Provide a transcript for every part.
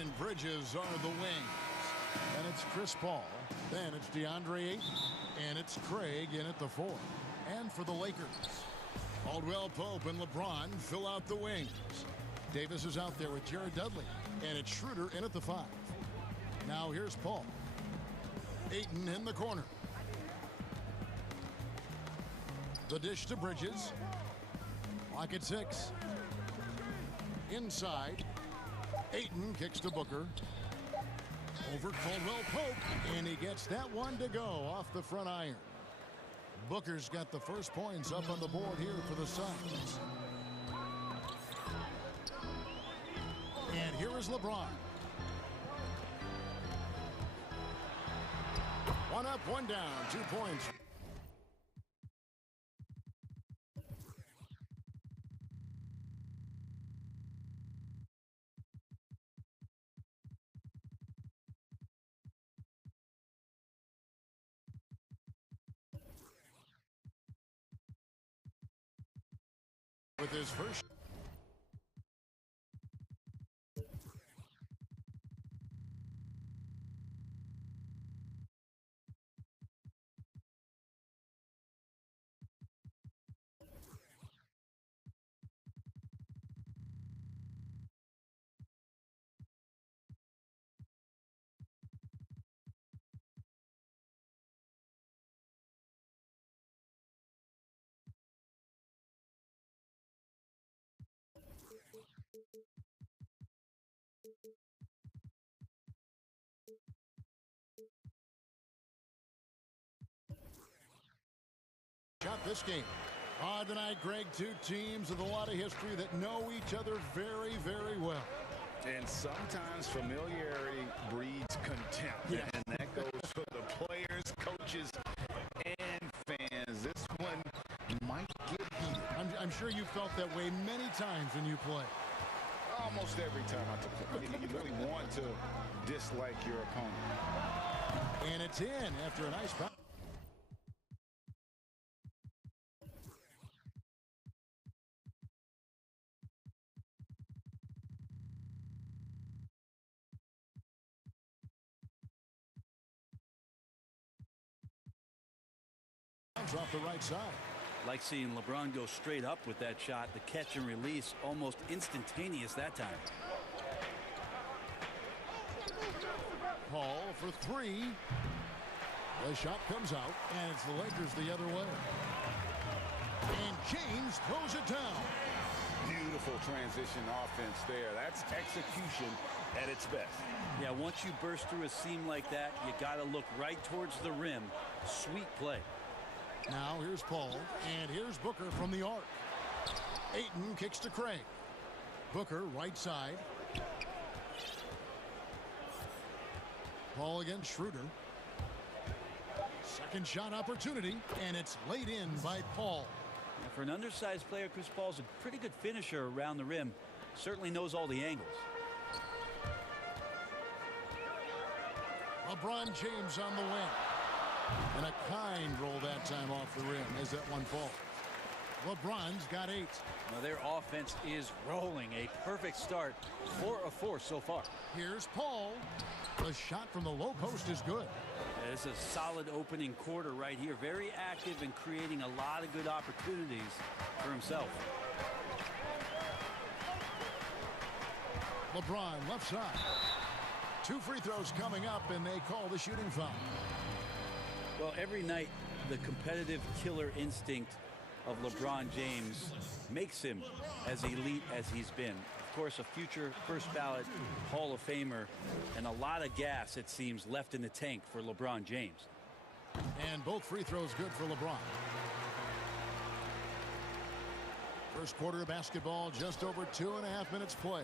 and Bridges are the wings. And it's Chris Paul. Then it's DeAndre Ayton. And it's Craig in at the 4. And for the Lakers, Caldwell Pope and LeBron fill out the wings. Davis is out there with Jared Dudley. And it's Schroeder in at the 5. Now here's Paul. Ayton in the corner. The dish to Bridges. Clock at 6. Inside. Ayton kicks to Booker. Over Caldwell Pope. And he gets that one to go off the front iron. Booker's got the first points up on the board here for the Suns. And here is LeBron. One up, one down, 2 points. With his first. Shot this game. Tonight, Greg, 2 teams with a lot of history that know each other very, very well. And sometimes familiarity breeds contempt. Yeah. And that goes for the players, coaches, and fans. This one might get heated. I'm sure you felt that way many times when you play. Almost every time I took it. You really want to dislike your opponent. And it's in after a nice bounce. Off the right side. Like seeing LeBron go straight up with that shot. The catch and release almost instantaneous that time. Paul for 3. The shot comes out, and it's the Lakers the other way. And James throws it down. Beautiful transition offense there. That's execution at its best. Yeah, once you burst through a seam like that, you got to look right towards the rim. Sweet play. Now here's Paul, and here's Booker from the arc. Ayton kicks to Craig. Booker right side. Paul against Schroeder. Second shot opportunity, and it's laid in by Paul. Now for an undersized player, Chris Paul's a pretty good finisher around the rim. Certainly knows all the angles. LeBron James on the wing. And a kind roll that time off the rim as that one falls. LeBron's got 8. Now their offense is rolling. A perfect start. 4 of 4 so far. Here's Paul. The shot from the low post is good. Yeah, it's a solid opening quarter right here. Very active and creating a lot of good opportunities for himself. LeBron left side. 2 free throws coming up, and they call the shooting foul. Well, every night, the competitive killer instinct of LeBron James makes him as elite as he's been. Of course, a future first ballot Hall of Famer, and a lot of gas, it seems, left in the tank for LeBron James. And both free throws good for LeBron. First quarter of basketball, just over 2.5 minutes play.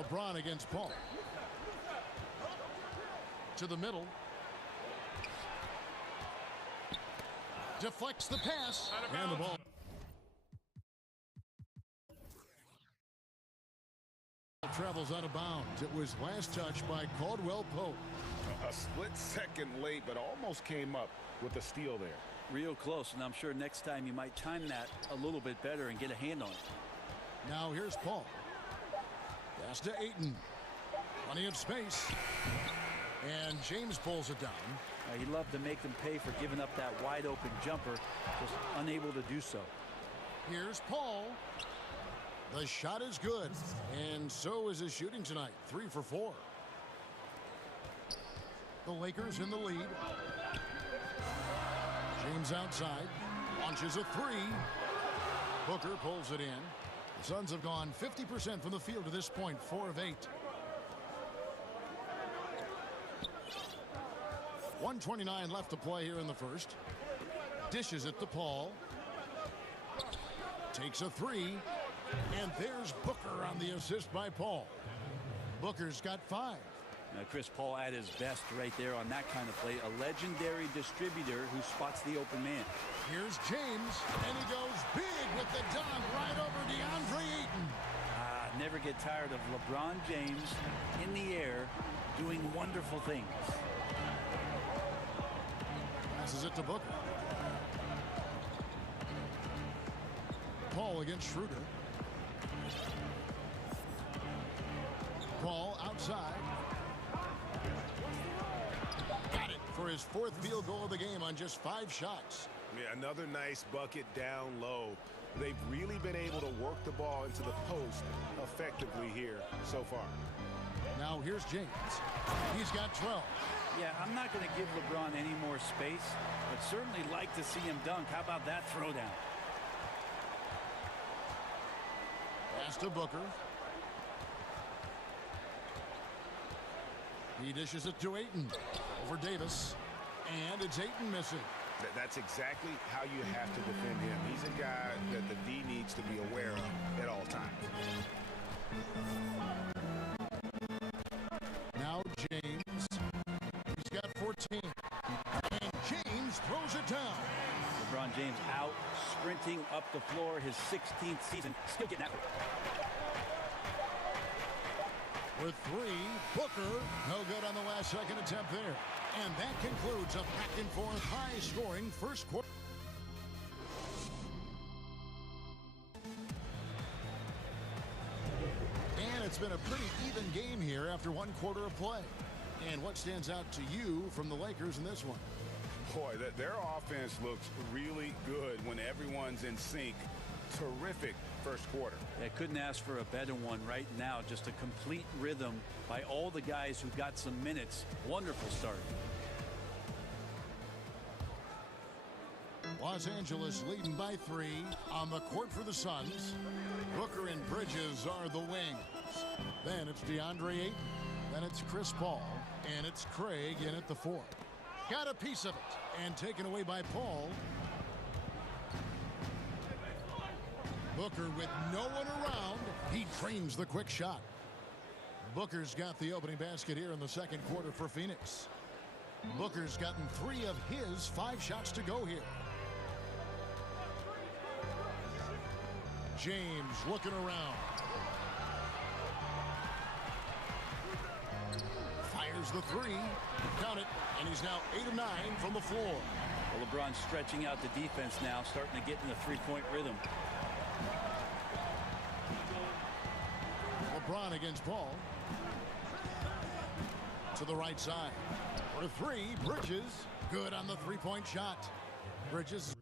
LeBron against Paul. To the middle. Deflects the pass. And the ball. Travels out of bounds. It was last touched by Caldwell Pope. A split second late, but almost came up with a steal there. Real close, and I'm sure next time you might time that a little bit better and get a hand on it. Now here's Paul. Pass to Ayton. Plenty of space. And James pulls it down. He loved to make them pay for giving up that wide open jumper, just unable to do so. Here's Paul. The shot is good, and so is his shooting tonight. 3 for 4. The Lakers in the lead. James outside, launches a 3. Booker pulls it in. The Suns have gone 50% from the field to this point, 4 of 8. 1:29 left to play here in the first. Dishes it to Paul. Takes a 3. And there's Booker on the assist by Paul. Booker's got 5. Now Chris Paul at his best right there on that kind of play. A legendary distributor who spots the open man. Here's James, and he goes big with the dunk right over DeAndre Ayton. Never get tired of LeBron James in the air doing wonderful things. Passes it to Booker. Paul against Schroeder. Paul outside. Got it for his 4th field goal of the game on just 5 shots. Yeah, another nice bucket down low. They've really been able to work the ball into the post effectively here so far. Now here's James. He's got 12. Yeah, I'm not going to give LeBron any more space, but certainly like to see him dunk. How about that throwdown? Pass to Booker. He dishes it to Ayton. Over Davis. And it's Ayton missing. That's exactly how you have to defend him. He's a guy that the D needs to be aware of at all times. Now James. He's got 14. And James throws it down. LeBron James out sprinting up the floor, his 16th season. Still getting that one. With 3, Booker, no good on the last second attempt there. And that concludes a back-and-forth high-scoring first quarter. And it's been a pretty even game here after 1 quarter of play. And what stands out to you from the Lakers in this one? Boy, their offense looks really good when everyone's in sync. Terrific first quarter. I couldn't ask for a better one right now. Just a complete rhythm by all the guys who got some minutes. Wonderful start. Los Angeles leading by 3 on the court for the Suns. Booker and Bridges are the wings. Then it's DeAndre Ayton. Then it's Chris Paul. And it's Craig in at the 4. Got a piece of it. And taken away by Paul. Booker with no one around. He trains the quick shot. Booker's got the opening basket here in the second quarter for Phoenix. Booker's gotten 3 of his 5 shots to go here. James looking around. Fires the 3. Count it. And he's now 8 of 9 from the floor. Well, LeBron's stretching out the defense now, starting to get in the three-point rhythm. LeBron against Paul. To the right side. For 3, Bridges. Good on the three-point shot. Bridges.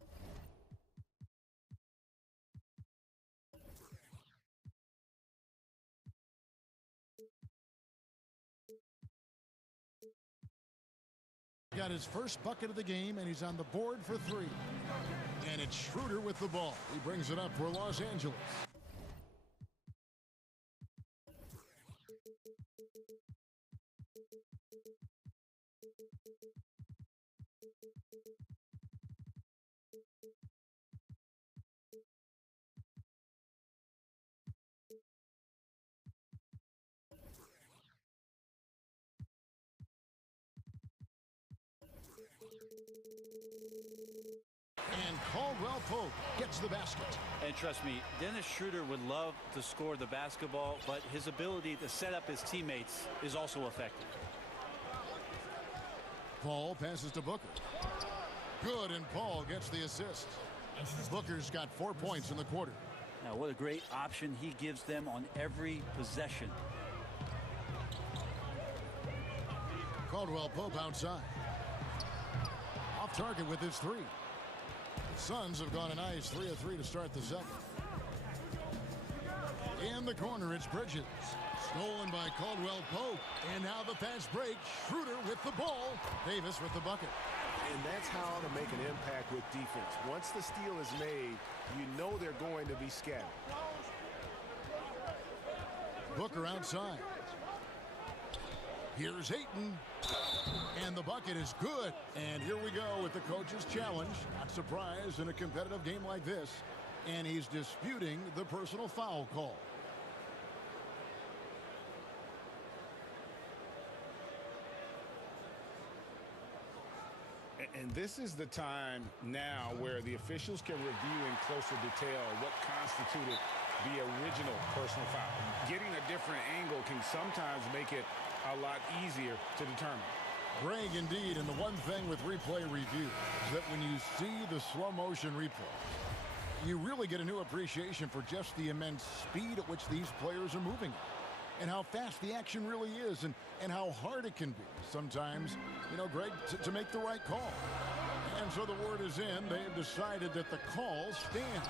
Got his first bucket of the game, and he's on the board for 3. And it's Schroeder with the ball. He brings it up for Los Angeles. And Caldwell Pope gets the basket. And trust me, Dennis Schroeder would love to score the basketball, but his ability to set up his teammates is also effective. Paul passes to Booker. Good, and Paul gets the assist. Booker's got 4 points in the quarter. Now, what a great option he gives them on every possession. Caldwell Pope outside. Off target with his three. The Suns have gone a nice 3 of 3 to start the second. In the corner, it's Bridges. Stolen by Caldwell Pope. And now the fast break. Schroeder with the ball. Davis with the bucket. And that's how to make an impact with defense. Once the steal is made, you know they're going to be scattered. Booker outside. Here's Ayton. And the bucket is good. And here we go with the coach's challenge. Not surprised in a competitive game like this. And he's disputing the personal foul call. And this is the time now where the officials can review in closer detail what constituted the original personal foul. Getting a different angle can sometimes make it a lot easier to determine. Greg, indeed, and the one thing with replay review is that when you see the slow motion replay, you really get a new appreciation for just the immense speed at which these players are moving and how fast the action really is and how hard it can be sometimes, you know, Greg, to make the right call. And so the word is in. They have decided that the call stands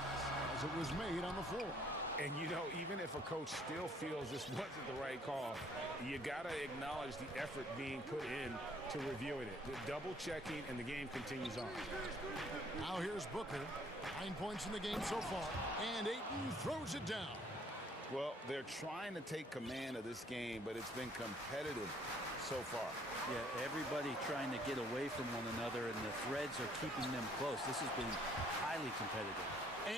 as it was made on the floor. And, you know, even if a coach still feels this wasn't the right call, you got to acknowledge the effort being put in to reviewing it. The double checking, and the game continues on. Now here's Booker. 9 points in the game so far. And Ayton throws it down. Well, they're trying to take command of this game, but it's been competitive so far. Yeah, everybody trying to get away from one another, and the threads are keeping them close. This has been highly competitive.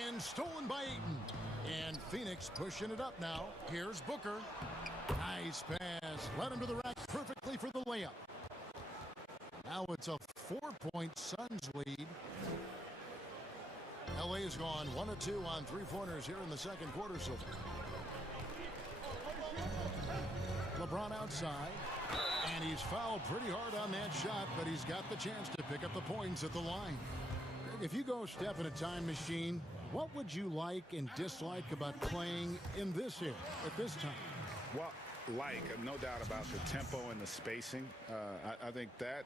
And stolen by Ayton. And Phoenix pushing it up now. Here's Booker. Nice pass. Led him to the rack perfectly for the layup. Now it's a 4-point Suns lead. LA has gone 1 of 2 on three-pointers here in the second quarter so far. LeBron outside. And he's fouled pretty hard on that shot, but he's got the chance to pick up the points at the line. If you go step in a time machine, what would you like and dislike about playing in this era at this time? Well, no doubt about the tempo and the spacing. I think that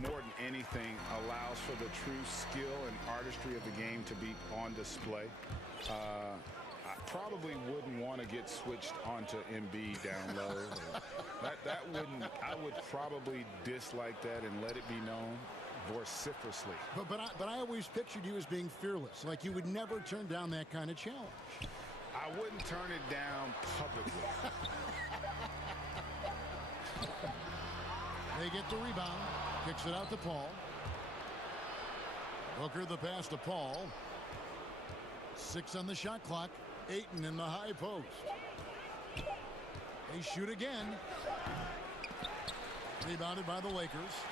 more than anything allows for the true skill and artistry of the game to be on display. I probably wouldn't want to get switched onto Embiid down low. I would probably dislike that and let it be known vociferously. But I always pictured you as being fearless, like you would never turn down that kind of challenge. I wouldn't turn it down publicly. They get the rebound, kicks it out to Paul. Booker the pass to Paul. 6 on the shot clock. Ayton in the high post. They shoot again. Rebounded by the Lakers.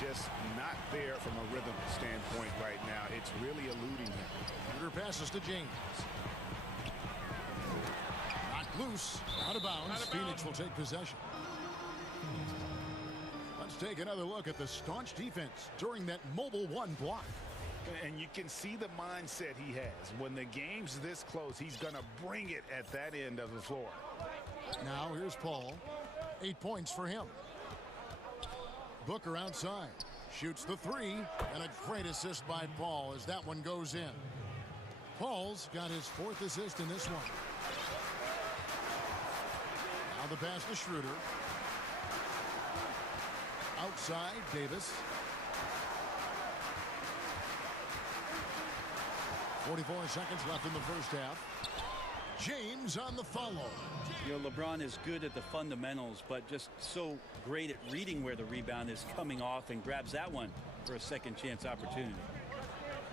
Just not there from a rhythm standpoint right now. It's really eluding him. Shooter passes to James. Knocked loose. Out of bounds. Phoenix will take possession. Let's take another look at the staunch defense during that mobile one block. And you can see the mindset he has. When the game's this close, he's going to bring it at that end of the floor. Now here's Paul. 8 points for him. Booker outside. Shoots the three. And a great assist by Paul as that one goes in. Paul's got his 4th assist in this one. Now the pass to Schroeder. Outside, Davis. 44 seconds left in the first half. James on the follow. You know, LeBron is good at the fundamentals, but just so great at reading where the rebound is coming off and grabs that one for a second chance opportunity.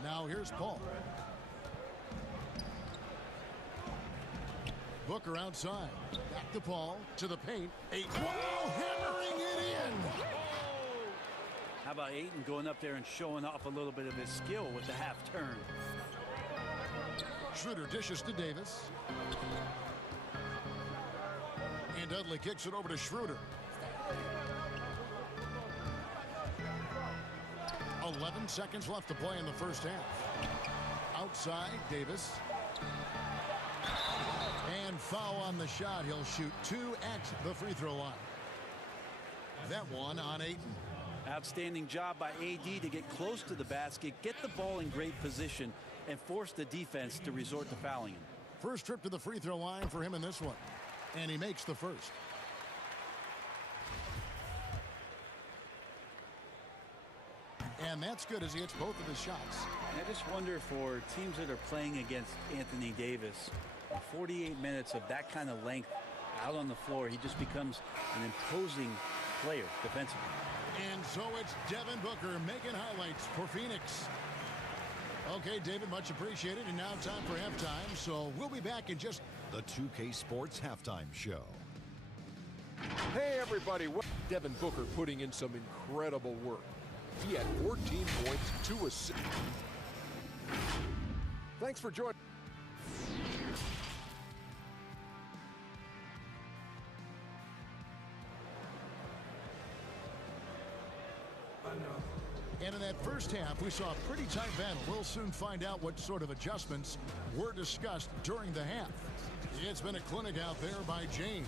Now here's Paul. Booker outside. Back to Paul. To the paint. Ayton. Wow, hammering it in. How about Ayton going up there and showing off a little bit of his skill with the half turn? Schroeder dishes to Davis. And Dudley kicks it over to Schroeder. 11 seconds left to play in the first half. Outside, Davis. foul on the shot. He'll shoot 2 at the free throw line. That one on Ayton. Outstanding job by AD to get close to the basket, get the ball in great position, and force the defense to resort to fouling him. First trip to the free throw line for him in this one. And he makes the first. And that's good as he hits both of his shots. I just wonder for teams that are playing against Anthony Davis, 48 minutes of that kind of length out on the floor, he just becomes an imposing player defensively. And so it's Devin Booker making highlights for Phoenix. Okay, David, much appreciated. And now time for halftime. So we'll be back in just the 2K Sports Halftime Show. Hey, everybody. Devin Booker putting in some incredible work. He had 14 points, 2 assists. Thanks for joining. And in that first half, we saw a pretty tight battle. We'll soon find out what sort of adjustments were discussed during the half. It's been a clinic out there by James.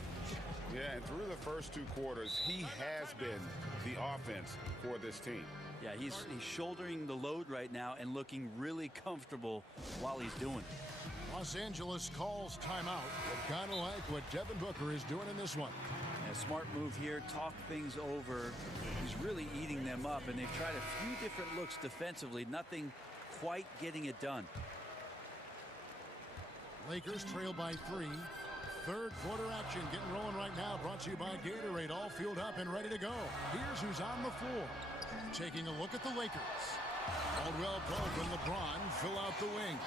Yeah, and through the first 2 quarters, he has been the offense for this team. Yeah, he's shouldering the load right now and looking really comfortable while he's doing it. Los Angeles calls timeout. Kind of like what Devin Booker is doing in this one. A smart move here, talk things over. He's really eating them up, and they've tried a few different looks defensively. Nothing quite getting it done. Lakers trail by 3. Third quarter action getting rolling right now. Brought to you by Gatorade. All fueled up and ready to go. Here's who's on the floor. Taking a look at the Lakers. Caldwell Pope and LeBron fill out the wing.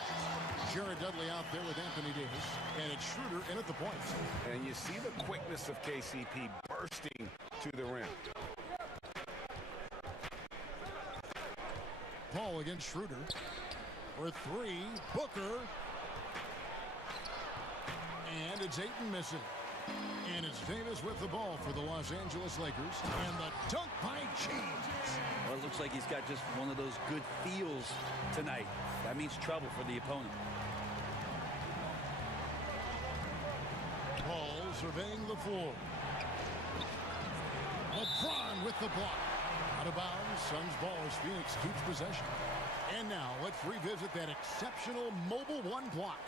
Jared Dudley out there with Anthony Davis. And it's Schroeder in at the point. And you see the quickness of KCP bursting to the rim. Paul against Schroeder. For 3, Booker. And it's Ayton missing. And it's Davis with the ball for the Los Angeles Lakers. And the dunk by James. Well, it looks like he's got just one of those good feels tonight. That means trouble for the opponent. Paul surveying the floor. LeBron with the block. Out of bounds. Suns ball as Phoenix keeps possession. And now let's revisit that exceptional mobile 1 block.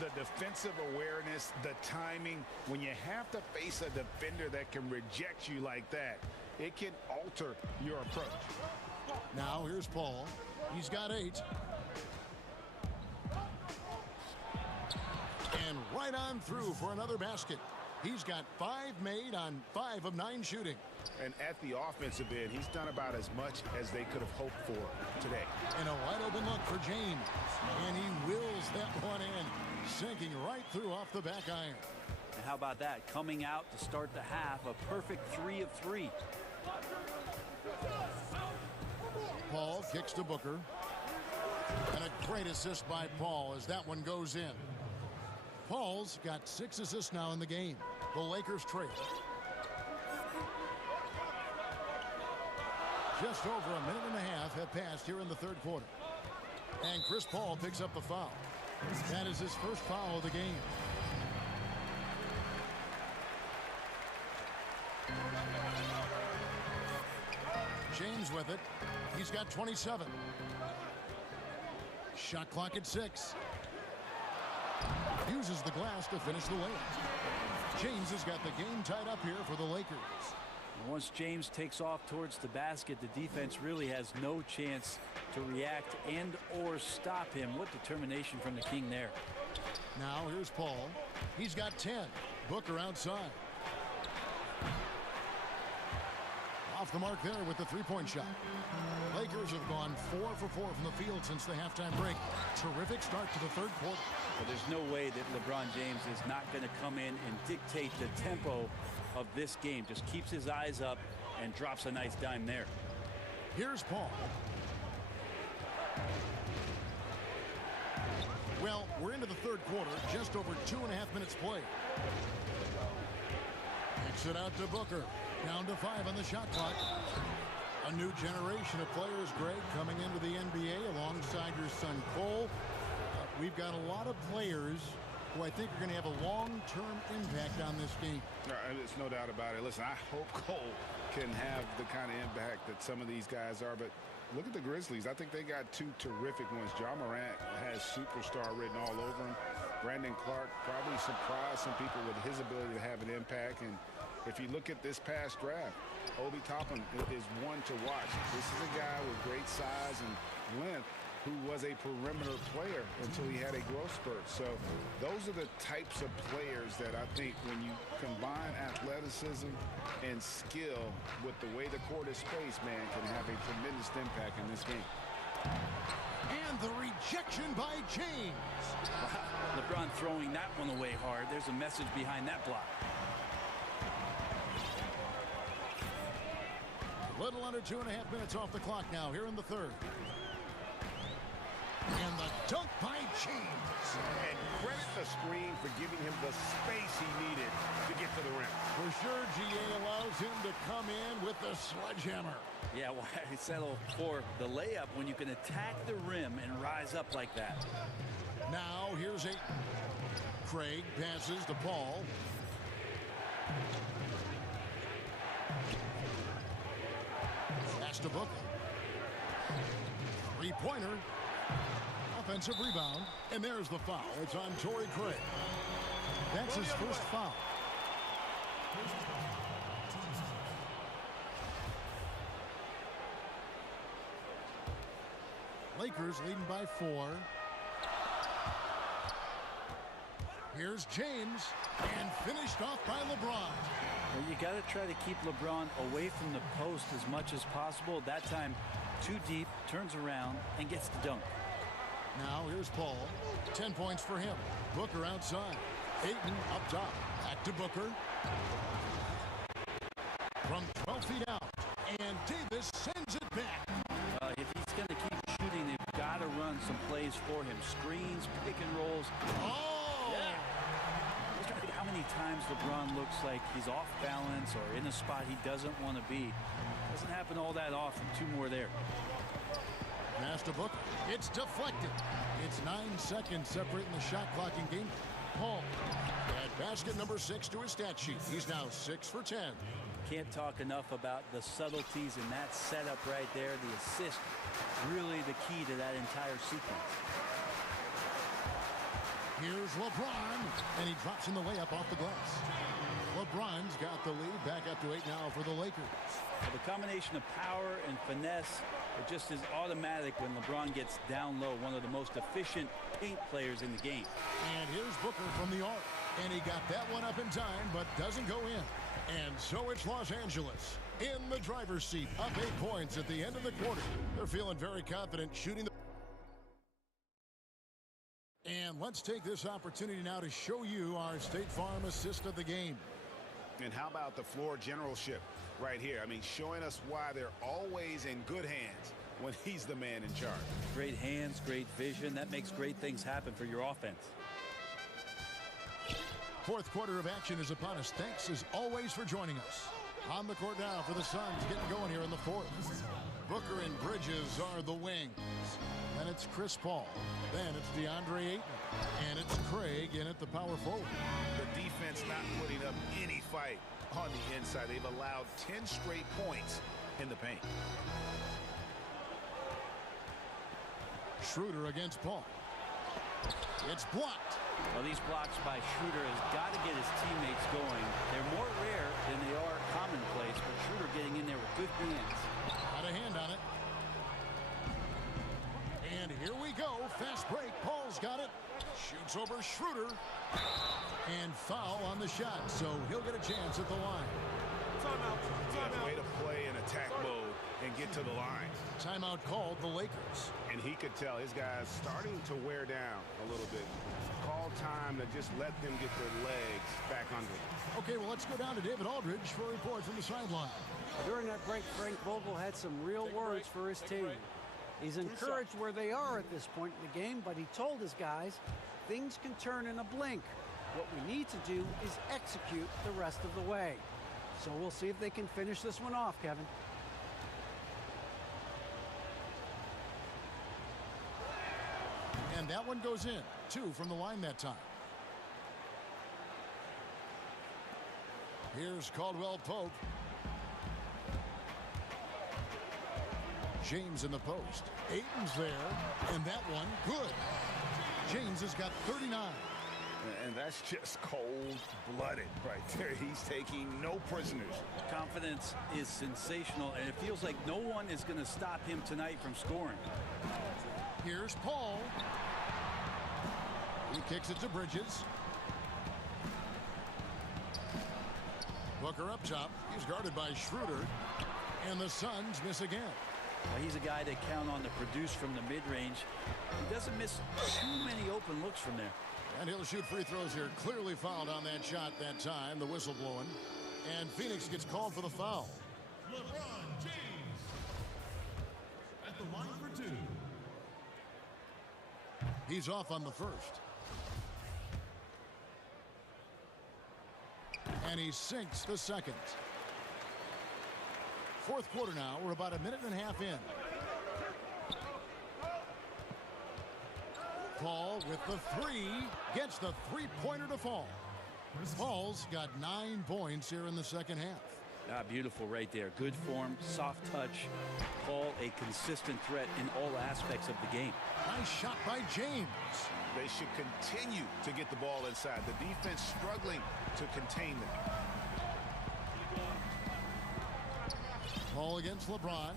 The defensive awareness, the timing, when you have to face a defender that can reject you like that, it can alter your approach. Now here's Paul. He's got 8. And right on through for another basket. He's got 5 made on 5 of 9 shooting. And at the offensive end, he's done about as much as they could have hoped for today. And a wide open look for James. And he wills that one in, sinking right through off the back iron. And how about that? Coming out to start the half, a perfect 3 of 3. Paul kicks to Booker. And a great assist by Paul as that one goes in. Paul's got 6 assists now in the game. The Lakers trail. Just over a minute and a half have passed here in the third quarter. And Chris Paul picks up the foul. That is his first foul of the game. James with it. He's got 27. Shot clock at 6. Uses the glass to finish the layup. James has got the game tied up here for the Lakers. Once James takes off towards the basket, the defense really has no chance to react and or stop him. What determination from the King there. Now here's Paul. He's got 10. Booker outside. Off the mark there with the three-point shot. Lakers have gone 4 for 4 from the field since the halftime break. Terrific start to the third quarter. Well, there's no way that LeBron James is not going to come in and dictate the tempo of this game. Just keeps his eyes up and drops a nice dime there. Here's Paul. Well, we're into the third quarter, just over 2.5 minutes played. Kicks it out to Booker. Down to 5 on the shot clock. A new generation of players, Greg, coming into the NBA alongside your son Cole. We've got a lot of players who I think are going to have a long-term impact on this game. There's no doubt about it. Listen, I hope Cole can have the kind of impact that some of these guys are, but look at the Grizzlies. I think they got two terrific ones. Ja Morant has superstar written all over him. Brandon Clark probably surprised some people with his ability to have an impact. And if you look at this past draft, Obi Toppin is one to watch. This is a guy with great size and length who was a perimeter player until he had a growth spurt. So those are the types of players that I think when you combine athleticism and skill with the way the court is spaced, man, can have a tremendous impact in this game. And the rejection by James. Wow. LeBron throwing that one away hard. There's a message behind that block. A little under 2.5 minutes off the clock now here in the third. And the dunk by James. And credit the screen for giving him the space he needed to get to the rim. For sure, GA allows him to come in with the sledgehammer. Yeah, why settle for the layup when you can attack the rim and rise up like that? Now here's Ayton. Craig passes to Paul. Pass to Booker. Three-pointer. Offensive rebound. And there's the foul. It's on Torrey Craig. That's his first foul. Lakers leading by 4. Here's James, and finished off by LeBron. Well, you got to try to keep LeBron away from the post as much as possible. That time, too deep, turns around, and gets the dunk. Now here's Paul. 10 points for him. Booker outside. Ayton up top. Back to Booker. From 12 feet out. And Davis sends it back. If he's going to keep shooting, they've got to run some plays for him. Screens, pick and rolls. Oh! Yeah. I'm just trying to think how many times LeBron looks like he's off balance or in a spot he doesn't want to be. Doesn't happen all that often. 2 more there. Pass to Booker. It's deflected. It's 9 seconds separating the shot clock in game. Paul. At basket number 6 to his stat sheet. He's now 6 for 10. Can't talk enough about the subtleties in that setup right there. The assist, really the key to that entire sequence. Here's LeBron, and he drops in the layup off the glass. LeBron's got the lead, back up to 8 now for the Lakers. Well, the combination of power and finesse, it just is automatic when LeBron gets down low. One of the most efficient paint players in the game. And here's Booker from the arc, and he got that one up in time, but doesn't go in. And so it's Los Angeles in the driver's seat, up 8 points at the end of the quarter. They're feeling very confident shooting the... And let's take this opportunity now to show you our State Farm assist of the game. And how about the floor generalship right here? I mean, showing us why they're always in good hands when he's the man in charge. Great hands, great vision. That makes great things happen for your offense. Fourth quarter of action is upon us. Thanks as always for joining us. On the court now for the Suns, getting going here in the fourth. Booker and Bridges are the wings. Then it's Chris Paul. Then it's DeAndre Ayton. And it's Craig in at the power forward. The defense not putting up any fight on the inside. They've allowed 10 straight points in the paint. Schroeder against Paul. It's blocked. Well, these blocks by Schroeder has got to get his teammates going. They're more rare than they are commonplace, but Schroeder getting in there with good hands. Got a hand on it. And here we go. Fast break. Paul's got it. Shoots over Schroeder. And foul on the shot, so he'll get a chance at the line. Timeout. Timeout. Way to play in attack mode and get to the line. Timeout called the Lakers. And he could tell his guys starting to wear down a little bit. Call time to just let them get their legs back under them. Okay, well, let's go down to David Aldridge for a report from the sideline. During that break, Frank Vogel had some real words for his team. He's encouraged where they are at this point in the game, but he told his guys things can turn in a blink. What we need to do is execute the rest of the way. So we'll see if they can finish this one off, Kevin. And that one goes in. 2 from the line that time. Here's Caldwell Pope. James in the post. Ayton's there, and that one good. James has got 39. And that's just cold-blooded right there. He's taking no prisoners. Confidence is sensational, and it feels like no one is going to stop him tonight from scoring. Here's Paul. He kicks it to Bridges. Booker up top. He's guarded by Schroeder. And the Suns miss again. Well, he's a guy they count on to produce from the mid-range. He doesn't miss too many open looks from there. And he'll shoot free throws here. Clearly fouled on that shot that time. The whistle blowing. And Phoenix gets called for the foul. LeBron James at the line for two. He's off on the first. And he sinks the second. Fourth quarter now. We're about a minute and a half in. Paul with the three. Gets the three-pointer to fall. Paul's got 9 points here in the second half. Beautiful right there. Good form, soft touch. Paul, a consistent threat in all aspects of the game. Nice shot by James. They should continue to get the ball inside. The defense struggling to contain them. Paul against LeBron.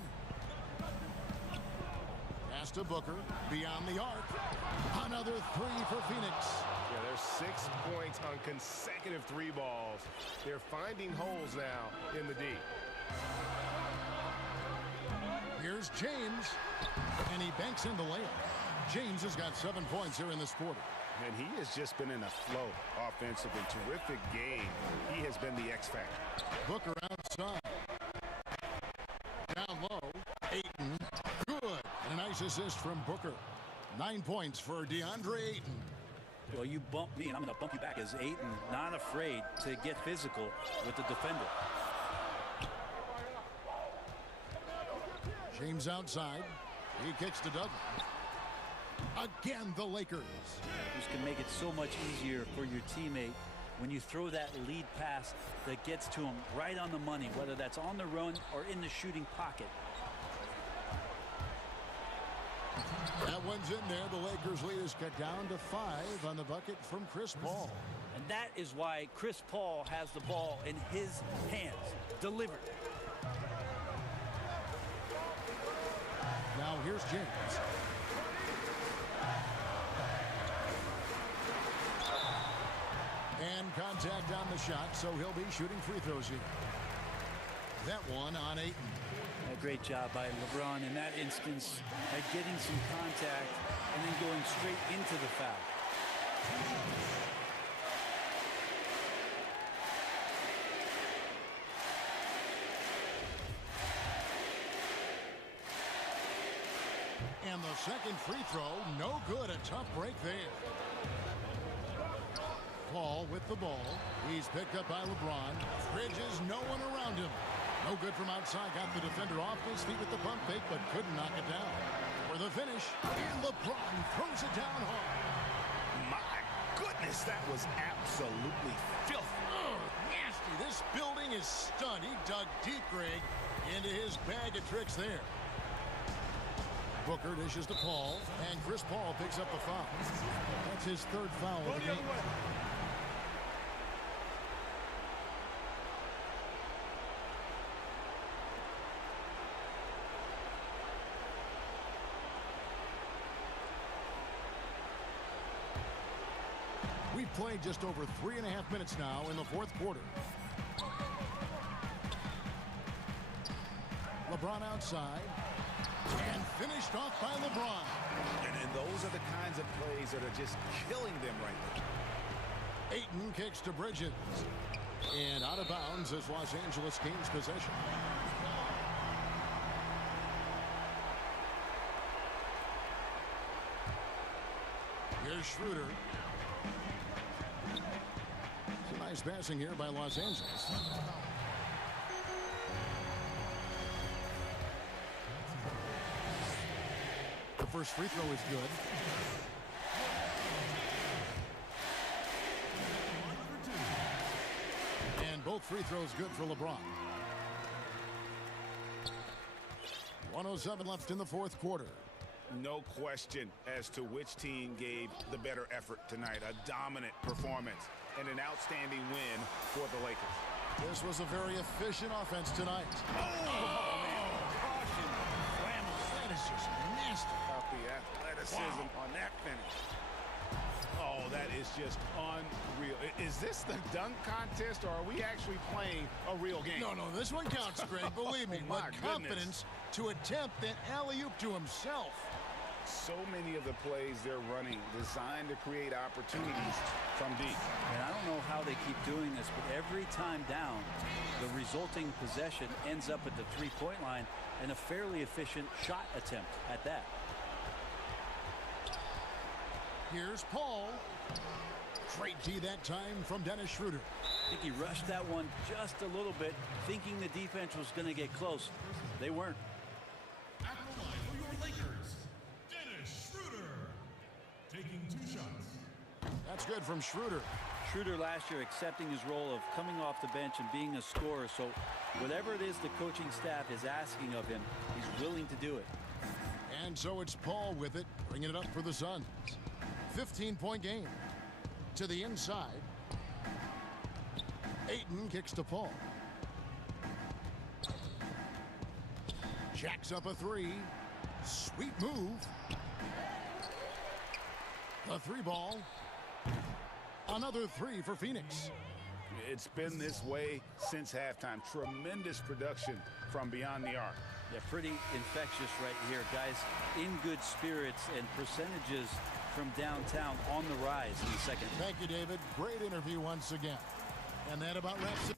Pass to Booker. Beyond the arc. Another three for Phoenix. Yeah, there's 6 points on consecutive three balls. They're finding holes now in the D. Here's James. And he banks in the layup. James has got 7 points here in this quarter. And he has just been in a flow offensively. Terrific game. He has been the X factor. Booker outside. Down low. Ayton. Good. And a nice assist from Booker. 9 points for DeAndre Ayton. Well, you bump me, and I'm going to bump you back as Ayton, not afraid to get physical with the defender. James outside. He kicks to Douglas. Again, the Lakers. This can make it so much easier for your teammate when you throw that lead pass that gets to him right on the money, whether that's on the run or in the shooting pocket. That one's in there. The Lakers lead is cut down to 5 on the bucket from Chris Paul. And that is why Chris Paul has the ball in his hands. Delivered. Now here's James. And contact on the shot, so he'll be shooting free throws here. That one on Ayton. A great job by LeBron in that instance at getting some contact and then going straight into the foul. And the second free throw, no good. A tough break there. Paul with the ball. He's picked up by LeBron. Bridges, no one around him. No good from outside. Got the defender off his feet with the pump fake, but couldn't knock it down. For the finish, and LeBron throws it down hard. My goodness, that was absolutely filthy. Oh, nasty. This building is stunned. He dug deep, Greg, into his bag of tricks there. Booker dishes to Paul, and Chris Paul picks up the foul. That's his third foul of the game. We've played just over 3.5 minutes now in the fourth quarter. LeBron outside. And finished off by LeBron. And those are the kinds of plays that are just killing them right now. Ayton kicks to Bridges. And out of bounds as Los Angeles gains possession. Here's Schroeder. Some nice passing here by Los Angeles. The first free throw is good. And both free throw is good for LeBron. 1:07 left in the fourth quarter. No question as to which team gave the better effort tonight. A dominant performance and an outstanding win for the Lakers. This was a very efficient offense tonight. Caution. That is just nasty. About the athleticism on that finish. Oh, that is just unreal. Is this the dunk contest, or are we actually playing a real game? No, this one counts, Greg. Believe me. My But confidence to attempt that alley-oop to himself. So many of the plays they're running designed to create opportunities from deep. And I don't know how they keep doing this, but every time down, the resulting possession ends up at the three-point line and a fairly efficient shot attempt at that. Here's Paul. Great D that time from Dennis Schroeder. I think he rushed that one just a little bit, thinking the defense was going to get close. They weren't. At the line for your Lakers, Dennis Schroeder. Taking 2 shots. That's good from Schroeder. Schroeder last year accepting his role of coming off the bench and being a scorer. So whatever it is the coaching staff is asking of him, he's willing to do it. And so it's Paul with it, bringing it up for the Suns. 15-point game. To the inside. Ayton kicks to Paul. Jacks up a 3. Sweet move. The 3-ball. Another 3 for Phoenix. It's been this way since halftime. Tremendous production from beyond the arc. Yeah, pretty infectious right here. Guys in good spirits and percentages from downtown on the rise in the second. Thank you, David. Great interview once again. And that about wraps it.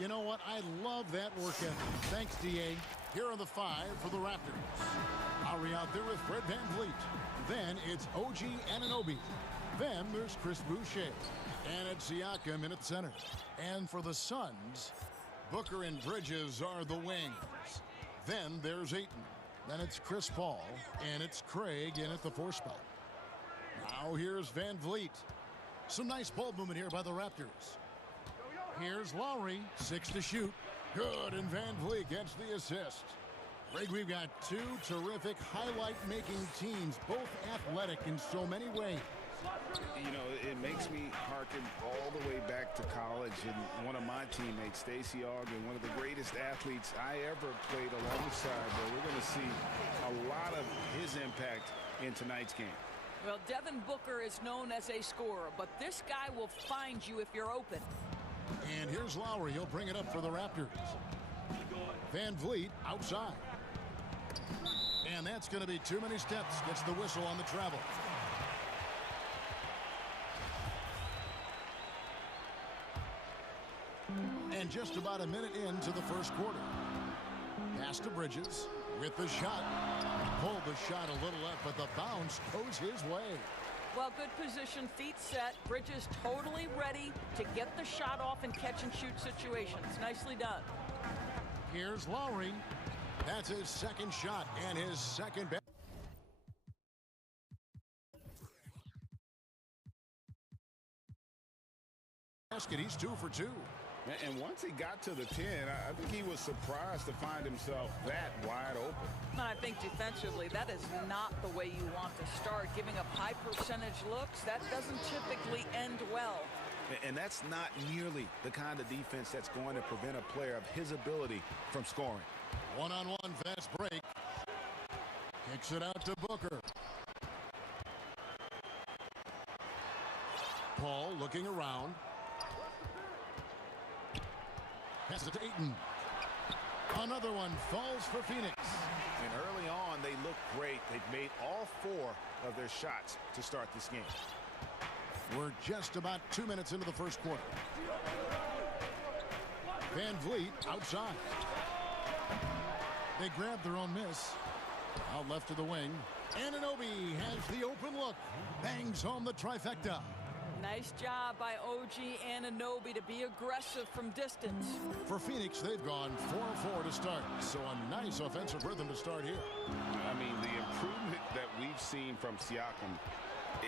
You know what? I love that work ethic. Thanks, D.A. Here are the 5 for the Raptors. Lowry out there with Fred VanVleet. Then it's OG Anunoby. Then there's Chris Boucher. And it's Siakam in at center. And for the Suns, Booker and Bridges are the wings. Then there's Ayton. Then it's Chris Paul. And it's Craig in at the 4 spot. Now here's VanVleet. Some nice ball movement here by the Raptors. Here's Lowry, 6 to shoot. Good, and VanVleet gets the assist. Greg, we've got 2 terrific highlight-making teams, both athletic in so many ways. You know, it makes me harken all the way back to college, and one of my teammates, Stacey Ogden, one of the greatest athletes I ever played alongside. But we're going to see a lot of his impact in tonight's game. Well, Devin Booker is known as a scorer, but this guy will find you if you're open. And here's Lowry. He'll bring it up for the Raptors. VanVleet outside. And that's going to be too many steps. Gets the whistle on the travel. And just about a minute into the first quarter. Pass to Bridges with the shot. Pulled the shot a little left, but the bounce goes his way. Well, good position, feet set. Bridges totally ready to get the shot off in catch-and-shoot situations. Nicely done. Here's Lowry. That's his second shot and his second basket. He's 2 for 2. And once he got to the 10, I think he was surprised to find himself that wide open. And I think defensively, that is not the way you want to start. Giving up high percentage looks, that doesn't typically end well. And that's not nearly the kind of defense that's going to prevent a player of his ability from scoring. One-on-one fast break. Kicks it out to Booker. Paul looking around. Pass it to Ayton. Another one falls for Phoenix. And early on, they look great. They've made all 4 of their shots to start this game. We're just about 2 minutes into the first quarter. VanVleet outside. They grab their own miss. Out left to the wing. Anunoby has the open look. Bangs home the trifecta. Nice job by OG Anunoby to be aggressive from distance. For Phoenix, they've gone 4-4 to start. So a nice offensive rhythm to start here. I mean, the improvement that we've seen from Siakam,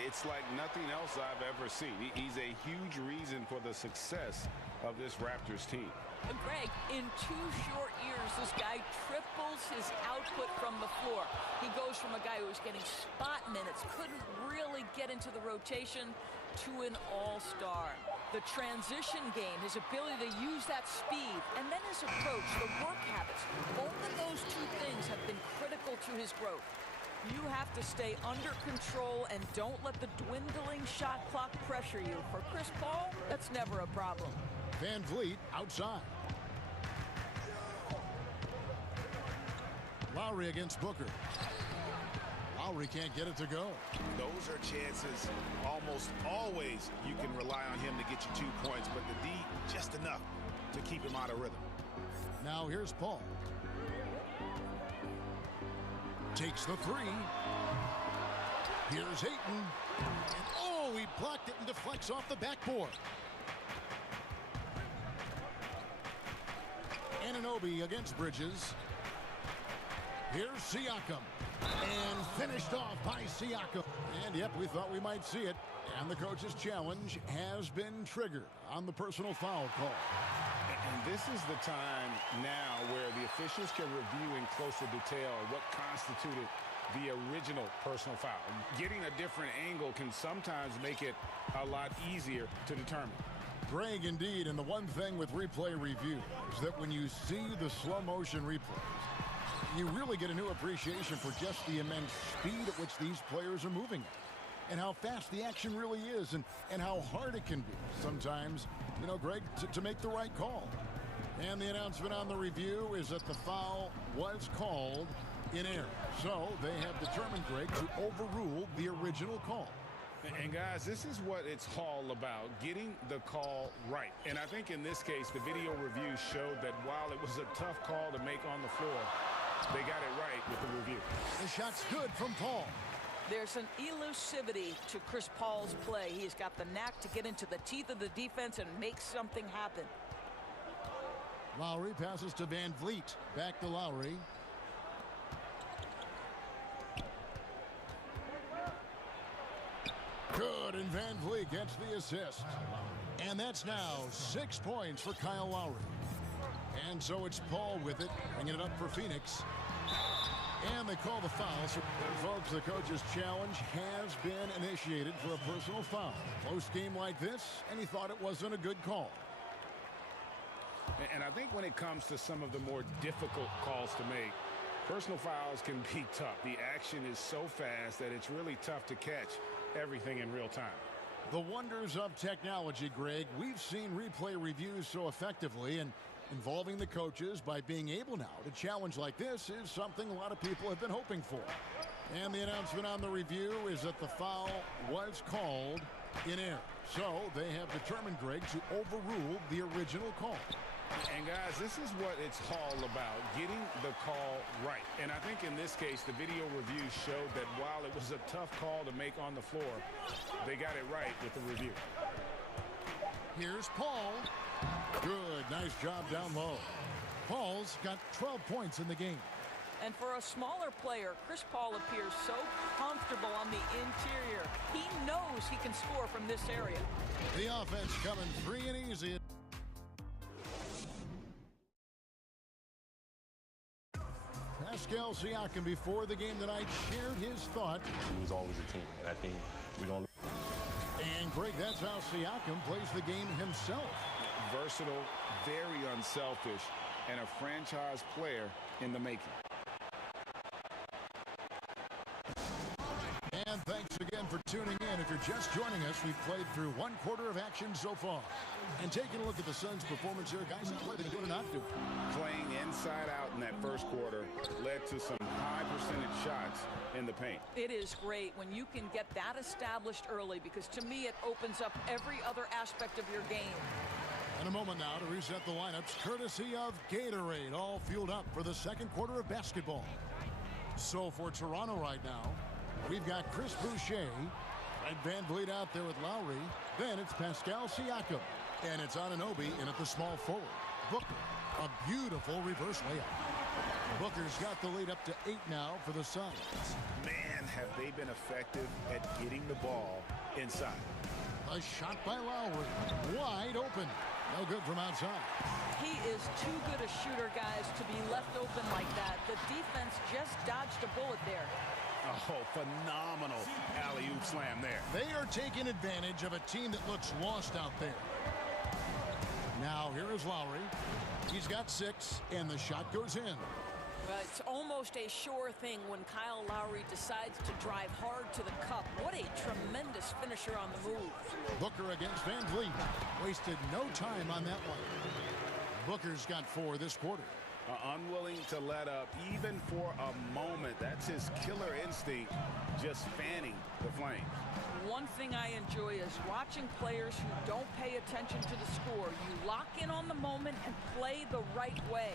it's like nothing else I've ever seen. He's a huge reason for the success of this Raptors team. Greg, in 2 short years, this guy triples his output from the floor. He goes from a guy who was getting spot minutes, couldn't really get into the rotation, to an all-star. The transition game, his ability to use that speed, and then his approach, the work habits, both of those 2 things have been critical to his growth. You have to stay under control and don't let the dwindling shot clock pressure you. For Chris Paul, that's never a problem. VanVleet outside. Lowry against Booker. Lowry can't get it to go. Those are chances almost always you can rely on him to get you 2 points, but the D just enough to keep him out of rhythm. Now here's Paul. Takes the 3. Here's Ayton. And oh, he blocked it and deflects off the backboard. Anunoby against Bridges. Here's Siakam. And finished off by Siakam. And yep, we thought we might see it. And the coach's challenge has been triggered on the personal foul call. And this is the time now where the officials can review in closer detail what constituted the original personal foul. Getting a different angle can sometimes make it a lot easier to determine. Greg, indeed, and the one thing with replay review is that when you see the slow motion replays, you really get a new appreciation for just the immense speed at which these players are moving and how fast the action really is and how hard it can be sometimes, you know, Greg, to make the right call. And the announcement on the review is that the foul was called in error. So they have determined, Greg, to overrule the original call. And guys, this is what it's all about, getting the call right. And I think in this case, the video review showed that while it was a tough call to make on the floor, they got it right with the review. The shot's good from Paul. There's an elusivity to Chris Paul's play. He's got the knack to get into the teeth of the defense and make something happen. Lowry passes to Van Vliet. Back to Lowry. Good, and Van Vliet gets the assist. And that's now 6 points for Kyle Lowry. And so it's Paul with it, bringing it up for Phoenix. And they call the foul. So, folks, the coach's challenge has been initiated for a personal foul. Close game like this, and he thought it wasn't a good call. And I think when it comes to some of the more difficult calls to make, personal fouls can be tough. The action is so fast that it's really tough to catch everything in real time. The wonders of technology, Greg. We've seen replay reviews so effectively, and involving the coaches by being able now to challenge like this is something a lot of people have been hoping for. And the announcement on the review is that the foul was called in error. So they have determined, Greg, to overrule the original call. And guys, this is what it's all about, getting the call right. And I think in this case, the video review showed that while it was a tough call to make on the floor, they got it right with the review. Here's Paul. Good, nice job down low. Paul's got 12 points in the game. And for a smaller player, Chris Paul appears so comfortable on the interior. He knows he can score from this area. The offense coming free and easy. Pascal Siakam before the game tonight shared his thought. It was always a team, and I think we're going to... And Greg, that's how Siakam plays the game himself. Versatile, very unselfish, and a franchise player in the making. And thanks again for tuning in. If you're just joining us, we've played through 1/4 of action so far. And taking a look at the Suns' performance here, guys, what are they doing or not doing? Playing inside out in that first quarter led to some high percentage shots in the paint. It is great when you can get that established early, because to me it opens up every other aspect of your game. In a moment now to reset the lineups, courtesy of Gatorade, all fueled up for the second quarter of basketball. So for Toronto right now, we've got Chris Boucher and Van Vliet out there with Lowry. Then it's Pascal Siakam. And it's Anunoby in at the small forward. Booker, a beautiful reverse layup. Booker's got the lead up to 8 now for the Suns. Man, have they been effective at getting the ball inside. A shot by Lowry, wide open. No good from outside. He is too good a shooter, guys, to be left open like that. The defense just dodged a bullet there. Oh, phenomenal alley-oop slam there. They are taking advantage of a team that looks lost out there. Now here is Lowry. He's got 6, and the shot goes in. Well, it's almost a sure thing when Kyle Lowry decides to drive hard to the cup. What a tremendous finisher on the move. Booker against Van Vliet. Wasted no time on that one. Booker's got 4 this quarter. Unwilling to let up even for a moment. That's his killer instinct, just fanning the flames. One thing I enjoy is watching players who don't pay attention to the score. You lock in on the moment and play the right way.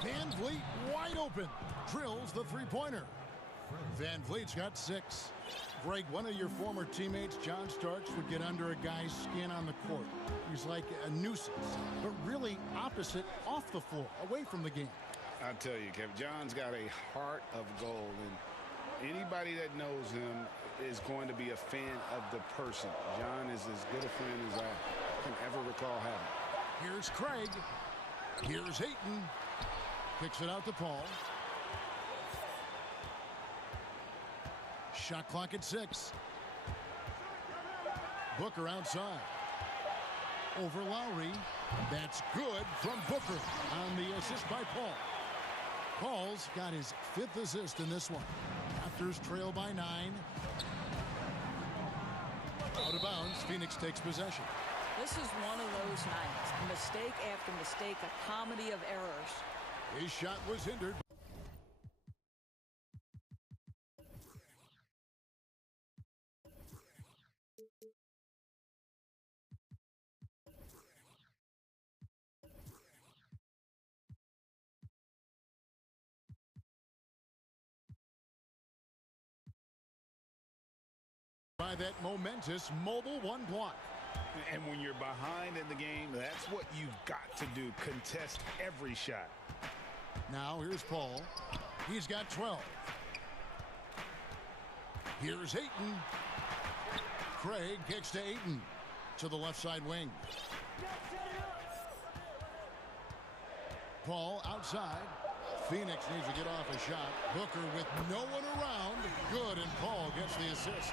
Van Vliet wide open. Drills the three-pointer. Van Vliet's got 6. Greg, one of your former teammates, John Starks, would get under a guy's skin on the court. He's like a nuisance, but really opposite off the floor, away from the game. I tell you, Kevin, John's got a heart of gold, and anybody that knows him is going to be a fan of the person. John is as good a friend as I can ever recall having. Here's Craig. Here's Ayton. Kicks it out to Paul. Shot clock at 6. Booker outside. Over Lowry. That's good from Booker on the assist by Paul. Paul's got his 5th assist in this one. Raptors trail by 9. Out of bounds. Phoenix takes possession. This is one of those nights. Mistake after mistake, a comedy of errors. His shot was hindered. by that momentous mobile one block. And when you're behind in the game, that's what you've got to do. Contest every shot. Now here's Paul. He's got 12. Here's Ayton. Craig kicks to Ayton to the left side wing. Paul outside. Phoenix needs to get off a shot. Booker with no one around. Good, and Paul gets the assist.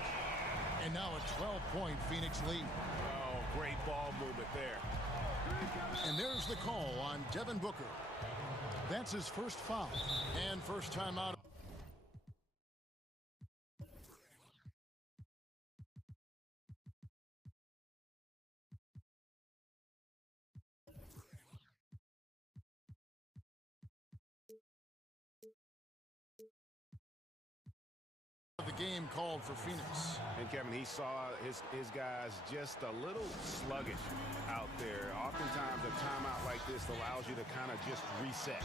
And now a 12-point Phoenix lead. Oh, great ball movement there. And there's the call on Devin Booker. That's his first foul and first time out. The game called for Phoenix. And Kevin, he saw his guys just a little sluggish out there. Oftentimes a timeout like this allows you to kind of just reset.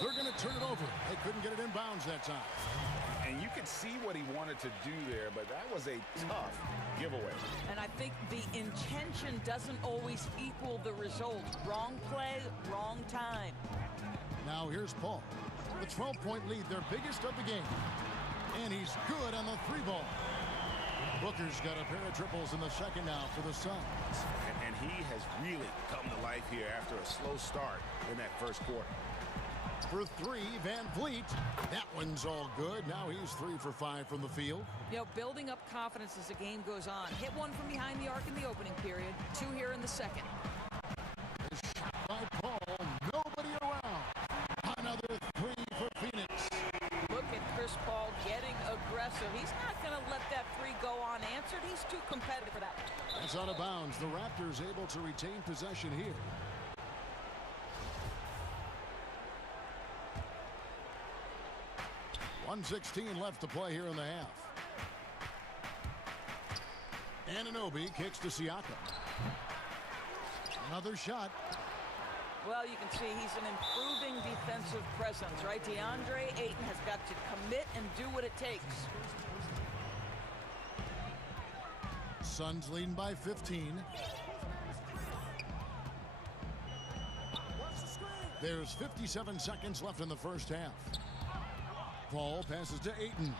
They're going to turn it over. They couldn't get it in bounds that time. And you could see what he wanted to do there, but that was a tough giveaway. And I think the intention doesn't always equal the result. Wrong play, wrong time. Now here's Paul. The 12-point lead, their biggest of the game. And he's good on the three ball. Booker's got a pair of triples in the second now for the Suns. And he has really come to life here after a slow start in that first quarter. For three, Van Vliet. That one's all good. Now he's 3 for 5 from the field. You know, building up confidence as the game goes on. Hit one from behind the arc in the opening period. 2 here in the second. A shot by Paul. Nobody around. Another 3 for Phoenix. Look at Chris Paul getting aggressive. He's not going to let that 3 go unanswered. He's too competitive for that. That's out of bounds. The Raptors able to retain possession here. 1:16 left to play here in the half. Anunoby kicks to Siakam. Another shot. Well, you can see he's an improving defensive presence, right? DeAndre Ayton has got to commit and do what it takes. Suns leading by 15. There's 57 seconds left in the first half. Paul passes to Ayton.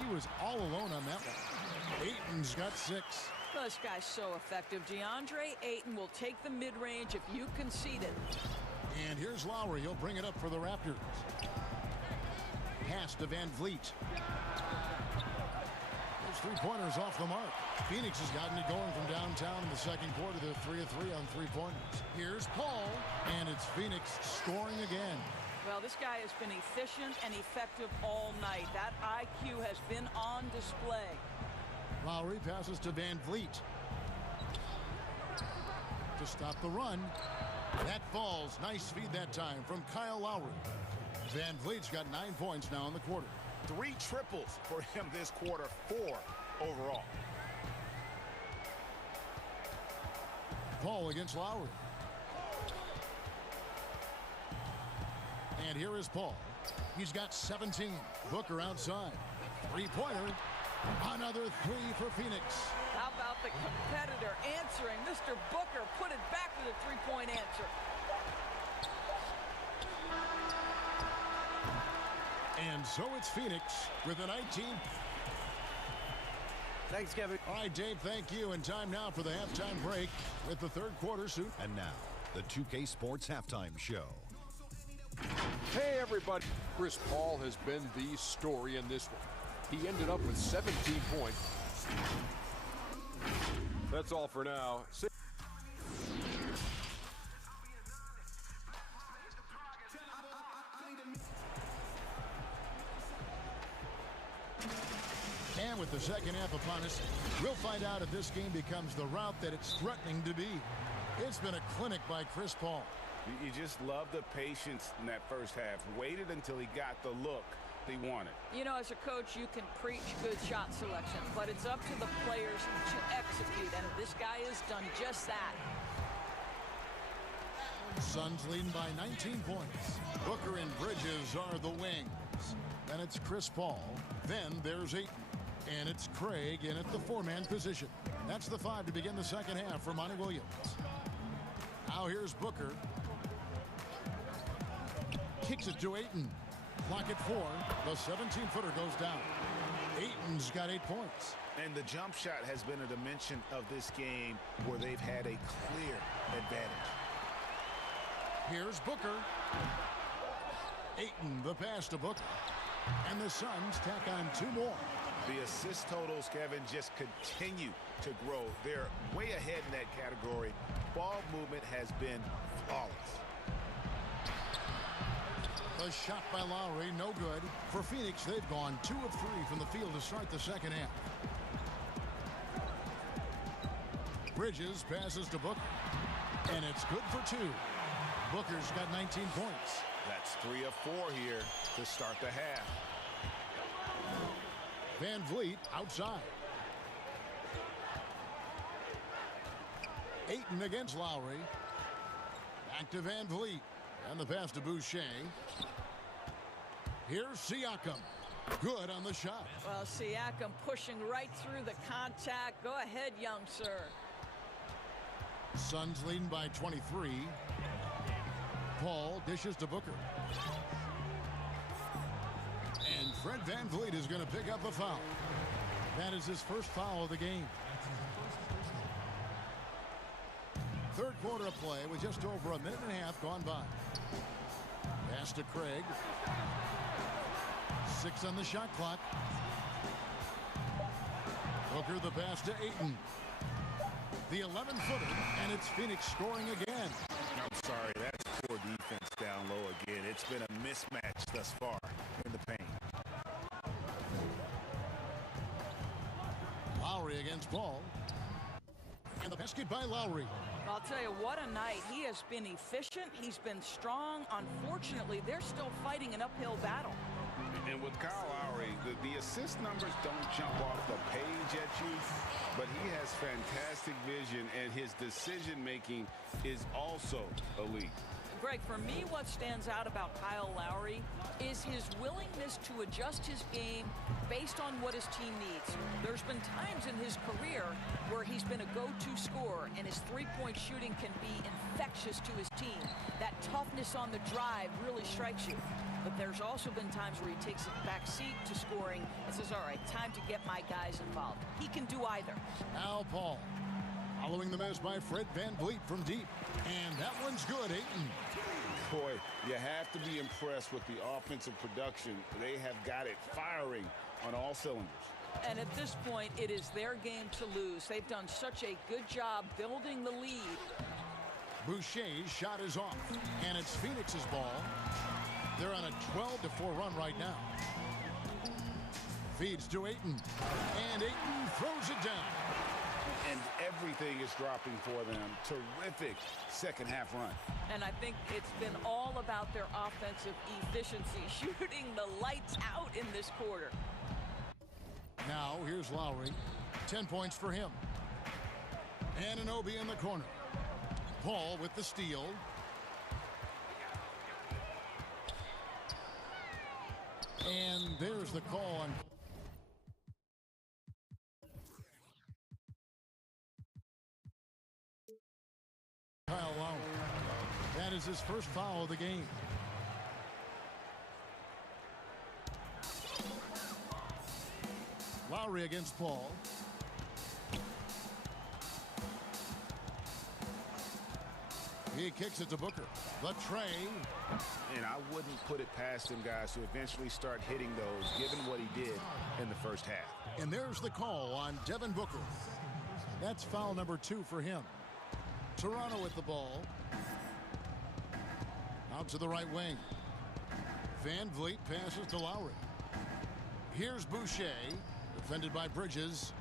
He was all alone on that one. Ayton's got 6. Well, this guy's so effective. DeAndre Ayton will take the mid-range if you concede it. And here's Lowry. He'll bring it up for the Raptors. Pass to Van Vliet. Those 3-pointers off the mark. Phoenix has gotten it going from downtown in the second quarter. They're 3 of 3 on 3-pointers. Here's Paul, and it's Phoenix scoring again. Well, this guy has been efficient and effective all night. That IQ has been on display. Lowry passes to Van Vliet. To stop the run. That falls. Nice feed that time from Kyle Lowry. Van Vliet's got 9 points now in the quarter. 3 triples for him this quarter, 4 overall. Paul against Lowry. And here is Paul. He's got 17. Booker outside. 3-pointer. Another 3 for Phoenix. How about the competitor answering? Mr. Booker put it back with a 3-point answer. And so it's Phoenix with a 19. Thanks, Kevin. All right, Dave, thank you. And time now for the halftime break with the third quarter soon. And now, the 2K Sports Halftime Show. Hey, everybody. Chris Paul has been the story in this one. He ended up with 17 points. That's all for now. And with the second half upon us, we'll find out if this game becomes the route that it's threatening to be. It's been a clinic by Chris Paul. You just love the patience in that first half. Waited until he got the look he wanted. You know, as a coach, you can preach good shot selection, but it's up to the players to execute, and this guy has done just that. Suns leading by 19 points. Booker and Bridges are the wings. Then it's Chris Paul. Then there's Ayton. And it's Craig in at the four-man position. That's the 5 to begin the second half for Monty Williams. Now here's Booker. Kicks it to Ayton. Clock at 4. The 17-footer goes down. Ayton's got 8 points. And the jump shot has been a dimension of this game where they've had a clear advantage. Here's Booker. Ayton, the pass to Booker. And the Suns tack on 2 more. The assist totals, Kevin, just continue to grow. They're way ahead in that category. Ball movement has been flawless. The shot by Lowry, no good. For Phoenix, they've gone 2 of 3 from the field to start the second half. Bridges passes to Booker. And it's good for 2. Booker's got 19 points. That's 3 of 4 here to start the half. Van Vliet outside. Ayton against Lowry. Back to Van Vliet. And the pass to Boucher. Here's Siakam. Good on the shot. Well, Siakam pushing right through the contact. Go ahead, young sir. Suns leading by 23. Paul dishes to Booker. And Fred Van Vliet is going to pick up a foul. That is his first foul of the game. Third quarter of play with just over a minute and a half gone by. Pass to Craig. 6 on the shot clock. Booker the pass to Ayton. The 11-footer, and it's Phoenix scoring again. I'm sorry, that's poor defense down low again. It's been a mismatch thus far in the paint. Lowry against Paul. And the basket by Lowry. I'll tell you, what a night. He has been efficient. He's been strong. Unfortunately, they're still fighting an uphill battle. And with Kyle Lowry, the assist numbers don't jump off the page at you, but he has fantastic vision, and his decision-making is also elite. Greg, for me, what stands out about Kyle Lowry is his willingness to adjust his game based on what his team needs. There's been times in his career where he's been a go-to scorer, and his three-point shooting can be infectious to his team. That toughness on the drive really strikes you. But there's also been times where he takes a back seat to scoring and says, all right, time to get my guys involved. He can do either. Al Paul following the miss by Fred Van Vliet from deep. And that one's good, Ayton. Boy, you have to be impressed with the offensive production. They have got it firing on all cylinders. And at this point, it is their game to lose. They've done such a good job building the lead. Boucher's shot is off, and it's Phoenix's ball. They're on a 12-4 run right now. Feeds to Ayton, and Ayton throws it down. And everything is dropping for them. Terrific second half run. And I think it's been all about their offensive efficiency, shooting the lights out in this quarter. Now here's Lowry. 10 points for him. Anunoby in the corner. Paul with the steal. And there's the call on Kyle Lowry. That is his first foul of the game. Lowry against Paul. He kicks it to Booker. The tray. And I wouldn't put it past him, guys, to eventually start hitting those, given what he did in the first half. And there's the call on Devin Booker. That's foul number 2 for him. Toronto with the ball. Out to the right wing. Van Vliet passes to Lowry. Here's Boucher, defended by Bridges.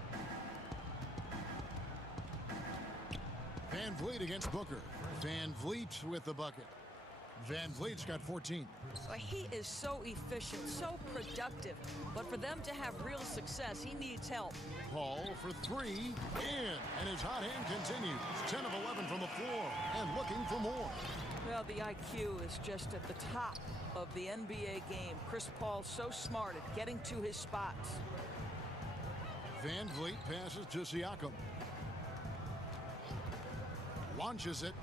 Van Vliet against Booker. Van Vliet with the bucket. Van Vliet's got 14. Well, he is so efficient, so productive. But for them to have real success, he needs help. Paul for 3, in, and his hot hand continues. 10 of 11 from the floor, and looking for more. Well, the IQ is just at the top of the NBA game. Chris Paul so smart at getting to his spots. Van Vliet passes to Siakam. Launches it.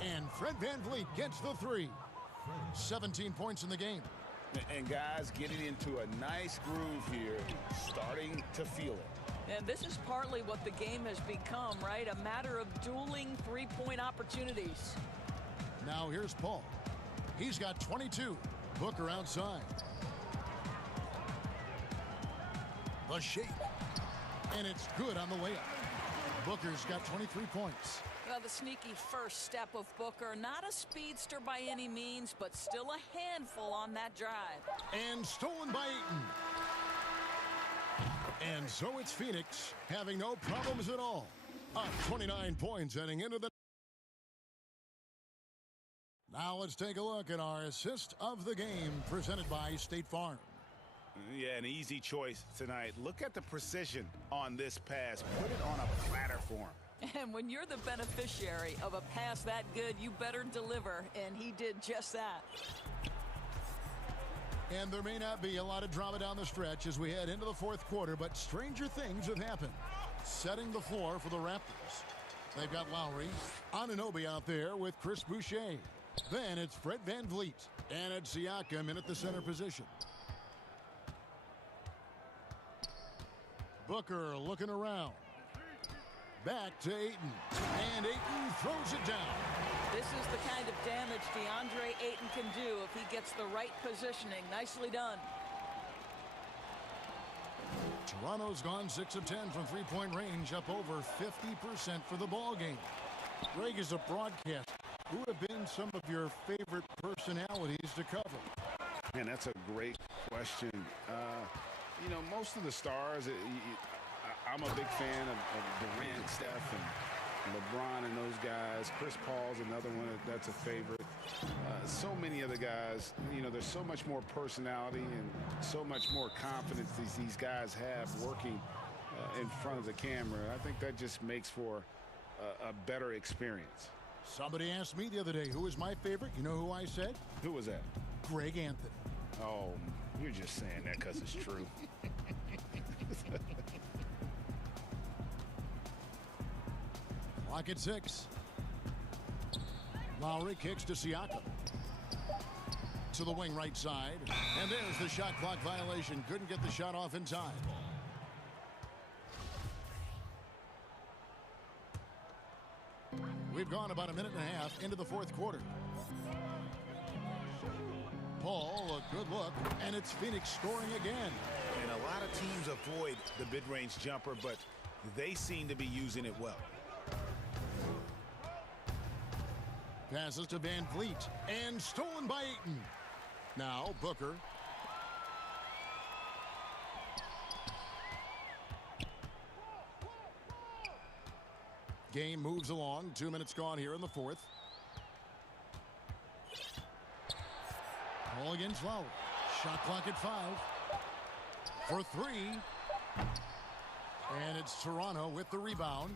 And Fred Van Vliet gets the three. 17 points in the game. And guys getting into a nice groove here, starting to feel it. And this is partly what the game has become, right? A matter of dueling three-point opportunities. Now here's Paul. He's got 22. Booker outside. The shake. And it's good on the layup. Booker's got 23 points. Well, the sneaky first step of Booker. Not a speedster by any means, but still a handful on that drive. And stolen by Ayton. And so it's Phoenix having no problems at all. Up 29 points heading into the... Now let's take a look at our assist of the game presented by State Farm. Yeah, an easy choice tonight. Look at the precision on this pass. Put it on a platter for him. And when you're the beneficiary of a pass that good, you better deliver, and he did just that. And there may not be a lot of drama down the stretch as we head into the fourth quarter, but stranger things have happened. Setting the floor for the Raptors. They've got Lowry, Anunoby out there with Chris Boucher. Then it's Fred Van Vliet, and it's Siakam in at the center position. Booker looking around. Back to Ayton. And Ayton throws it down. This is the kind of damage DeAndre Ayton can do if he gets the right positioning. Nicely done. Toronto's gone 6 of 10 from three-point range, up over 50% for the ball game. Greg, is a broadcaster, who have been some of your favorite personalities to cover? Man, that's a great question. You know, most of the stars, I'm a big fan of Durant, Steph, and LeBron and those guys. Chris Paul's another one that's a favorite. So many of the guys, you know, there's so much more personality and so much more confidence these guys have working in front of the camera. I think that just makes for a better experience. Somebody asked me the other day, who is my favorite? You know who I said? Who was that? Greg Anthony. Oh, you're just saying that because it's true. Clock at 6. Lowry kicks to Siakam. To the wing right side. And there's the shot clock violation. Couldn't get the shot off in time. We've gone about a minute and a half into the fourth quarter. Paul, a good look, and it's Phoenix scoring again. And a lot of teams avoid the mid-range jumper, but they seem to be using it well. Passes to Van Vliet, and stolen by Ayton. Now Booker. Game moves along. 2 minutes gone here in the fourth. Ball against Lowry. Shot clock at 5. For 3. And it's Toronto with the rebound.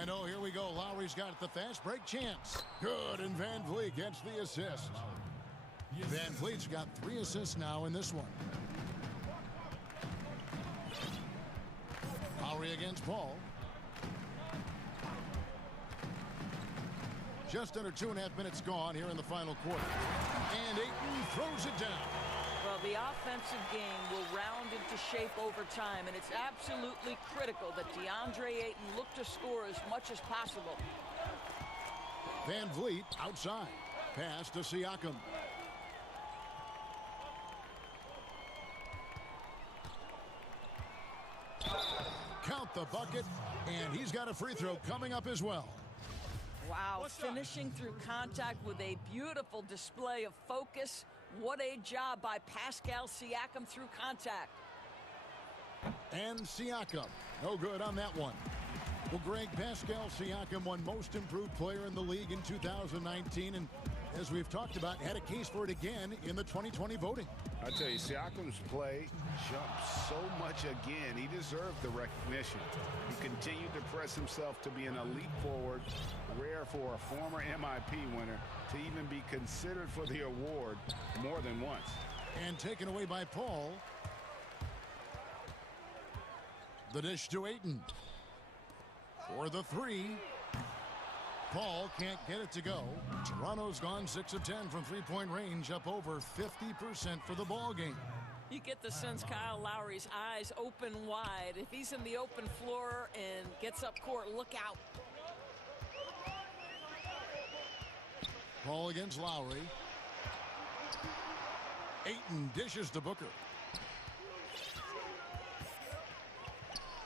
And oh, here we go. Lowry's got the fast break chance. Good, and Van Vliet gets the assist. Van Vliet's got 3 assists now in this one. Lowry against Paul. Just under 2.5 minutes gone here in the final quarter. And Ayton throws it down. Well, the offensive game will round into shape over time, and it's absolutely critical that DeAndre Ayton look to score as much as possible. Van Vliet outside. Pass to Siakam. Count the bucket, and he's got a free throw coming up as well. Wow, finishing through contact with a beautiful display of focus. What a job by Pascal Siakam through contact. And Siakam, no good on that one. Well, Greg, Pascal Siakam won Most Improved Player in the league in 2019, and as we've talked about, had a case for it again in the 2020 voting. I tell you, Siakam's play jumped so much again. He deserved the recognition. He continued to press himself to be an elite forward, rare for a former MIP winner to even be considered for the award more than once. And taken away by Paul. The dish to Ayton. For the three. Paul can't get it to go. Toronto's gone 6 of 10 from three-point range, up over 50% for the ball game. You get the sense Kyle Lowry's eyes open wide. If he's in the open floor and gets up court, look out. Paul against Lowry. Ayton dishes to Booker.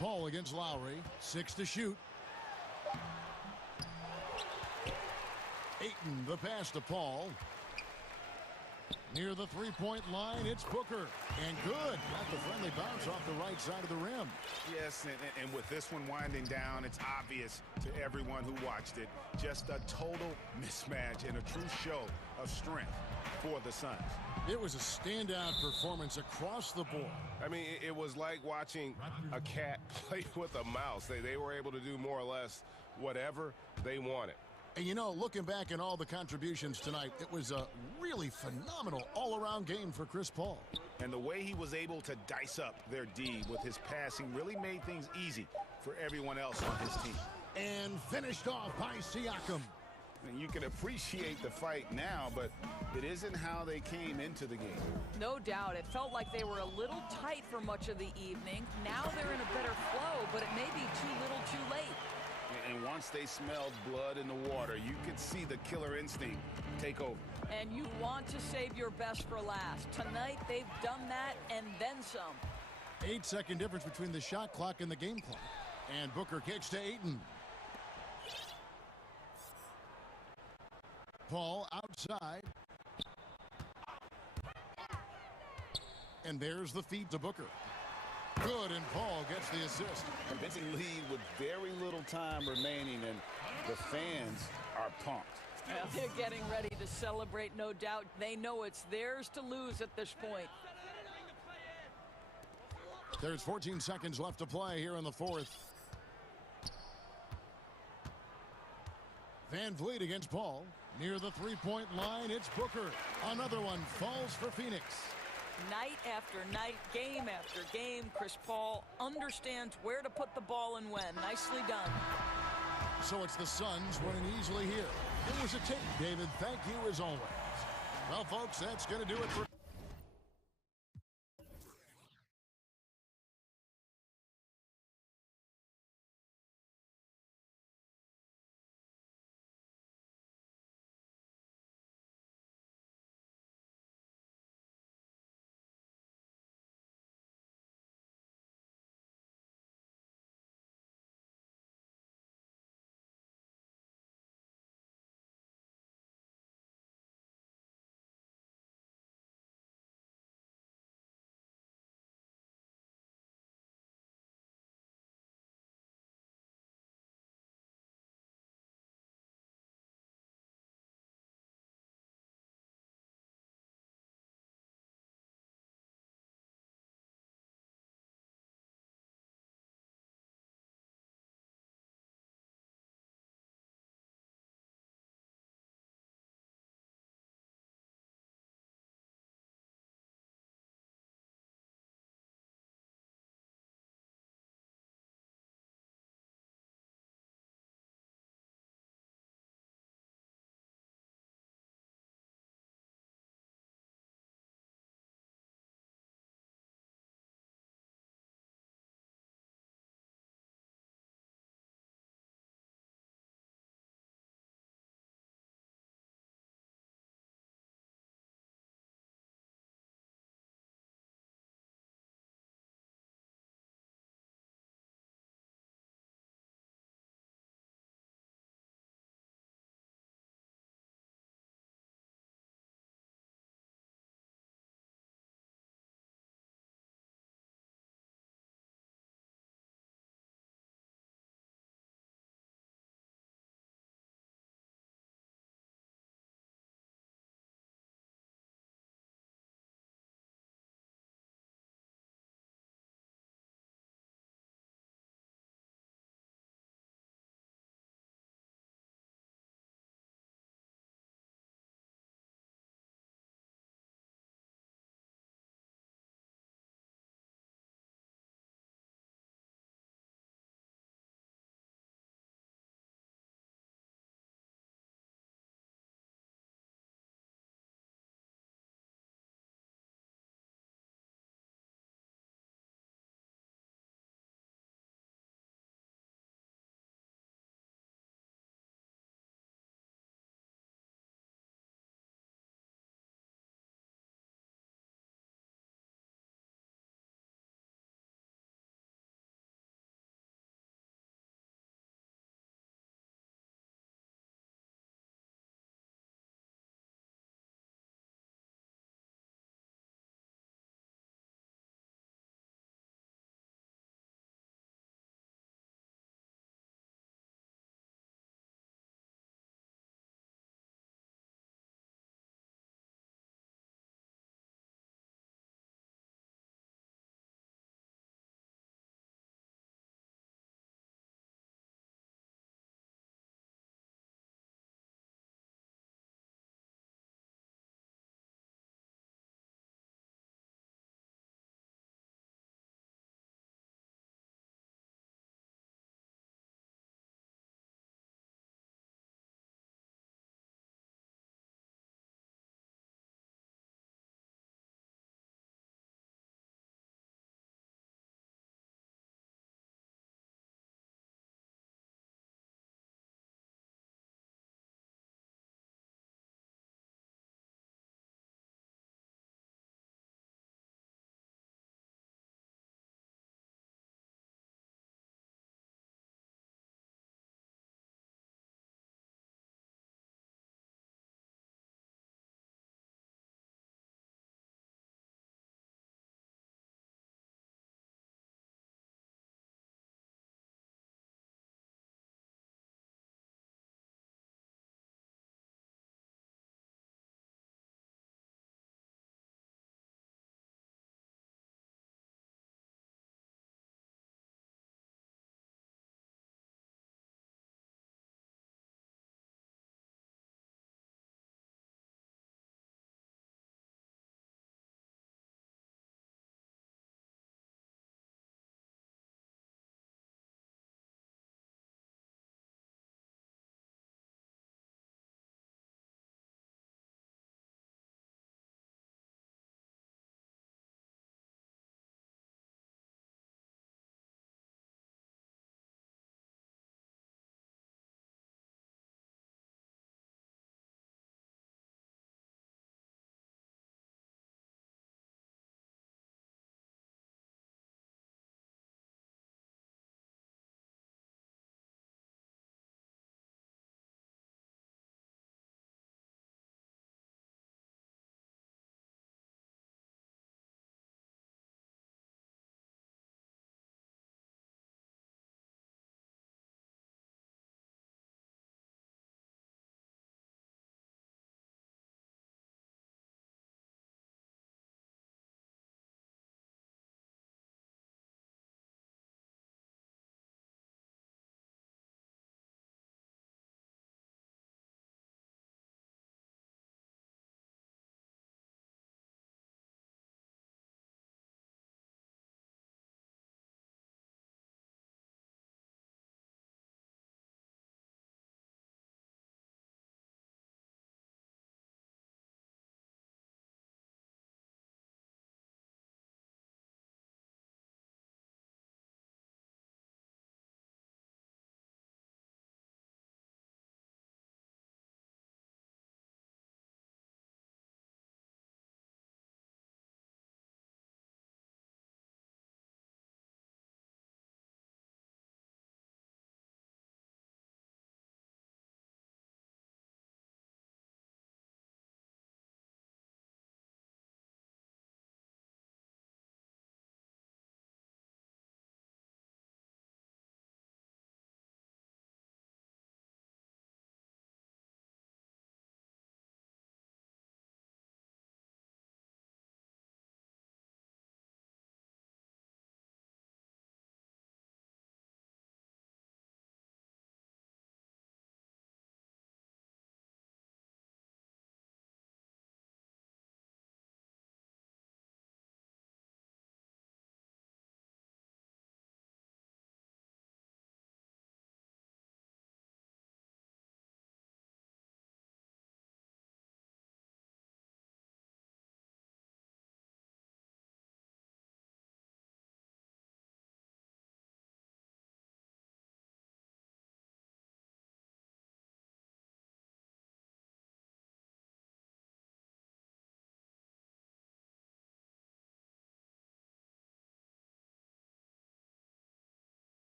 Paul against Lowry. 6 to shoot. Ayton, the pass to Paul. Near the three-point line, it's Booker. And good. Got the friendly bounce off the right side of the rim. Yes, and with this one winding down, it's obvious to everyone who watched it. Just a total mismatch and a true show of strength for the Suns. It was a standout performance across the board. I mean, it was like watching a cat play with a mouse. They were able to do more or less whatever they wanted. And you know, looking back at all the contributions tonight, it was a really phenomenal all-around game for Chris Paul. And the way he was able to dice up their D with his passing really made things easy for everyone else on his team. And finished off by Siakam. And you can appreciate the fight now, but it isn't how they came into the game. No doubt. It felt like they were a little tight for much of the evening. Now they're in a better flow, but it may be too little too late. And once they smelled blood in the water, you could see the killer instinct take over. And you want to save your best for last. Tonight, they've done that and then some. 8-second difference between the shot clock and the game clock. And Booker kicks to Ayton. Paul outside. And there's the feed to Booker. Good, and Paul gets the assist. Convincing lead with very little time remaining, and the fans are pumped. Well, they're getting ready to celebrate, no doubt. They know it's theirs to lose at this point. There's 14 seconds left to play here in the fourth. Van Vliet against Paul. Near the three-point line, it's Booker. Another one falls for Phoenix. Night after night, game after game, Chris Paul understands where to put the ball and when. Nicely done. So it's the Suns winning easily here. It was a take, David. Thank you as always. Well, folks, that's going to do it for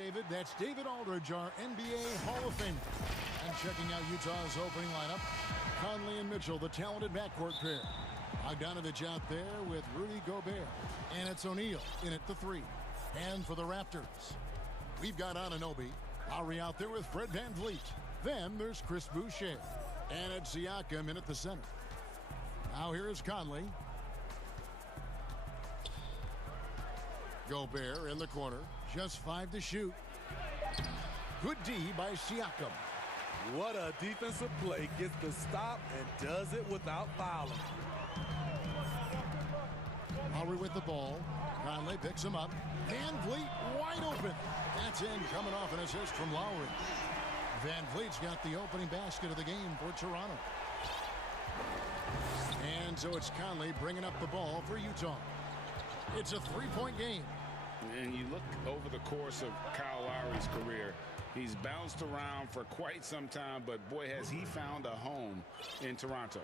David, that's David Aldridge, our NBA Hall of Famer. And checking out Utah's opening lineup, Conley and Mitchell, the talented backcourt pair. Bogdanovich out there with Rudy Gobert. And it's O'Neal in at the 3. And for the Raptors, we've got Anunoby. Lowry out there with Fred VanVleet. Then there's Chris Boucher. And it's Siakam in at the center. Now here is Conley. Gobert in the corner. Just 5 to shoot. Good D by Siakam. What a defensive play. Gets the stop and does it without fouling. Lowry with the ball. Conley picks him up. VanVleet wide open. That's in, coming off an assist from Lowry. VanVleet's got the opening basket of the game for Toronto. And so it's Conley bringing up the ball for Utah. It's a 3-point game. And you look over the course of Kyle Lowry's career, he's bounced around for quite some time, but boy, has he found a home in Toronto.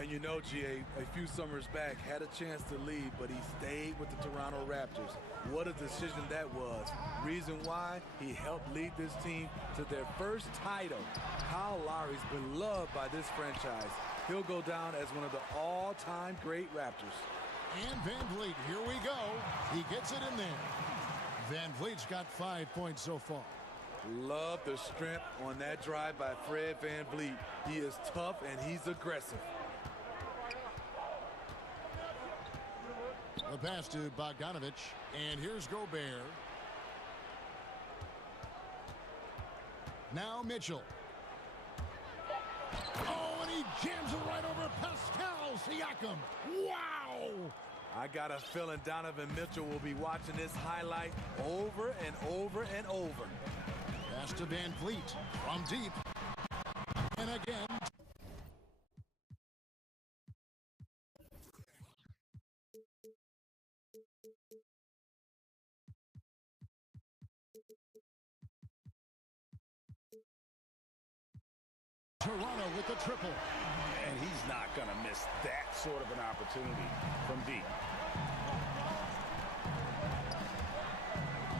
And you know, GA, a few summers back, had a chance to leave, but he stayed with the Toronto Raptors. What a decision that was. Reason why? He helped lead this team to their first title. Kyle Lowry's been loved by this franchise. He'll go down as one of the all-time great Raptors. And VanVleet, here we go. He gets it in there. VanVleet's got 5 points so far. Love the strength on that drive by Fred VanVleet. He is tough and he's aggressive. The pass to Bogdanovich, and here's Gobert. Now Mitchell. Oh, and he jams it right over Pascal Siakam. Wow! I got a feeling Donovan Mitchell will be watching this highlight over and over and over. Pass to VanVleet from deep. And again. Toronto with the triple. And he's not going to miss that sort of an opportunity from deep.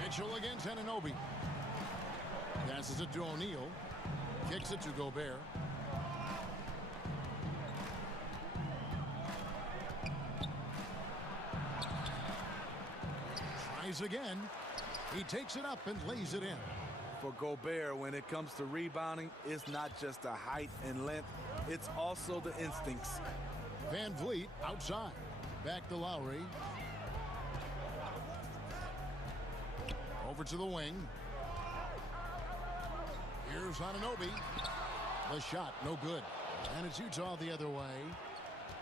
Mitchell against Anunoby. Passes it to O'Neal. Kicks it to Gobert. Tries again. He takes it up and lays it in. For Gobert, when it comes to rebounding, it's not just the height and length, it's also the instincts. VanVleet outside. Back to Lowry. Over to the wing. Here's Anunoby. The shot, no good. And it's Utah the other way.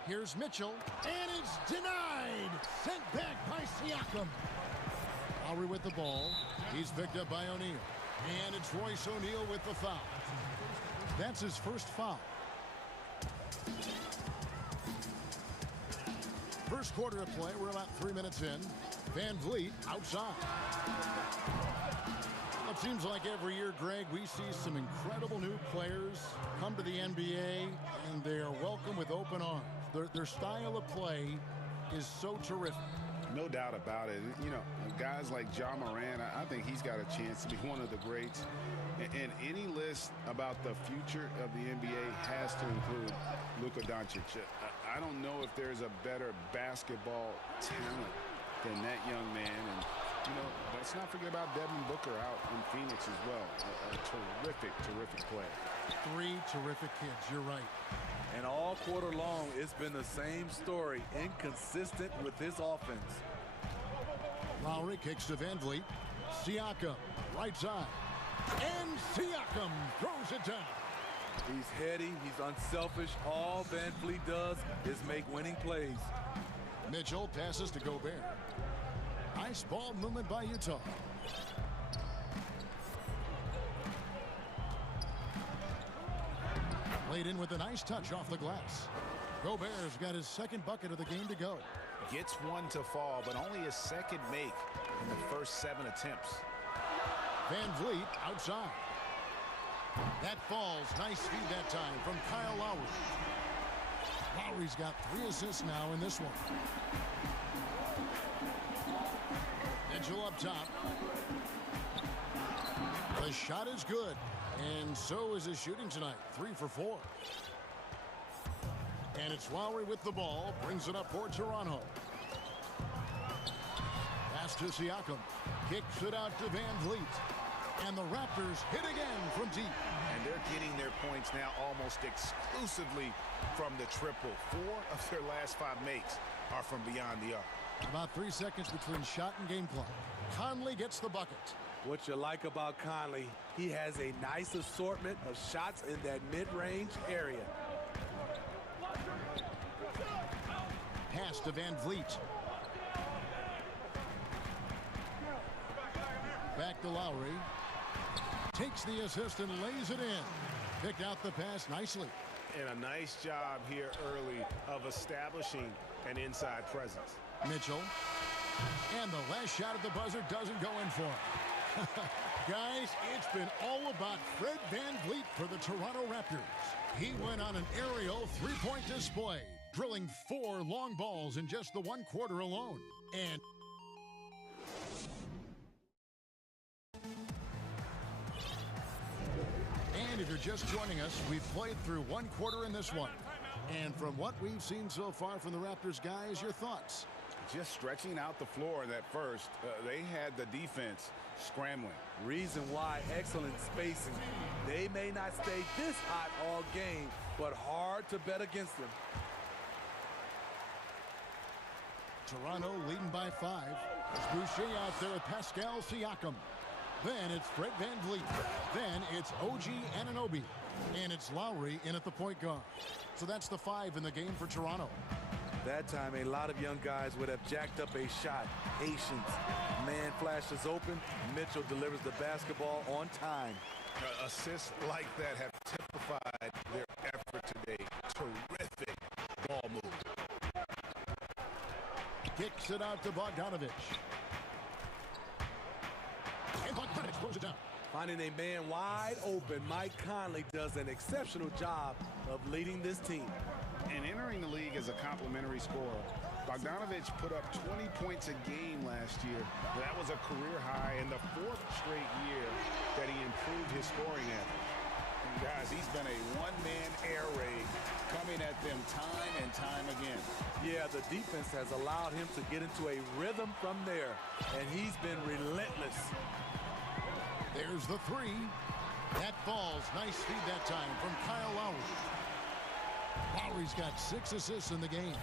Here's Mitchell. And it's denied. Sent back by Siakam. Lowry with the ball. He's picked up by O'Neal. And it's Royce O'Neal with the foul. That's his first foul. First quarter of play. We're about 3 minutes in. VanVleet outside. It seems like every year, Greg, we see some incredible new players come to the NBA, and they are welcome with open arms. Their style of play is so terrific. No doubt about it. You know, guys like Ja Morant, I think he's got a chance to be one of the greats. And any list about the future of the NBA has to include Luka Doncic. I don't know if there's a better basketball talent than that young man. And, you know, let's not forget about Devin Booker out in Phoenix as well. A terrific, terrific player. 3 terrific kids, you're right. And all quarter long, it's been the same story, inconsistent with his offense. Lowry kicks to VanVleet. Siakam, right side. And Siakam throws it down. He's heady, he's unselfish. All VanVleet does is make winning plays. Mitchell passes to Gobert. Nice ball movement by Utah. Laid in with a nice touch off the glass. Gobert's got his second bucket of the game to go. Gets one to fall, but only his second make in the first 7 attempts. VanVleet outside. That falls. Nice feed that time from Kyle Lowry. Lowry's got 3 assists now in this one. Mitchell up top. The shot is good, and so is his shooting tonight. 3 for 4. And it's Lowry with the ball, brings it up for Toronto. Pass to Siakam, kicks it out to Van Vliet. And the Raptors hit again from deep. And they're getting their points now almost exclusively from the triple. 4 of their last 5 makes are from beyond the arc. About 3 seconds between shot and game clock. Conley gets the bucket. What you like about Conley, he has a nice assortment of shots in that mid-range area. Pass to Van Vliet. Back to Lowry. Takes the assist and lays it in. Picked out the pass nicely. And a nice job here early of establishing an inside presence. Mitchell. And the last shot at the buzzer doesn't go in for him. Guys, it's been all about Fred Van Vliet for the Toronto Raptors. He went on an aerial three-point display, drilling 4 long balls in just the 1 quarter alone. And if you're just joining us, we've played through 1 quarter in this one. And from what we've seen so far from the Raptors, guys, your thoughts? Just stretching out the floor in that first. They had the defense scrambling. Reason why, excellent spacing. They may not stay this hot all game, but hard to bet against them. Toronto leading by 5. It's Boucher out there with Pascal Siakam. Then it's Fred Van Vliet. Then it's OG Anunoby. And it's Lowry in at the point guard. So that's the 5 in the game for Toronto. That time, a lot of young guys would have jacked up a shot. Patience. Man flashes open. Mitchell delivers the basketball on time. Assists like that have typified their effort today. Terrific ball move. Kicks it out to Bogdanovich. And Bogdanovich throws it down. Finding a man wide open, Mike Conley does an exceptional job of leading this team. And entering the league as a complimentary scorer, Bogdanovich put up 20 points a game last year. That was a career high in the 4th straight year that he improved his scoring average. And guys, he's been a one-man air raid coming at them time and time again. Yeah, the defense has allowed him to get into a rhythm from there, and he's been relentless. There's the 3. That falls. Nice feed that time from Kyle Lowry. Lowry's got 6 assists in the game.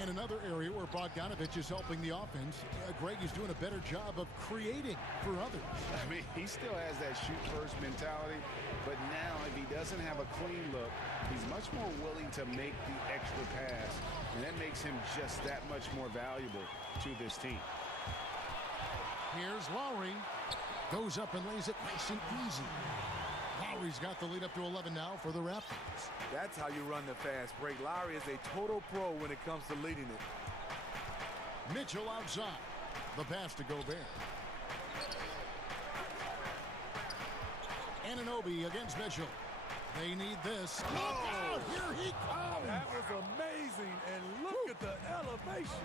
And another area where Bogdanovich is helping the offense. Greg is doing a better job of creating for others. I mean, he still has that shoot-first mentality, but now if he doesn't have a clean look, he's much more willing to make the extra pass, and that makes him just that much more valuable to this team. Here's Lowry. Goes up and lays it nice and easy. Lowry's got the lead up to 11 now for the Raptors. That's how you run the fast break. Lowry is a total pro when it comes to leading it. Mitchell outside. The pass to Gobert. Anunoby against Mitchell. They need this. Oh, here he comes. That was amazing, and look at the elevation.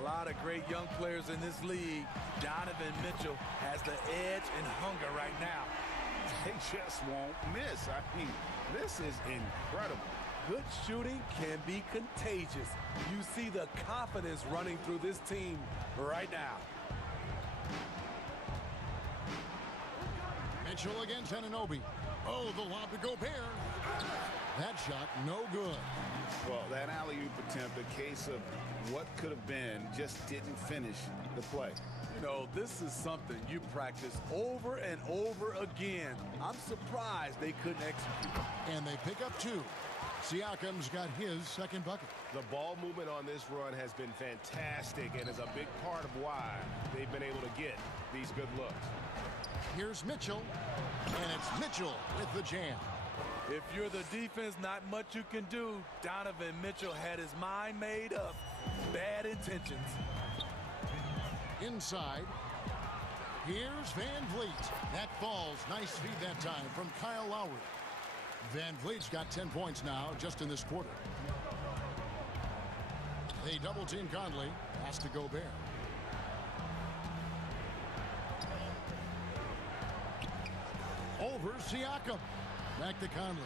A lot of great young players in this league. Donovan Mitchell has the edge and hunger right now. They just won't miss. I mean, this is incredible. Good shooting can be contagious. You see the confidence running through this team right now. Mitchell against Anunoby. Oh, the lob to Gobert. That shot, no good. Well, that alley-oop attempt, a case of what could have been, just didn't finish the play. You know, this is something you practice over and over again. I'm surprised they couldn't execute. And they pick up 2. Siakam's got his 2nd bucket. The ball movement on this run has been fantastic and is a big part of why they've been able to get these good looks. Here's Mitchell, and it's Mitchell with the jam. If you're the defense, not much you can do. Donovan Mitchell had his mind made up. Bad intentions. Inside. Here's Van Vliet. That falls. Nice feed that time from Kyle Lowry. Van Vliet's got 10 points now just in this quarter. They double team Conley. Pass to Gobert. over Siakam. Back to Conley.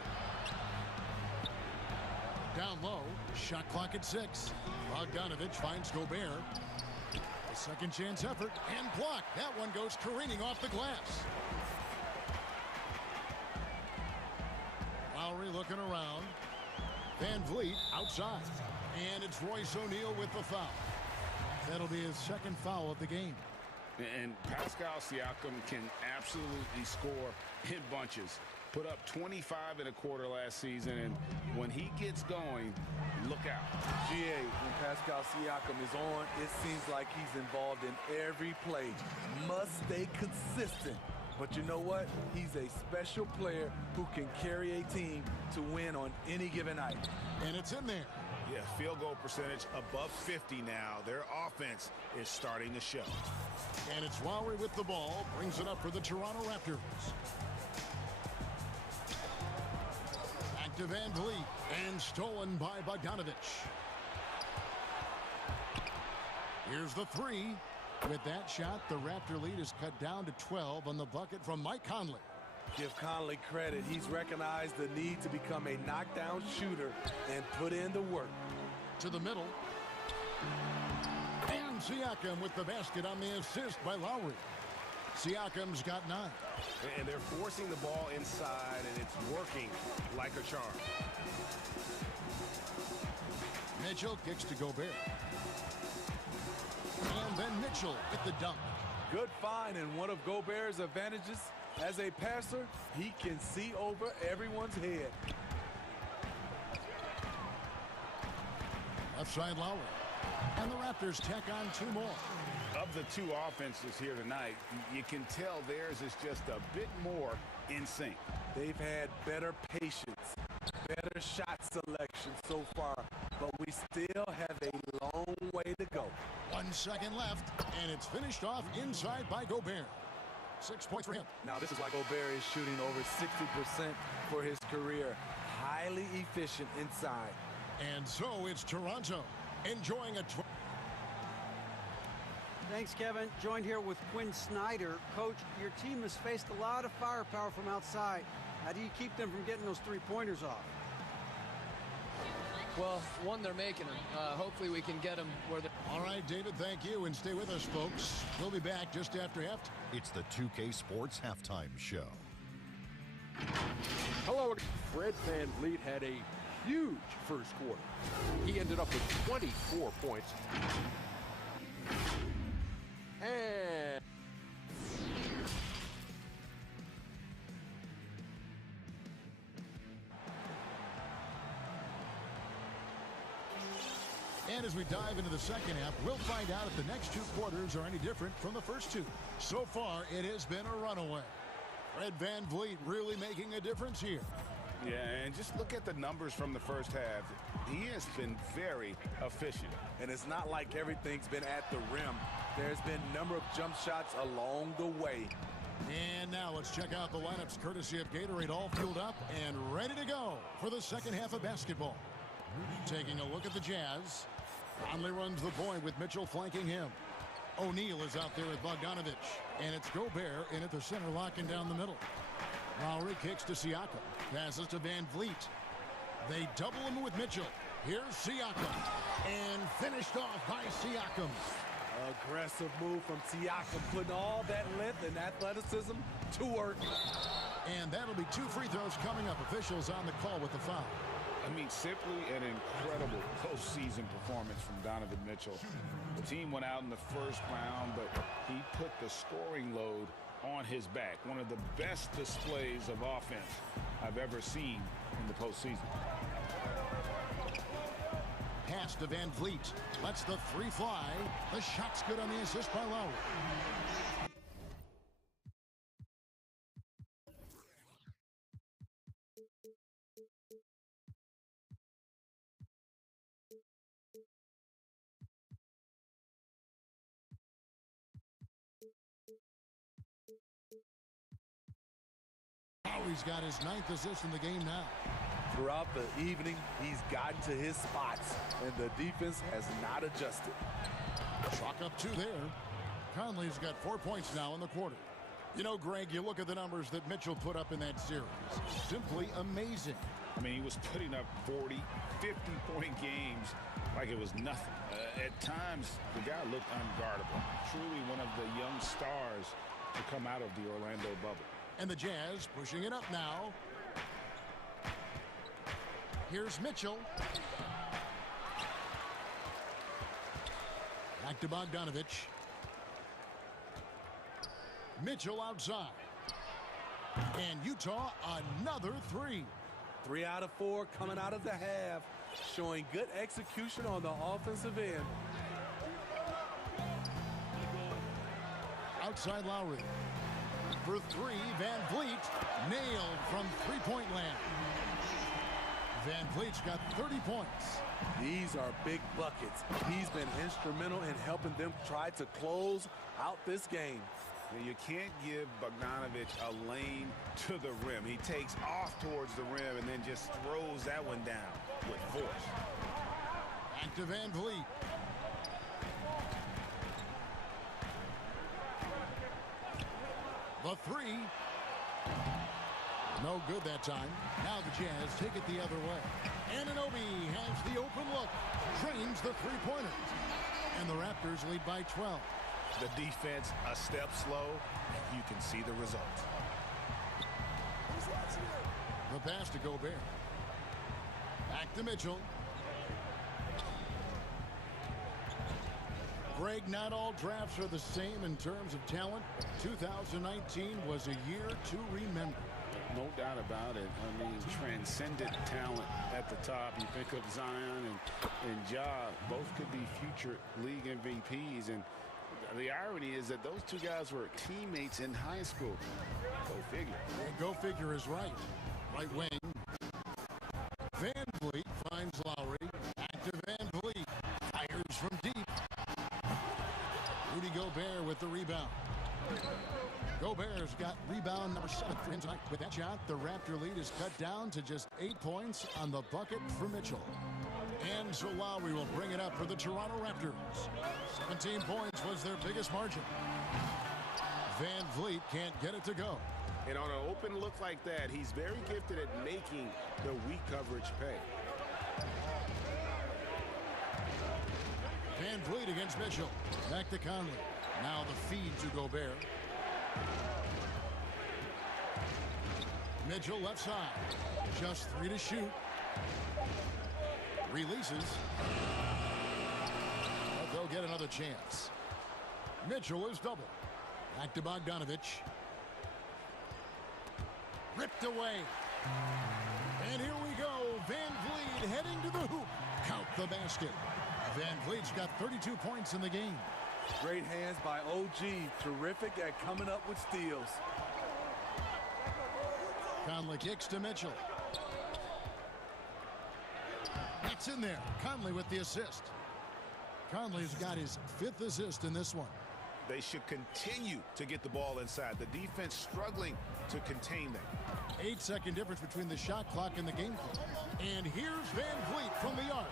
Down low. Shot clock at 6. Bogdanovich finds Gobert. A second chance effort and blocked. That one goes careening off the glass. Lowry looking around. Van Vliet outside. And it's Royce O'Neal with the foul. That'll be his second foul of the game. And Pascal Siakam can absolutely score in bunches. Put up 25 in a quarter last season, and when he gets going, look out. GA, when Pascal Siakam is on, it seems like he's involved in every play. Must stay consistent. But you know what? He's a special player who can carry a team to win on any given night. And it's in there. Yeah, field goal percentage above 50 now. Their offense is starting to show. And it's Lowry with the ball. Brings it up for the Toronto Raptors. Back to Van Vliet. And stolen by Bogdanovich. Here's the three. With that shot, the Raptor lead is cut down to 12 on the bucket from Mike Conley. Give Conley credit. He's recognized the need to become a knockdown shooter and put in the work. To the middle. And Siakam with the basket on the assist by Lowry. Siakam's got 9. And they're forcing the ball inside, and it's working like a charm. Mitchell kicks to Gobert. And then Mitchell with the dunk. Good find, and one of Gobert's advantages as a passer, he can see over everyone's head. Left side Lowry. And the Raptors tack on 2 more. Of the 2 offenses here tonight, you can tell theirs is just a bit more in sync. They've had better patience, better shot selection so far, but we still have a long way to go. 1 second left, and it's finished off inside by Gobert. 6 points for him. Now this is why Gobert is shooting over 60% for his career. Highly efficient inside. And so it's Toronto enjoying a... Thanks, Kevin. Joined here with Quinn Snyder. Coach, your team has faced a lot of firepower from outside. How do you keep them from getting those 3-pointers off? Well, one, they're making them. Hopefully we can get them where they're... All right, David, thank you. And stay with us, folks. We'll be back just after half. It's the 2K Sports Halftime Show. Hello. Fred Van Vliet had a huge first quarter. He ended up with 24 points. And as we dive into the second half, we'll find out if the next 2 quarters are any different from the first 2. So far, it has been a runaway. Fred Van Vliet really making a difference here. Yeah, and just look at the numbers from the first half. He has been very efficient. And it's not like everything's been at the rim. There's been a number of jump shots along the way. And now let's check out the lineups courtesy of Gatorade, all fueled up and ready to go for the second half of basketball. Taking a look at the Jazz. Conley runs the point with Mitchell flanking him. O'Neal is out there with Bogdanovich. And it's Gobert in at the center, locking down the middle. Lowry kicks to Siakam. Passes to Van Vliet. They double him with Mitchell. Here's Siakam. And finished off by Siakam. Aggressive move from Siakam, putting all that length and athleticism to work. And that'll be 2 free throws coming up. Officials on the call with the foul. I mean, simply an incredible postseason performance from Donovan Mitchell. The team went out in the first round, but he put the scoring load on his back. One of the best displays of offense I've ever seen in the postseason. Pass to Van Vliet. Lets the 3 fly. The shot's good on the assist by Lowry. Lowry's got his 9th assist in the game now. Throughout the evening, he's gotten to his spots, and the defense has not adjusted. Chalk up 2 there. Conley's got 4 points now in the quarter. You know, Greg, you look at the numbers that Mitchell put up in that series. Simply amazing. I mean, he was putting up 40, 50-point games like it was nothing. At times, the guy looked unguardable. Truly one of the young stars to come out of the Orlando bubble. And the Jazz pushing it up now. Here's Mitchell. Back to Bogdanovich. Mitchell outside. And Utah another three. 3 out of 4 coming out of the half, showing good execution on the offensive end. Outside Lowry. For three, Van Vliet nailed from three-point land. Van Vliet's got 30 points. These are big buckets. He's been instrumental in helping them try to close out this game. And you can't give Bogdanovich a lane to the rim. He takes off towards the rim and then just throws that one down with force. Back to Van Vliet. The three. No good that time. Now the Jazz take it the other way. Anunoby has the open look. Drains the three-pointer. And the Raptors lead by 12. The defense a step slow, and you can see the results. The pass to Gobert. Back to Mitchell. Greg, not all drafts are the same in terms of talent. 2019 was a year to remember. No doubt about it. I mean, transcendent talent at the top. You think of Zion and Ja, both could be future league MVPs. And the irony is that those two guys were teammates in high school. Go figure. And go figure is right. Right wing. Van Vliet finds Lowry. Back to Van Vliet. Fires from deep. Rudy Gobert with the rebound. Gobert's got rebound number 7 for him tonight. With that shot, the Raptor lead is cut down to just 8 points on the bucket for Mitchell. And so Lowry will bring it up for the Toronto Raptors. 17 points was their biggest margin. Van Vliet can't get it to go. And on an open look like that, he's very gifted at making the weak coverage pay. Van Vliet against Mitchell. Back to Conley. Now the feed to Gobert. Mitchell left side. Just 3 to shoot. Releases. But they'll get another chance. Mitchell is double. Back to Bogdanovich. Ripped away. And here we go. Van Vliet heading to the hoop. Count the basket. Van Vliet's got 32 points in the game. Great hands by OG. Terrific at coming up with steals. Conley kicks to Mitchell. It's in there. Conley with the assist. Conley's got his 5th assist in this one. They should continue to get the ball inside. The defense struggling to contain them. 8-second difference between the shot clock and the game clock. And here's Van Vliet from the arc.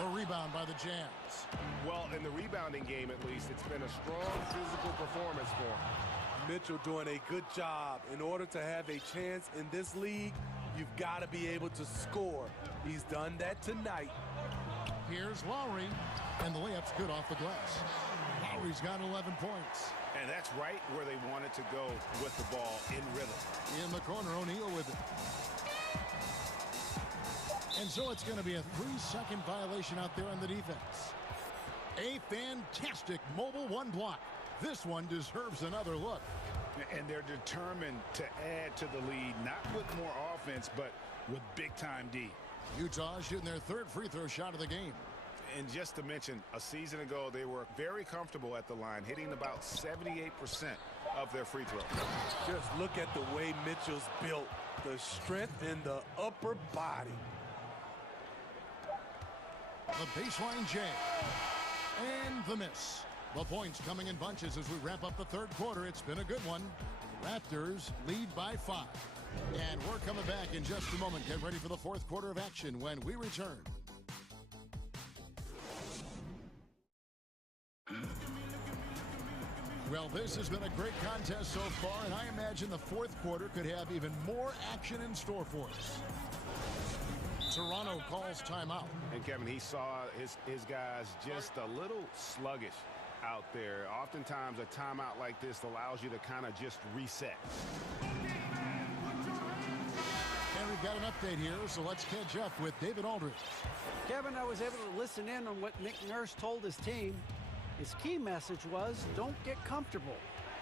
A rebound by the Jazz. Well, in the rebounding game, at least, it's been a strong physical performance for him. Mitchell doing a good job. In order to have a chance in this league, you've got to be able to score. He's done that tonight. Here's Lowry, and the layup's good off the glass. Lowry's got 11 points. And that's right where they wanted to go with the ball in rhythm. In the corner, O'Neal with it. And so it's going to be a 3-second violation out there on the defense. A fantastic mobile one block. This one deserves another look. And they're determined to add to the lead, not with more offense, but with big-time D. Utah shooting their 3rd free throw shot of the game. And just to mention, a season ago, they were very comfortable at the line, hitting about 78% of their free throws. Just look at the way Mitchell's built. The strength in the upper body. The baseline J. And the miss. The points coming in bunches as we wrap up the 3rd quarter. It's been a good one. Raptors lead by 5. And we're coming back in just a moment. Get ready for the 4th quarter of action when we return. Well, this has been a great contest so far, and I imagine the fourth quarter could have even more action in store for us. Toronto calls timeout. And Kevin, he saw his guys just a little sluggish out there. Oftentimes a timeout like this allows you to kind of just reset. And we've got an update here, so let's catch up with David Aldridge. Kevin, I was able to listen in on what Nick Nurse told his team. His key message was, don't get comfortable.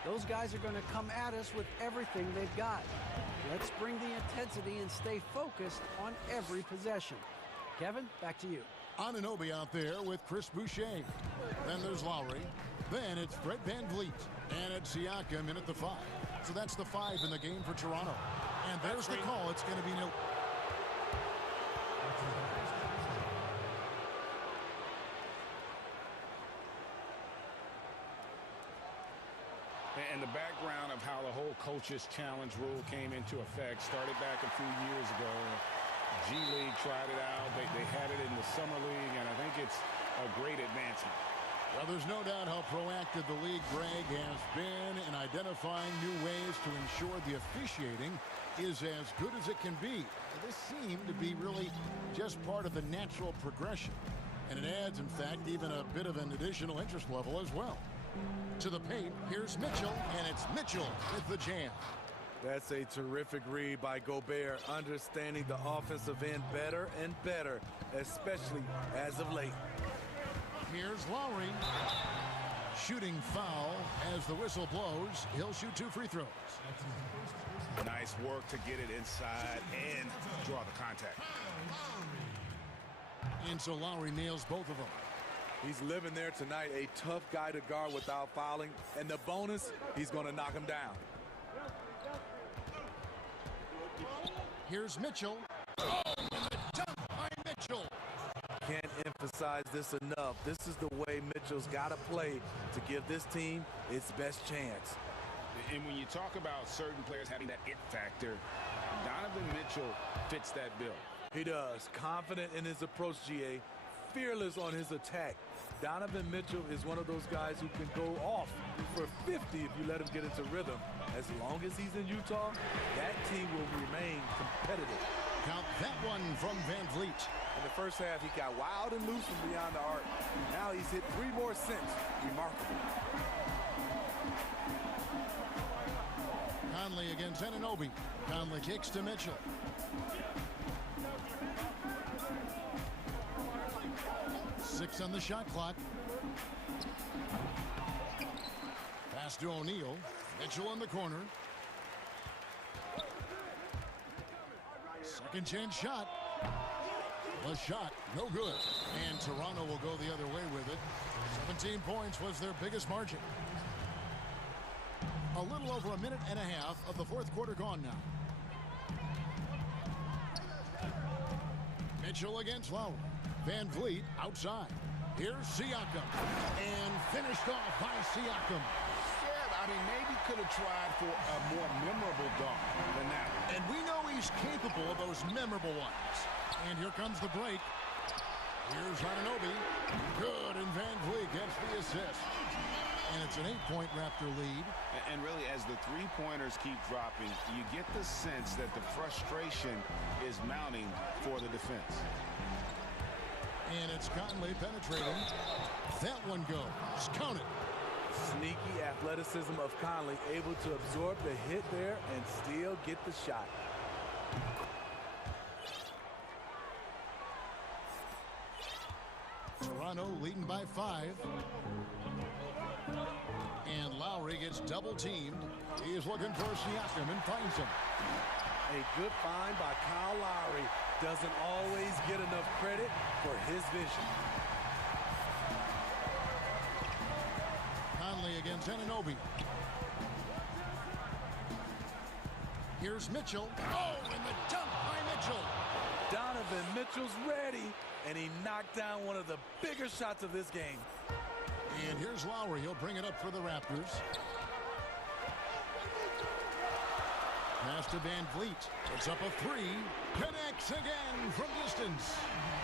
Those guys are going to come at us with everything they've got. Let's bring the intensity and stay focused on every possession. Kevin, back to you. Anunoby out there with Chris Boucher. Then there's Lowry. Then it's Fred VanVleet. And it's Siakam in at the 5. So that's the 5 in the game for Toronto. And there's the call. It's going to be nil. And the background of how the whole coaches challenge rule came into effect started back a few years ago. G League tried it out. They had it in the Summer League, and I think it's a great advancement. Well, there's no doubt how proactive the league, Greg, has been in identifying new ways to ensure the officiating is as good as it can be. This seemed to be really just part of the natural progression. And it adds, in fact, even a bit of an additional interest level as well. To the paint, here's Mitchell, and it's Mitchell with the jam. That's a terrific read by Gobert, understanding the offensive end better and better, especially as of late. Here's Lowry. Shooting foul as the whistle blows. He'll shoot 2 free throws. Nice work to get it inside and draw the contact. And so Lowry nails both of them. He's living there tonight, a tough guy to guard without fouling. And the bonus, he's going to knock him down. Here's Mitchell. Oh, and the dunk by Mitchell. Can't emphasize this enough. This is the way Mitchell's got to play to give this team its best chance. And when you talk about certain players having that it factor, Donovan Mitchell fits that bill. He does. Confident in his approach, GA. Fearless on his attack. Donovan Mitchell is one of those guys who can go off for 50 if you let him get into rhythm. As long as he's in Utah, that team will remain competitive. Count that one from VanVleet. In the first half, he got wild and loose from beyond the arc. Now he's hit 3 more since. Remarkable. Conley against Anunoby. Conley kicks to Mitchell. Six on the shot clock. Pass to O'Neal. Mitchell in the corner. Second chance shot. The shot, no good. And Toronto will go the other way with it. 17 points was their biggest margin. A little over a minute and a half of the fourth quarter gone now. Mitchell against Lowry. VanVleet outside. Here's Siakam. And finished off by Siakam. Yeah, I mean, maybe could have tried for a more memorable dunk than that. And we know he's capable of those memorable ones. And here comes the break. Here's Anunoby. Good, and VanVleet gets the assist. And it's an 8-point Raptor lead. And really, as the three-pointers keep dropping, you get the sense that the frustration is mounting for the defense. And it's Conley penetrating. That one goes. Count it. Sneaky athleticism of Conley, able to absorb the hit there and still get the shot. Toronto leading by 5. And Lowry gets double-teamed. He is looking for Siakam and finds him. A good find by Kyle Lowry. Doesn't always get enough credit for his vision. Conley against Anunoby. Here's Mitchell. Oh, and the dunk by Mitchell. Donovan Mitchell's ready, and he knocked down one of the bigger shots of this game. And here's Lowry. He'll bring it up for the Raptors. Pass to VanVleet. It's up a 3. Connects again from distance.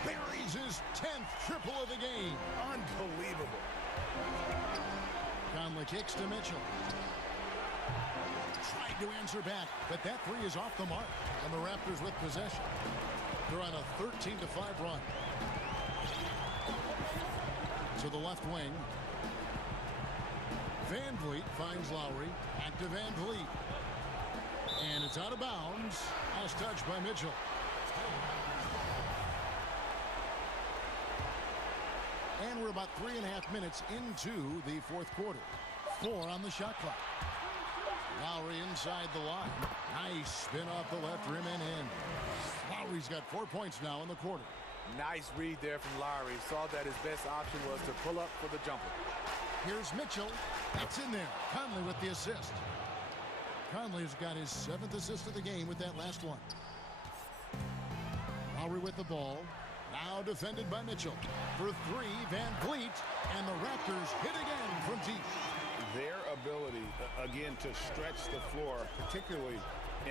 Buries his 10th triple of the game. Unbelievable. Conley kicks to Mitchell. Tried to answer back, but that three is off the mark. And the Raptors with possession. They're on a 13-5 run. To the left wing. Van Vliet finds Lowry. Back to Van Vliet. And it's out of bounds. Last touch by Mitchell. And we're about 3.5 minutes into the fourth quarter. 4 on the shot clock. Lowry inside the line. Nice spin off the left rim and in. Lowry's got 4 points now in the quarter. Nice read there from Lowry. Saw that his best option was to pull up for the jumper. Here's Mitchell. That's in there. Conley with the assist. Conley's got his 7th assist of the game with that last one. Lowry with the ball. Now defended by Mitchell. For 3, Van Vliet. And the Raptors hit again from deep. Their ability, again, to stretch the floor, particularly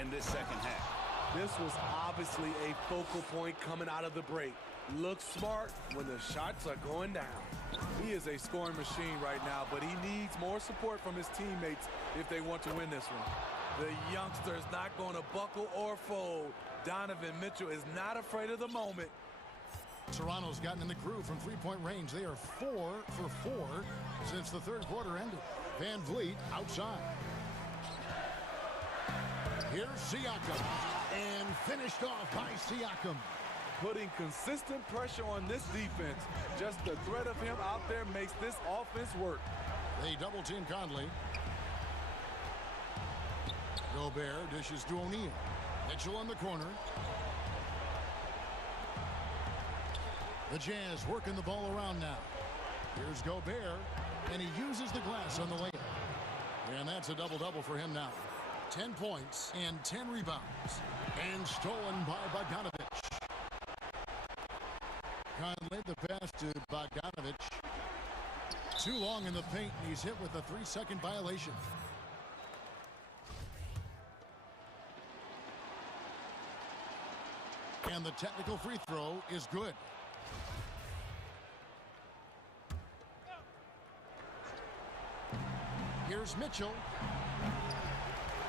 in this second half. This was obviously a focal point coming out of the break. Looks smart when the shots are going down. He is a scoring machine right now, but he needs more support from his teammates if they want to win this one. The youngster is not going to buckle or fold. Donovan Mitchell is not afraid of the moment. Toronto's gotten in the groove from three-point range. They are 4 for 4 since the third quarter ended. Van Vliet outside. Here's Siakam. And finished off by Siakam. Putting consistent pressure on this defense. Just the threat of him out there makes this offense work. They double-team Conley. Gobert dishes to O'Neal. Mitchell in the corner. The Jazz working the ball around now. Here's Gobert, and he uses the glass on the layup. And that's a double-double for him now. 10 points and 10 rebounds. And stolen by Bogdanovic. Conley, the pass to Bogdanovic. Too long in the paint, and he's hit with a 3-second violation. And the technical free throw is good. Here's Mitchell.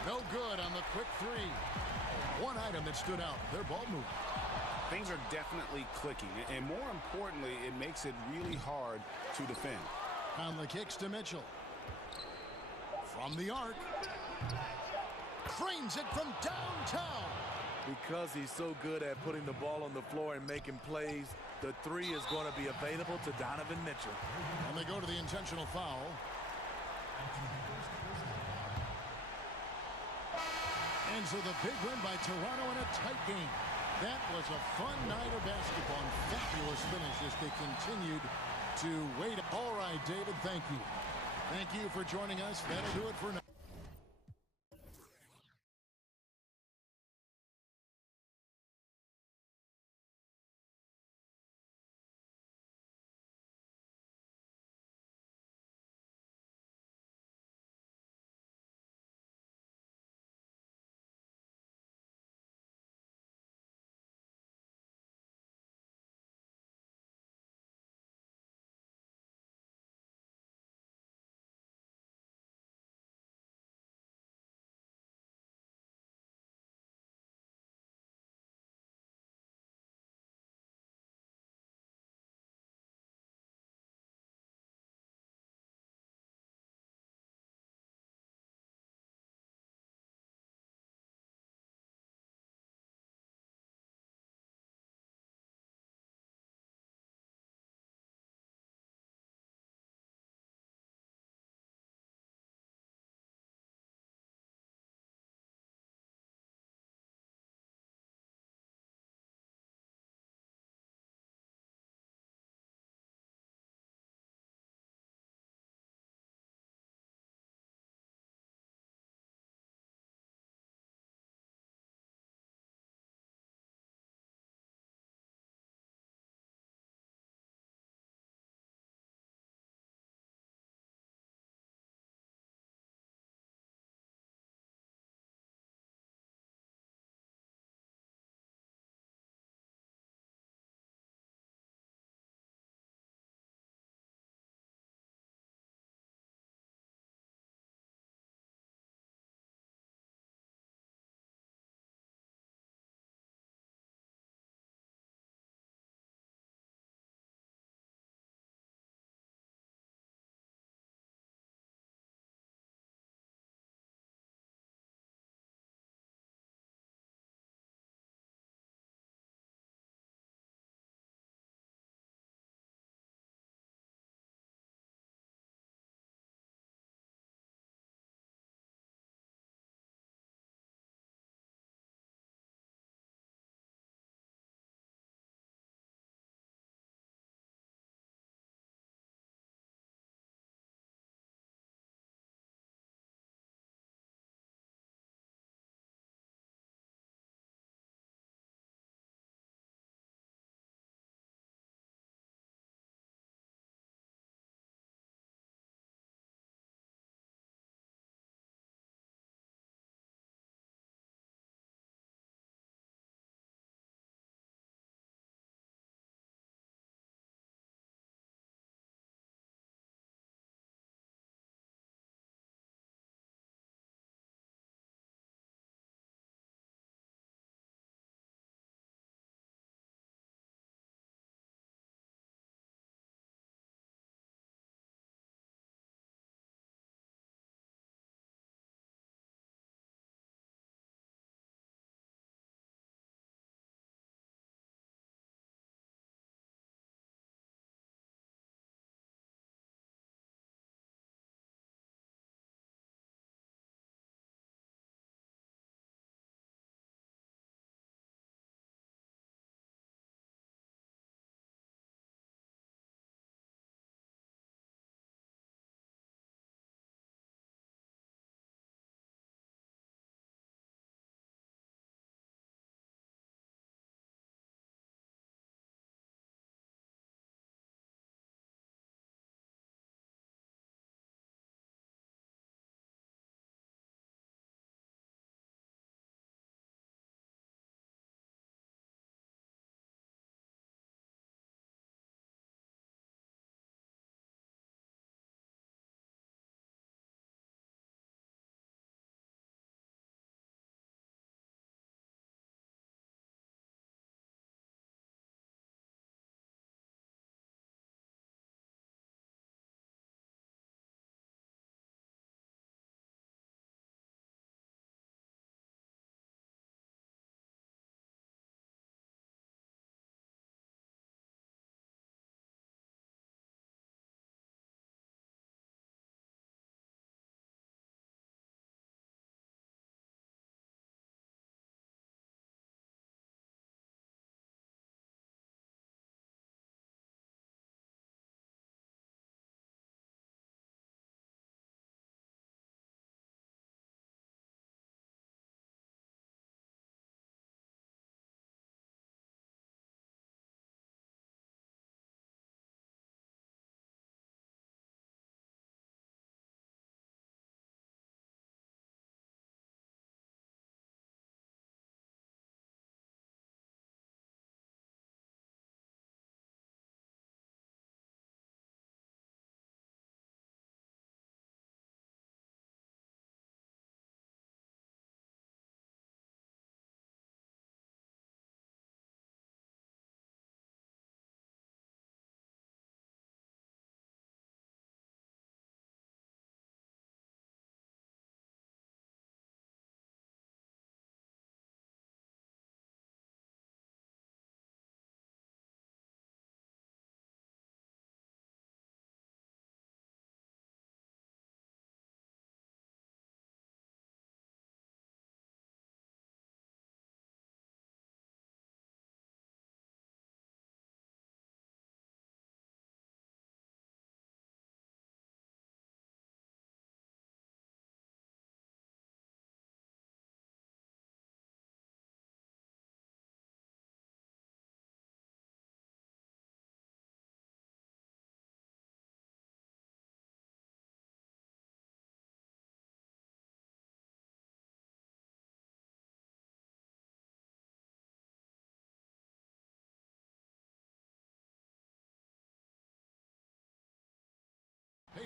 No good on the quick three. One item that stood out, their ball movement. Things are definitely clicking, and more importantly, it makes it really hard to defend. Conley kicks to Mitchell. From the arc. Frames it from downtown. Because he's so good at putting the ball on the floor and making plays, the three is going to be available to Donovan Mitchell. And they go to the intentional foul. And so the big win by Toronto in a tight game. That was a fun night of basketball and fabulous finish as they continued to wait. All right, David, thank you. Thank you for joining us. That'll do it for now.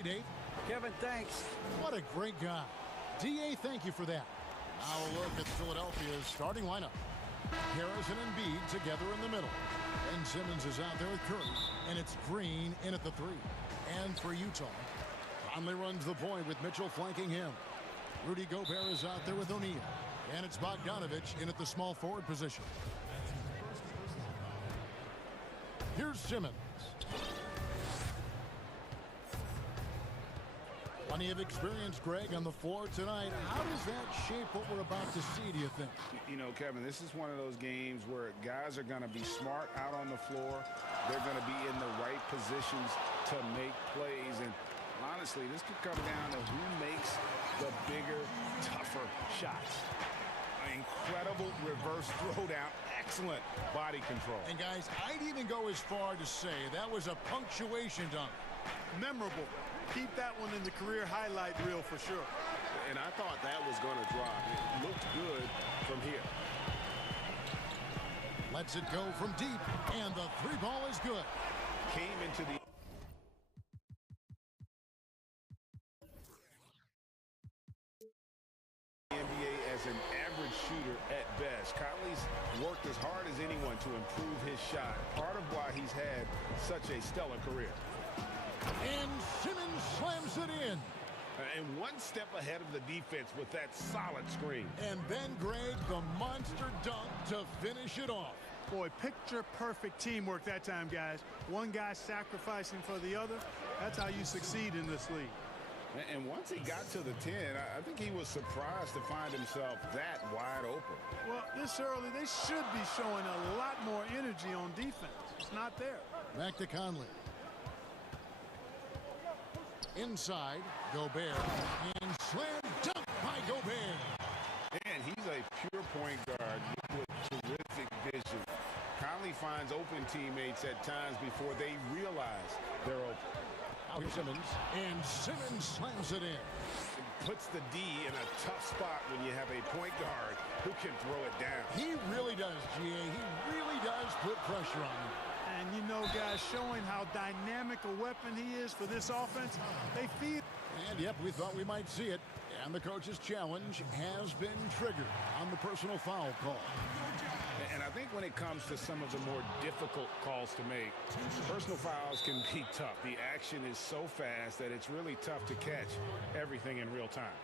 Hey, Dave. Kevin, thanks. What a great guy. D.A., thank you for that. Now a look at Philadelphia's starting lineup. Harris and Embiid together in the middle. And Simmons is out there with Curry. And it's Green in at the 3. And for Utah, Conley runs the point with Mitchell flanking him. Rudy Gobert is out there with O'Neal. And it's Bogdanovich in at the small forward position. Here's Simmons. Plenty of experience, Greg, on the floor tonight. How does that shape what we're about to see, do you think? You know, Kevin, this is one of those games where guys are going to be smart out on the floor. They're going to be in the right positions to make plays. And honestly, this could come down to who makes the bigger, tougher shots. Incredible reverse throwdown. Excellent body control. And, guys, I'd even go as far to say that was a punctuation dunk. Memorable. Keep that one in the career highlight reel for sure. And I thought that was going to drop. It looked good from here. Lets it go from deep, and the 3 ball is good. Came into the NBA as an average shooter at best. Conley's worked as hard as anyone to improve his shot. Part of why he's had such a stellar career. And Simmons slams it in. And one step ahead of the defense with that solid screen. And then, Greg, the monster dunk to finish it off. Boy, picture-perfect teamwork that time, guys. One guy sacrificing for the other. That's how you succeed in this league. And once he got to the 10, I think he was surprised to find himself that wide open. Well, this early, they should be showing a lot more energy on defense. It's not there. Back to Conley. Inside, Gobert, and slam dunk by Gobert. And he's a pure point guard with terrific vision. Conley finds open teammates at times before they realize they're open. Out Simmons, and Simmons slams it in. It puts the D in a tough spot when you have a point guard who can throw it down. He really does, G.A. He really does put pressure on you. And you know, guys, showing how dynamic a weapon he is for this offense, they feel. And, yep, we thought we might see it. And the coach's challenge has been triggered on the personal foul call. And I think when it comes to some of the more difficult calls to make, personal fouls can be tough. The action is so fast that it's really tough to catch everything in real time.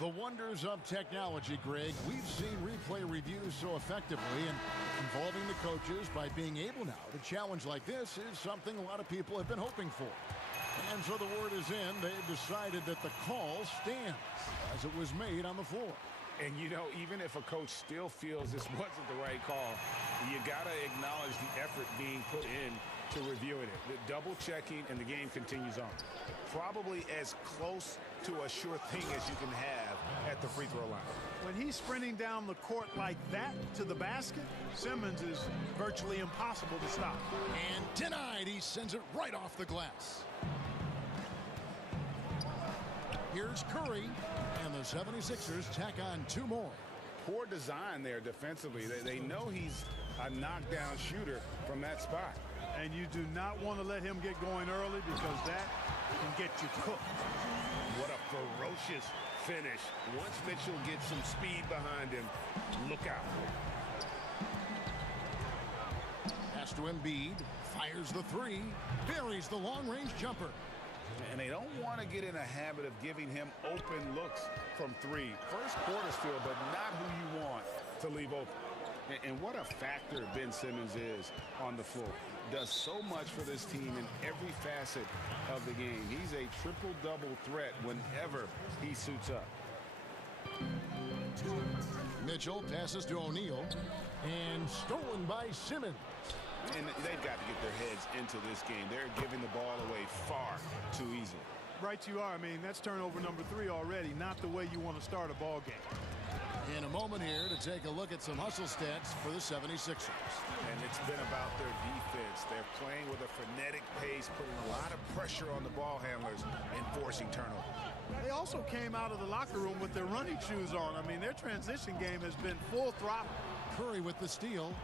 The wonders of technology, Greg. We've seen replay reviews so effectively, and involving the coaches by being able now to challenge like this is something a lot of people have been hoping for. And so the word is in. They've decided that the call stands as it was made on the floor. And, you know, even if a coach still feels this wasn't the right call, you got to acknowledge the effort being put in to reviewing it. The double checking, and the game continues on. Probably as close to a sure thing as you can have at the free throw line. When he's sprinting down the court like that to the basket, Simmons is virtually impossible to stop. And denied. He sends it right off the glass. Here's Curry, and the 76ers tack on 2 more. Poor design there defensively. They know he's a knockdown shooter from that spot. And you do not want to let him get going early because that can get you cooked. What a ferocious finish. Once Mitchell gets some speed behind him, look out. Pass to Embiid, fires the 3, buries the long-range jumper. And they don't want to get in a habit of giving him open looks from 3. First quarter's field, but not who you want to leave open. And what a factor Ben Simmons is on the floor. Does so much for this team in every facet of the game. He's a triple-double threat whenever he suits up. Mitchell passes to O'Neal, and stolen by Simmons. And they've got to get their heads into this game. They're giving the ball away far too easily. Right you are. I mean, that's turnover number 3 already. Not the way you want to start a ball game. In a moment here to take a look at some hustle stats for the 76ers. And it's been about their defense. They're playing with a frenetic pace, putting a lot of pressure on the ball handlers and forcing turnover. They also came out of the locker room with their running shoes on. I mean, their transition game has been full throttle. Curry with the steal.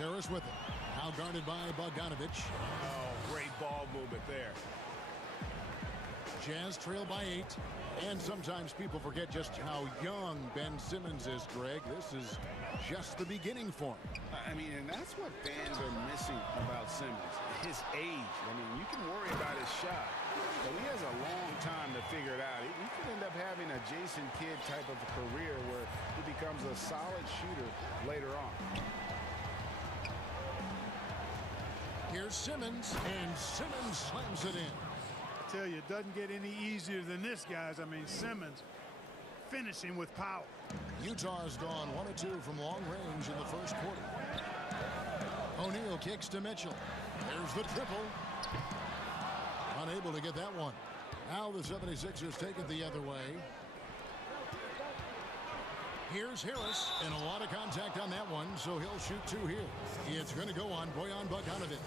Harris with it. Now guarded by Bogdanovich. Oh, great ball movement there. Jazz trail by 8. And sometimes people forget just how young Ben Simmons is, Greg. This is just the beginning for him. I mean, and that's what fans are missing about Simmons. His age. I mean, you can worry about his shot, but he has a long time to figure it out. He could end up having a Jason Kidd type of career where he becomes a solid shooter later on. Here's Simmons, and Simmons slams it in. I tell you, it doesn't get any easier than this, guys. I mean, Simmons finishing with power. Utah's gone 1 of 2 from long range in the first quarter. O'Neal kicks to Mitchell. There's the triple. Unable to get that one. Now the 76ers take it the other way. Here's Harris, and a lot of contact on that one, so he'll shoot 2 here. It's going to go on Bojan Bogdanovic.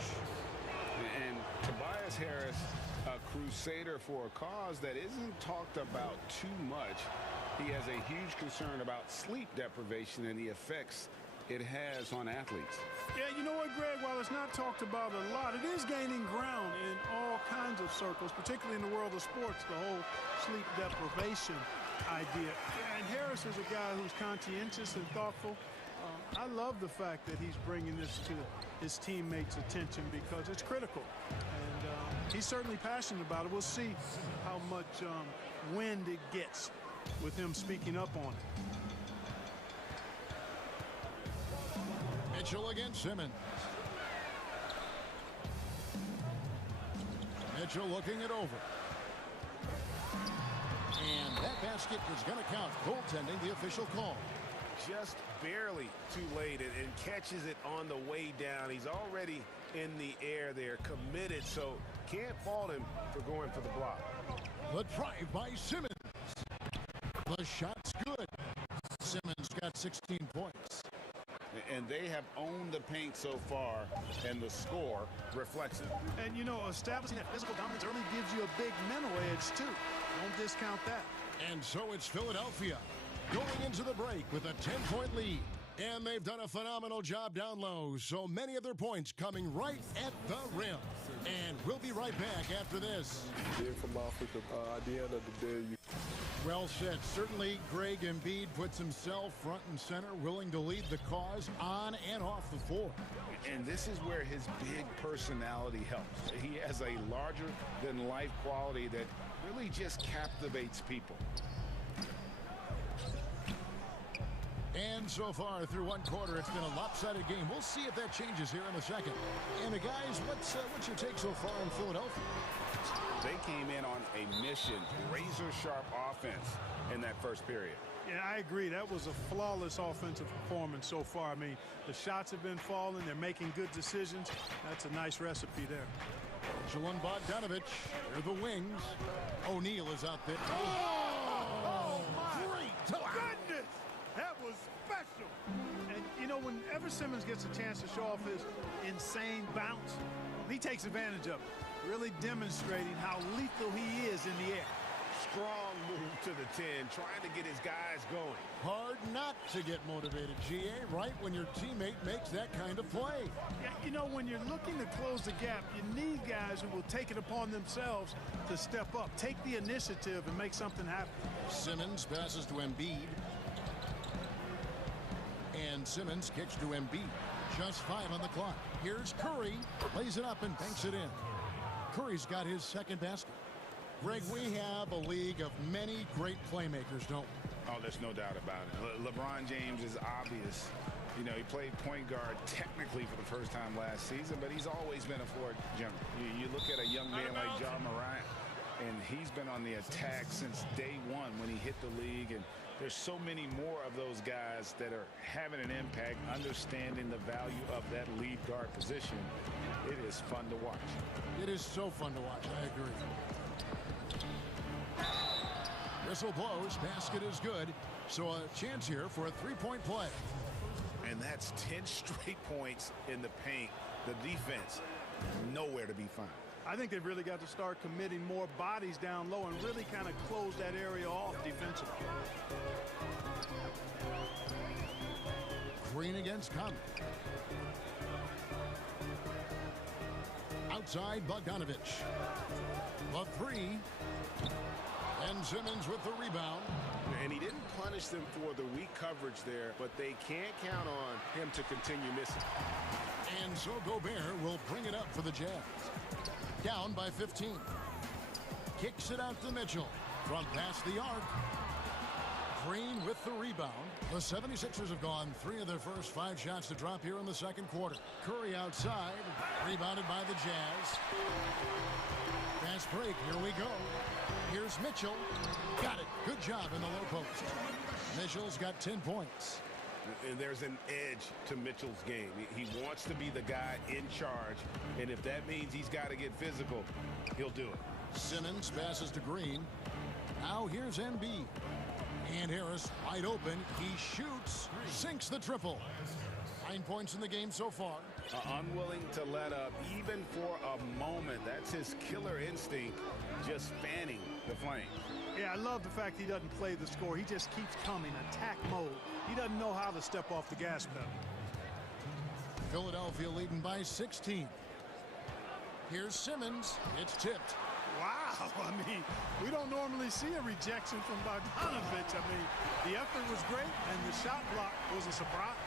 And Tobias Harris, a crusader for a cause that isn't talked about too much. He has a huge concern about sleep deprivation and the effects it has on athletes. Yeah, you know what, Greg? While it's not talked about a lot, it is gaining ground in all kinds of circles, particularly in the world of sports, the whole sleep deprivation idea. And Harris is a guy who's conscientious and thoughtful. I love the fact that he's bringing this to his teammates' attention because it's critical. And he's certainly passionate about it. We'll see how much wind it gets with him speaking up on it. Mitchell against Simmons. Mitchell looking it over. And that basket is going to count. Goaltending, the official call. Just barely too late and catches it on the way down. He's already in the air there, committed, so can't fault him for going for the block. The drive by Simmons. The shot's good. Simmons got 16 points. And they have owned the paint so far, and the score reflects it. And, you know, establishing that physical dominance early gives you a big mental edge, too. Don't discount that. And so it's Philadelphia going into the break with a 10-point lead. And they've done a phenomenal job down low. So many of their points coming right at the rim. And we'll be right back after this. At the end of the day, Well said. Certainly, Greg Embiid puts himself front and center, willing to lead the cause on and off the floor. And this is where his big personality helps. He has a larger-than-life quality that really just captivates people. And so far, through one quarter, it's been a lopsided game. We'll see if that changes here in the second. And guys, what's your take so far in Philadelphia? They came in on a mission, razor-sharp offense in that first period. Yeah, I agree. That was a flawless offensive performance so far. I mean, the shots have been falling. They're making good decisions. That's a nice recipe there. Jalen Bogdanovic, they're the wings. O'Neal is out there. Oh my goodness! That was special. And, you know, whenever Simmons gets a chance to show off his insane bounce, he takes advantage of it, really demonstrating how lethal he is in the air. Strong move to the 10, trying to get his guys going. Hard not to get motivated, GA, right when your teammate makes that kind of play. Yeah, you know, when you're looking to close the gap, you need guys who will take it upon themselves to step up, take the initiative, and make something happen. Simmons passes to Embiid. And Simmons kicks to Embiid. Just 5 on the clock. Here's Curry. Lays it up and banks it in. Curry's got his second basket. Greg, we have a league of many great playmakers, don't we? Oh, there's no doubt about it. LeBron James is obvious. You know, he played point guard technically for the first time last season, but he's always been a floor general. You look at a young man like Ja Morant, and he's been on the attack since day one when he hit the league. And there's so many more of those guys that are having an impact, understanding the value of that lead guard position. It is fun to watch. It is so fun to watch. I agree. Whistle blows. Basket is good. So a chance here for a three-point play. And that's 10 straight points in the paint. The defense, nowhere to be found. I think they've really got to start committing more bodies down low and really kind of close that area off defensively. Green against Conley. Outside Bogdanovich. The three. And Simmons with the rebound. And he didn't punish them for the weak coverage there, but they can't count on him to continue missing. And so Gobert will bring it up for the Jazz. Down by 15. Kicks it out to Mitchell. From past the arc. Green with the rebound. The 76ers have gone 3 of their first 5 shots to drop here in the second quarter. Curry outside. Rebounded by the Jazz. Fast break. Here we go. Here's Mitchell. Got it. Good job in the low post. Mitchell's got 10 points. And there's an edge to Mitchell's game. He wants to be the guy in charge. And if that means he's got to get physical, he'll do it. Simmons passes to Green. Now here's Embiid. And Harris wide open. He shoots. Sinks the triple. 9 points in the game so far. Unwilling to let up even for a moment. That's his killer instinct, just fanning the flame. Yeah, I love the fact he doesn't play the score. He just keeps coming, attack mode. He doesn't know how to step off the gas pedal. Philadelphia leading by 16. Here's Simmons. It's tipped. Wow, I mean, we don't normally see a rejection from Bogdanovich. I mean, the effort was great, and the shot block was a surprise.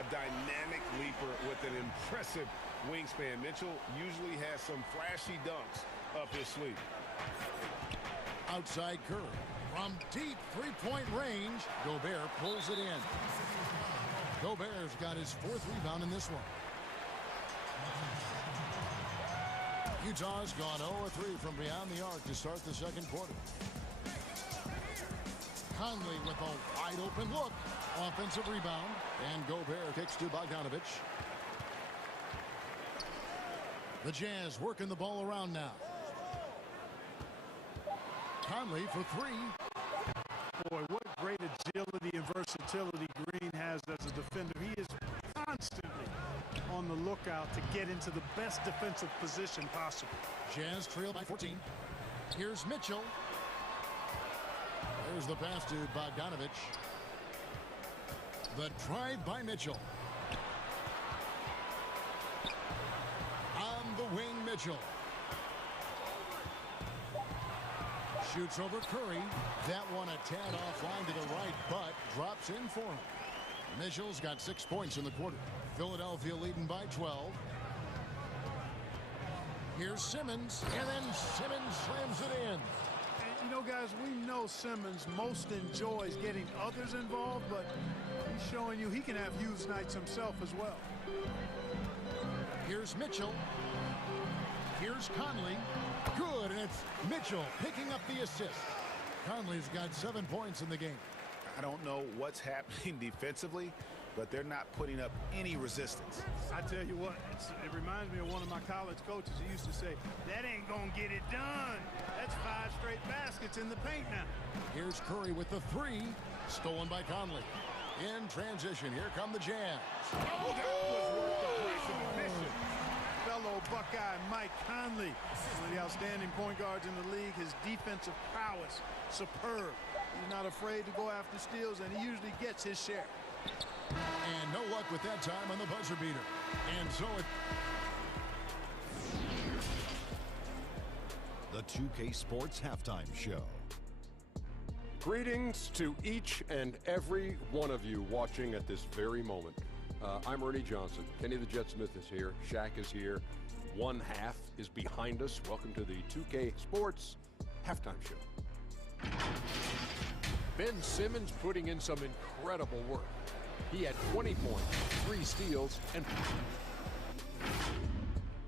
A dynamic leaper with an impressive wingspan. Mitchell usually has some flashy dunks up his sleeve. Outside Curry. From deep three-point range, Gobert pulls it in. Gobert's got his 4th rebound in this one. Utah's gone 0-3 from beyond the arc to start the second quarter. Conley with a wide open look. Offensive rebound. And Gobert kicks to Bogdanovich. The Jazz working the ball around now. Conley for 3. Boy, what great agility and versatility Green has as a defender. He is constantly on the lookout to get into the best defensive position possible. Jazz trail by 14. Here's Mitchell. There's the pass to Bogdanovich. The drive by Mitchell. On the wing, Mitchell. Shoots over Curry. That one a tad offline to the right, but drops in for him. Mitchell's got 6 points in the quarter. Philadelphia leading by 12. Here's Simmons, and then Simmons slams it in. And, you know, guys, we know Simmons most enjoys getting others involved, but he's showing you he can have huge nights himself as well. Here's Mitchell. Here's Conley. Good, and it's Mitchell picking up the assist. Conley's got 7 points in the game. I don't know what's happening defensively, but they're not putting up any resistance. I tell you what, it reminds me of one of my college coaches. He used to say, that ain't gonna get it done. That's 5 straight baskets in the paint now. Here's Curry with the 3, stolen by Conley. In transition, here come the Jazz. Oh, that was worth the price of admission. Fellow Buckeye Mike Conley, one of the outstanding point guards in the league. His defensive prowess, superb. He's not afraid to go after steals, and he usually gets his share. And no luck with that time on the buzzer beater. And so it... The 2K Sports Halftime Show. Greetings to each and every one of you watching at this very moment. I'm Ernie Johnson. Kenny the Jet Smith is here. Shaq is here. One half is behind us. Welcome to the 2K Sports Halftime Show. Ben Simmons putting in some incredible work. He had 20 points, 3 steals, and...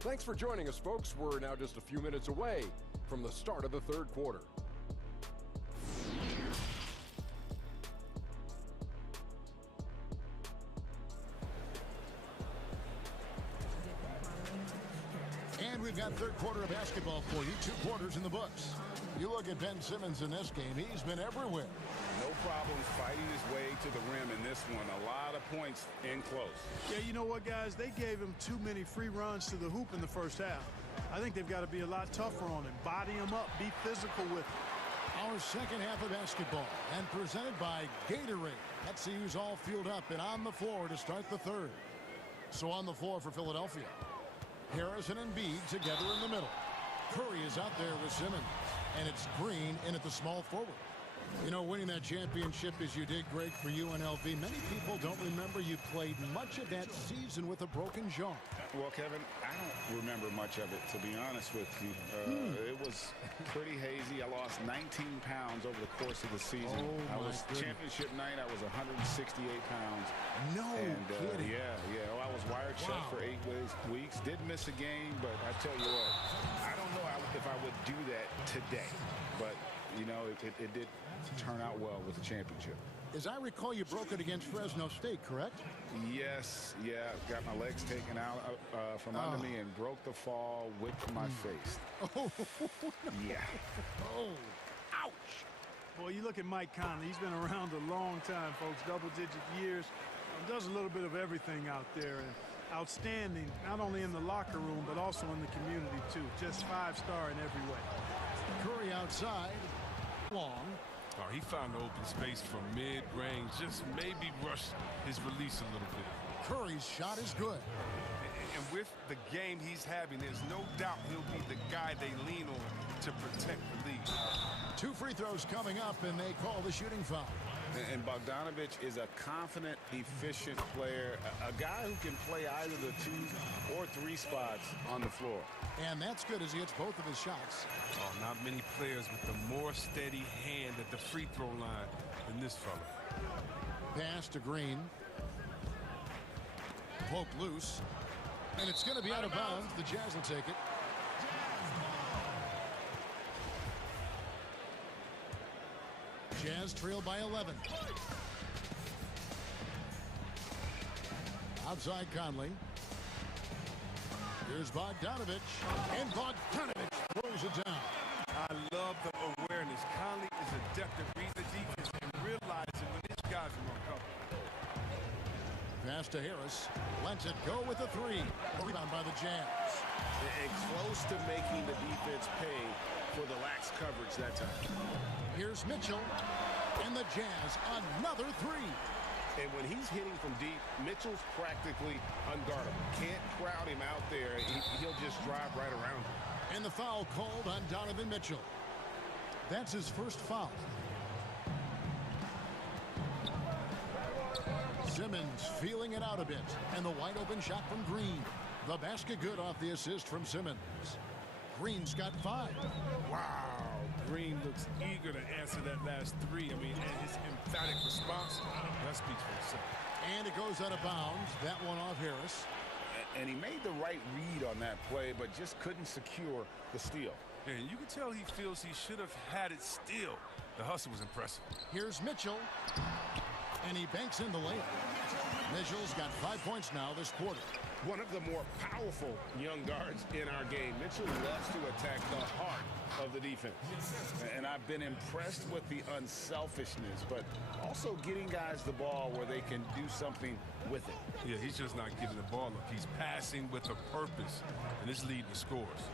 Thanks for joining us, folks. We're now just a few minutes away from the start of the third quarter. And we've got third quarter of basketball for you. 2 quarters in the books. You look at Ben Simmons in this game, he's been everywhere. No problems fighting his way to the rim in this one. A lot of points in close. Yeah, you know what, guys? They gave him too many free runs to the hoop in the first half. I think they've got to be a lot tougher on him. Body him up, be physical with him. Our second half of basketball, and presented by Gatorade. Let's see who's all fueled up and on the floor to start the third. So on the floor for Philadelphia. Harris and Embiid together in the middle. Curry is out there with Simmons. And it's Green in at the small forward. You know, winning that championship as you did, Greg, for UNLV, many people don't remember you played much of that season with a broken jaw. Well, Kevin, I don't remember much of it, to be honest with you. It was pretty hazy. I lost 19 pounds over the course of the season. I was championship night. I was 168 pounds. No kidding. Yeah. Oh, I was wired shut for 8 weeks. Didn't miss a game, but I tell you what, I don't know if I would do that today. But, you know, it did turn out well with the championship. As I recall, you broke it against Fresno State, correct? Yes, yeah. Got my legs taken out from under me and broke the fall, whipped my face. Oh, yeah. Oh, ouch. Boy, you look at Mike Conley. He's been around a long time, folks, double-digit years. Does a little bit of everything out there. And outstanding, not only in the locker room, but also in the community, too. Just 5-star in every way. Curry outside. Long. Oh, he found the open space from mid-range, just maybe rushed his release a little bit. Curry's shot is good. And with the game he's having, there's no doubt he'll be the guy they lean on to protect the lead. 2 free throws coming up, and they call the shooting foul. And Bogdanovic is a confident, efficient player, a guy who can play either the 2 or 3 spots on the floor. And that's good as he hits both of his shots. Oh, not many players with the more steady hand at the free throw line than this fella. Pass to Green. Poked loose. And it's going to be out of bounds. The Jazz will take it. Jazz trail by 11. Outside Conley. Here's Bogdanovic. And Bogdanovic throws it down. I love the awareness. Conley is adept at reading the defense and realizing when his guys are on cover. Pass to Harris. Lets it go with a 3. Rebound by the Jazz. And close to making the defense pay for the lax coverage that time. Here's Mitchell. And the Jazz, another 3. And when he's hitting from deep, Mitchell's practically unguardable. Can't crowd him out there. He'll just drive right around him. And the foul called on Donovan Mitchell. That's his first foul. Simmons feeling it out a bit. And the wide open shot from Green. The basket good off the assist from Simmons. Green's got 5. Wow. Green looks eager to answer that last 3. I mean, and his emphatic response, that speaks for itself. And it goes out of bounds. That one off Harris. And he made the right read on that play, but just couldn't secure the steal. And you can tell he feels he should have had it still. The hustle was impressive. Here's Mitchell. And he banks in the layup. Mitchell's got 5 points now this quarter. One of the more powerful young guards in our game. Mitchell loves to attack the heart of the defense. And I've been impressed with the unselfishness, but also getting guys the ball where they can do something with it. Yeah, he's just not giving the ball up. He's passing with a purpose, and it's leading to scores.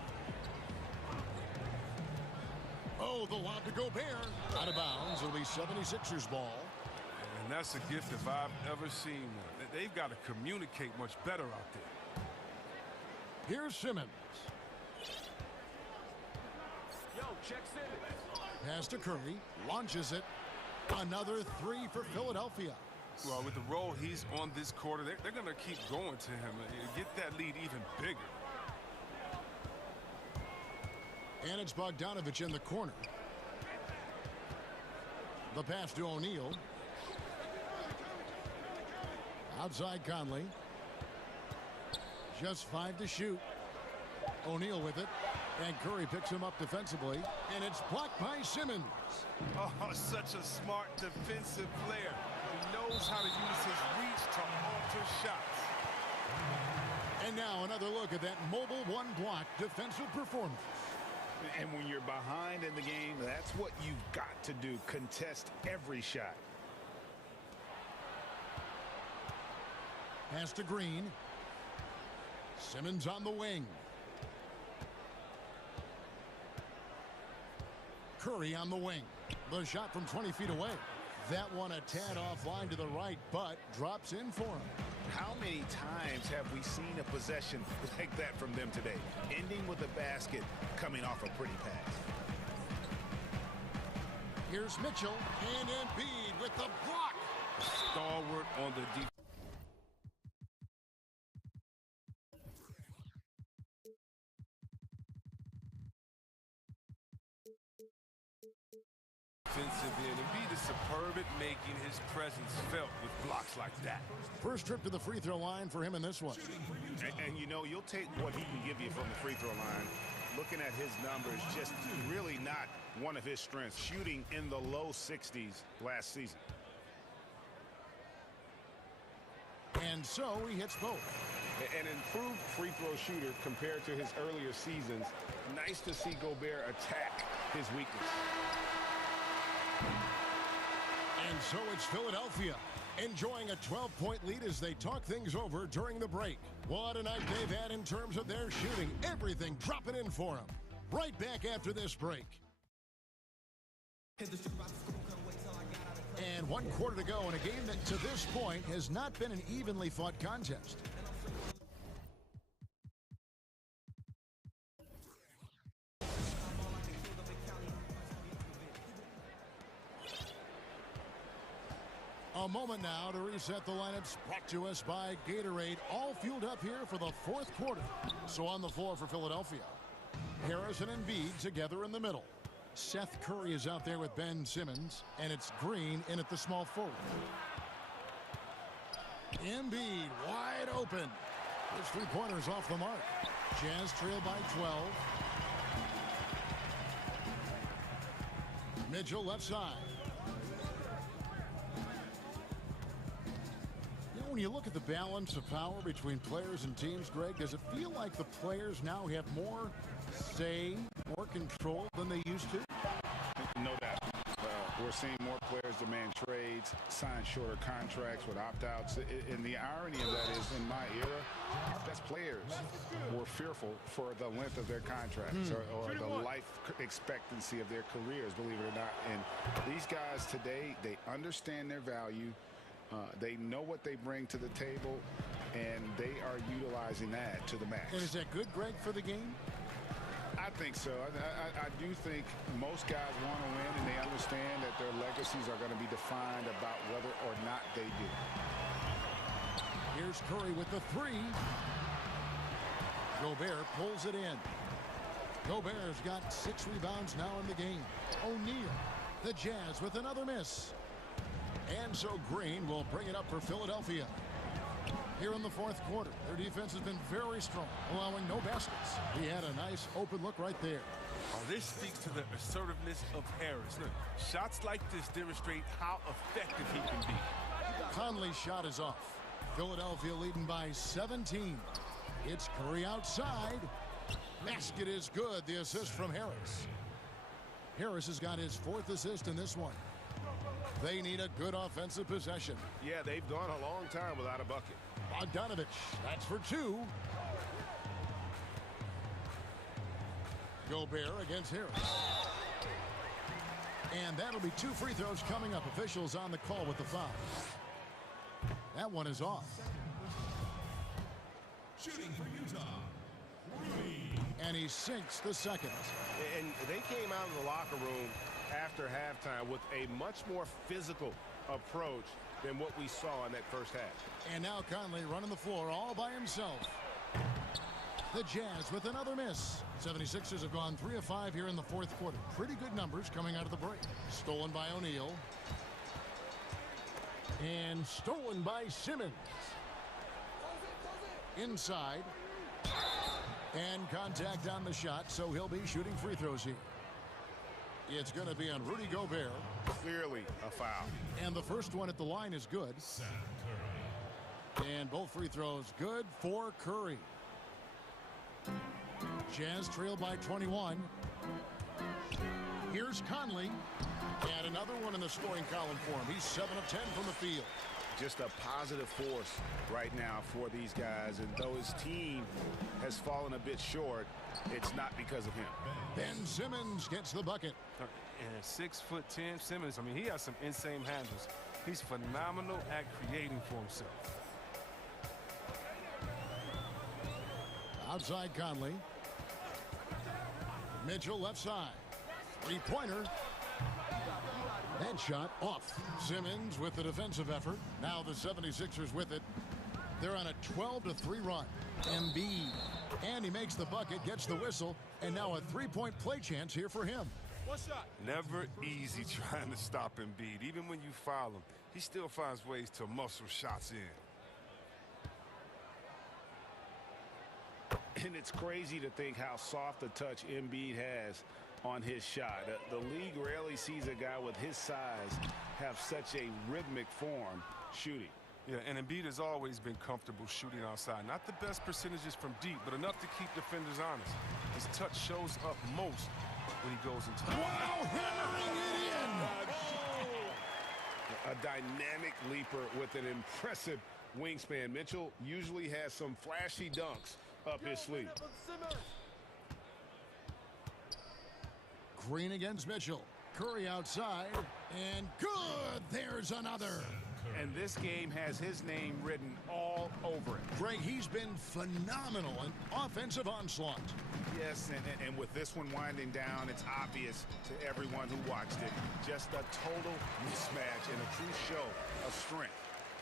Oh, the lob to Gobert. Out of bounds. It'll be 76ers ball. And that's a gift if I've ever seen one. They've got to communicate much better out there. Here's Simmons. Yo, check Simmons. Pass to Curry. Launches it. Another 3 for Philadelphia. Well, with the role he's on this quarter, they're going to keep going to him and get that lead even bigger. And it's Bogdanovic in the corner. The pass to O'Neal. Outside Conley. Just 5 to shoot. O'Neal with it. And Curry picks him up defensively. And it's blocked by Simmons. Oh, such a smart defensive player. He knows how to use his reach to alter shots. And now another look at that mobile one-block defensive performance. And when you're behind in the game, that's what you've got to do. Contest every shot. Pass to Green. Simmons on the wing. Curry on the wing. The shot from 20 feet away. That one a tad offline to the right, but drops in for him. How many times have we seen a possession like that from them today, ending with a basket coming off a pretty pass? Here's Mitchell and Embiid with the block. Stalwart on the defense. Defensively, and Embiid is superb at making his presence felt with blocks like that. First trip to the free throw line for him in this one. And you know, you'll take what he can give you from the free throw line. Looking at his numbers, just really not one of his strengths. Shooting in the low 60s last season. And so he hits both. An improved free throw shooter compared to his earlier seasons. Nice to see Gobert attack his weakness. And so it's Philadelphia enjoying a 12-point lead as they talk things over during the break. What a night they've had in terms of their shooting. Everything dropping in for them. Right back after this break. And 1 quarter to go in a game that to this point has not been an evenly fought contest. A moment now to reset the lineups, brought to us by Gatorade, all fueled up here for the 4th quarter. So on the floor for Philadelphia, Harris and Embiid together in the middle. Seth Curry is out there with Ben Simmons, and it's Green in at the small forward. Embiid wide open. His 3-pointers off the mark. Jazz trail by 12. Mitchell left side. When you look at the balance of power between players and teams, Greg, does it feel like the players now have more say, more control than they used to? No doubt. We're seeing more players demand trades, sign shorter contracts with opt-outs. And the irony of that is, in my era, our best players were fearful for the length of their contracts or the life expectancy of their careers, believe it or not. And these guys today, they understand their value. They know what they bring to the table, and they are utilizing that to the max. And is that good, Greg, for the game? I think so. I do think most guys want to win, and they understand that their legacies are going to be defined about whether or not they do. Here's Curry with the 3. Gobert pulls it in. Gobert's got 6 rebounds now in the game. O'Neal, the Jazz with another miss. And so Green will bring it up for Philadelphia. Here in the 4th quarter, their defense has been very strong, allowing no baskets. He had a nice open look right there. Oh, this speaks to the assertiveness of Harris. Look, shots like this demonstrate how effective he can be. Conley's shot is off. Philadelphia leading by 17. It's Curry outside. Basket is good. The assist from Harris. Harris has got his 4th assist in this one. They need a good offensive possession. Yeah, they've gone a long time without a bucket. Bogdanovich, that's for 2. Gobert against Harris. And that'll be 2 free throws coming up. Officials on the call with the foul. That one is off. Shooting for Utah. And he sinks the second. And they came out of the locker room after halftime with a much more physical approach than what we saw in that first half. And now Conley running the floor all by himself. The Jazz with another miss. 76ers have gone 3 of 5 here in the 4th quarter. Pretty good numbers coming out of the break. Stolen by O'Neal. And stolen by Simmons. Inside. And contact on the shot, so he'll be shooting free throws here. It's going to be on Rudy Gobert. Clearly a foul. And the first one at the line is good. And both free throws good for Curry. Jazz trail by 21. Here's Conley. And another one in the scoring column for him. He's 7 of 10 from the field. Just a positive force right now for these guys. And though his team has fallen a bit short, it's not because of him. Ben Simmons gets the bucket. And 6'10" Simmons, I mean, he has some insane handles. He's phenomenal at creating for himself. Outside Conley. Mitchell left side. Three-pointer. Headshot off. Simmons with the defensive effort. Now the 76ers with it. They're on a 12-3 run. Embiid. And he makes the bucket, gets the whistle, and now a three-point play chance here for him. One shot. Never easy trying to stop Embiid. Even when you foul him, he still finds ways to muscle shots in. And it's crazy to think how soft a touch Embiid has on his shot. The league rarely sees a guy with his size have such a rhythmic form shooting. Yeah, and Embiid has always been comfortable shooting outside. Not the best percentages from deep, but enough to keep defenders honest. His touch shows up most when he goes into the wow, hammering it in! A dynamic leaper with an impressive wingspan. Mitchell usually has some flashy dunks up his sleeve. Green against Mitchell. Curry outside, and good! There's another. And this game has his name written all over it. Greg, he's been phenomenal in offensive onslaught. Yes, and with this one winding down, it's obvious to everyone who watched it. Just a total mismatch and a true show of strength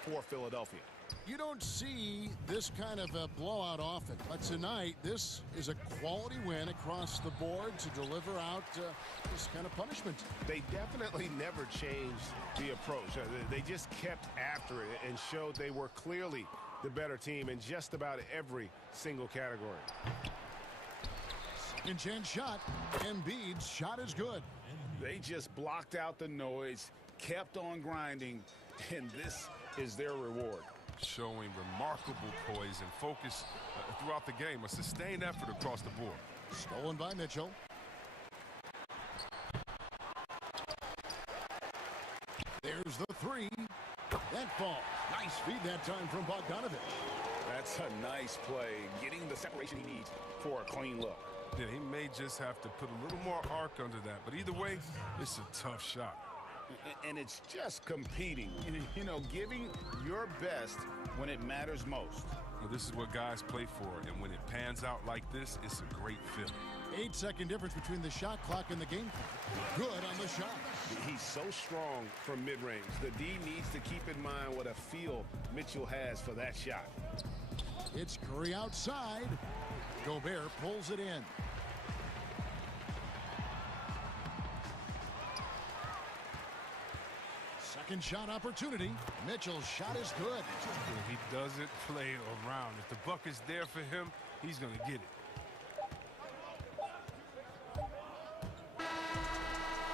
for Philadelphia. You don't see this kind of a blowout often, but tonight this is a quality win across the board to deliver out this kind of punishment. They definitely never changed the approach. They just kept after it and showed they were clearly the better team in just about every single category. Second chance shot. Embiid's shot is good. They just blocked out the noise, kept on grinding, and this is their reward. Showing remarkable poise and focus throughout the game. A sustained effort across the board. Stolen by Mitchell. There's the three. That falls. Nice feed that time from Bogdanovich. That's a nice play. Getting the separation he needs for a clean look. Yeah, he may just have to put a little more arc under that. But either way, it's a tough shot. And it's just competing, you know, giving your best when it matters most. Well, this is what guys play for, and when it pans out like this, it's a great feeling. 8-second difference between the shot clock and the game clock. Good on the shot. He's so strong from mid-range. The D needs to keep in mind what a feel Mitchell has for that shot. It's Curry outside. Gobert pulls it in. Second shot opportunity. Mitchell's shot is good. He doesn't play around. If the bucket's there for him, he's going to get it.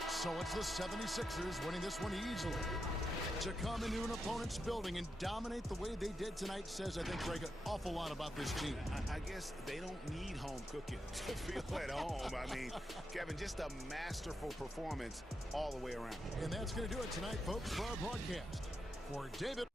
So it's the 76ers winning this one easily. To come into an opponent's building and dominate the way they did tonight says, I think, Greg, an awful lot about this team. I guess they don't need home cooking to feel at home. I mean, Kevin, just a masterful performance all the way around. And that's going to do it tonight, folks, for our broadcast. For David.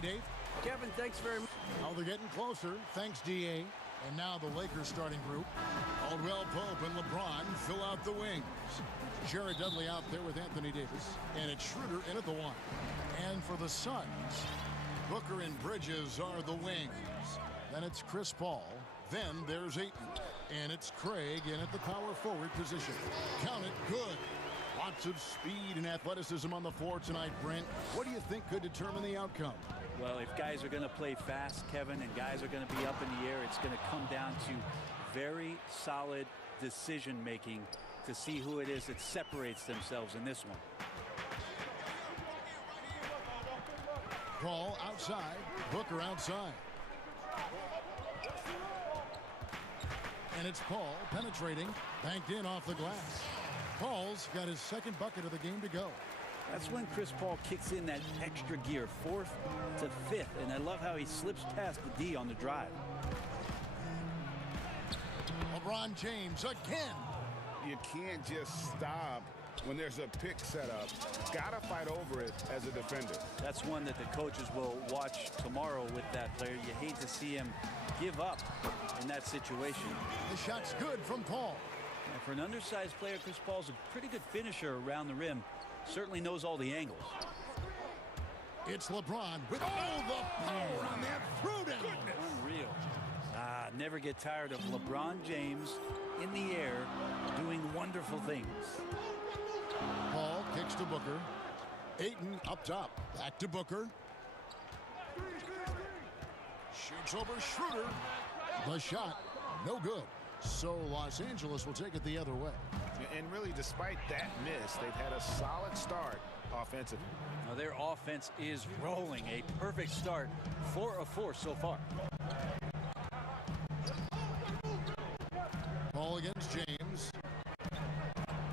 Hey, Dave. Kevin, thanks very much. Oh, they're getting closer. Thanks, DA. And now the Lakers starting group. Caldwell Pope and LeBron fill out the wings. Jared Dudley out there with Anthony Davis. And it's Schroeder in at the one. And for the Suns, Booker and Bridges are the wings. Then it's Chris Paul. Then there's Ayton. And it's Craig in at the power forward position. Count it good. Lots of speed and athleticism on the floor tonight, Brent. What do you think could determine the outcome? Well, if guys are going to play fast, Kevin, and guys are going to be up in the air, it's going to come down to very solid decision-making to see who it is that separates themselves in this one. Paul outside, Booker outside. And it's Paul penetrating, banked in off the glass. Paul's got his second bucket of the game to go. That's when Chris Paul kicks in that extra gear, 4th to 5th, and I love how he slips past the D on the drive. LeBron James again. You can't just stop when there's a pick set up. Gotta fight over it as a defender. That's one that the coaches will watch tomorrow with that player. You hate to see him give up in that situation. The shot's good from Paul. And for an undersized player, Chris Paul's a pretty good finisher around the rim. Certainly knows all the angles. It's LeBron with all the power on that throwdown. Unreal. Never get tired of LeBron James in the air doing wonderful things. Paul kicks to Booker. Ayton up top. Back to Booker. Shoots over Schroeder. The shot, no good. So Los Angeles will take it the other way. And really, despite that miss, they've had a solid start offensively. Now their offense is rolling. A perfect start. 4 of 4 so far. Paul against James.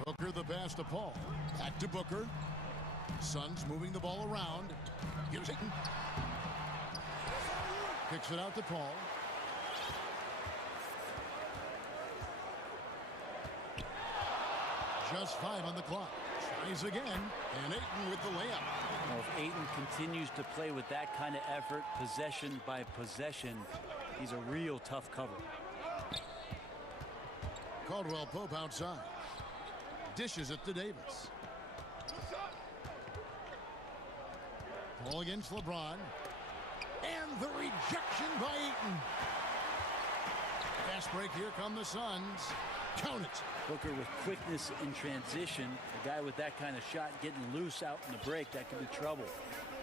Booker the pass to Paul. Back to Booker. Suns moving the ball around. Gives Ayton. Kicks it out to Paul. Just 5 on the clock. Tries again, and Ayton with the layup. Well, if Ayton continues to play with that kind of effort, possession by possession, he's a real tough cover. Caldwell Pope outside. Dishes it to Davis. Paul against LeBron. And the rejection by Ayton. Fast break, here come the Suns. Count it. Booker with quickness in transition. A guy with that kind of shot getting loose out in the break, that could be trouble.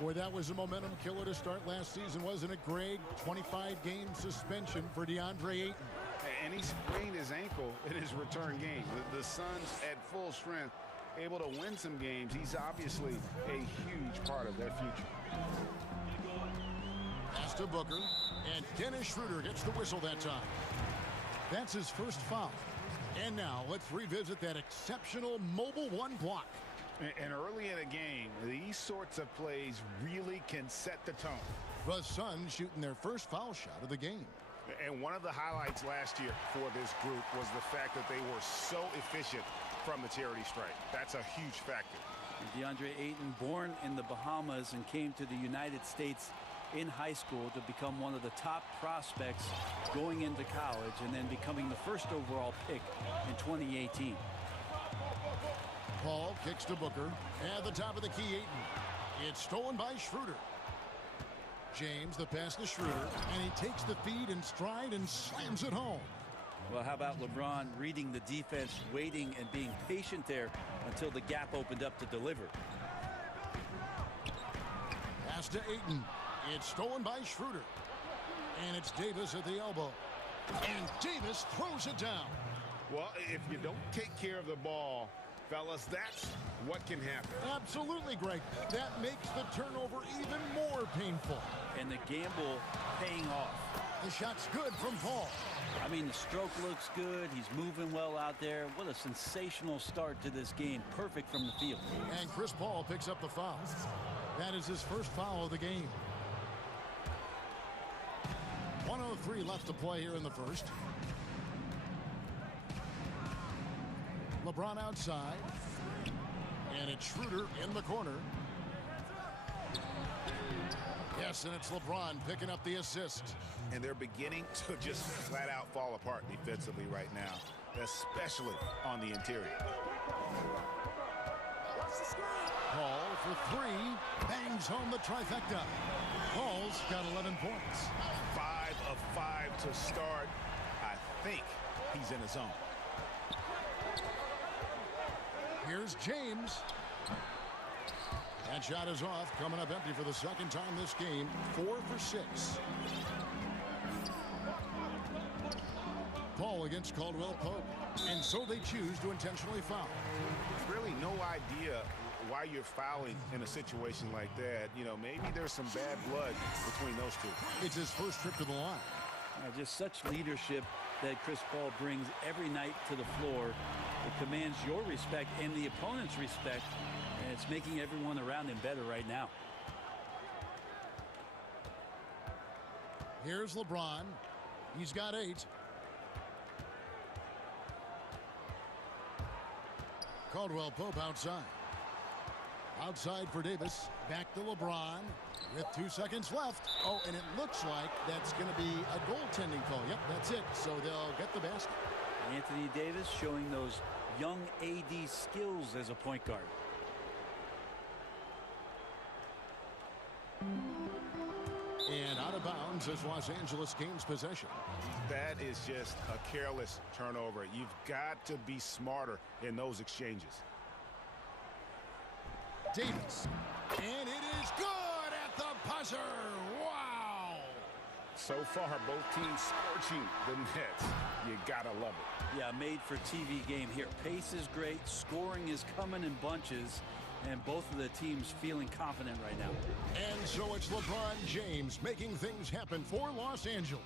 Boy, that was a momentum killer to start last season, wasn't it, Greg? 25-game suspension for DeAndre Ayton. And he sprained his ankle in his return game. The Suns at full strength, able to win some games. He's obviously a huge part of their future. Pass to Booker, and Dennis Schroeder gets the whistle that time. That's his first foul. And now let's revisit that exceptional mobile one block. And early in a game, these sorts of plays really can set the tone. The Suns shooting their first foul shot of the game. And one of the highlights last year for this group was the fact that they were so efficient from the charity stripe. That's a huge factor. And DeAndre Ayton, born in the Bahamas and came to the United States in high school to become one of the top prospects going into college and then becoming the first overall pick in 2018. Paul kicks to Booker. At the top of the key, Ayton. It's stolen by Schroeder. James, the pass to Schroeder, and he takes the feed in stride and slams it home. Well, how about LeBron reading the defense, waiting and being patient there until the gap opened up to deliver. Pass to Ayton. It's stolen by Schroeder. And it's Davis at the elbow. And Davis throws it down. Well, if you don't take care of the ball, fellas, that's what can happen. Absolutely, Greg. That makes the turnover even more painful. And the gamble paying off. The shot's good from Paul. I mean, the stroke looks good. He's moving well out there. What a sensational start to this game. Perfect from the field. And Chris Paul picks up the foul. That is his first foul of the game. 1:03 left to play here in the first. LeBron outside. And it's Schroeder in the corner. Yes, and it's LeBron picking up the assist. And they're beginning to just flat out fall apart defensively right now, especially on the interior. Paul for three, bangs home the trifecta. Paul's got 11 points. 5 of 5 to start. I think he's in his zone. Here's James. That shot is off, coming up empty for the second time this game. 4 for 6. Paul against Caldwell Pope. And so they choose to intentionally foul. Really no idea why you're fouling in a situation like that. You know, maybe there's some bad blood between those two. It's his first trip to the line. Just such leadership that Chris Paul brings every night to the floor. It commands your respect and the opponent's respect, and it's making everyone around him better right now. Here's LeBron. He's got 8. Caldwell Pope outside. Outside for Davis. Back to LeBron with 2 seconds left. Oh, and it looks like that's going to be a goaltending call. Yep, that's it. So they'll get the basket. Anthony Davis showing those young AD skills as a point guard. And out of bounds as Los Angeles gains possession. That is just a careless turnover. You've got to be smarter in those exchanges. Davis. And it is good at the buzzer. Wow. So far, both teams scorching the nets. You gotta love it. Yeah, made for TV game here. Pace is great. Scoring is coming in bunches. And both of the teams feeling confident right now. And so it's LeBron James making things happen for Los Angeles.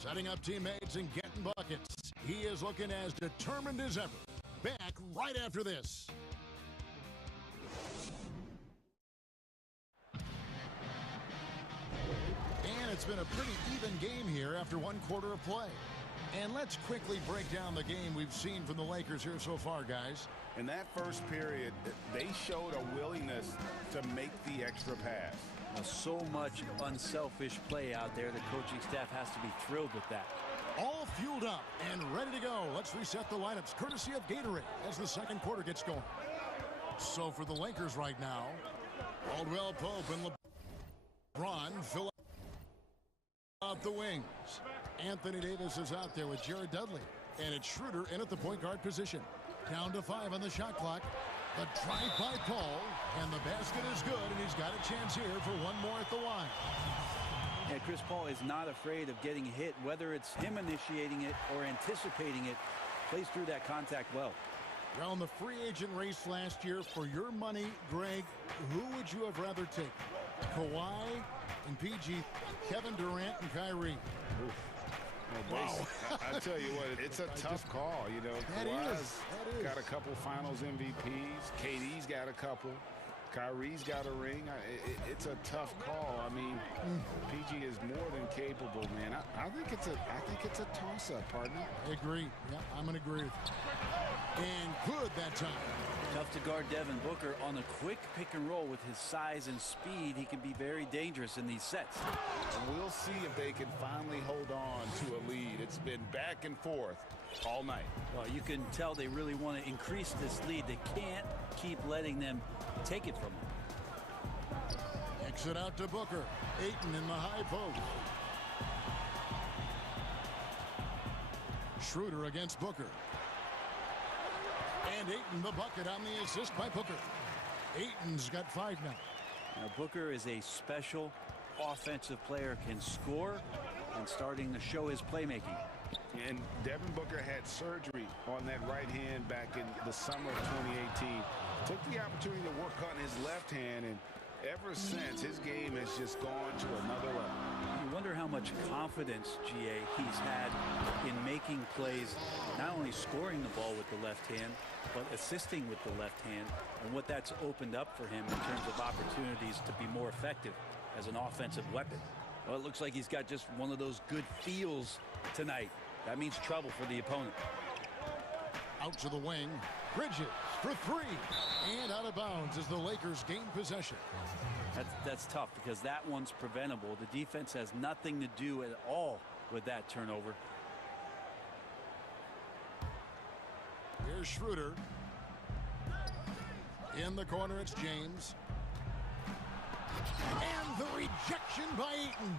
Setting up teammates and getting buckets. He is looking as determined as ever. Back right after this. And it's been a pretty even game here after 1 quarter of play. And let's quickly break down the game we've seen from the Lakers here so far, guys. In that first period, they showed a willingness to make the extra pass. So much unselfish play out there. The coaching staff has to be thrilled with that. All fueled up and ready to go. Let's reset the lineups courtesy of Gatorade as the second quarter gets going. So for the Lakers right now, Caldwell Pope and LeBron fill out the wings. Anthony Davis is out there with Jared Dudley. And it's Schroeder in at the point guard position. Down to 5 on the shot clock. The drive by Paul. And the basket is good. And he's got a chance here for 1 more at the line. And Chris Paul is not afraid of getting hit, whether it's him initiating it or anticipating it. Plays through that contact well. Well, in the free agent race last year, for your money, Greg, who would you have rather taken? Kawhi and PG, Kevin Durant and Kyrie. Oof. Wow. I tell you what, it's a tough call. You know, Kawhi's got a couple finals MVPs. KD's got a couple. Kyrie's got a ring. It's a tough call. I mean, PG is more than capable, man. I think it's a toss-up, partner. I agree. Yeah, I'm going to agree with you. And good that time. Tough to guard Devin Booker on a quick pick and roll. With his size and speed, he can be very dangerous in these sets. And we'll see if they can finally hold on to a lead. It's been back and forth all night. Well, you can tell they really want to increase this lead. They can't keep letting them take it from him. Exit out to Booker. Ayton in the high post. Schroeder against Booker. And Ayton the bucket on the assist by Booker. Ayton's got 5 now. Now Booker is a special offensive player, can score and starting to show his playmaking. And Devin Booker had surgery on that right hand back in the summer of 2018. Took the opportunity to work on his left hand, and ever since, his game has just gone to another level. You wonder how much confidence, GA, he's had in making plays, not only scoring the ball with the left hand, but assisting with the left hand, and what that's opened up for him in terms of opportunities to be more effective as an offensive weapon. Well, it looks like he's got just one of those good feels tonight. That means trouble for the opponent. Out to the wing. Bridges for three. And out of bounds as the Lakers gain possession. That's tough because that one's preventable. The defense has nothing to do at all with that turnover. Here's Schroeder. In the corner, it's James. And the rejection by Ayton.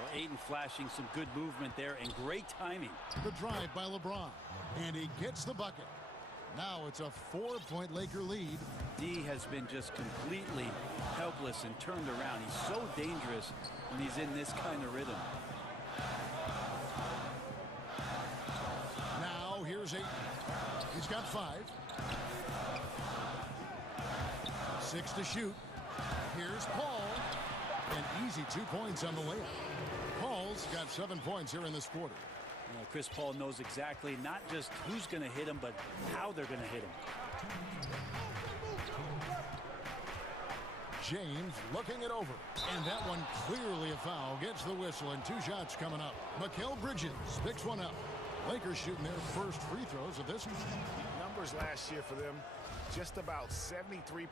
Well, Ayton flashing some good movement there and great timing. The drive by LeBron. And he gets the bucket. Now it's a 4-point Laker lead. D has been just completely helpless and turned around. He's so dangerous when he's in this kind of rhythm. Now here's Ayton. He's got 5. 6 to shoot. Here's Paul. An easy 2 points on the layup. Paul's got 7 points here in this quarter. Chris Paul knows exactly not just who's going to hit him, but how they're going to hit him. James looking it over. And that one clearly a foul. Gets the whistle and 2 shots coming up. Mikal Bridges picks one up. Lakers shooting their first free throws of this one. Numbers last year for them, just about 73%,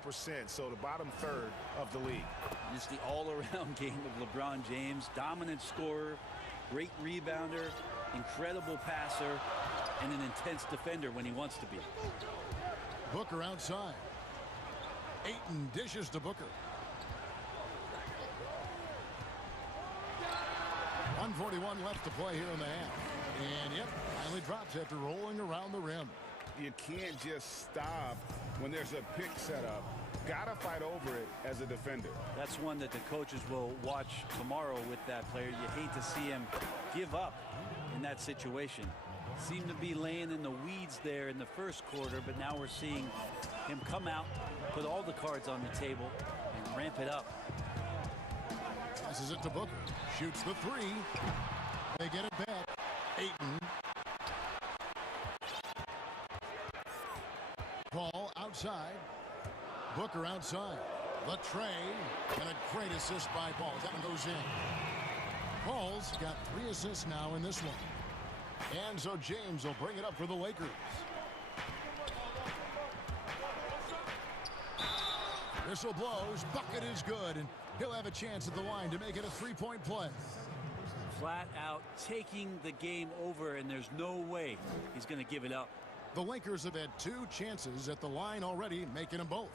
so the bottom third of the league. It's the all-around game of LeBron James. Dominant scorer, great rebounder, incredible passer, and an intense defender when he wants to be. Booker outside. Ayton dishes to Booker. 1:41 left to play here in the half. And yep, finally drops after rolling around the rim. You can't just stop when there's a pick set up. Gotta fight over it as a defender. That's one that the coaches will watch tomorrow with that player. You hate to see him give up in that situation. Seemed to be laying in the weeds there in the first quarter, but now we're seeing him come out, put all the cards on the table, and ramp it up. Passes it to Booker. Shoots the 3. They get it back. Ayton. Paul outside. Booker outside. The tray. And a great assist by Paul. That one goes in. Paul's got 3 assists now in this one. And so James will bring it up for the Lakers. Whistle blows. Bucket is good. And he'll have a chance at the line to make it a 3-point play. Flat out taking the game over, and there's no way he's going to give it up. The Lakers have had 2 chances at the line already, making them both.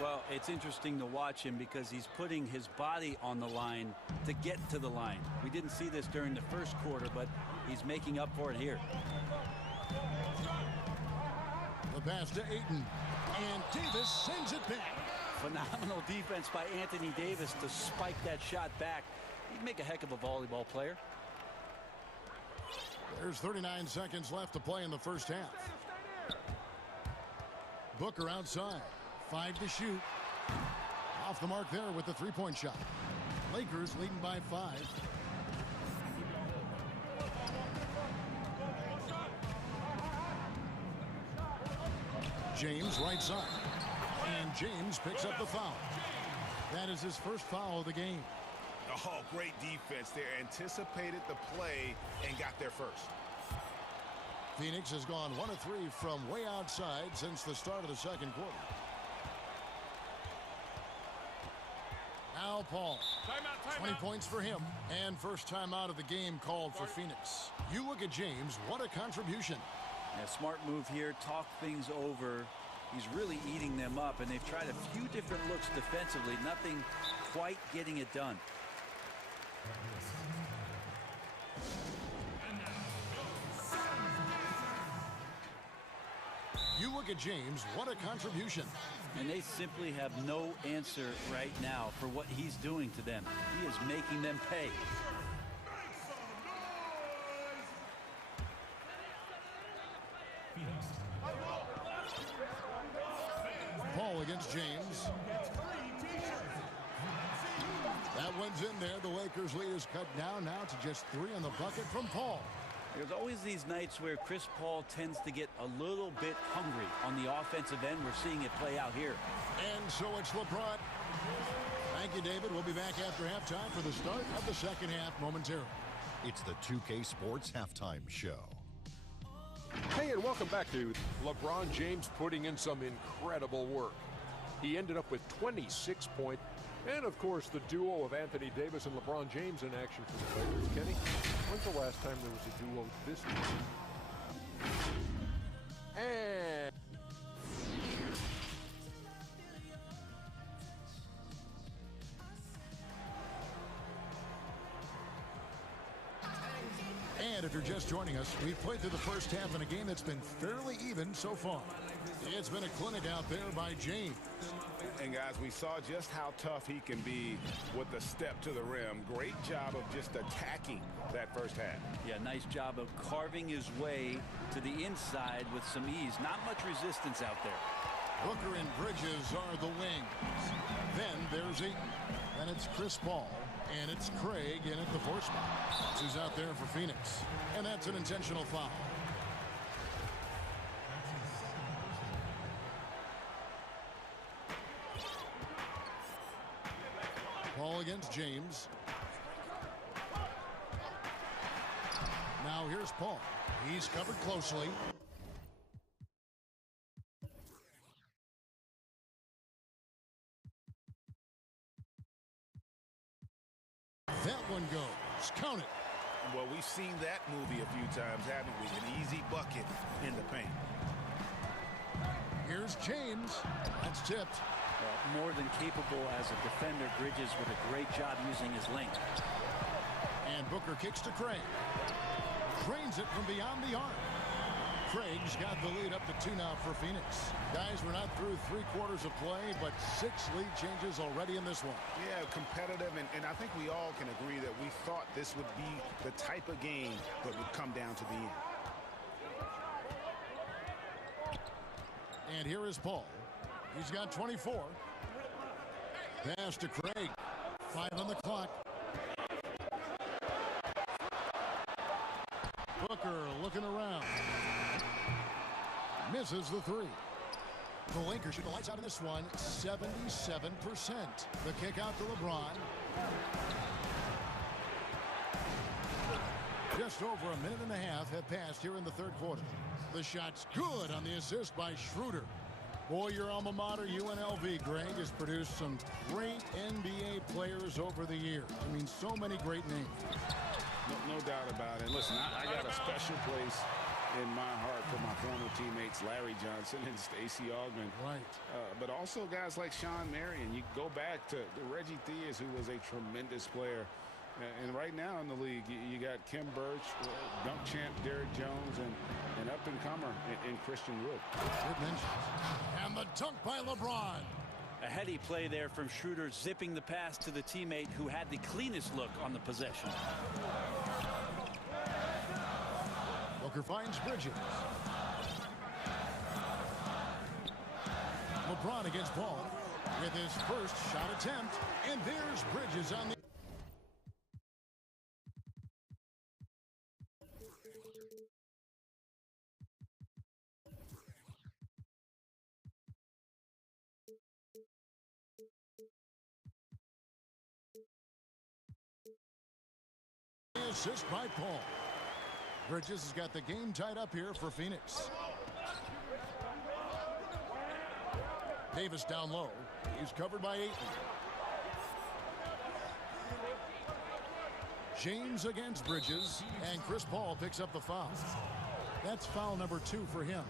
Well, it's interesting to watch him because he's putting his body on the line to get to the line. We didn't see this during the first quarter, but he's making up for it here. The pass to Ayton. And Davis sends it back. Phenomenal defense by Anthony Davis to spike that shot back. He'd make a heck of a volleyball player. There's 39 seconds left to play in the first half. Booker outside. 5 to shoot. Off the mark there with the 3-point shot. Lakers leading by 5. James right side. And James picks up the foul. That is his first foul of the game. Oh, great defense there. Anticipated the play and got there first. Phoenix has gone 1 of 3 from way outside since the start of the second quarter. Now Paul. Timeout. 20 points for him. And first time out of the game called for Phoenix. You look at James. What a contribution. Yeah, smart move here. Talk things over. He's really eating them up, and they've tried a few different looks defensively. Nothing quite getting it done. You look at James, what a contribution. And they simply have no answer right now for what he's doing to them. He is making them pay. Paul against James. That one's in there. The Lakers lead is cut down now to just 3 on the bucket from Paul. There's always these nights where Chris Paul tends to get a little bit hungry on the offensive end. We're seeing it play out here. And so it's LeBron. Thank you, David. We'll be back after halftime for the start of the second half momentarily. It's the 2K Sports Halftime Show. Hey, and welcome back to LeBron James putting in some incredible work. He ended up with 26 points. And, of course, the duo of Anthony Davis and LeBron James in action for the Lakers. Kenny, when's the last time there was a duo this good? And... And if you're just joining us, we've played through the first half in a game that's been fairly even so far. It's been a clinic out there by James. And guys, we saw just how tough he can be with the step to the rim. Great job of just attacking that first half. Yeah, nice job of carving his way to the inside with some ease. Not much resistance out there. Booker and Bridges are the wings. Then there's Ayton. Then it's Chris Paul. And it's Craig in at the 4 spot. Who's out there for Phoenix. And that's an intentional foul. Paul against James. Now here's Paul. He's covered closely. That one goes. Count it. Well, we've seen that movie a few times, haven't we? An easy bucket in the paint. Here's James. That's tipped. More than capable as a defender, Bridges with a great job using his length. And Booker kicks to Craig. Drains it from beyond the arc. Craig's got the lead up to 2 now for Phoenix. Guys, we're not through 3 quarters of play, but 6 lead changes already in this one. Yeah, competitive, and I think we all can agree that we thought this would be the type of game that would come down to the end. And here is Paul. He's got 24. Pass to Craig. 5 on the clock. Booker looking around. Misses the 3. The Lakers shoot the lights out in this one. 77%. The kick out to LeBron. Just over a minute and a half have passed here in the 3rd quarter. The shot's good on the assist by Schroeder. Boy, your alma mater, UNLV, Greg, has produced some great NBA players over the years. I mean, so many great names. No doubt about it. Listen, I got a special place in my heart for my former teammates Larry Johnson and Stacey Augmon. Right. But also guys like Sean Marion. You go back to Reggie Theus, who was a tremendous player. And right now in the league, you got Kim Birch, dunk champ Derrick Jones, and up-and-comer in Christian Wood. Good mention. And the dunk by LeBron. A heady play there from Schroeder, zipping the pass to the teammate who had the cleanest look on the possession. Booker finds Bridges. LeBron against Paul with his first shot attempt. And there's Bridges on the... Assist by Paul. Bridges has got the game tied up here for Phoenix. Davis down low. He's covered by Ayton. James against Bridges, and Chris Paul picks up the foul. That's foul number 2 for him.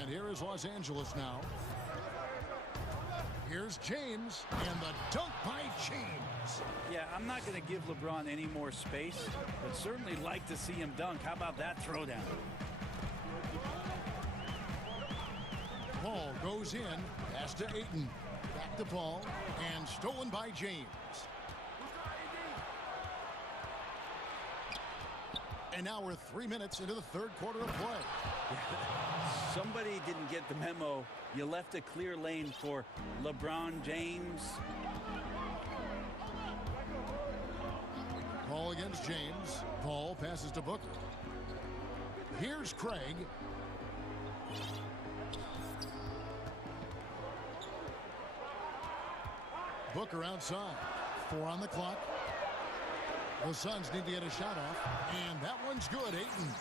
And here is Los Angeles now. Here's James, and the dunk by James. Yeah, I'm not going to give LeBron any more space, but certainly like to see him dunk. How about that throwdown? Paul goes in, pass to Ayton, back to Paul, and stolen by James. And now we're 3 minutes into the 3rd quarter of play. Somebody didn't get the memo. You left a clear lane for LeBron James. Paul against James. Paul passes to Booker. Here's Craig. Booker outside. 4 on the clock. The Suns need to get a shot off, and that one's good. Ayton.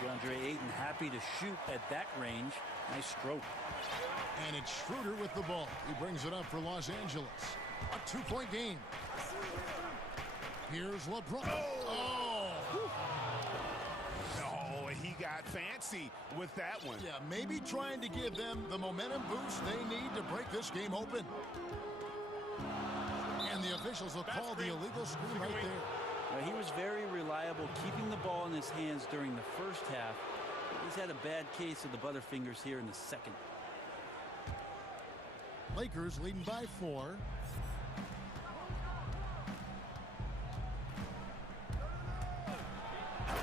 DeAndre Ayton happy to shoot at that range. Nice stroke. And it's Schroeder with the ball. He brings it up for Los Angeles. A 2-point game. Here's LeBron. Oh! Oh, he got fancy with that one. Yeah, maybe trying to give them the momentum boost they need to break this game open. And the officials will call the illegal screen right there. Well, he was very reliable, keeping the ball in his hands during the first half. He's had a bad case of the butterfingers here in the second. Lakers leading by 4.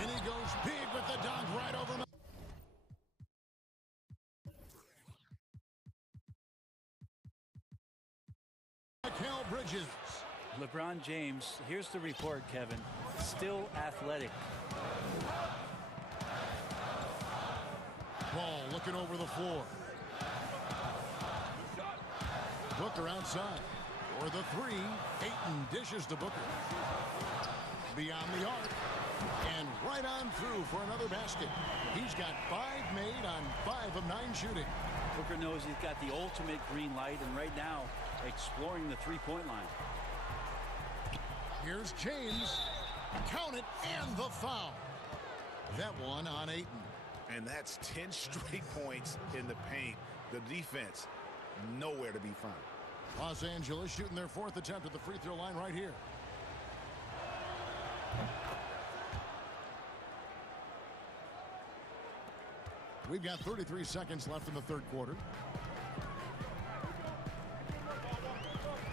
And he goes big with the dunk right over. Mikal Bridges. LeBron James, here's the report, Kevin, still athletic. Ball looking over the floor. Booker outside for the 3. Ayton dishes to Booker. Beyond the arc. And right on through for another basket. He's got 5 made on 5 of 9 shooting. Booker knows he's got the ultimate green light, and right now exploring the three-point line. Here's James. Count it, and the foul. That one on Ayton. And that's 10 straight points in the paint. The defense, nowhere to be found. Los Angeles shooting their 4th attempt at the free throw line right here. We've got 33 seconds left in the 3rd quarter.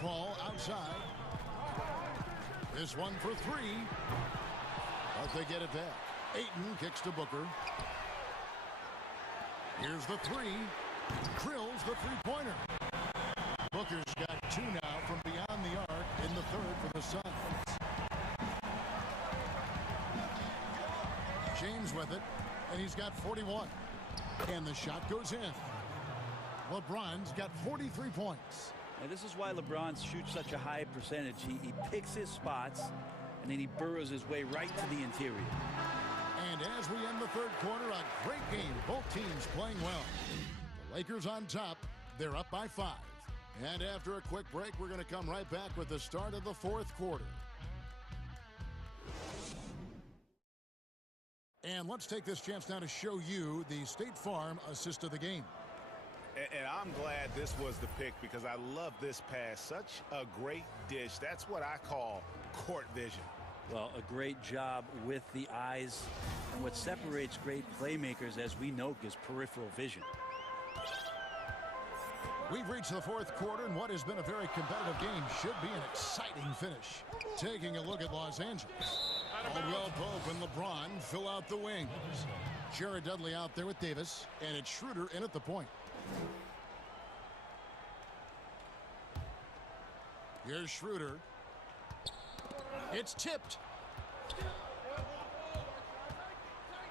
Ball outside. This one for 3. But they get it back. Ayton kicks to Booker. Here's the 3. Drills the three-pointer. Booker's got 2 now from beyond the arc in the 3rd for the Suns. James with it, and he's got 41. And the shot goes in. LeBron's got 43 points. And this is why LeBron shoots such a high percentage. He picks his spots, and then he burrows his way right to the interior. And as we end the 3rd quarter, a great game. Both teams playing well. The Lakers on top. They're up by 5. And after a quick break, we're going to come right back with the start of the 4th quarter. And let's take this chance now to show you the State Farm assist of the game. And I'm glad this was the pick because I love this pass. Such a great dish. That's what I call court vision. Well, a great job with the eyes. And what separates great playmakers, as we know, is peripheral vision. We've reached the 4th quarter, and what has been a very competitive game should be an exciting finish. Taking a look at Los Angeles. Caldwell Pope and LeBron fill out the wings. Jared Dudley out there with Davis, and it's Schroeder in at the point. Here's Schroeder. It's tipped.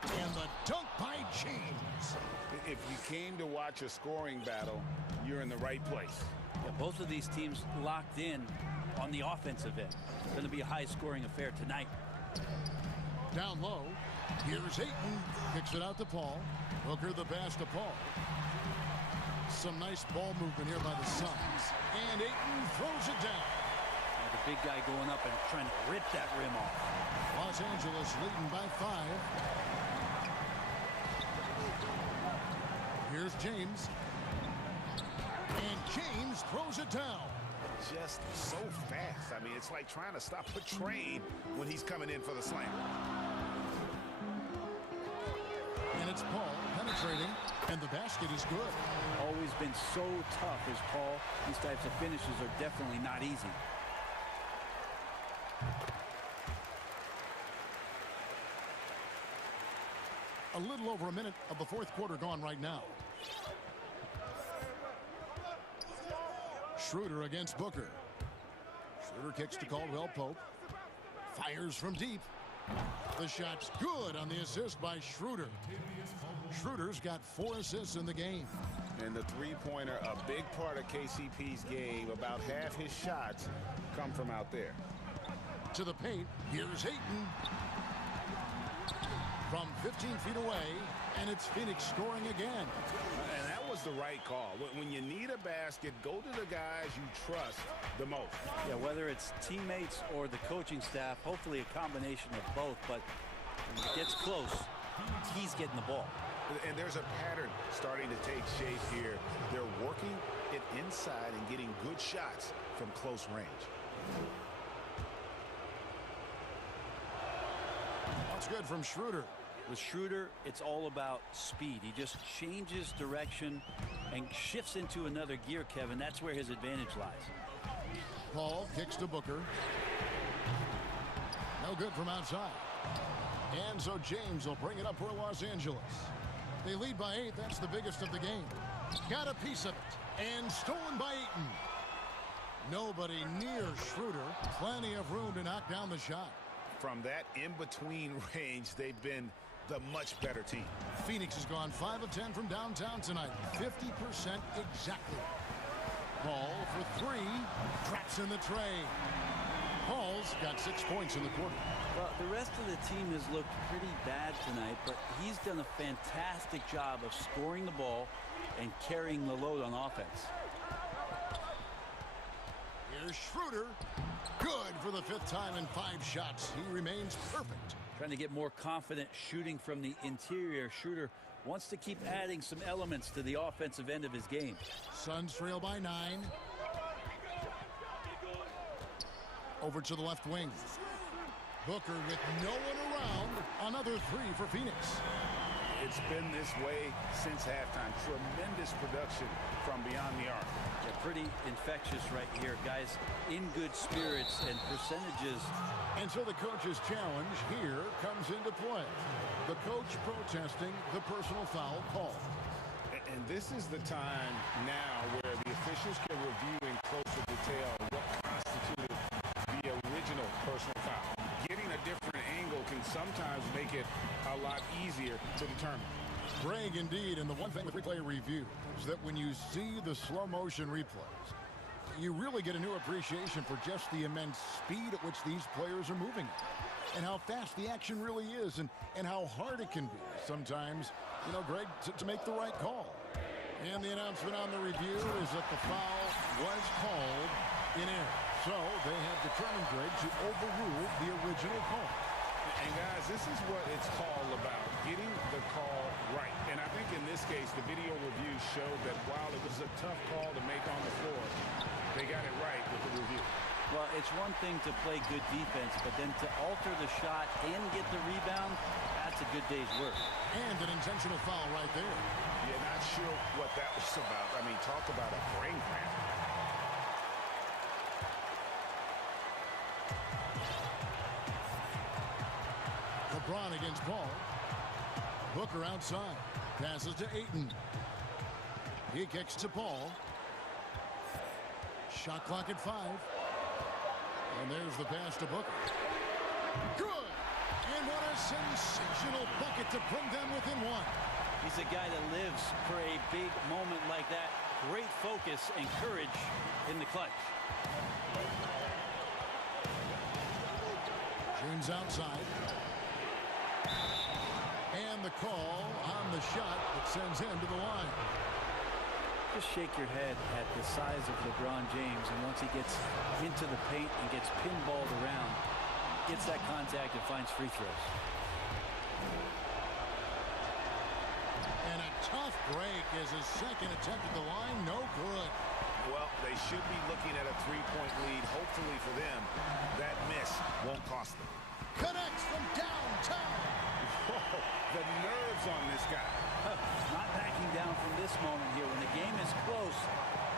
And the dunk by James. If you came to watch a scoring battle, you're in the right place. Yeah, both of these teams locked in on the offensive end. It's going to be a high-scoring affair tonight. Down low. Here's Ayton. Kicks it out to Paul. Booker the pass to Paul. Some nice ball movement here by the Suns. And Ayton throws it down. Yeah, the big guy going up and trying to rip that rim off. Los Angeles leading by 5. Here's James. And James throws it down. Just so fast. I mean, it's like trying to stop a train when he's coming in for the slam. And it's Paul penetrating, and the basket is good. Always been so tough as Paul. These types of finishes are definitely not easy. A little over a minute of the 4th quarter gone right now. Schroeder against Booker. Schroeder kicks to Caldwell Pope. Fires from deep. The shot's good on the assist by Schroeder. Schroeder's got 4 assists in the game. And the three-pointer, a big part of KCP's game. About half his shots come from out there. To the paint, here's Ayton. From 15 feet away, and it's Phoenix scoring again. And that was the right call. When you need a basket, go to the guys you trust the most. Yeah, whether it's teammates or the coaching staff, hopefully a combination of both. But when it gets close, he's getting the ball. And there's a pattern starting to take shape here. They're working it inside and getting good shots from close range. That's good from Schroeder. With Schroeder, it's all about speed. He just changes direction and shifts into another gear, Kevin. That's where his advantage lies. Paul kicks to Booker. No good from outside. And so James will bring it up for Los Angeles. They lead by 8. That's the biggest of the game. Got a piece of it. And stolen by Ayton. Nobody near Schroeder. Plenty of room to knock down the shot. From that in-between range, they've been the much better team. Phoenix has gone 5 of 10 from downtown tonight. 50% exactly. Ball for 3. Drops in the tray. Paul's got 6 points in the quarter. Well, the rest of the team has looked pretty bad tonight, but he's done a fantastic job of scoring the ball and carrying the load on offense. Here's Schroeder. Good for the 5th time in 5 shots. He remains perfect. Trying to get more confident shooting from the interior. Schroeder wants to keep adding some elements to the offensive end of his game. Suns trail by 9. Over to the left wing. Booker with no one around. Another 3 for Phoenix. It's been this way since halftime. Tremendous production from beyond the arc. Yeah, pretty infectious right here. Guys in good spirits and percentages. And so the coach's challenge here comes into play. The coach protesting the personal foul call. And this is the time now where the officials can review in closer detail what constituted the original personal foul. Getting a different angle can sometimes make it a lot easier to determine. Greg, indeed, and the one thing with replay review is that when you see the slow motion replays, you really get a new appreciation for just the immense speed at which these players are moving and how fast the action really is and how hard it can be sometimes, you know, Greg, to make the right call. And the announcement on the review is that the foul was called in error. So they have determined, Greg, to overrule the original call. And guys, this is what it's all about, getting the call right. And I think in this case, the video review showed that while it was a tough call to make on the floor, they got it right with the review. Well, it's one thing to play good defense, but then to alter the shot and get the rebound, that's a good day's work. And an intentional foul right there. Yeah, not sure what that was about. I mean, talk about a brain cramp. LeBron against Paul. Booker outside. Passes to Ayton. He kicks to Paul. Shot clock at 5. And there's the pass to Booker. Good! And what a sensational bucket to bring them within 1. He's a guy that lives for a big moment like that. Great focus and courage in the clutch. James outside. And the call on the shot that sends him to the line. Just shake your head at the size of LeBron James, and once he gets into the paint and gets pinballed around, gets that contact and finds free throws. And a tough break as his second attempt at the line, no good. Well, they should be looking at a 3-point lead. Hopefully for them, that miss won't cost them. Connects from downtown. Whoa, the nerves on this guy. Not backing down from this moment here. When the game is close,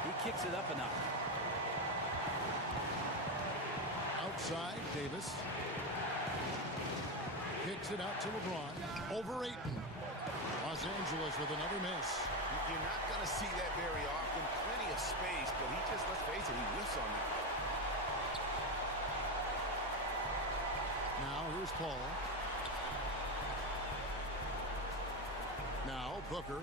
he kicks it up a notch. Outside, Davis. Kicks it out to LeBron. Over Ayton. Los Angeles with another miss. You're not going to see that very often. Plenty of space, but he just, let's face it, he whiffs on that. Now, here's Paul. Now, Booker.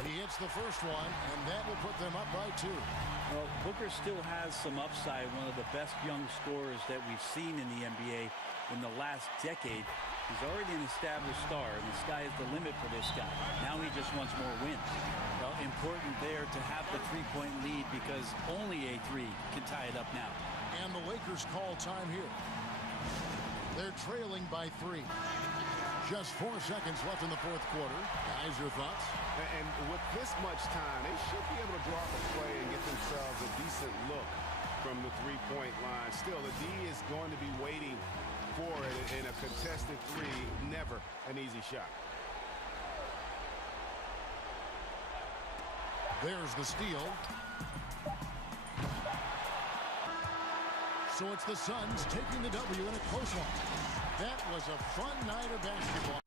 He hits the first one, and that will put them up by 2. Well, Booker still has some upside, one of the best young scorers that we've seen in the NBA in the last decade. He's already an established star, and the sky is the limit for this guy. Now he just wants more wins. Well, important there to have the three-point lead because only a 3 can tie it up now. And the Lakers call time here. They're trailing by 3. Just 4 seconds left in the fourth quarter. Guys, your thoughts? And with this much time, they should be able to draw up a play and get themselves a decent look from the three-point line. Still, the D is going to be waiting for it in a contested 3. Never an easy shot. There's the steal. So it's the Suns taking the W in a close one. That was a fun night of basketball.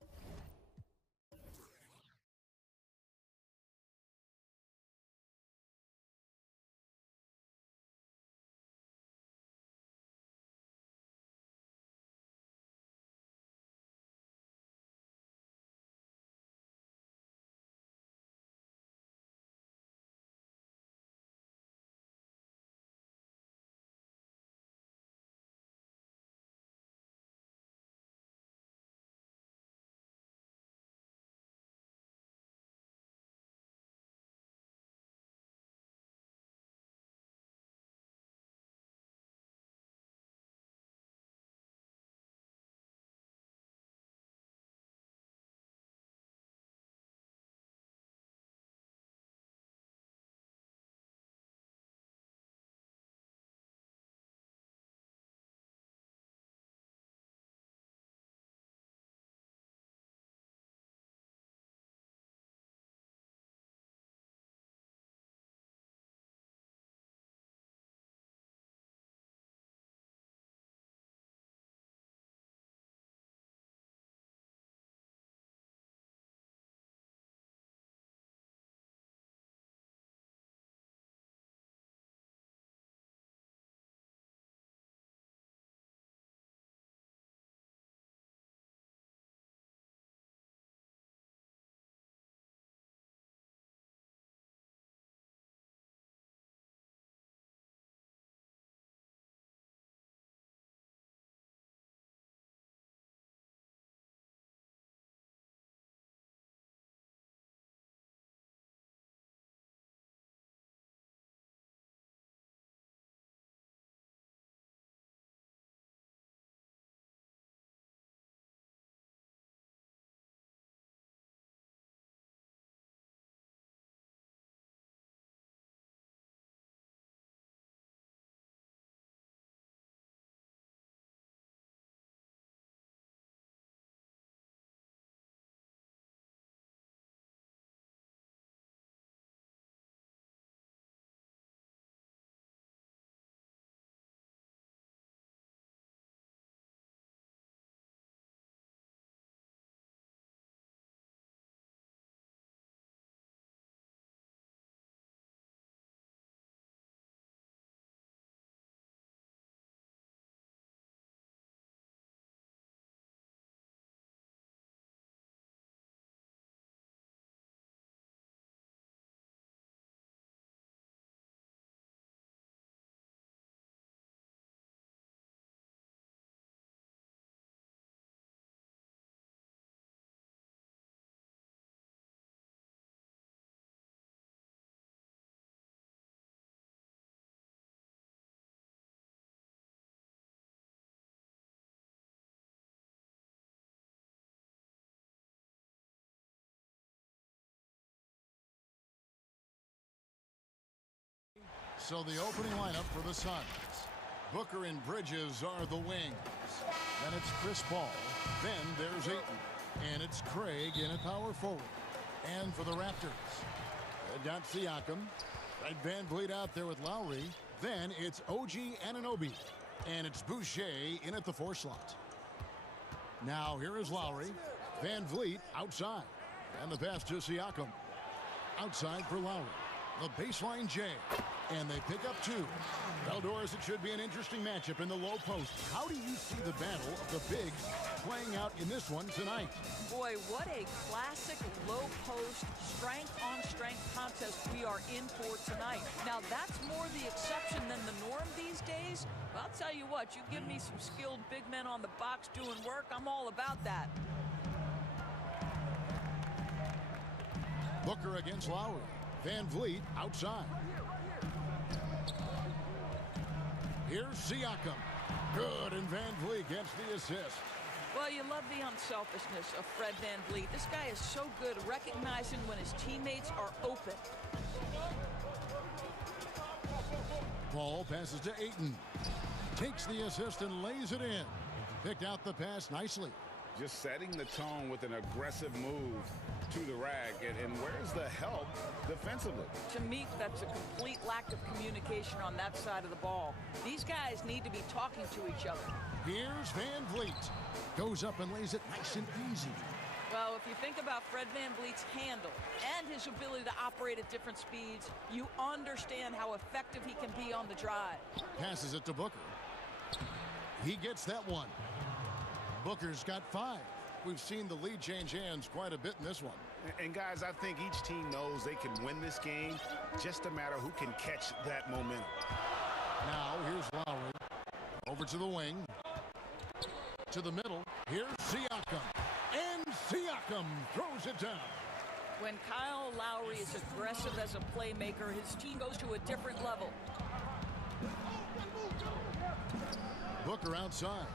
So the opening lineup for the Suns. Booker and Bridges are the wings. Then it's Chris Paul. Then there's Ayton. And it's Craig in at power forward. And for the Raptors, got Siakam. Fred VanVleet out there with Lowry. Then it's OG Anunoby. And it's Boucher in at the 4 slot. Now here is Lowry. VanVleet outside. And the pass to Siakam. Outside for Lowry. The baseline J. And they pick up 2. Well, Doris, it should be an interesting matchup in the low post. How do you see the battle of the bigs playing out in this one tonight? Boy, what a classic low post, strength-on-strength contest we are in for tonight. Now, that's more the exception than the norm these days. But I'll tell you what, you give me some skilled big men on the box doing work, I'm all about that. Booker against Lowry. Van Vliet outside. Here's Siakam. Good, and Van Vliet gets the assist. Well, you love the unselfishness of Fred Van Vliet. This guy is so good recognizing when his teammates are open. Paul passes to Ayton. Takes the assist and lays it in. Picked out the pass nicely. Just setting the tone with an aggressive move to the rack. And where's the help defensively? To me, that's a complete lack of communication on that side of the ball. These guys need to be talking to each other. Here's Van Vliet. Goes up and lays it nice and easy. Well, if you think about Fred Van Vliet's handle and his ability to operate at different speeds, you understand how effective he can be on the drive. Passes it to Booker. He gets that one. Booker's got 5. We've seen the lead change hands quite a bit in this one. And guys, I think each team knows they can win this game. Just a matter who can catch that momentum. Now, here's Lowry. Over to the wing. To the middle. Here's Siakam. And Siakam throws it down. When Kyle Lowry is aggressive as a playmaker, his team goes to a different level. Booker outside.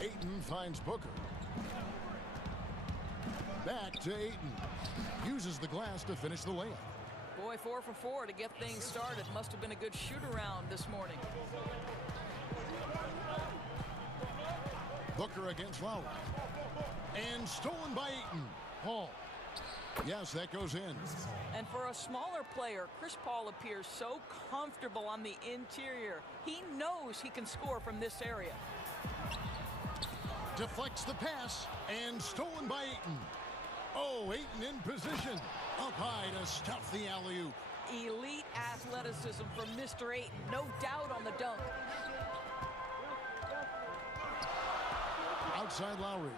Ayton finds Booker. Back to Ayton. Uses the glass to finish the layup. Boy, 4 for 4 to get things started. Must have been a good shoot-around this morning. Booker against Lowry. And stolen by Ayton. Paul. Yes, that goes in. And for a smaller player, Chris Paul appears so comfortable on the interior. He knows he can score from this area. Deflects the pass and stolen by Ayton. Oh, Ayton in position. Up high to stuff the alley-oop. Elite athleticism from Mr. Ayton. No doubt on the dunk. Outside Lowry.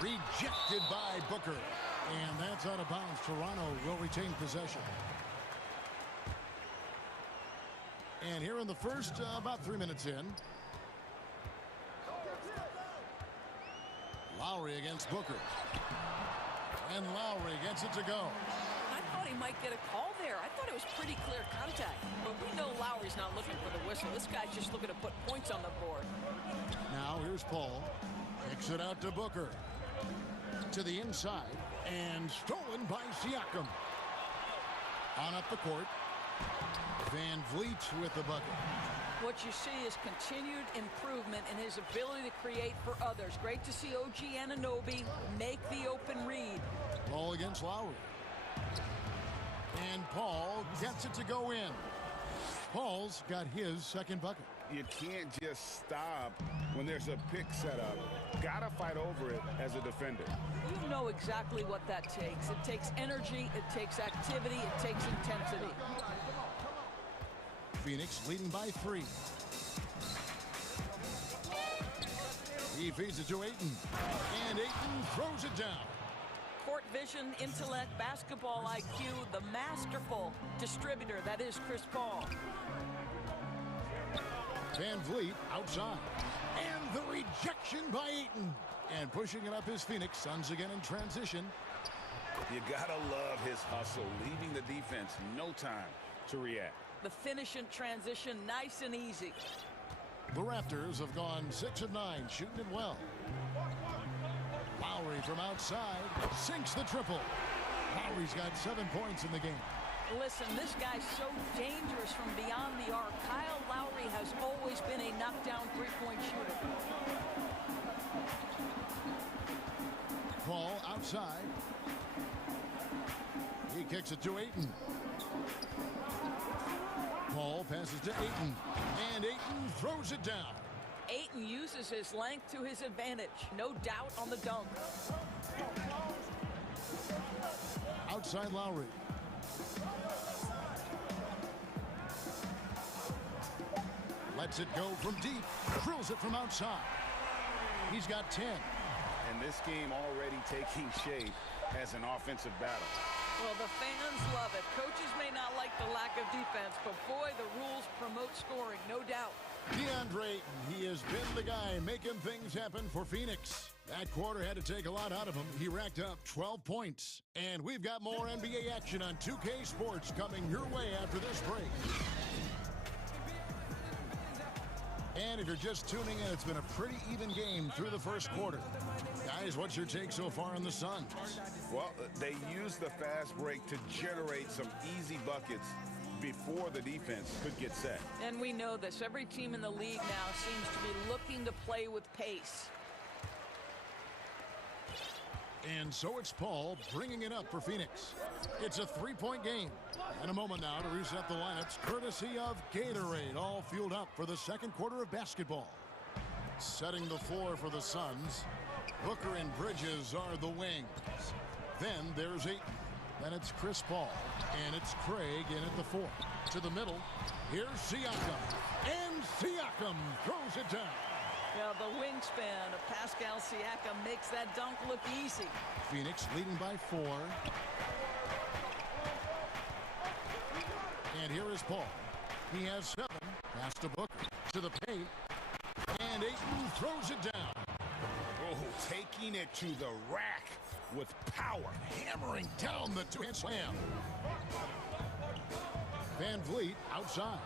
Rejected by Booker. And that's out of bounds. Toronto will retain possession. And here in the first, about 3 minutes in. Lowry against Booker. And Lowry gets it to go. I thought he might get a call there. I thought it was pretty clear contact. But we know Lowry's not looking for the whistle. This guy's just looking to put points on the board. Now here's Paul. Kicks it out to Booker. To the inside. And stolen by Siakam. On up the court. Van Vliet with the bucket. What you see is continued improvement in his ability to create for others. Great to see OG Anunoby make the open read. Paul against Lowry. And Paul gets it to go in. Paul's got his second bucket. You can't just stop when there's a pick set up. Gotta fight over it as a defender. You know exactly what that takes. It takes energy, it takes activity, it takes intensity. Phoenix leading by 3. He feeds it to Ayton. And Ayton throws it down. Court vision, intellect, basketball IQ, the masterful distributor that is Chris Paul. Van Vliet outside. And the rejection by Ayton. And pushing it up is Phoenix. Suns again in transition. You gotta love his hustle, leaving the defense no time to react. The finish in transition, nice and easy. The Raptors have gone 6 of 9, shooting it well. Lowry from outside sinks the triple. Lowry's got 7 points in the game. Listen, this guy's so dangerous from beyond the arc. Kyle Lowry has always been a knockdown three-point shooter. Paul outside. He kicks it to Ayton. Paul passes to Ayton. And Ayton throws it down. Ayton uses his length to his advantage. No doubt on the dunk. Outside Lowry. Lets it go from deep. Drills it from outside. He's got 10. And this game already taking shape as an offensive battle. Well, the fans love it. Coaches may not like the lack of defense, but boy, the rules promote scoring, no doubt. DeAndre Ayton, he has been the guy making things happen for Phoenix. That quarter had to take a lot out of him. He racked up 12 points. And we've got more NBA action on 2K Sports coming your way after this break. And if you're just tuning in, it's been a pretty even game through the first quarter. Guys, what's your take so far on the Suns? Well, they used the fast break to generate some easy buckets before the defense could get set. And we know this. Every team in the league now seems to be looking to play with pace. And so it's Paul bringing it up for Phoenix. It's a three-point game. In a moment now to reset the lineups, courtesy of Gatorade, all fueled up for the second quarter of basketball. Setting the floor for the Suns, Booker and Bridges are the wings. Then there's Ayton. Then it's Chris Paul. And it's Craig in at the 4. To the middle, here's Siakam. And Siakam throws it down. Yeah, the wingspan of Pascal Siakam makes that dunk look easy. Phoenix leading by 4. And here is Paul. He has 7. Pass to Booker. To the paint. And Ayton throws it down. Oh, taking it to the rack with power. Hammering down the two-hand slam. Van Vliet outside.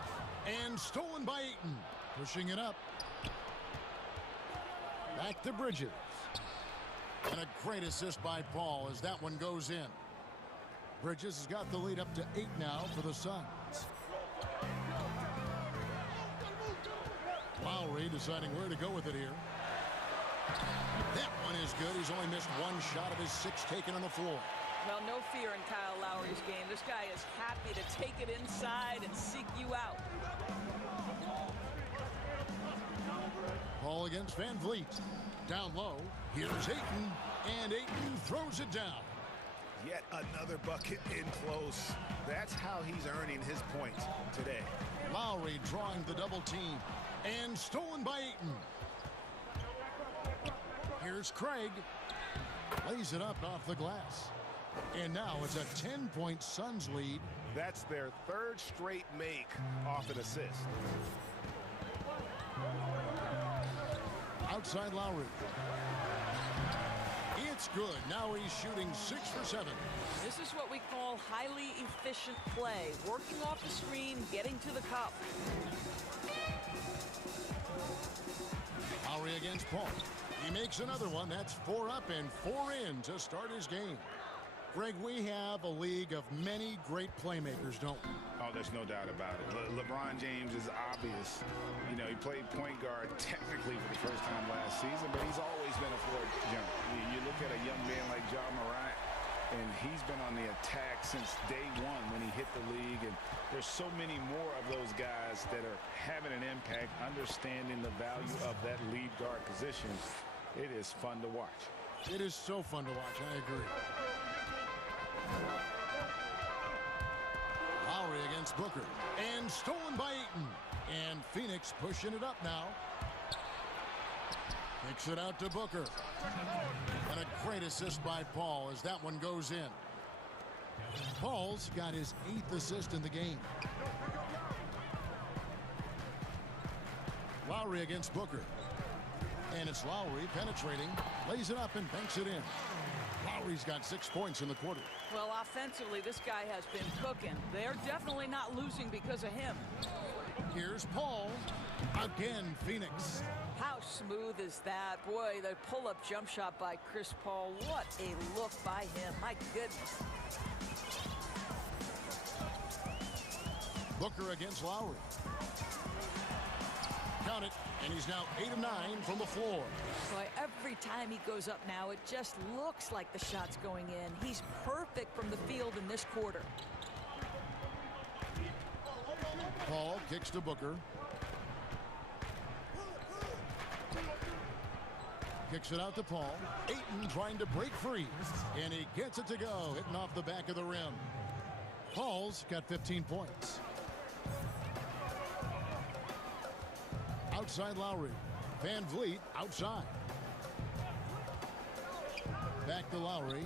And stolen by Ayton. Pushing it up. Back to Bridges. And a great assist by Paul as that one goes in. Bridges has got the lead up to 8 now for the Suns. Lowry deciding where to go with it here. That one is good. He's only missed 1 shot of his 6 taken on the floor. Well, no fear in Kyle Lowry's game. This guy is happy to take it inside and seek you out. Paul against Van Vliet. Down low. Here's Ayton. And Ayton throws it down. Yet another bucket in close. That's how he's earning his points today. Lowry drawing the double team. And stolen by Ayton. Here's Craig. Lays it up off the glass. And now it's a 10-point Suns lead. That's their 3rd straight make off an assist. Outside Lowry. It's good. Now he's shooting 6 for 7. This is what we call highly efficient play. Working off the screen, getting to the cup. Lowry against Paul. He makes another one. That's 4 up and 4 in to start his game. Greg, we have a league of many great playmakers, don't we? Oh, there's no doubt about it. LeBron James is obvious. You know, he played point guard technically for the first time last season, but he's always been a floor general. You look at a young man like Ja Morant, and he's been on the attack since day 1 when he hit the league. And there's so many more of those guys that are having an impact, understanding the value of that lead guard position. It is fun to watch. It is so fun to watch. I agree. Lowry against Booker. And stolen by Ayton. And Phoenix pushing it up now. Kicks it out to Booker. And a great assist by Paul as that one goes in. Paul's got his 8th assist in the game. Lowry against Booker. And it's Lowry penetrating. Lays it up and banks it in. Lowry's got 6 points in the quarter. Well, offensively, this guy has been cooking. They're definitely not losing because of him. Here's Paul. Again, Phoenix. How smooth is that? Boy, the pull-up jump shot by Chris Paul. What a look by him. My goodness. Booker against Lowry. Count it. And he's now 8 of 9 from the floor. Boy, every time he goes up now, it just looks like the shot's going in. He's perfect from the field in this quarter. Paul kicks to Booker. kicks it out to Paul. Ayton trying to break free. And he gets it to go, hitting off the back of the rim. Paul's got 15 points. Outside Lowry. Van Vliet outside. Back to Lowry.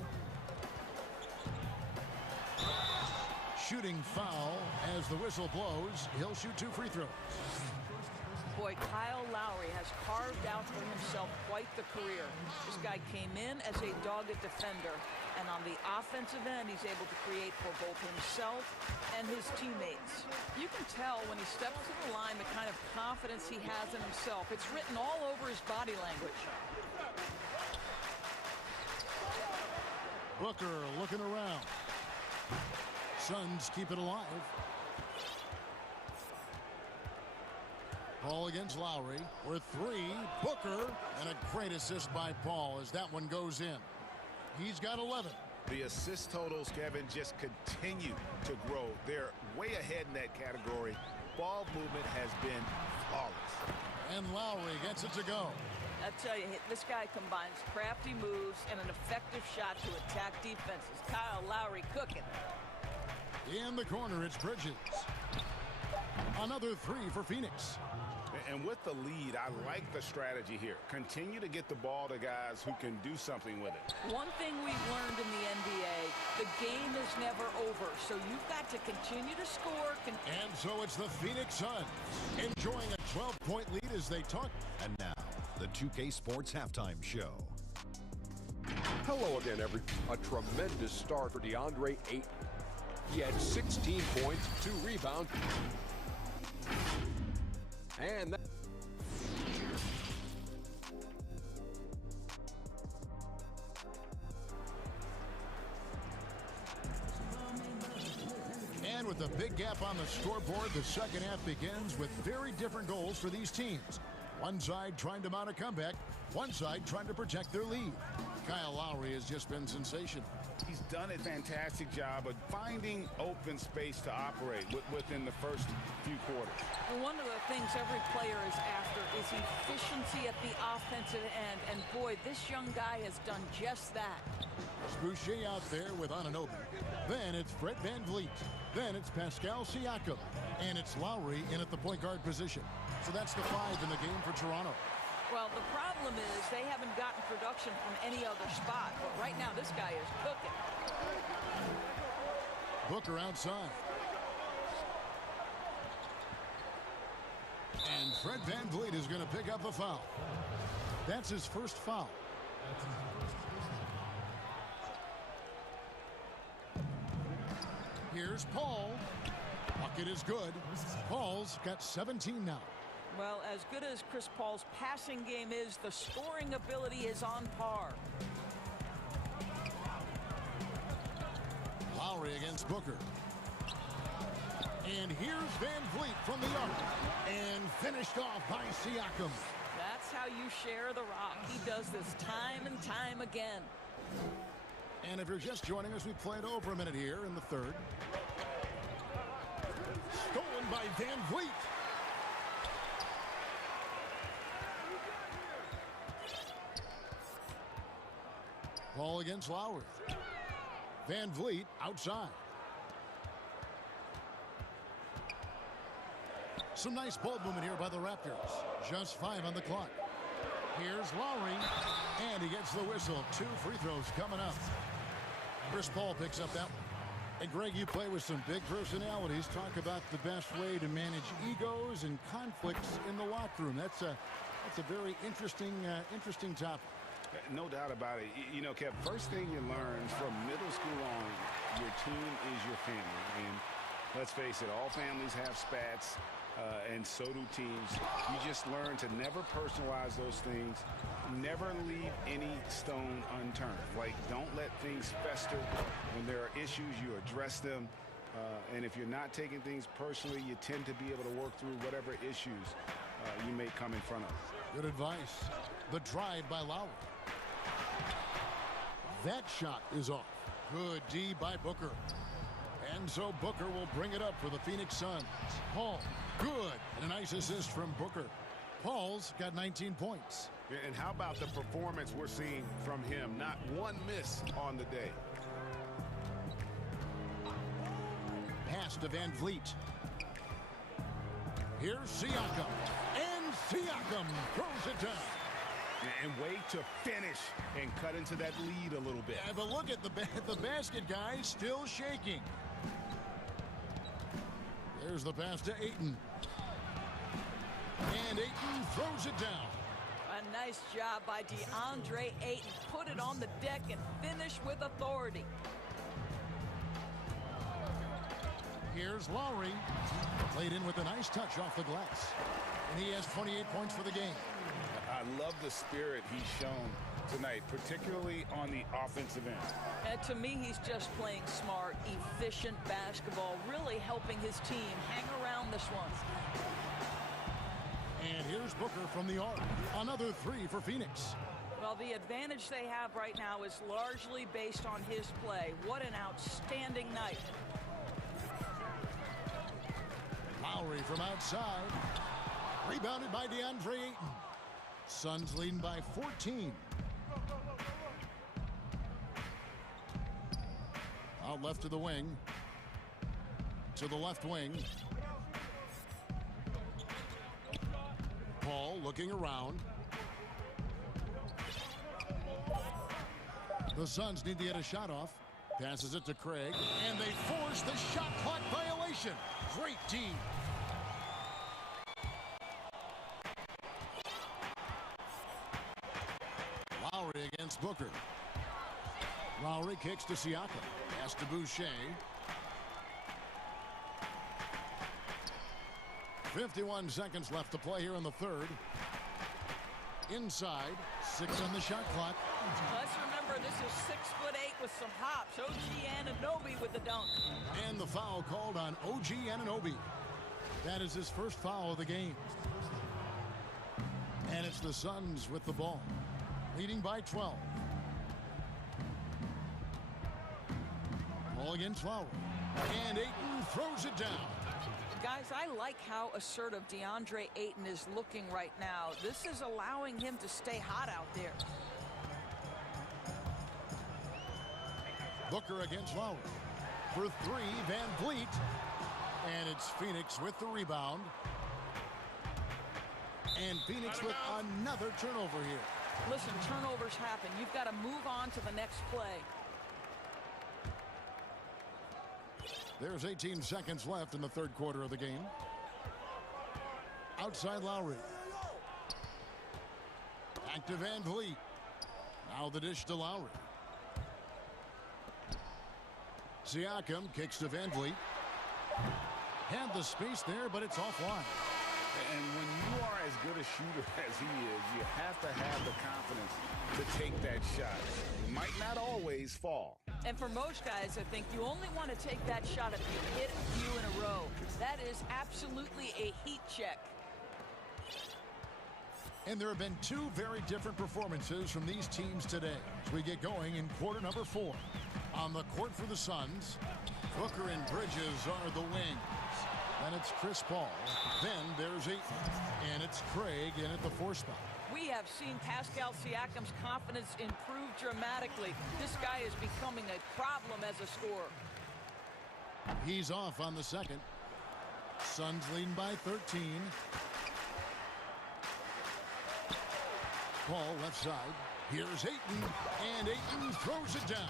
Shooting foul as the whistle blows. He'll shoot 2 free throws. Boy, Kyle Lowry has carved out for himself quite the career. This guy came in as a dogged defender, and on the offensive end, he's able to create for both himself and his teammates. You can tell when he steps to the line the kind of confidence he has in himself. It's written all over his body language. Booker looking around. Suns keep it alive. Paul against Lowry. With 3. Booker. And a great assist by Paul as that one goes in. He's got 11. The assist totals, Kevin, just continue to grow. They're way ahead in that category. Ball movement has been flawless. And Lowry gets it to go. I tell you, this guy combines crafty moves and an effective shot to attack defenses. Kyle Lowry cooking. In the corner, it's Bridges. Another 3 for Phoenix. And with the lead, I like the strategy here. Continue to get the ball to guys who can do something with it. One thing we've learned in the NBA, the game is never over. So you've got to continue to score. And so it's the Phoenix Suns enjoying a 12-point lead as they talk. And now, the 2K Sports Halftime Show. Hello again, everyone. A tremendous start for DeAndre Ayton. He had 16 points, 2 rebounds. And that and with a big gap on the scoreboard, the second half begins with very different goals for these teams. One side trying to mount a comeback, one side trying to protect their lead. Kyle Lowry has just been sensational. He's done a fantastic job of finding open space to operate within the first few quarters. And one of the things every player is after is efficiency at the offensive end. And boy, this young guy has done just that. Boucher out there with Anunoby. Then it's Fred Van Vliet. Then it's Pascal Siakam. And it's Lowry in at the point guard position. So that's the 5 in the game for Toronto. Well, the problem is they haven't gotten production from any other spot. But right now, this guy is cooking. Booker outside. And Fred Van Vliet is going to pick up a foul. That's his first foul. Here's Paul. Bucket is good. Paul's got 17 now. Well, as good as Chris Paul's passing game is, the scoring ability is on par. Lowry against Booker. And here's Van Vliet from the arc. And finished off by Siakam. That's how you share the rock. He does this time and time again. And if you're just joining us, we played over a minute here in the third. Stolen by Van Vliet. Ball against Lowry. Van Vliet outside. Some nice ball movement here by the Raptors. Just 5 on the clock. Here's Lowry, and he gets the whistle. 2 free throws coming up. Chris Paul picks up that one. And Greg, you play with some big personalities. Talk about the best way to manage egos and conflicts in the locker room. That's a very interesting topic. No doubt about it. You know, Kev, first thing you learn from middle school on, your team is your family. And let's face it, all families have spats, and so do teams. You just learn to never personalize those things. Never leave any stone unturned. Like, don't let things fester. When there are issues, you address them. And if you're not taking things personally, you tend to be able to work through whatever issues you may come in front of. Good advice. The drive by Lowry. That shot is off. Good D by Booker. And so Booker will bring it up for the Phoenix Suns. Paul, good. And a nice assist from Booker. Paul's got 19 points. And how about the performance we're seeing from him? Not one miss on the day. Pass to Van Vliet. Here's Siakam. And Siakam throws it down. And way to finish and cut into that lead a little bit. Yeah, but look at the basket, guys, still shaking. There's the pass to Ayton. And Ayton throws it down. A nice job by DeAndre Ayton. Put it on the deck and finish with authority. Here's Lowry. Played in with a nice touch off the glass. And he has 28 points for the game. I love the spirit he's shown tonight, particularly on the offensive end. And to me, he's just playing smart, efficient basketball, really helping his team hang around this one. And here's Booker from the arc. Another three for Phoenix. Well, the advantage they have right now is largely based on his play. What an outstanding night. Lowry from outside. Rebounded by DeAndre Ayton. Suns leading by 14. Out left to the wing. To the left wing. Paul looking around. The Suns need to get a shot off. Passes it to Craig. And they force the shot clock violation. Great D. Lowry against Booker. Lowry kicks to Siakam. Pass to Boucher. 51 seconds left to play here in the third. Inside. 6 on the shot clock. Let's remember this is 6'8" with some hops. OG Anunoby with the dunk. And the foul called on OG Anunoby. That is his first foul of the game. And it's the Suns with the ball. Leading by 12. Ball against Lowry. And Ayton throws it down. Guys, I like how assertive DeAndre Ayton is looking right now. This is allowing him to stay hot out there. Booker against Lowry. For 3, Van Vliet. And it's Phoenix with the rebound. And Phoenix with another turnover here. Listen, turnovers happen. You've got to move on to the next play. There's 18 seconds left in the third quarter of the game. Outside Lowry. Back to Van Vliet. Now the dish to Lowry. Siakam kicks to Van Vliet. Had the space there, but it's offline. And when you are as good a shooter as he is, you have to have the confidence to take that shot. It might not always fall. And for most guys, I think you only want to take that shot if you hit a few in a row. That is absolutely a heat check. And there have been 2 very different performances from these teams today as we get going in quarter number 4. On the court for the Suns, Booker and Bridges are the wings. Then it's Chris Paul. Then there's Ayton. And it's Craig in at the 4 spot. We have seen Pascal Siakam's confidence improve dramatically. This guy is becoming a problem as a scorer. He's off on the second. Suns leading by 13. Paul left side. Here's Ayton. And Ayton throws it down.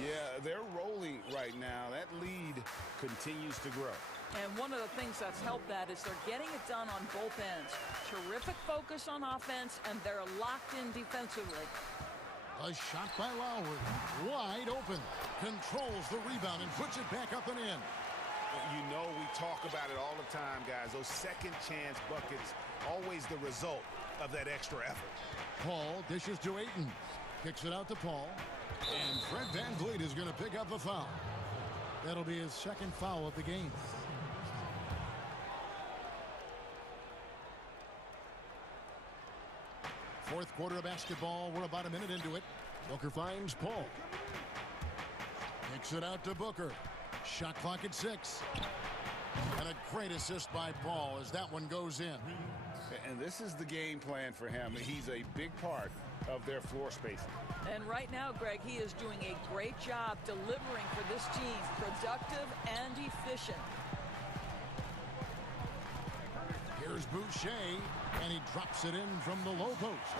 Yeah, they're rolling right now. That lead continues to grow. And one of the things that's helped that is they're getting it done on both ends. Terrific focus on offense, and they're locked in defensively. A shot by Lowry. Wide open. Controls the rebound and puts it back up and in. You know we talk about it all the time, guys. Those second chance buckets, always the result of that extra effort. Paul dishes to Ayton. Kicks it out to Paul. And Fred Van Vliet is going to pick up the foul. That'll be his second foul of the game. Fourth quarter of basketball. We're about a minute into it. Booker finds Paul. Kicks it out to Booker. Shot clock at 6. And a great assist by Paul as that one goes in. And this is the game plan for him. He's a big part of their floor spacing. And right now, Greg, he is doing a great job delivering for this team, productive and efficient. Here's Boucher, and he drops it in from the low post.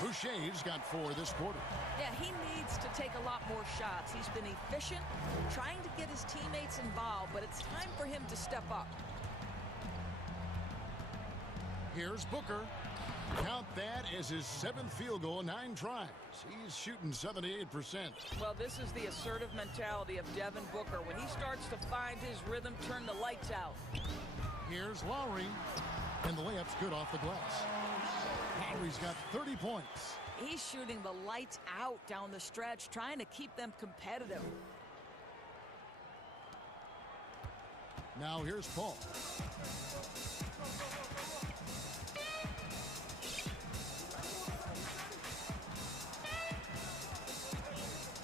Boucher's got 4 this quarter. Yeah, he needs to take a lot more shots. He's been efficient, trying to get his teammates involved, but it's time for him to step up. Here's Booker. Count that as his 7th field goal in 9 tries. He's shooting 78%. Well, this is the assertive mentality of Devin Booker. When he starts to find his rhythm, turn the lights out. Here's Lowry, and the layup's good off the glass. Lowry's got 30 points. He's shooting the lights out down the stretch, trying to keep them competitive. Now here's Paul.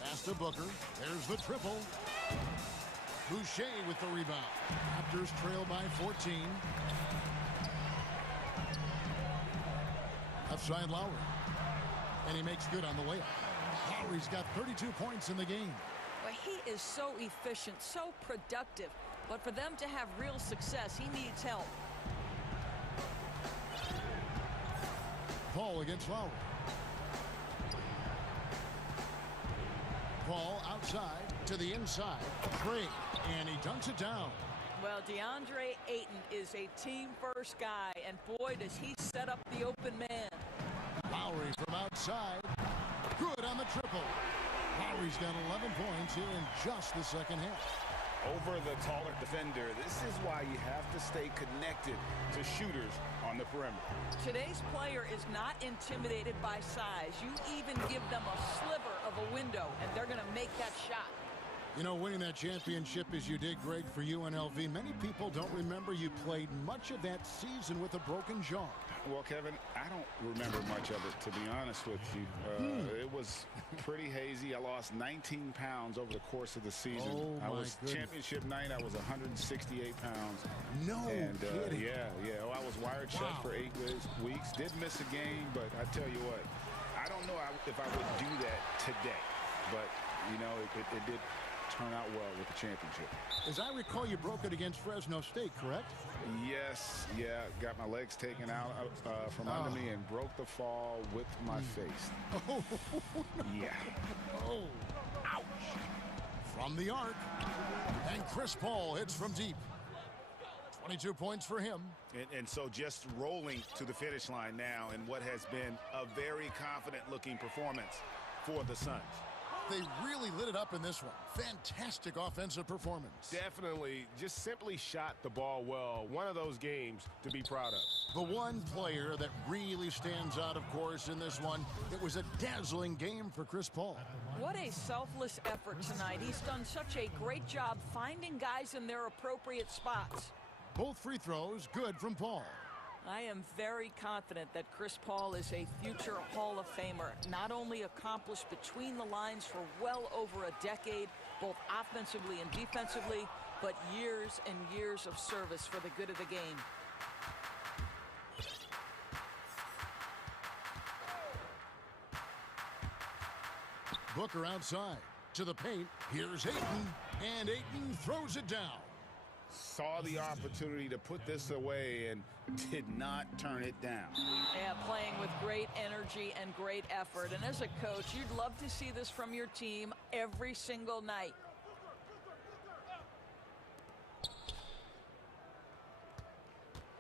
Pass to Booker. There's the triple. Boucher with the rebound. Raptors trail by 14. Left side Lowry. And he makes good on the layup. Lowry's got 32 points in the game. Well, he is so efficient, so productive. But for them to have real success, he needs help. Paul against Lowry. Paul outside to the inside. Craig, and he dunks it down. Well, DeAndre Ayton is a team-first guy, and boy, does he set up the open man. Lowry from outside. Good on the triple. Lowry's got 11 points here in just the second half. Over the taller defender, this is why you have to stay connected to shooters on the perimeter. Today's player is not intimidated by size. You even give them a sliver of a window, and they're going to make that shot. You know, winning that championship as you did, Greg, for UNLV, many people don't remember you played much of that season with a broken jaw. Well, Kevin, I don't remember much of it, to be honest with you. It was pretty hazy. I lost 19 pounds over the course of the season. Oh, I my was goodness. championship night. I was 168 pounds. No and, kidding. Yeah. Well, I was wired shut for 8 weeks. Did miss a game, but I tell you what, I don't know if I would do that today. But, you know, it did turn out well with the championship. As I recall, you broke it against Fresno State, correct? Yes, yeah. Got my legs taken out from under me and broke the fall with my face. Oh, yeah. Oh, ouch. From the arc. And Chris Paul hits from deep. 22 points for him. And so just rolling to the finish line now in what has been a very confident-looking performance for the Suns. They really lit it up in this one. Fantastic offensive performance. Definitely just simply shot the ball well. One of those games to be proud of. The one player that really stands out, of course, in this one, it was a dazzling game for Chris Paul. What a selfless effort tonight. He's done such a great job finding guys in their appropriate spots. Both free throws good from Paul. I am very confident that Chris Paul is a future Hall of Famer. Not only accomplished between the lines for well over a decade, both offensively and defensively, but years and years of service for the good of the game. Booker outside to the paint. Here's Ayton, and Ayton throws it down. Saw the opportunity to put this away and did not turn it down. Yeah, playing with great energy and great effort. And as a coach, you'd love to see this from your team every single night.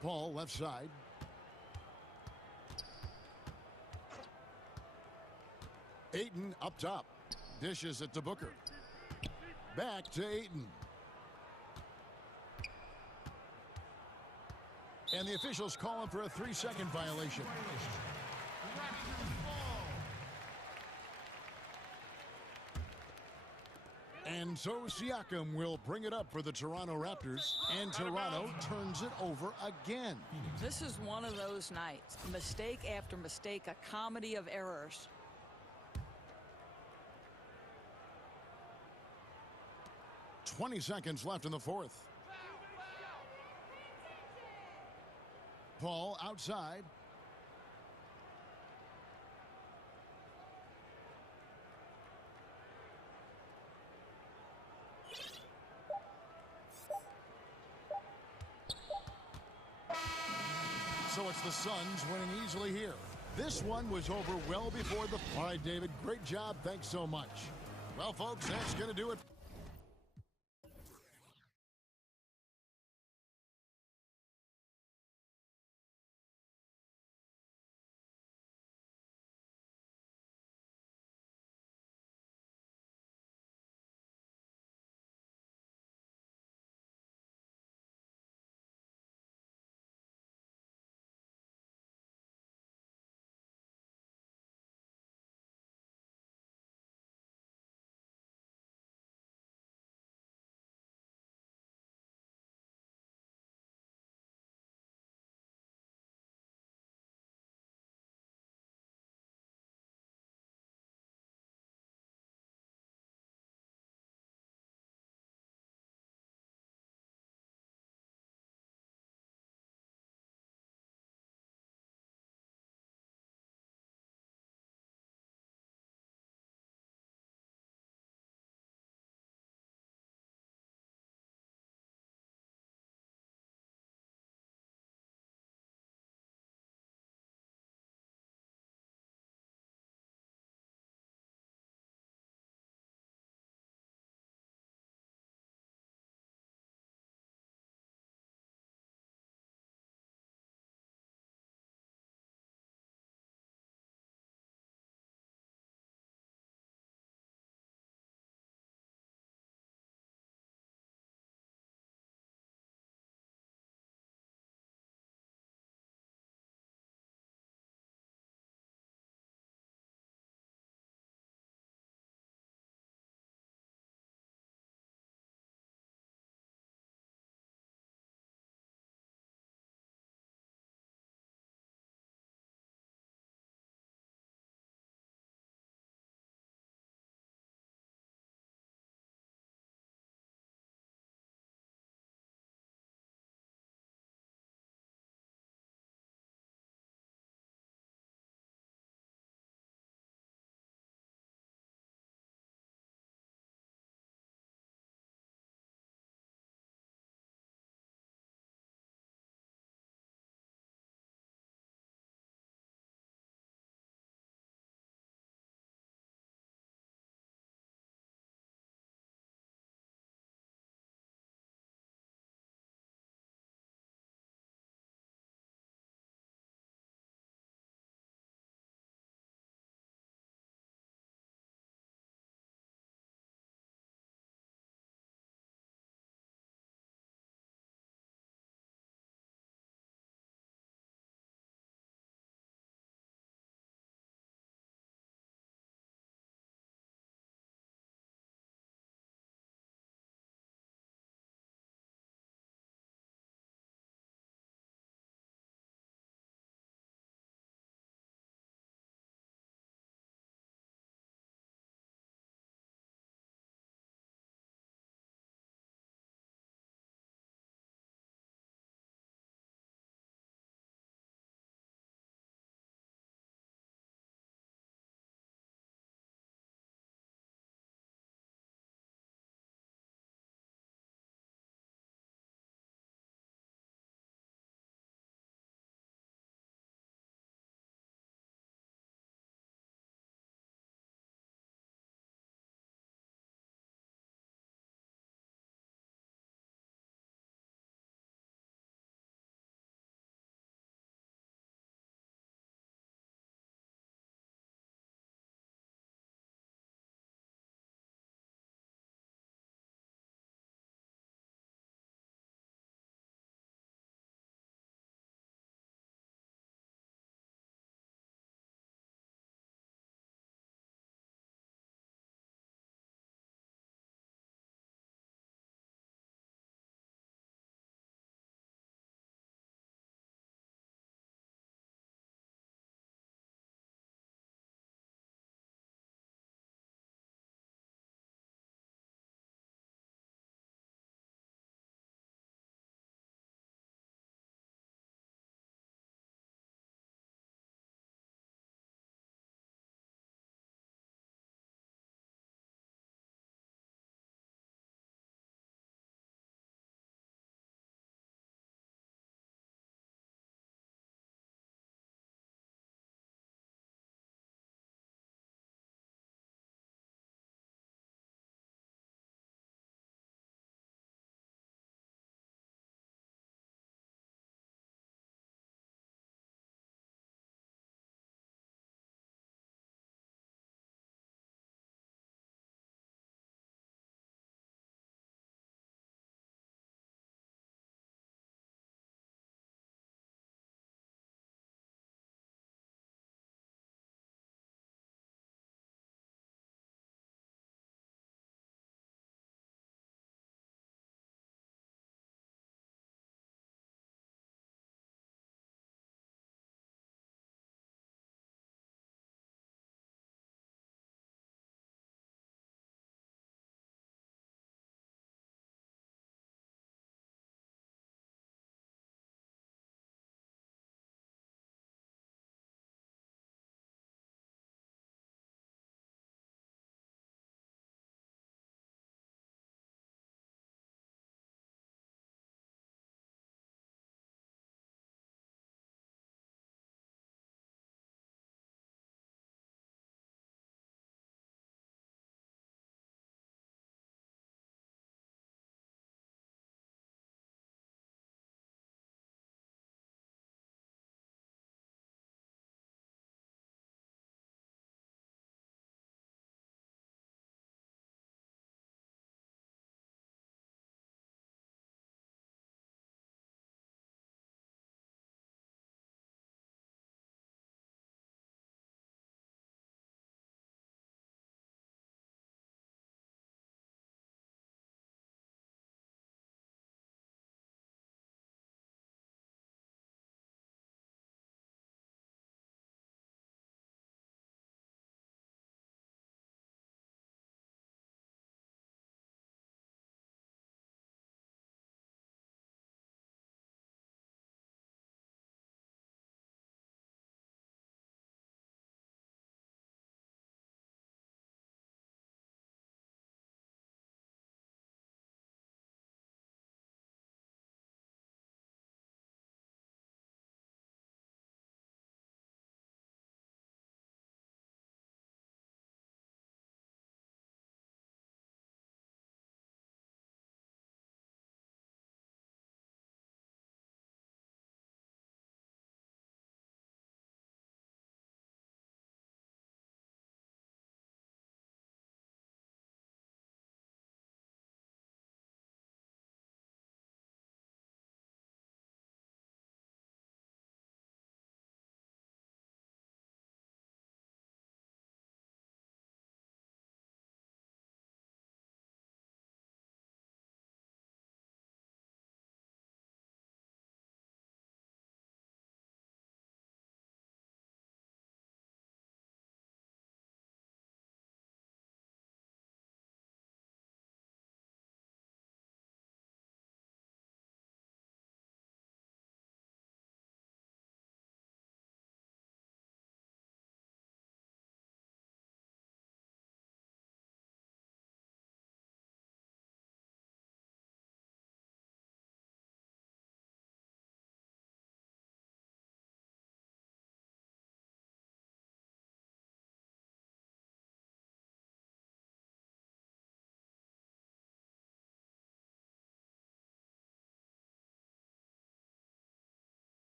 Paul left side. Ayton up top. Dishes it to Booker. Back to Ayton. And the officials calling for a 3-second violation. And so Siakam will bring it up for the Toronto Raptors, and Toronto turns it over again. This is one of those nights. Mistake after mistake, a comedy of errors. .20 seconds left in the fourth. Paul outside. So it's the Suns winning easily here. This one was over well before the... All right, David, great job. Thanks so much. Well, folks, that's going to do it.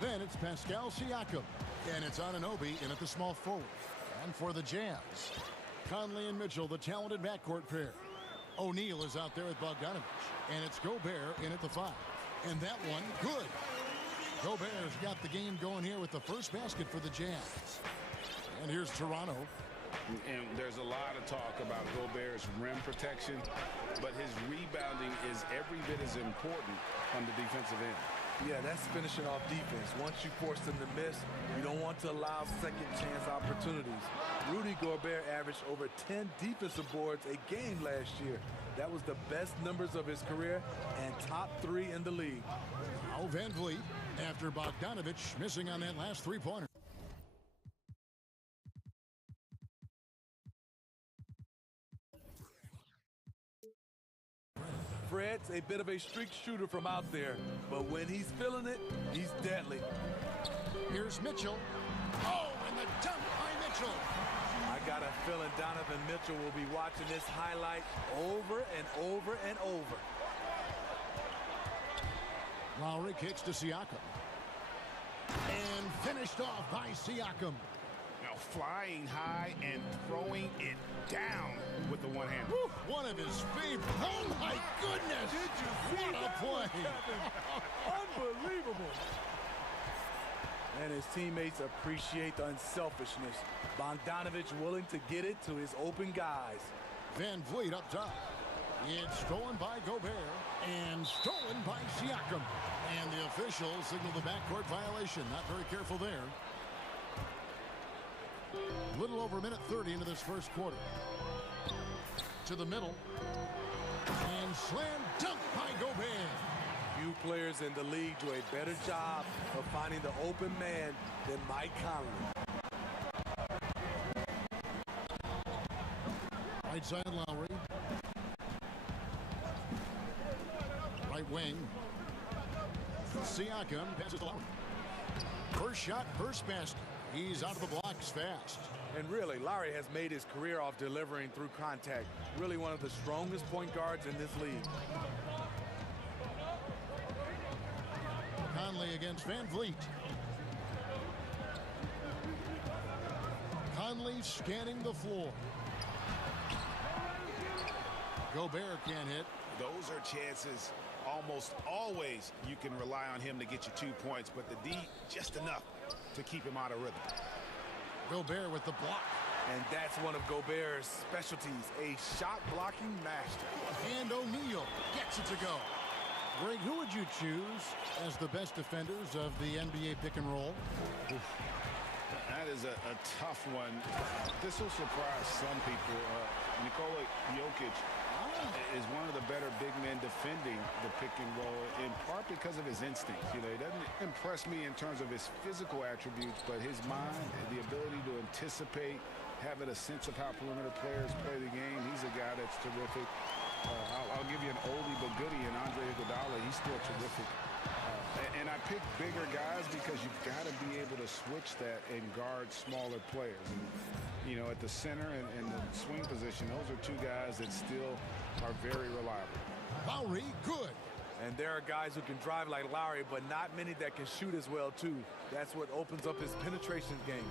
Then it's Pascal Siakam. And it's Anunoby in at the small forward. And for the Jazz, Conley and Mitchell, the talented backcourt pair. O'Neal is out there with Bogdanovich. And it's Gobert in at the 5. And that one, good. Gobert's got the game going here with the first basket for the Jazz. And here's Toronto. And there's a lot of talk about Gobert's rim protection, but his rebounding is every bit as important on the defensive end. Yeah, that's finishing off defense. Once you force them to miss, you don't want to allow second chance opportunities. Rudy Gobert averaged over 10 defensive boards a game last year. That was the best numbers of his career and top 3 in the league. Now Van Vliet after Bogdanovich missing on that last three-pointer. Fred's a bit of a streak shooter from out there, but when he's feeling it, he's deadly. Here's Mitchell. Oh, and the dunk by Mitchell. I got a feeling Donovan Mitchell will be watching this highlight over and over and over. Lowry kicks to Siakam. And finished off by Siakam. Now flying high and throwing it down with the one hand. Woo, one of his favorites. Oh my goodness! Did you see what that a play? Unbelievable. And his teammates appreciate the unselfishness. Bogdanovich willing to get it to his open guys. Van Vliet up top. It's stolen by Gobert and stolen by Siakam. And the officials signal the backcourt violation. Not very careful there. A little over a minute 30 into this first quarter. To the middle. And slam dunk by Gobert. Few players in the league do a better job of finding the open man than Mike Conley. Right side Lowry. Right wing. Siakam passes to Lowry. First shot, first basket. He's out of the blocks fast. And really, Lowry has made his career off delivering through contact. Really one of the strongest point guards in this league. Conley against Van Vliet. Conley scanning the floor. Gobert can't hit. Those are chances almost always you can rely on him to get you 2 points, but the D just enough to keep him out of rhythm. Gobert with the block. And that's one of Gobert's specialties, a shot blocking master. And O'Neal gets it to go. Greg, who would you choose as the best defenders of the NBA pick and roll? That is a tough one. This will surprise some people. Nikola Jokic is one of the better big men defending the pick and roll, in part because of his instincts. You know, he doesn't impress me in terms of his physical attributes, but his mind, the ability to anticipate, having a sense of how perimeter players play the game. He's a guy that's terrific. I'll give you an oldie but goodie in Andre Iguodala. He's still terrific. And I pick bigger guys because you've got to be able to switch that and guard smaller players. And, you know, at the center and the swing position, those are two guys that still are very reliable. Lowry, good. And there are guys who can drive like Lowry, but not many that can shoot as well, too. That's what opens up his penetration game.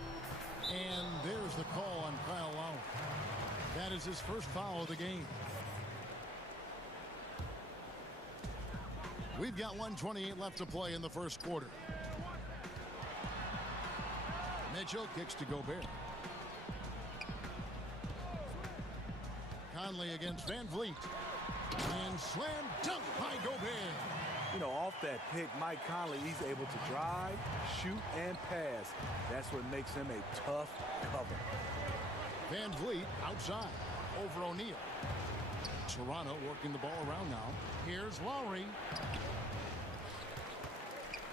And there's the call on Kyle Lowry. That is his first foul of the game. We've got 1:28 left to play in the first quarter. Mitchell kicks to Gobert. Conley against Van Vliet. And slam dunk by Gobert. You know, off that pick, Mike Conley, he's able to drive, shoot, and pass. That's what makes him a tough cover. Van Vliet outside over O'Neal. Toronto working the ball around now. Here's Lowry.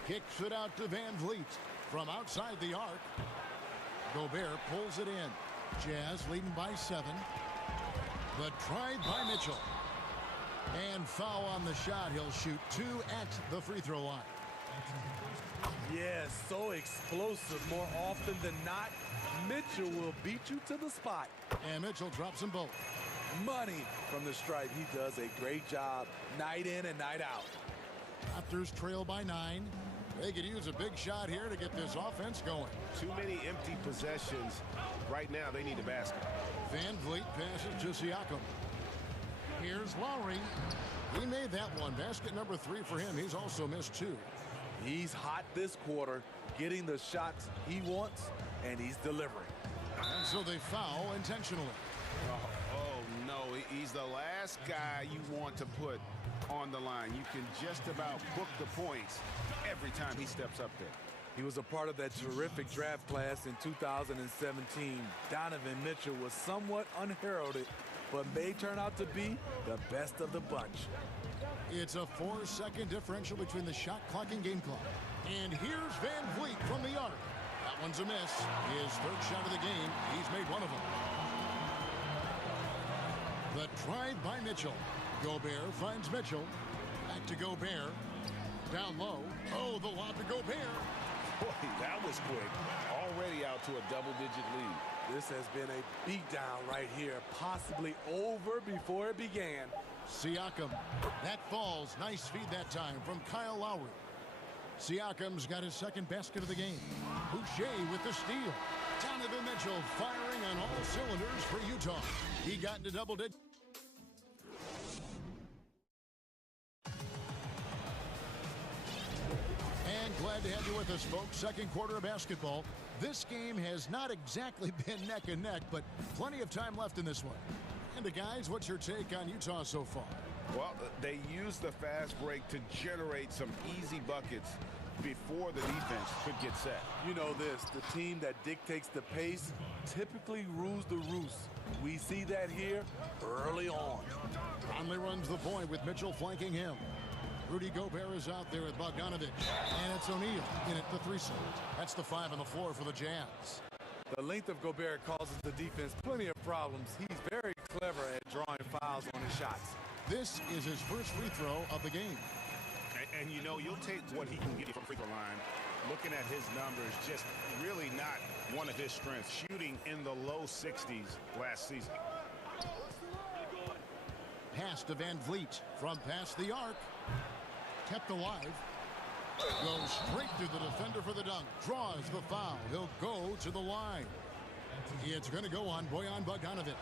Kicks it out to Van Vliet from outside the arc. Gobert pulls it in. Jazz leading by 7. But tried by Mitchell. And foul on the shot. He'll shoot 2 at the free throw line. Yeah, so explosive. More often than not, Mitchell will beat you to the spot. And Mitchell drops them both. Money from the stripe. He does a great job night in and night out. Raptors trail by 9. They could use a big shot here to get this offense going. Too many empty possessions. Right now, they need a basket. Van Vliet passes to Siakam. Here's Lowry. He made that one. Basket number 3 for him. He's also missed 2. He's hot this quarter, getting the shots he wants, and he's delivering. And so they foul intentionally. Oh, no. He's the last guy you want to put on the line. You can just about book the points every time he steps up there. He was a part of that terrific draft class in 2017. Donovan Mitchell was somewhat unheralded, but may turn out to be the best of the bunch. It's a 4-second differential between the shot clock and game clock. And here's Van Vliet from the arc. That one's a miss. His 3rd shot of the game. He's made one of them. The drive by Mitchell. Gobert finds Mitchell. Back to Gobert. Down low. Oh, the lob to Gobert. Boy, that was quick. Already out to a double-digit lead. This has been a beatdown right here, possibly over before it began. Siakam. That falls. Nice feed that time from Kyle Lowry. Siakam's got his 2nd basket of the game. Boucher with the steal. Donovan Mitchell firing on all cylinders for Utah. He got into double digits. And glad to have you with us, folks. 2nd quarter of basketball. This game has not exactly been neck and neck, but plenty of time left in this one. And guys, what's your take on Utah so far? Well, they used the fast break to generate some easy buckets before the defense could get set. You know this, the team that dictates the pace typically rules the roost. We see that here early on. Conley runs the point with Mitchell flanking him. Rudy Gobert is out there with Bogdanovich. And it's O'Neal in at the 3 slot. That's the 5 on the floor for the Jazz. The length of Gobert causes the defense plenty of problems. He's very clever at drawing fouls on his shots. This is his first free throw of the game. And you know, you'll take what he can get from free throw line. Looking at his numbers, just really not one of his strengths. Shooting in the low 60s last season. Pass to Van Vliet from past the arc. Kept alive. Goes straight to the defender for the dunk. Draws the foul. He'll go to the line. It's going to go on Bojan Bogdanovich.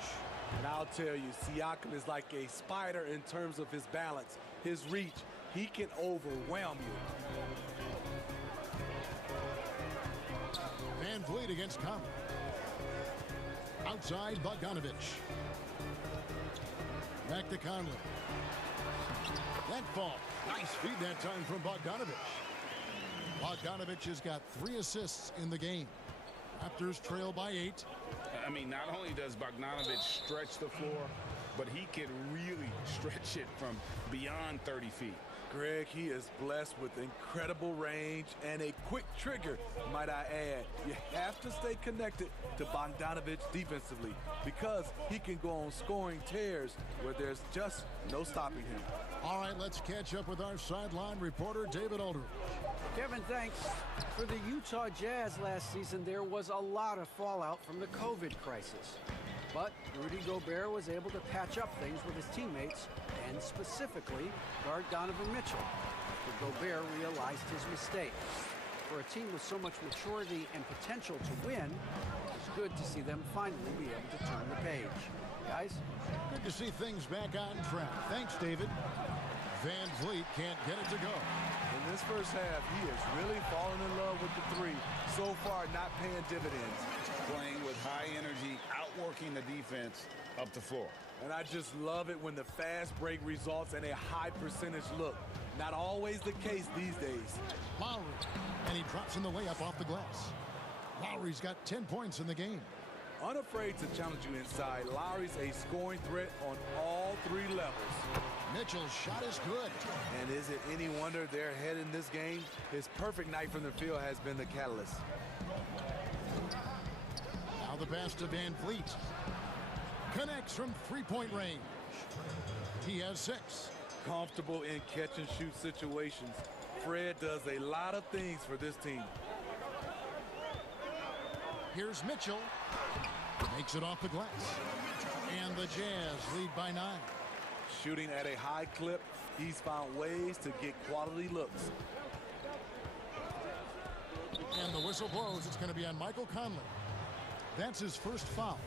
And I'll tell you, Siakam is like a spider in terms of his balance, his reach. He can overwhelm you. Van Vliet against Conley. Outside Bogdanovich. Back to Conley. That fall. Nice feed that time from Bogdanovich. Bogdanovich has got 3 assists in the game. Raptors trail by 8. I mean, not only does Bogdanovich stretch the floor, but he can really stretch it from beyond 30 feet. Greg, he is blessed with incredible range and a quick trigger, might I add. You have to stay connected to Bogdanovich defensively because he can go on scoring tears where there's just no stopping him. All right, let's catch up with our sideline reporter, David Aldridge. Kevin, thanks. For the Utah Jazz last season, there was a lot of fallout from the COVID crisis. But Rudy Gobert was able to patch up things with his teammates and specifically guard Donovan Mitchell after Gobert realized his mistake. For a team with so much maturity and potential to win, it's good to see them finally be able to turn the page. Guys? Good to see things back on track. Thanks, David. Van Vliet can't get it to go. In this first half, he has really fallen in love with the 3. So far, not paying dividends. Playing with high energy, outworking the defense up the floor. And I just love it when the fast break results in a high percentage look. Not always the case these days. Lowry, and he drops in the layup off the glass. Lowry's got 10 points in the game. Unafraid to challenge you inside, Lowry's a scoring threat on all 3 levels. Mitchell's shot is good. And is it any wonder they're ahead in this game? His perfect night from the field has been the catalyst. Now the pass to Van Vliet. Connects from 3-point range. He has 6. Comfortable in catch-and-shoot situations. Fred does a lot of things for this team. Here's Mitchell. Makes it off the glass. And the Jazz lead by 9. Shooting at a high clip, he's found ways to get quality looks. whistle blows. It's going to be on Michael Conley. That's his first foul.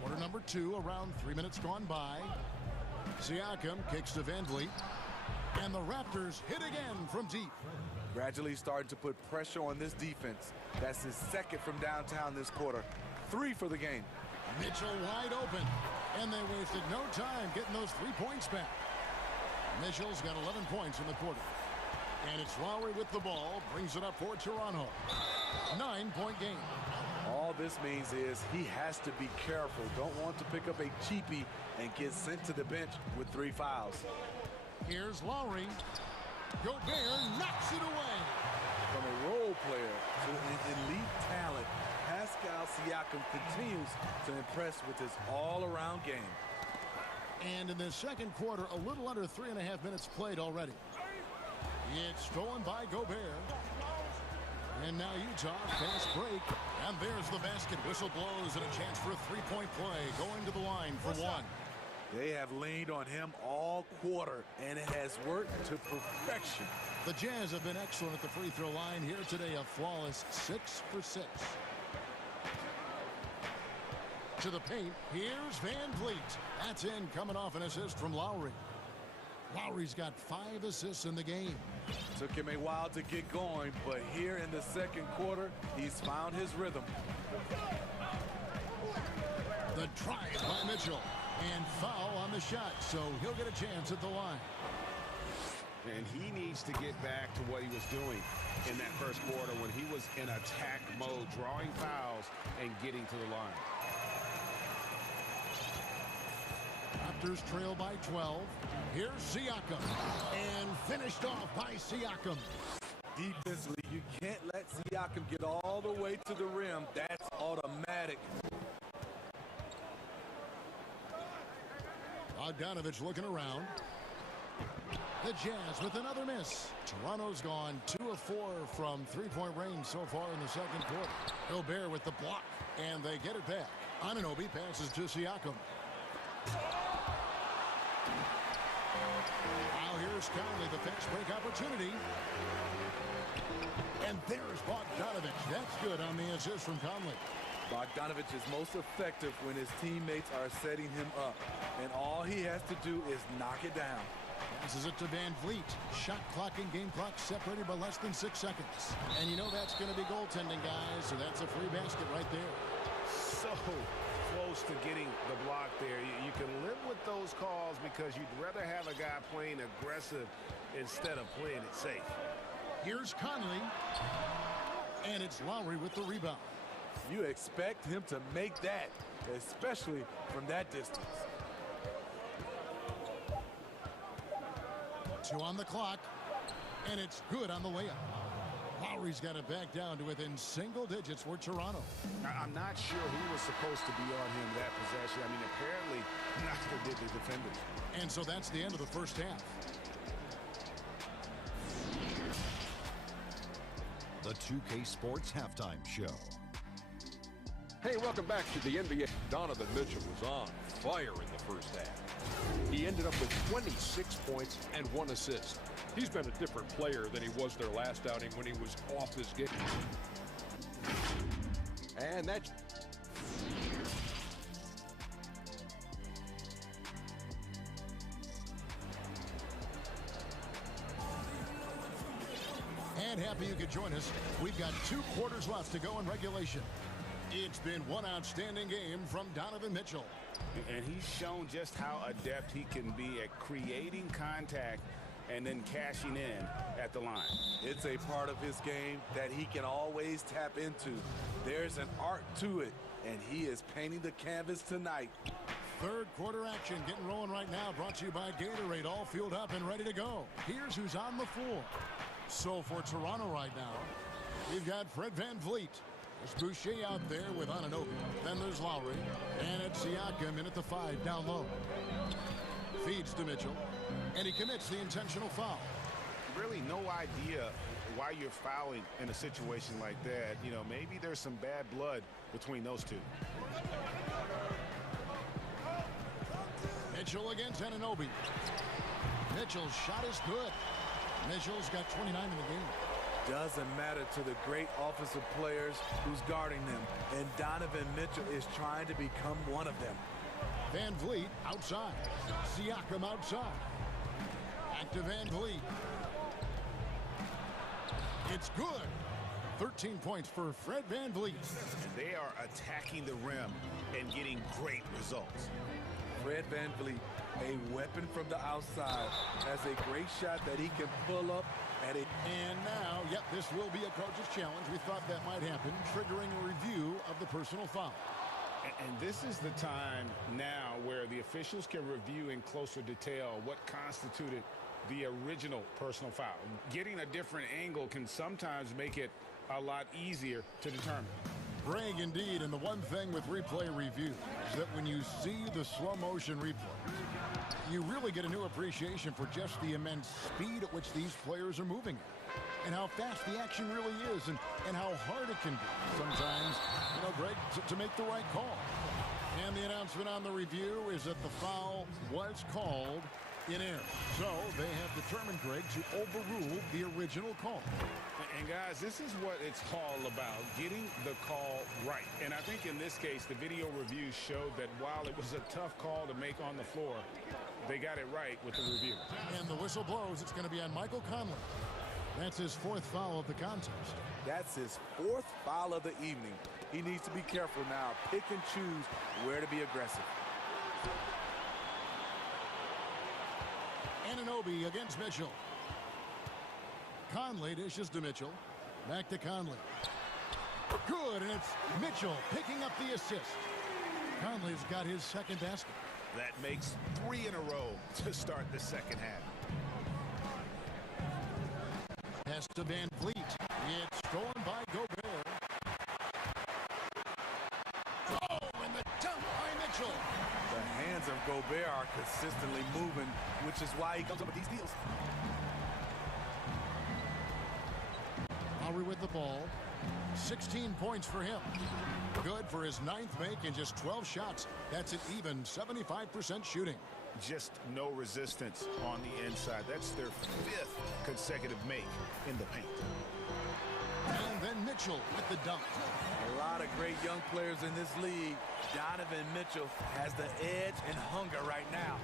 Quarter number 2, around 3 minutes gone by. Siakam kicks to Van Vliet. And the Raptors hit again from deep. Gradually starting to put pressure on this defense. That's his second from downtown this quarter. 3 for the game. Mitchell wide open. And they wasted no time getting those 3 points back. Mitchell's got 11 points in the quarter. And it's Lowry with the ball. Brings it up for Toronto. 9-point game. All this means is he has to be careful. Don't want to pick up a cheapie and get sent to the bench with 3 fouls. Here's Lowry. Gobert knocks it away. From a role player to an elite talent, Pascal Siakam continues to impress with his all-around game. And in the second quarter, a little under 3.5 minutes played already. It's stolen by Gobert. And now Utah, fast break. And there's the basket. Whistle blows and a chance for a 3-point play. Going to the line for 1. They have leaned on him all quarter, and it has worked to perfection. The Jazz have been excellent at the free throw line here today. A flawless 6 for 6. To the paint. Here's Van Vliet. That's in, coming off an assist from Lowry. Lowry's got 5 assists in the game. Took him a while to get going, but here in the second quarter, he's found his rhythm. The drive by Mitchell. And foul on the shot, so he'll get a chance at the line. And he needs to get back to what he was doing in that first quarter when he was in attack mode, drawing fouls and getting to the line. Raptors trail by 12. Here's Siakam. And finished off by Siakam. Defensively, you can't let Siakam get all the way to the rim. That's automatic. Bogdanovich looking around. The Jazz with another miss. Toronto's gone 2 of 4 from 3-point range so far in the second quarter. Gobert with the block, and they get it back. Anunoby passes to Siakam. Now here's Conley, the fast break opportunity. And there's Bogdanovich. That's good on the assist from Conley. Bogdanovich is most effective when his teammates are setting him up. And all he has to do is knock it down. Passes it to Van Vliet. Shot clock and game clock separated by less than 6 seconds. And you know that's going to be goaltending, guys. So that's a free basket right there. So close to getting the block there. You can live with those calls because you'd rather have a guy playing aggressive instead of playing it safe. Here's Conley. And it's Lowry with the rebound. You expect him to make that, especially from that distance. 2 on the clock, and it's good on the layup. Lowry's got it back down to within single digits for Toronto. I'm not sure who was supposed to be on him that possession. I mean, apparently, neither did the defenders. And so that's the end of the first half. The 2K Sports Halftime Show. Hey, welcome back to the NBA. Donovan Mitchell was on fire in the first half. He ended up with 26 points and 1 assist. He's been a different player than he was their last outing when he was off his game. And that's... And happy you could join us. We've got 2 quarters left to go in regulation. It's been one outstanding game from Donovan Mitchell. And he's shown just how adept he can be at creating contact and then cashing in at the line. It's a part of his game that he can always tap into. There's an art to it, and he is painting the canvas tonight. Third quarter action getting rolling right now, brought to you by Gatorade, all fueled up and ready to go. Here's who's on the floor. So for Toronto right now, we've got Fred Van Vliet. There's Boucher out there with Anunoby. Then there's Lowry. And it's Siakam in at the 5 down low. Feeds to Mitchell. And he commits the intentional foul. Really no idea why you're fouling in a situation like that. You know, maybe there's some bad blood between those two. Mitchell against Anunoby. Mitchell's shot is good. Mitchell's got 29 in the game. Doesn't matter to the great offensive players who's guarding them. And Donovan Mitchell is trying to become one of them. Van Vliet outside. Siakam outside. Back to Van Vliet. It's good. 13 points for Fred Van Vliet. And they are attacking the rim and getting great results. Fred Van Vliet, a weapon from the outside, has a great shot that he can pull up at it. And now, yep, this will be a coach's challenge. We thought that might happen, triggering a review of the personal foul. And this is the time now where the officials can review in closer detail what constituted the original personal foul. Getting a different angle can sometimes make it a lot easier to determine. Greg, indeed, and the one thing with replay review is that when you see the slow motion replay, you really get a new appreciation for just the immense speed at which these players are moving and how fast the action really is and how hard it can be sometimes, you know, Greg, to make the right call. And the announcement on the review is that the foul was called in air. So they have determined, Greg, to overrule the original call. And guys, this is what it's all about, getting the call right. And I think in this case, the video review showed that while it was a tough call to make on the floor, they got it right with the review. And the whistle blows. It's going to be on Michael Conley. That's his 4th foul of the contest. That's his 4th foul of the evening. He needs to be careful now. Pick and choose where to be aggressive. Anunoby against Mitchell. Conley dishes to Mitchell. Back to Conley. Good, and it's Mitchell picking up the assist. Conley's got his 2nd basket. That makes 3 in a row to start the second half. Pass to Van Vliet. It's stolen by Gobert. Oh, and the dunk by Mitchell. The hands of Gobert are consistently moving, which is why he comes up with these deals. Lowry with the ball. 16 points for him. Good for his 9th make and just 12 shots. That's an even 75% shooting. Just no resistance on the inside. That's their 5th consecutive make in the paint. And then Mitchell with the dunk. A lot of great young players in this league. Donovan Mitchell has the edge and hunger right now.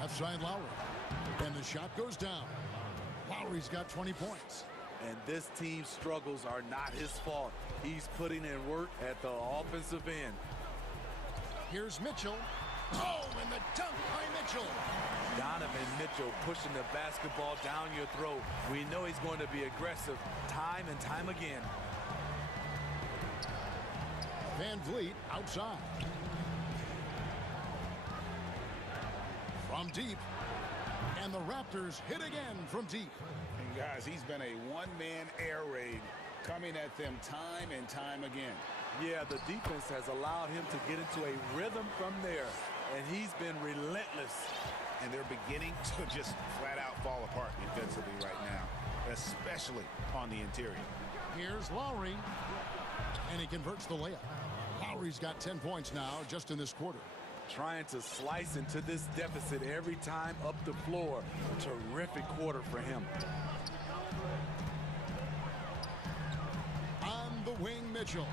Left side Lowry. And the shot goes down. Lowry's got 20 points. And this team's struggles are not his fault. He's putting in work at the offensive end. Here's Mitchell. Oh, and the dunk by Mitchell. Donovan Mitchell pushing the basketball down your throat. We know he's going to be aggressive time and time again. Van Vliet outside. From deep. And the Raptors hit again from deep. And guys, he's been a one-man air raid coming at them time and time again. Yeah, the defense has allowed him to get into a rhythm from there, and he's been relentless. And they're beginning to just flat-out fall apart defensively right now, especially on the interior. Here's Lowry, and he converts the layup. Lowry's got 10 points now just in this quarter. Trying to slice into this deficit every time up the floor. Terrific quarter for him. On the wing, Mitchell.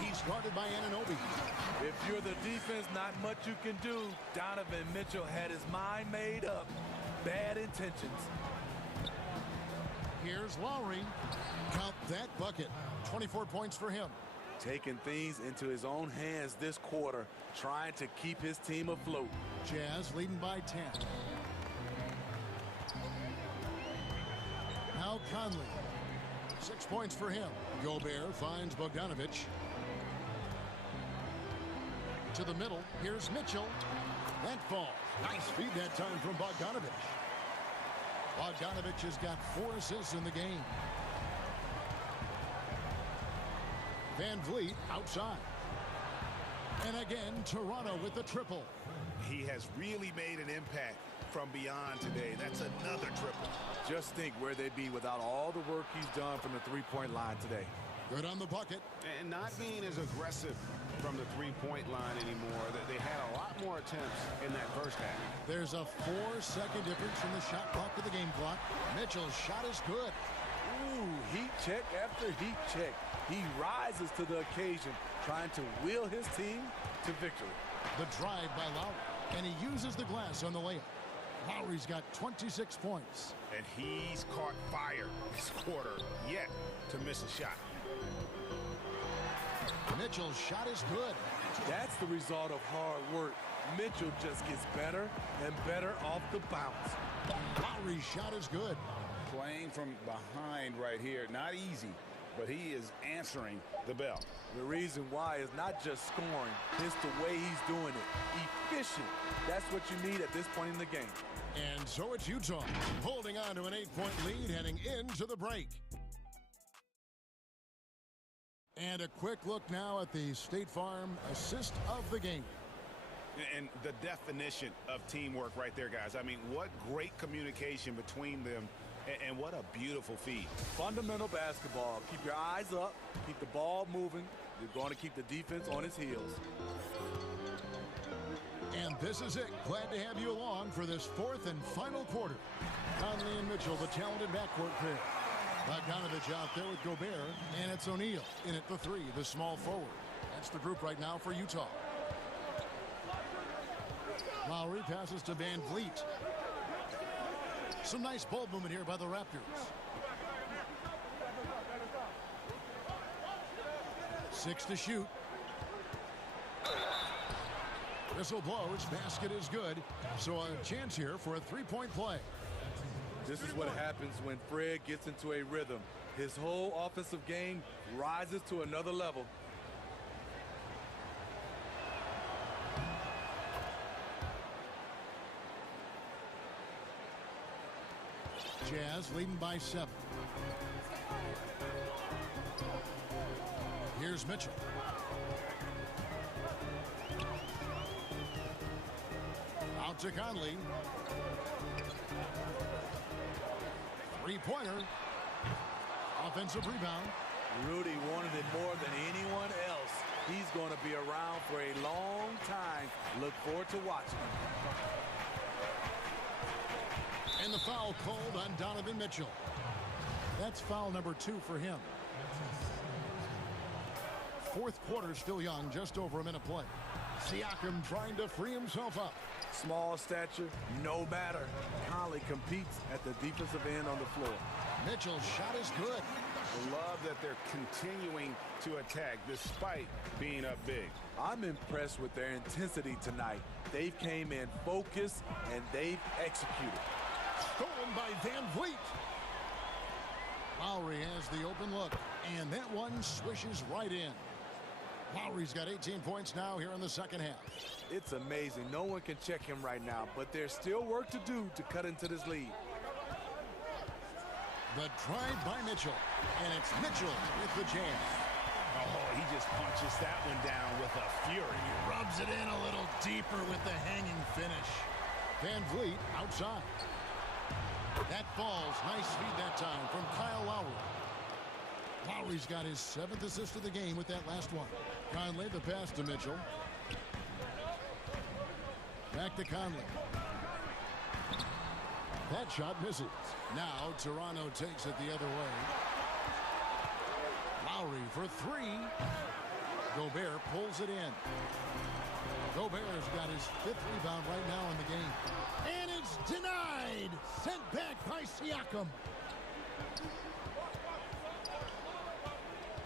He's guarded by Anunoby. If you're the defense, not much you can do. Donovan Mitchell had his mind made up. Bad intentions. Here's Lowry. Count that bucket. 24 points for him. Taking things into his own hands this quarter, trying to keep his team afloat. Jazz leading by 10. Now Conley. 6 points for him. Gobert finds Bogdanovich. To the middle. Here's Mitchell. That falls. Nice feed that time from Bogdanovich. Bogdanovich has got 4 assists in the game. Van Vliet outside. And again, Toronto with the triple. He has really made an impact from beyond today. That's another triple. Just think where they'd be without all the work he's done from the three-point line today. Good on the bucket. And not being as aggressive from the three-point line anymore. They had a lot more attempts in that first half. There's a 4-second difference from the shot clock to the game clock. Mitchell's shot is good. Ooh, heat check after heat check. He rises to the occasion, trying to wheel his team to victory. The drive by Lowry, and he uses the glass on the layup. Lowry's got 26 points. And he's caught fire this quarter yet to miss a shot. Mitchell's shot is good. That's the result of hard work. Mitchell just gets better and better off the bounce. Lowry's shot is good. Playing from behind right here, not easy, but he is answering the bell. The reason why is not just scoring, it's the way he's doing it. Efficient. That's what you need at this point in the game. And so it's Utah holding on to an 8-point lead heading into the break. And a quick look now at the State Farm assist of the game. And the definition of teamwork right there, guys. I mean, what great communication between them, and what a beautiful feed. Fundamental basketball. Keep your eyes up, keep the ball moving. You're going to keep the defense on its heels. And this is it. Glad to have you along for this fourth and final quarter. Conley and Mitchell, the talented backcourt pair. Bogdanovich out there with Gobert, and it's O'Neal in at the three, the small forward. That's the group right now for Utah. Lowry passes to Van Vliet. Some nice ball movement here by the Raptors. 6 to shoot. Whistle blows, basket is good. So a chance here for a three-point play. This is what happens when Fred gets into a rhythm. His whole offensive game rises to another level. Jazz leading by 7. Here's Mitchell. Out to Conley. Three-pointer. Offensive rebound. Rudy wanted it more than anyone else. He's going to be around for a long time. Look forward to watching him. And the foul called on Donovan Mitchell. That's foul number 2 for him. Fourth quarter still young, just over a minute play. Siakam trying to free himself up. Small stature, no matter. Conley competes at the defensive end on the floor. Mitchell's shot is good. Love that they're continuing to attack despite being up big. I'm impressed with their intensity tonight. They came in focused and they've executed. Stolen by Van Vliet. Lowry has the open look, and that one swishes right in. Lowry's got 18 points now here in the second half. It's amazing. No one can check him right now, but there's still work to do to cut into this lead. The drive by Mitchell, and it's Mitchell with the jam. Oh, he just punches that one down with a fury. He rubs it in a little deeper with the hanging finish. Van Vliet outside. That falls. Nice feed that time from Kyle Lowry. Lowry's got his 7th assist of the game with that last one. Conley, the pass to Mitchell. Back to Conley. That shot misses. Now Toronto takes it the other way. Lowry for 3. Gobert pulls it in. Gobert's got his 5th rebound right now in the game. And it's denied. Sent back by Siakam.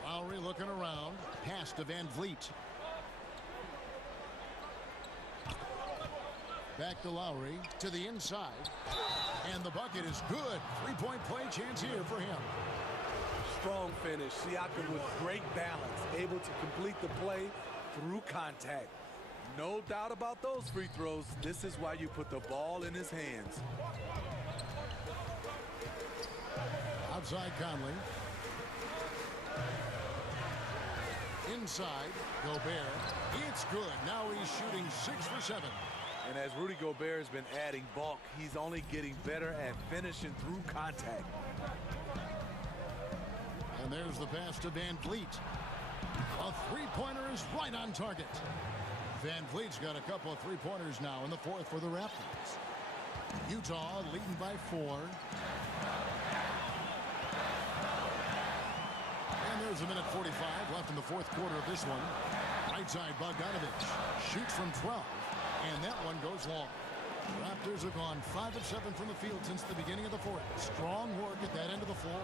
Lowry looking around. Pass to Van Vliet. Back to Lowry to the inside. And the bucket is good. 3-point play chance here for him. Strong finish. Siakam with great balance. Able to complete the play through contact. No doubt about those free throws. This is why you put the ball in his hands. Outside Conley. Inside Gobert. It's good. Now he's shooting 6 for 7. And as Rudy Gobert has been adding bulk, he's only getting better at finishing through contact. And there's the pass to Van Vliet. A three-pointer is right on target. Van Vliet's got a couple of three-pointers now in the fourth for the Raptors. Utah leading by 4. And there's a minute 45 left in the fourth quarter of this one. Right side, Bogdanovich shoots from 12, and that one goes long. Raptors have gone 5 of 7 from the field since the beginning of the fourth. Strong work at that end of the floor.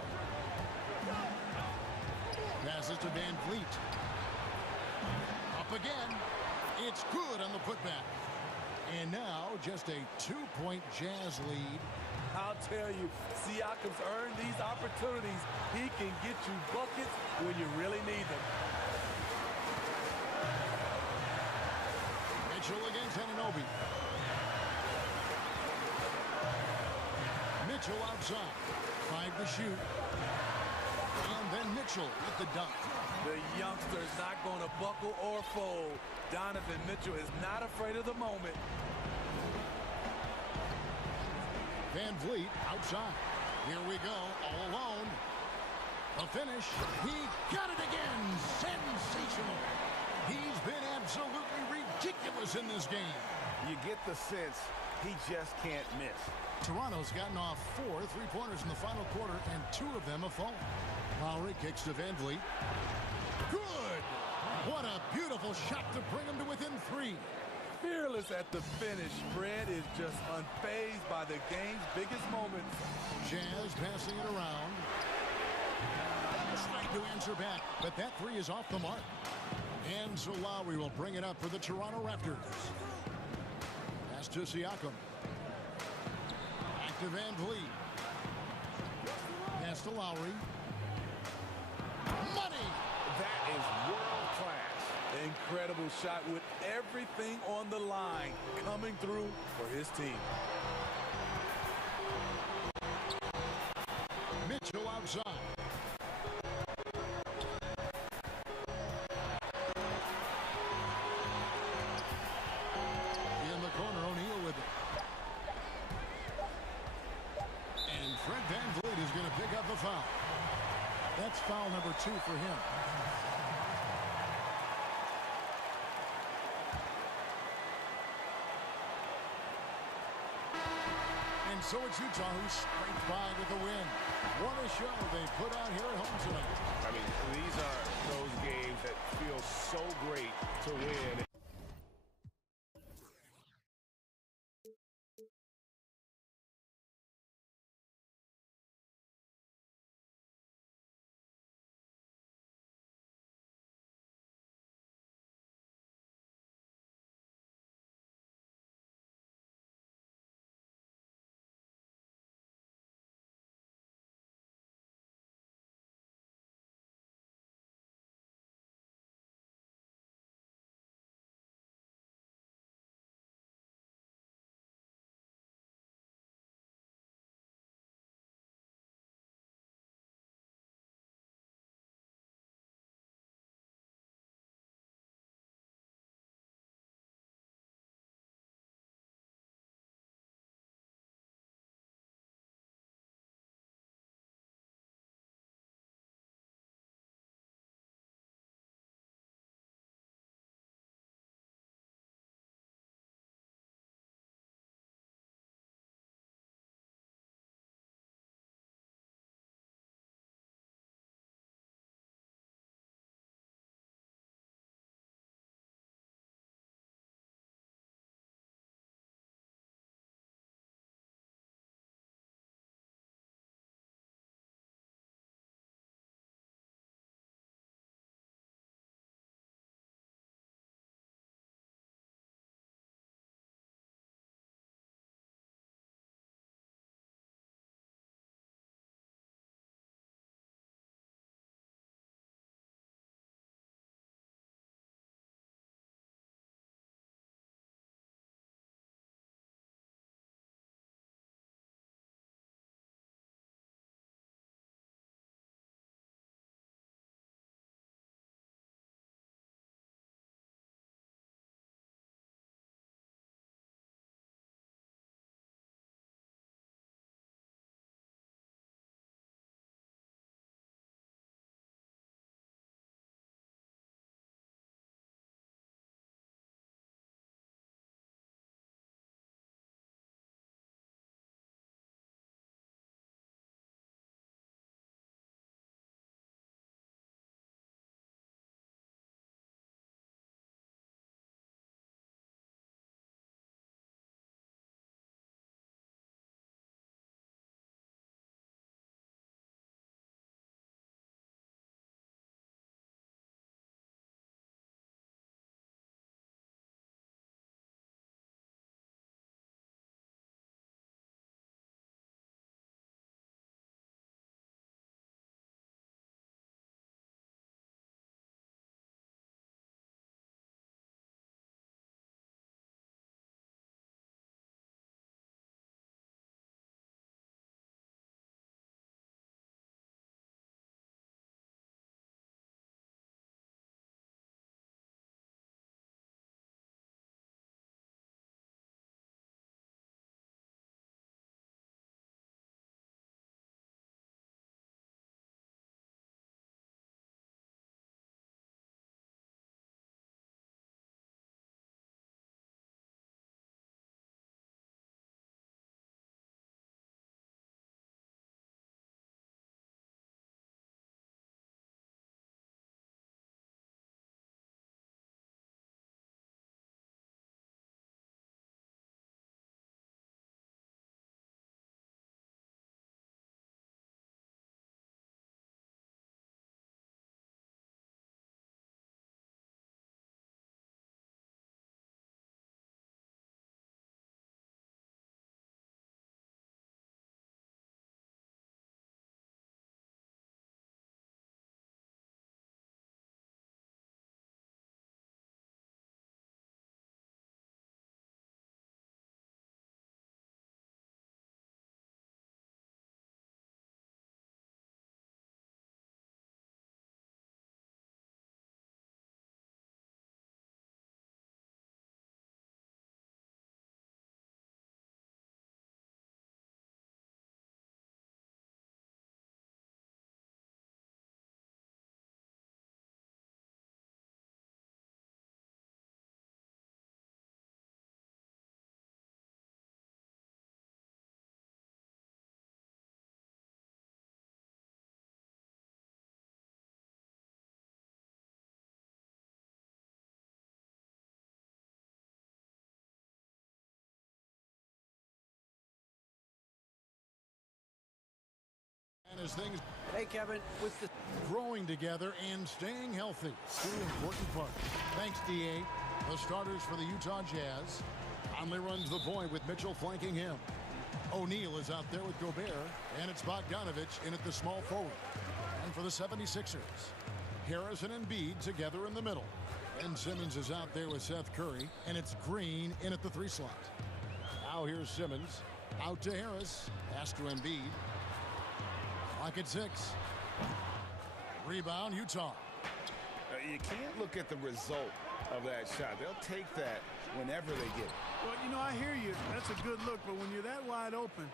Passes to Van Vliet. Up again. It's good on the putback. And now just a 2-point Jazz lead. I'll tell you, Siakam's earned these opportunities. He can get you buckets when you really need them. Mitchell against Anunoby. Mitchell outside. 5 to shoot. And then Mitchell with the dunk. The youngster's not going to buckle or fold. Donovan Mitchell is not afraid of the moment. Van Vliet outside. Here we go, all alone. The finish. He got it again. Sensational. He's been absolutely ridiculous in this game. You get the sense he just can't miss. Toronto's gotten off 4 three-pointers in the final quarter, and 2 of them have fallen. Lowry kicks to Van Vliet. Good! What a beautiful shot to bring him to within 3. Fearless at the finish. Fred is just unfazed by the game's biggest moments. Jazz passing it around. Trying to answer back, but that 3 is off the mark. And so Lowry will bring it up for the Toronto Raptors. Pass to Siakam. Back to Van Vliet. Pass to Lowry. Money! That is world class. Incredible shot with everything on the line, coming through for his team. Mitchell outside. In the corner, O'Neal with it. And Fred Van Vliet is going to pick up a foul. That's foul number 2 for him. And so it's Utah who scraped by with the win. What a show they put on here at home tonight. I mean, these are those games that feel so great to win. as things... Hey, Kevin, with the... growing together and staying healthy. Two important parts. Thanks, D.A. The starters for the Utah Jazz. Conley runs the point with Mitchell flanking him. O'Neal is out there with Gobert, and it's Bogdanovich in at the small forward. And for the 76ers, Harris and Embiid together in the middle. And Simmons is out there with Seth Curry, and it's Green in at the 3 slot. Now here's Simmons. Out to Harris. Pass to Embiid. Clock at 6. Rebound, Utah. You can't look at the result of that shot. They'll take that whenever they get it. Well, you know, I hear you. That's a good look, but when you're that wide open,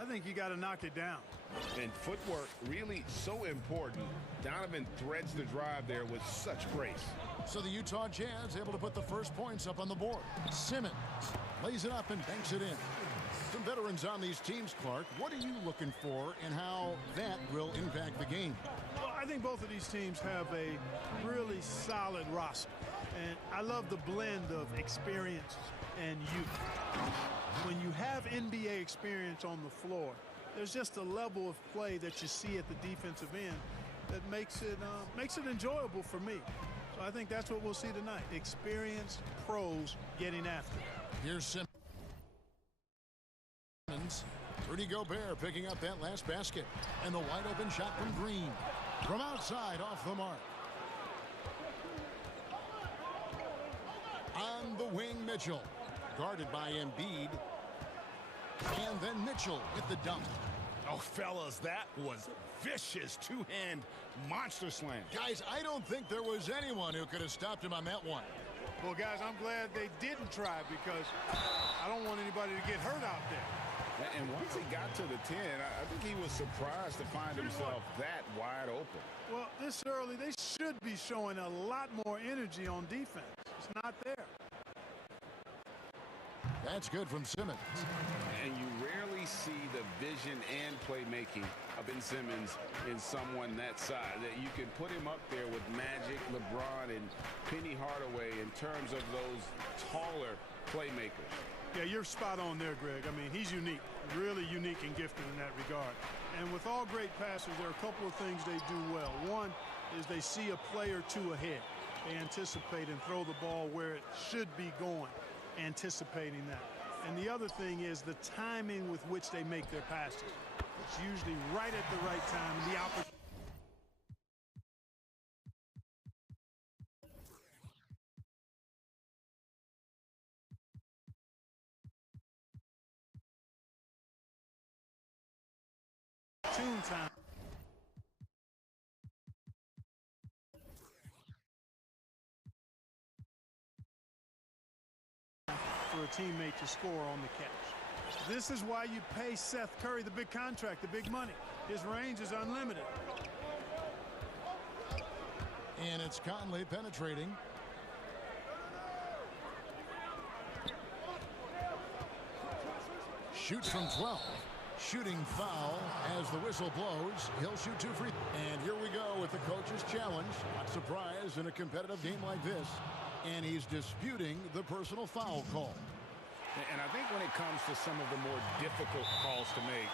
I think you got to knock it down. And footwork really so important. Donovan threads the drive there with such grace. So the Utah Jazz able to put the first points up on the board. Simmons lays it up and banks it in. Some veterans on these teams, Clark. What are you looking for and how that will impact the game? Well, I think both of these teams have a really solid roster. And I love the blend of experience and youth. When you have NBA experience on the floor, there's just a level of play that you see at the defensive end that makes it enjoyable for me. So I think that's what we'll see tonight. Experienced pros getting after it. Here's Simmons. Rudy Gobert picking up that last basket. And the wide open shot from Green. From outside off the mark. On the wing, Mitchell. Guarded by Embiid. And then Mitchell with the dunk. Oh, fellas, that was vicious two-hand monster slam. Guys, I don't think there was anyone who could have stopped him on that one. Well, guys, I'm glad they didn't try because I don't want anybody to get hurt out there. And once he got to the 10, I think he was surprised to find himself that wide open. Well, this early, they should be showing a lot more energy on defense. It's not there. That's good from Simmons. And you rarely see the vision and playmaking of Ben Simmons in someone that size. That you can put him up there with Magic, LeBron, and Penny Hardaway in terms of those taller playmakers. Yeah, you're spot on there, Greg. I mean, he's unique, really unique and gifted in that regard. And with all great passers, there are a couple of things they do well. One is they see a play or two ahead. They anticipate and throw the ball where it should be going, anticipating that. And the other thing is the timing with which they make their passes. It's usually right at the right time, and the opportunity. Tune time. For a teammate to score on the catch. This is why you pay Seth Curry the big contract, the big money. His range is unlimited. And it's Conley penetrating. Shoots from 12. Shooting foul as the whistle blows. He'll shoot 2 free. And here we go with the coach's challenge. Not surprised in a competitive game like this. And he's disputing the personal foul call. And I think when it comes to some of the more difficult calls to make,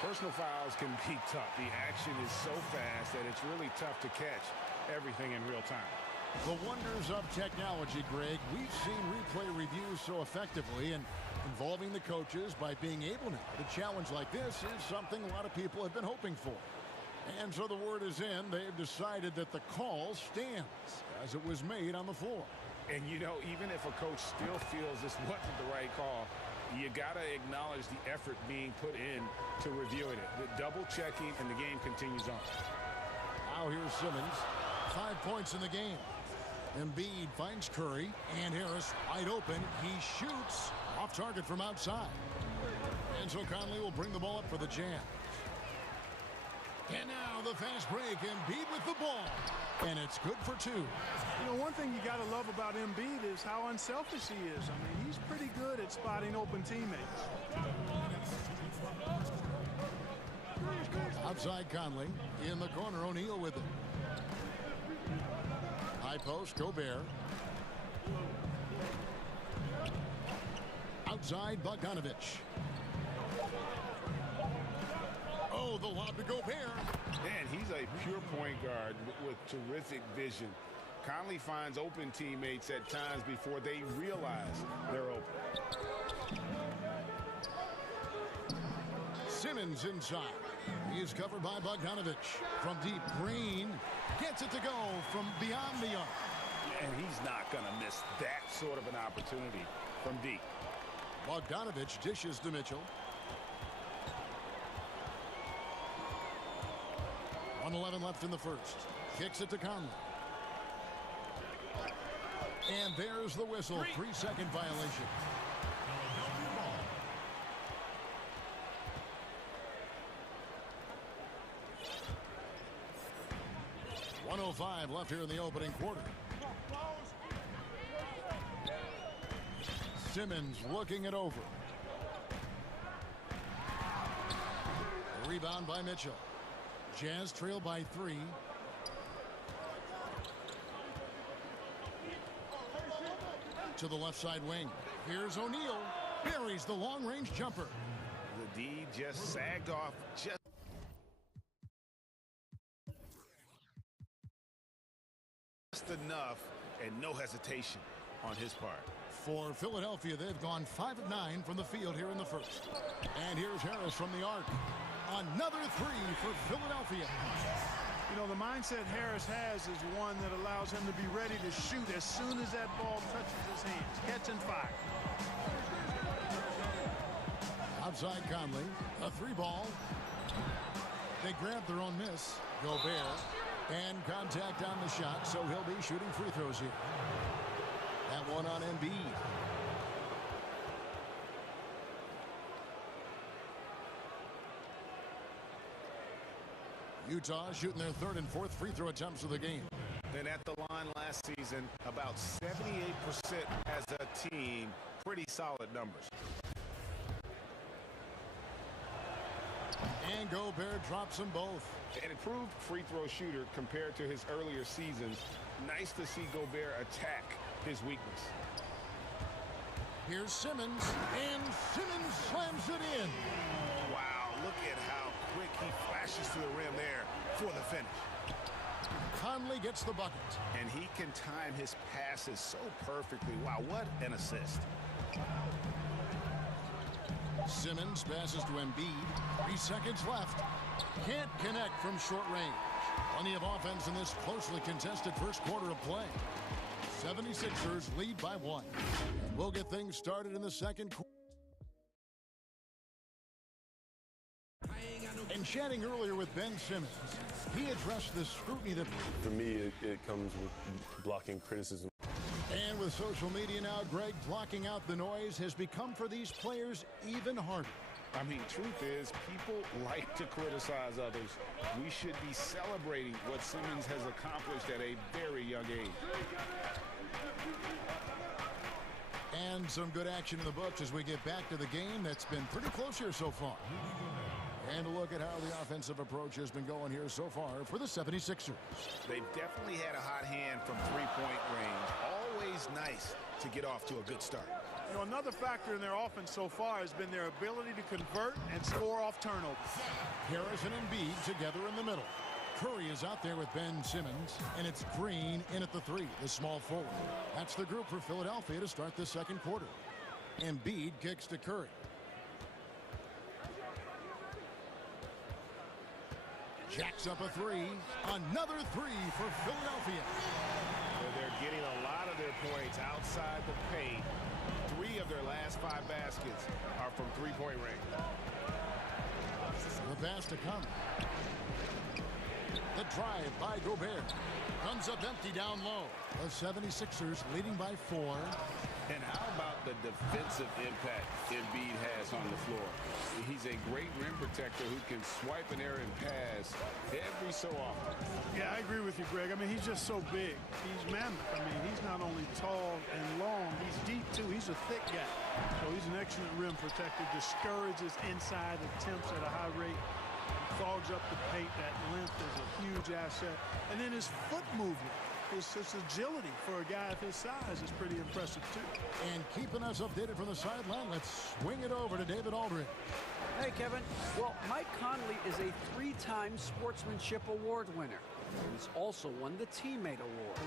personal fouls can be tough. The action is so fast that it's really tough to catch everything in real time. The wonders of technology, Greg. We've seen replay reviews so effectively, and involving the coaches by being able now to challenge like this is something a lot of people have been hoping for. And so the word is in. They've decided that the call stands as it was made on the floor. And, you know, even if a coach still feels this wasn't the right call, you got to acknowledge the effort being put in to reviewing it. The double checking, and the game continues on. Now here's Simmons. 5 points in the game. Embiid finds Curry, and Harris wide open. He shoots off target from outside. And so Conley will bring the ball up for the Jazz. And now the fast break. Embiid with the ball. And it's good for 2. You know, one thing you got to love about Embiid is how unselfish he is. I mean, he's pretty good at spotting open teammates. Outside Conley. In the corner, O'Neal with it. High post, Gobert. Outside, Bogdanovich. Oh, the lob to Gobert. And he's a pure point guard with terrific vision. Conley finds open teammates at times before they realize they're open. Simmons inside. He's covered by Bogdanovich. From deep, Green gets it to go from beyond the arc. And he's not going to miss that sort of an opportunity from deep. Bogdanovich dishes to Mitchell. 1:11 left in the first. Kicks it to Conley. And there's the whistle. 3-second violation. 1:05 left here in the opening quarter. Simmons looking it over. A rebound by Mitchell. Jazz trail by 3. To the left side wing. Here's O'Neal. Buries the long-range jumper. The D just sagged off just enough, and no hesitation on his part. For Philadelphia, they've gone 5 of 9 from the field here in the first. And here's Harris from the arc. Another 3 for Philadelphia. You know, the mindset Harris has is one that allows him to be ready to shoot as soon as that ball touches his hands. Catch and fire. Outside Conley, a 3-ball. They grab their own miss. Gobert. And contact on the shot, so he'll be shooting free throws here. That one on Embiid. Utah shooting their 3rd and 4th free throw attempts of the game. And at the line last season, about 78% as a team. Pretty solid numbers. And Gobert drops them both. An improved free throw shooter compared to his earlier seasons. Nice to see Gobert attack his weakness. Here's Simmons, and Simmons slams it in. Wow, look at how quick he flashes to the rim there for the finish. Conley gets the bucket. And he can time his passes so perfectly. Wow, what an assist. Simmons passes to Embiid. 3 seconds left. Can't connect from short range. Plenty of offense in this closely contested first quarter of play. 76ers lead by 1. And we'll get things started in the second quarter. And chatting earlier with Ben Simmons, he addressed the scrutiny that... For me, it comes with blocking criticism. And with social media now, Greg, blocking out the noise has become for these players even harder. I mean, truth is, people like to criticize others. We should be celebrating what Simmons has accomplished at a very young age. And some good action in the books as we get back to the game that's been pretty close here so far. And a look at how the offensive approach has been going here so far for the 76ers. They've definitely had a hot hand from three-point range. Always nice to get off to a good start. You know, another factor in their offense so far has been their ability to convert and score off turnovers. Harris and Embiid together in the middle. Curry is out there with Ben Simmons, and it's Green in at the 3, the small forward. That's the group for Philadelphia to start the second quarter. Embiid kicks to Curry. Jacks up a 3. Another 3 for Philadelphia. Well, they're getting a lot of their points outside the paint. 3 of their last 5 baskets are from three-point range. The pass to come. The drive by Gobert. Runs up empty down low. The 76ers leading by 4. And how about the defensive impact Embiid has on the floor? He's a great rim protector who can swipe an errant pass every so often. Yeah, I agree with you, Greg. I mean, he's just so big. He's mammoth. I mean, he's not only tall and long, he's deep, too. He's a thick guy. So he's an excellent rim protector. Discourages inside attempts at a high rate. Clogs up the paint. That length is a huge asset. And then his foot movement. His agility for a guy of his size is pretty impressive, too. And keeping us updated from the sideline, let's swing it over to David Aldridge. Hey, Okay, Kevin. Well, Mike Conley is a 3-time Sportsmanship Award winner. He's also won the Teammate Award.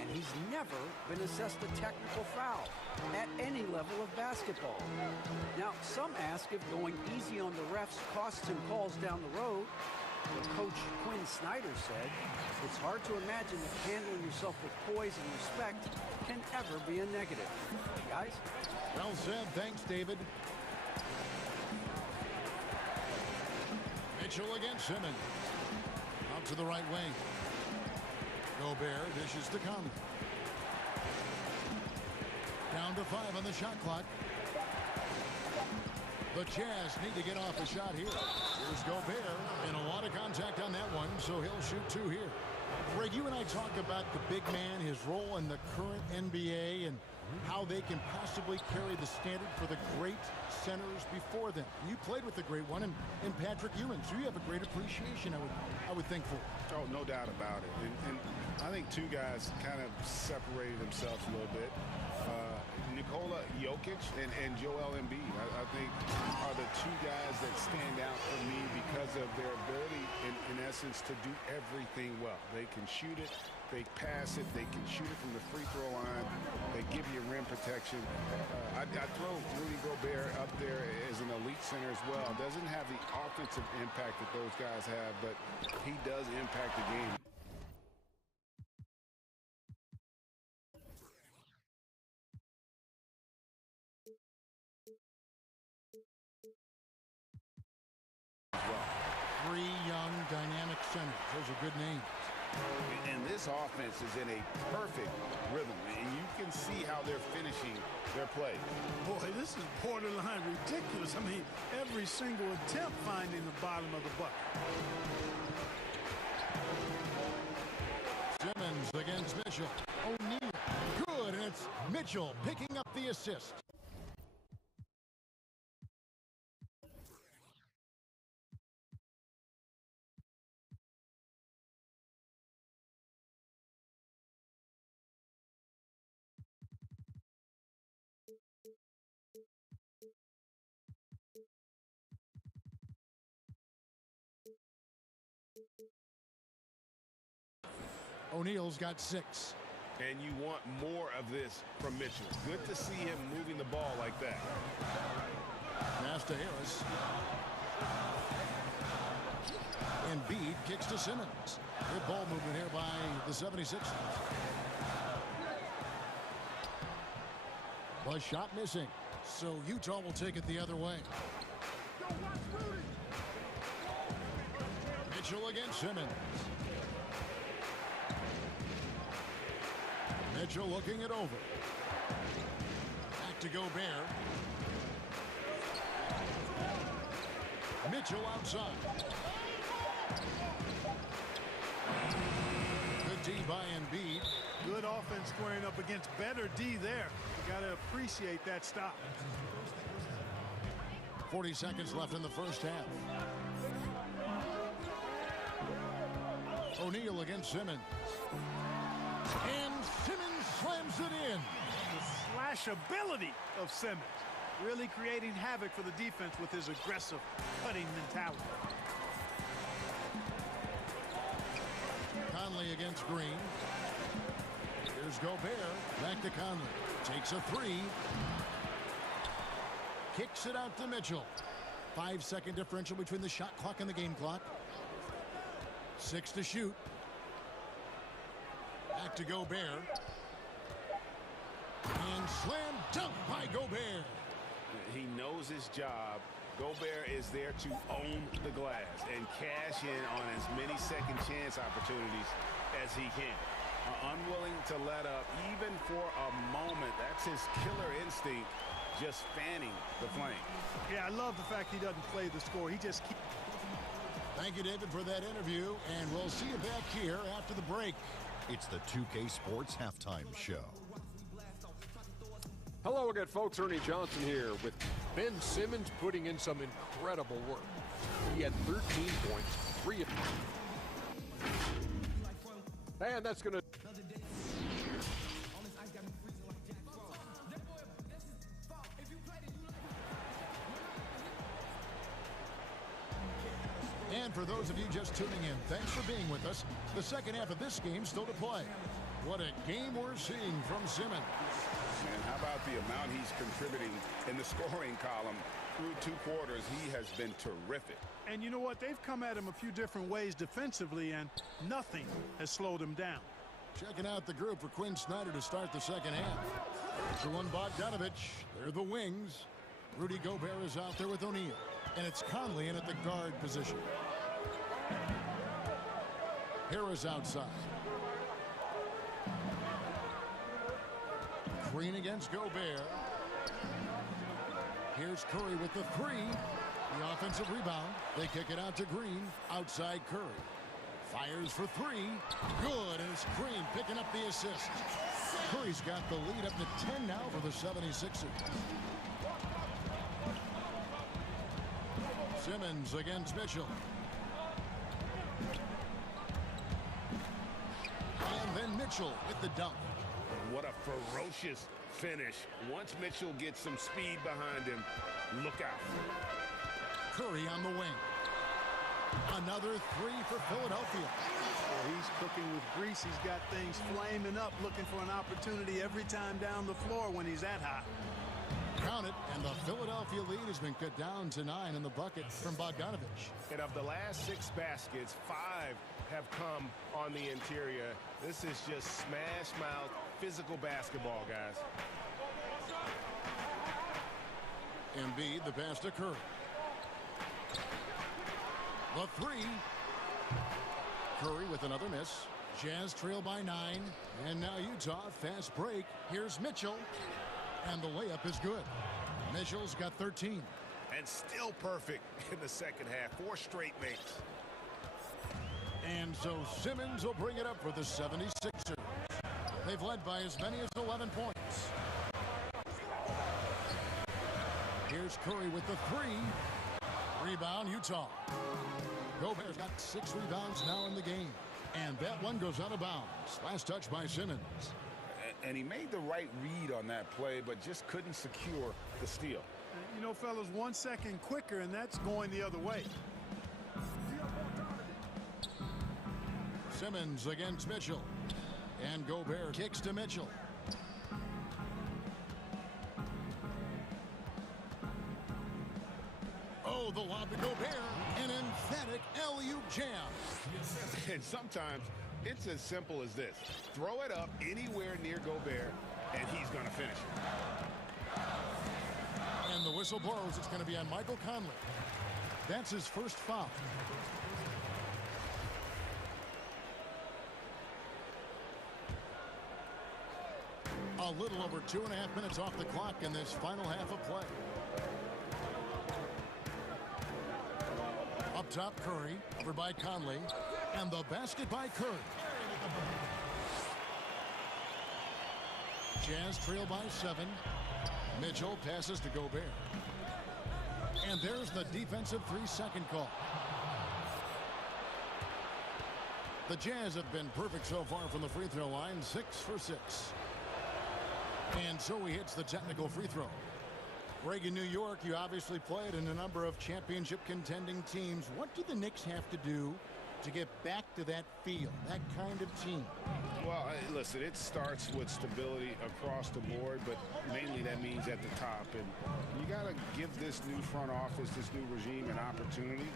And he's never been assessed a technical foul at any level of basketball. Now, some ask if going easy on the refs costs him calls down the road. But Coach Quinn Snyder said, it's hard to imagine that handling yourself with poise and respect can ever be a negative. Guys? Well said. Thanks, David. Mitchell against Simmons. Out to the right wing. Gobert dishes to Conley. Down to 5 on the shot clock. The Jazz need to get off a shot here. Here's Gobert, and a lot of contact on that one, so he'll shoot 2 here. Greg, you and I talked about the big man, his role in the current NBA, and how they can possibly carry the standard for the great centers before them. You played with the great one, and Patrick Ewing, so you have a great appreciation, I would think, for. Oh, no doubt about it. And I think 2 guys kind of separated themselves a little bit. Nikola Jokic and Joel Embiid, I think, are the 2 guys that stand out for me because of their ability, in essence, to do everything well. They can shoot it, they pass it, they can shoot it from the free throw line, they give you rim protection. I'd throw Rudy Gobert up there as an elite center as well. Doesn't have the offensive impact that those guys have, but he does impact the game. Three young, dynamic centers. Those are good names. And this offense is in a perfect rhythm, and you can see how they're finishing their play. Boy, this is borderline ridiculous. I mean, every single attempt finding the bottom of the bucket. Simmons against Mitchell. O'Neal. Good, and it's Mitchell picking up the assist. O'Neal's got 6. And you want more of this from Mitchell. Good to see him moving the ball like that. Pass to Harris. Embiid kicks to Simmons. Good ball movement here by the 76ers. The shot missing. So Utah will take it the other way. Mitchell against Simmons. Mitchell looking it over. Back to Gobert. Mitchell outside. Good D by Embiid. Good offense squaring up against better D there. You got to appreciate that stop. 40 seconds left in the first half. O'Neal against Simmons. And Simmons slams it in. The slashability of Simmons. Really creating havoc for the defense with his aggressive cutting mentality. Conley against Green. Here's Gobert. Back to Conley. Takes a 3. Kicks it out to Mitchell. 5-second differential between the shot clock and the game clock. 6 to shoot. Back to Gobert. And slam dunk by Gobert. He knows his job. Gobert is there to own the glass and cash in on as many second chance opportunities as he can. Unwilling to let up even for a moment. That's his killer instinct, just fanning the flame. Yeah, I love the fact he doesn't play the score. He just keeps. Thank you, David, for that interview, and we'll see you back here after the break. It's the 2K Sports Halftime Show. Hello again, folks. Ernie Johnson here with Ben Simmons putting in some incredible work. He had 13 points, 3 of them. And that's going to... And for those of you just tuning in, thanks for being with us. The second half of this game still to play. What a game we're seeing from Simmons. Man, how about the amount he's contributing in the scoring column through 2 quarters? He has been terrific. And you know what? They've come at him a few different ways defensively, and nothing has slowed him down. Checking out the group for Quinn Snyder to start the second half. So one Bogdanovich. They're the wings. Rudy Gobert is out there with O'Neal. And it's Conley in at the guard position. Harris outside. Green against Gobert. Here's Curry with the 3. The offensive rebound. They kick it out to Green. Outside Curry. Fires for 3. Good, and it's Green picking up the assist. Curry's got the lead up to 10 now for the 76ers. Simmons against Mitchell. And then Mitchell with the dunk. What a ferocious finish. Once Mitchell gets some speed behind him, look out. Curry on the wing. Another 3 for Philadelphia. Well, he's cooking with grease. He's got things flaming up, looking for an opportunity every time down the floor when he's that hot. Count it, and the Philadelphia lead has been cut down to 9 in the bucket from Bogdanovich. And of the last 6 baskets, 5 have come on the interior. This is just smash mouth physical basketball, guys. Embiid, the pass to Curry. The 3. Curry with another miss. Jazz trail by 9. And now Utah, fast break. Here's Mitchell. And the layup is good. Mitchell's got 13. And still perfect in the second half. 4 straight makes. And so Simmons will bring it up for the 76ers. They've led by as many as 11 points. Here's Curry with the 3. Rebound, Utah. Gobert's got 6 rebounds now in the game. And that one goes out of bounds. Last touch by Simmons. And he made the right read on that play, but just couldn't secure the steal. You know, fellas, 1 second quicker, and that's going the other way. Simmons against Mitchell. And Gobert kicks to Mitchell. Oh, the lob to Gobert. An emphatic alley-oop jam. And sometimes it's as simple as this. Throw it up anywhere near Gobert, and he's going to finish it. And the whistle blows. It's going to be on Michael Conley. That's his first foul. A little over 2.5 minutes off the clock in this final half of play. Up top, Curry, over by Conley, and the basket by Curry. Jazz trail by 7. Mitchell passes to Gobert. And there's the defensive 3-second call. The Jazz have been perfect so far from the free throw line, 6 for 6. And so he hits the technical free throw. Greg, in New York, you obviously played in a number of championship contending teams. What do the Knicks have to do to get back to that feel, that kind of team? Well, listen, it starts with stability across the board, but mainly that means at the top. And you got to give this new front office, this new regime, an opportunity.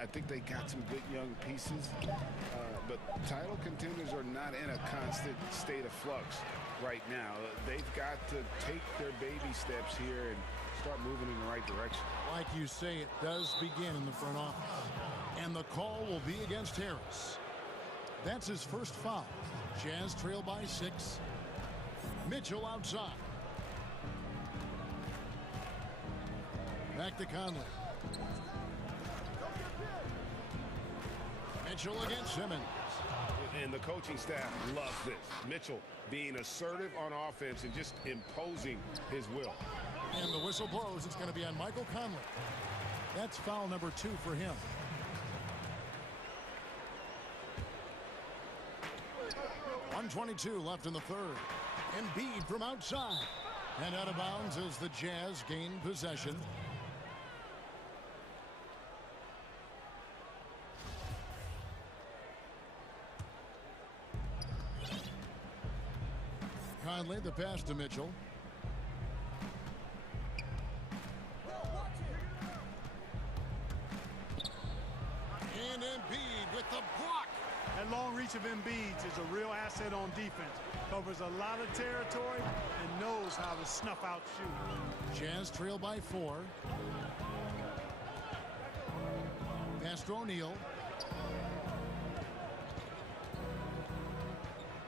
I think they got some good young pieces, but title contenders are not in a constant state of flux right now. They've got to take their baby steps here and start moving in the right direction. Like you say, it does begin in the front office. And the call will be against Harris. That's his first foul. Jazz trail by 6. Mitchell outside. Back to Conley. Mitchell against Simmons. And the coaching staff loves this. Mitchell being assertive on offense and just imposing his will. And the whistle blows. It's going to be on Michael Conley. That's foul number 2 for him. .122 left in the third. Embiid from outside. And out of bounds as the Jazz gain possession. Conley, the pass to Mitchell. And Embiid with the block. That long reach of Embiid is a real asset on defense. Covers a lot of territory and knows how to snuff out shooters. Jazz trail by 4. Pass to O'Neal.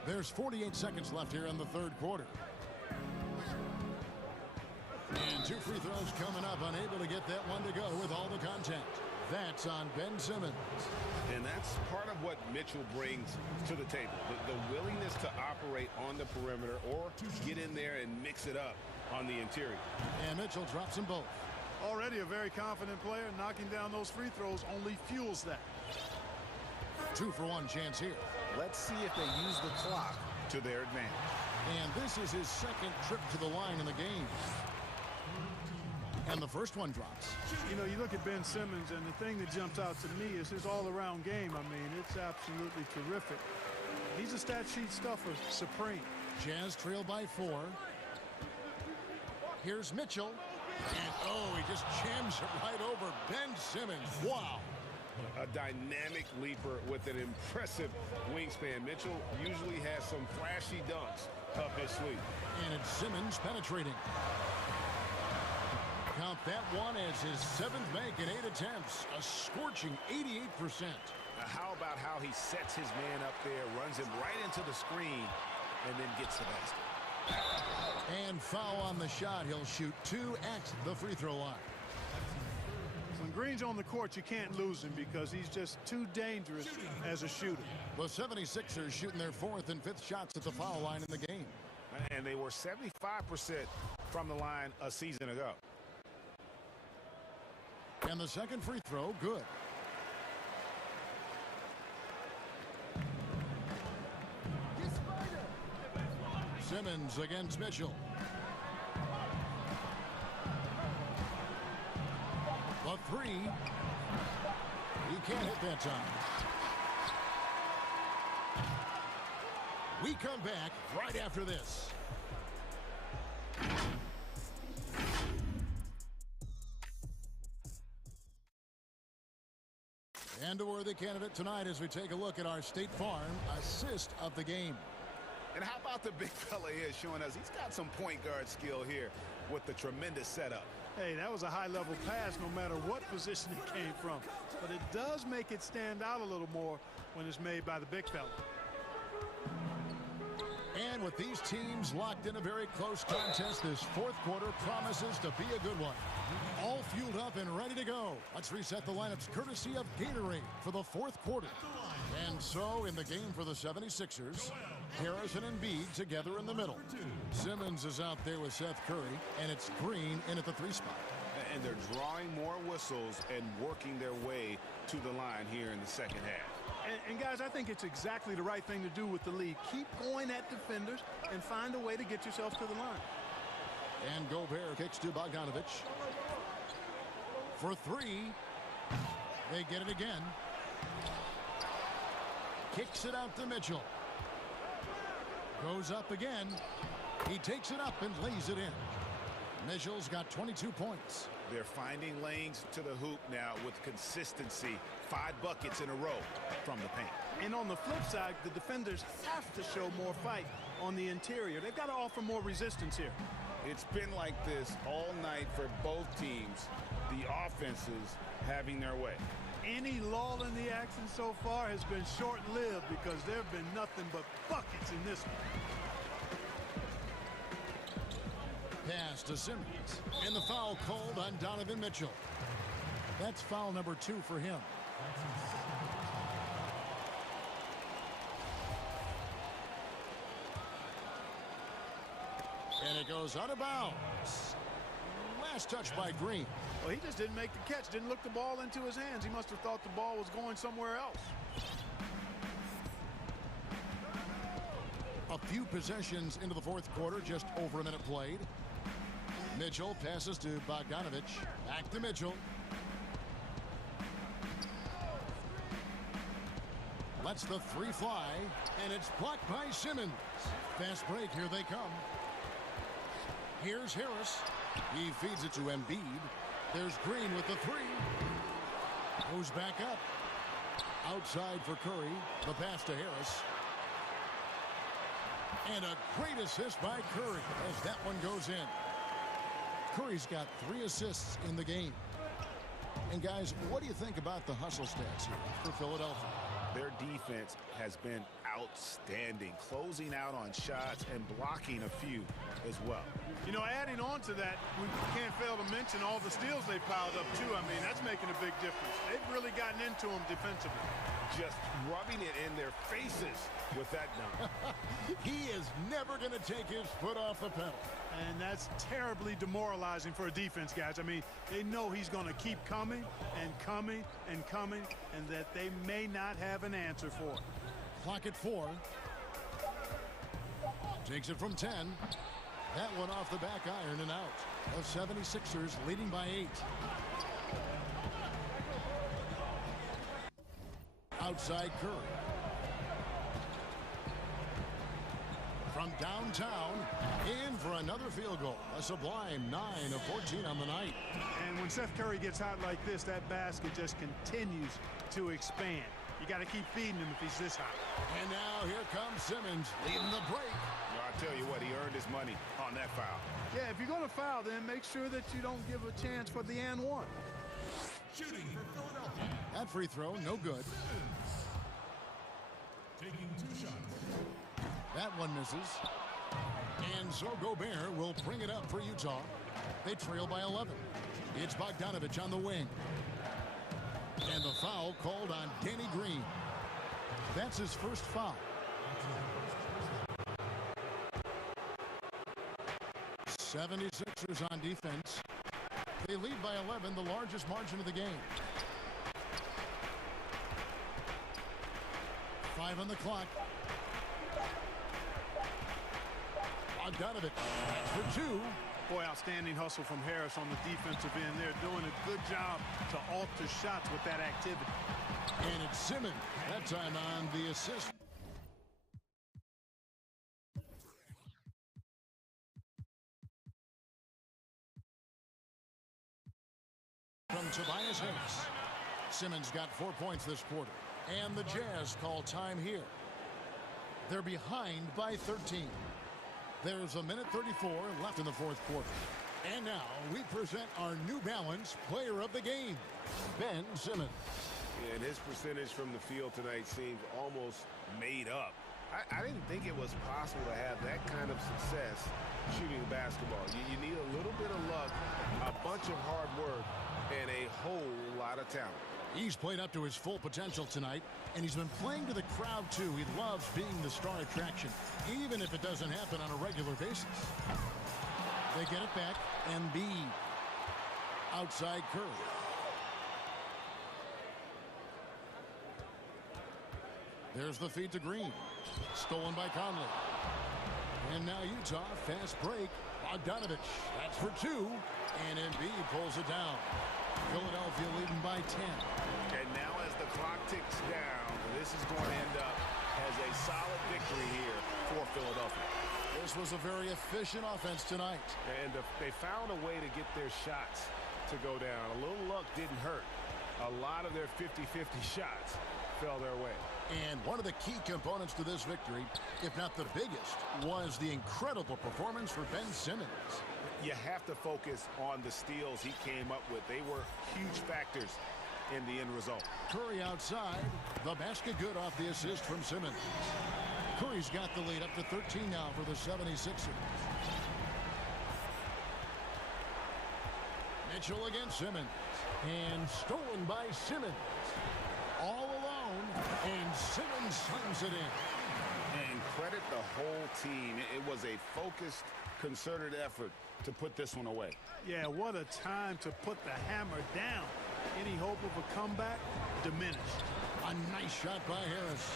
There's 48 seconds left here in the third quarter. And 2 free throws coming up, unable to get that one to go with all the contact. That's on Ben Simmons. And that's part of what Mitchell brings to the table. The willingness to operate on the perimeter or get in there and mix it up on the interior. And Mitchell drops them both. Already a very confident player. Knocking down those free throws only fuels that. 2-for-1 chance here. Let's see if they use the clock to their advantage. And this is his second trip to the line in the game. And the first one drops. You know, you look at Ben Simmons, and the thing that jumps out to me is his all-around game. I mean, it's absolutely terrific. He's a stat sheet stuffer, supreme. Jazz trail by 4. Here's Mitchell. And, oh, he just jams it right over Ben Simmons. Wow. A dynamic leaper with an impressive wingspan. Mitchell usually has some flashy dunks up his sleeve. And it's Simmons penetrating. Count that one as his 7th make in 8 attempts. A scorching 88%. Now how about how he sets his man up there, runs him right into the screen, and then gets the basket. And foul on the shot. He'll shoot 2 at the free throw line. When Green's on the court, you can't lose him because he's just too dangerous as a shooter. The 76ers shooting their 4th and 5th shots at the foul line in the game. And they were 75% from the line a season ago. And the second free throw, good. Simmons against Mitchell. The 3. He can't hit that time. We come back right after this. And a worthy candidate tonight as we take a look at our State Farm assist of the game. And how about the big fella here showing us he's got some point guard skill here with the tremendous setup. Hey, that was a high-level pass no matter what position it came from. But it does make it stand out a little more when it's made by the big fella. And with these teams locked in a very close contest, this 4th quarter promises to be a good one. All fueled up and ready to go. Let's reset the lineups courtesy of Gatorade for the 4th quarter. And so in the game for the 76ers, Harris and Embiid together in the middle. Simmons is out there with Seth Curry, and it's Green in at the 3 spot. And they're drawing more whistles and working their way to the line here in the second half. And guys, I think it's exactly the right thing to do with the lead. Keep going at defenders and find a way to get yourself to the line. And Gobert kicks to Bogdanovich. For 3. They get it again. Kicks it out to Mitchell. Goes up again. He takes it up and lays it in. Mitchell's got 22 points. They're finding lanes to the hoop now with consistency. 5 buckets in a row from the paint. And on the flip side, the defenders have to show more fight on the interior. They've got to offer more resistance here. It's been like this all night for both teams. The offenses having their way. Any lull in the action so far has been short-lived because there have been nothing but buckets in this one. Pass to Simmons. And the foul called on Donovan Mitchell. That's foul number 2 for him. And it goes out of bounds. Last touch by Green. Well, he just didn't make the catch. Didn't look the ball into his hands. He must have thought the ball was going somewhere else. A few possessions into the 4th quarter, just over a minute played. Mitchell passes to Bogdanovich. Back to Mitchell. Lets the three fly, and it's blocked by Simmons. Fast break, here they come. Here's Harris. He feeds it to Embiid. There's Green with the three. Goes back up. Outside for Curry. The pass to Harris. And a great assist by Curry as that one goes in. Curry's got 3 assists in the game. And guys, what do you think about the hustle stats here for Philadelphia? Their defense has been outstanding, closing out on shots and blocking a few as well. You know, adding on to that, we can't fail to mention all the steals they piled up, too. I mean, that's making a big difference. They've really gotten into them defensively. Just rubbing it in their faces with that dunk. He is never going to take his foot off the pedal. And that's terribly demoralizing for a defense, guys. I mean, they know he's going to keep coming and coming and coming, and that they may not have an answer for it. Clock at 4. Takes it from 10. That one off the back iron and out. The 76ers leading by 8. Outside Curry. From downtown, in for another field goal. A sublime 9 of 14 on the night. And when Seth Curry gets hot like this, that basket just continues to expand. You got to keep feeding him if he's this hot. And now here comes Simmons leading the break. No, I tell you what, he earned his money on that foul. Yeah, if you're going to foul, then make sure that you don't give a chance for the and one. Shooting for Philadelphia. That free throw, no good. Taking 2 shots. That one misses. And so Gobert will bring it up for Utah. They trail by 11. It's Bogdanovich on the wing. And the foul called on Danny Green. That's his first foul. '76ers on defense. They lead by 11, the largest margin of the game. 5 on the clock. Bogdanovich for 2. Boy, outstanding hustle from Harris on the defensive end. They're doing a good job to alter shots with that activity. And it's Simmons, that time on the assist. From Tobias Harris. Simmons got 4 points this quarter. And the Jazz call time here. They're behind by 13. There's a minute 34 left in the fourth quarter. And now we present our New Balance player of the game, Ben Simmons. Yeah, and his percentage from the field tonight seems almost made up. I didn't think it was possible to have that kind of success shooting basketball. You need a little bit of luck, a bunch of hard work, and a whole lot of talent. He's played up to his full potential tonight, and he's been playing to the crowd, too. He loves being the star attraction, even if it doesn't happen on a regular basis. They get it back, Embiid. Outside Curry. There's the feed to Green. Stolen by Conley. And now Utah, fast break. Bogdanovich, that's for 2. And Embiid pulls it down. Philadelphia leading by 10. And now as the clock ticks down, this is going to end up as a solid victory here for Philadelphia. This was a very efficient offense tonight. And they found a way to get their shots to go down. A little luck didn't hurt. A lot of their 50-50 shots fell their way. And one of the key components to this victory, if not the biggest, was the incredible performance for Ben Simmons. You have to focus on the steals he came up with. They were huge factors in the end result. Curry outside. The basket good off the assist from Simmons. Curry's got the lead up to 13 now for the 76ers. Mitchell against Simmons. And stolen by Simmons. All alone. And Simmons slams it in. And credit the whole team. It was a focused, concerted effort to put this one away. Yeah, what a time to put the hammer down. Any hope of a comeback diminished. A nice shot by Harris.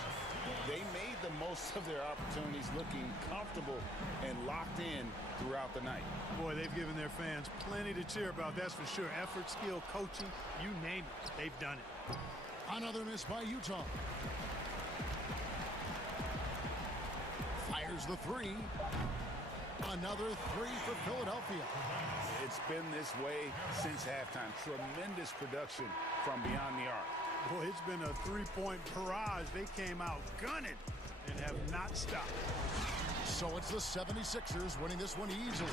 They made the most of their opportunities, looking comfortable and locked in throughout the night. Boy, they've given their fans plenty to cheer about, that's for sure. Effort, skill, coaching, you name it, they've done it. Another miss by Utah. Here's the three. Another three for Philadelphia. It's been this way since halftime. Tremendous production from beyond the arc. Boy, it's been a three-point barrage. They came out gunning and have not stopped. So it's the 76ers winning this one easily.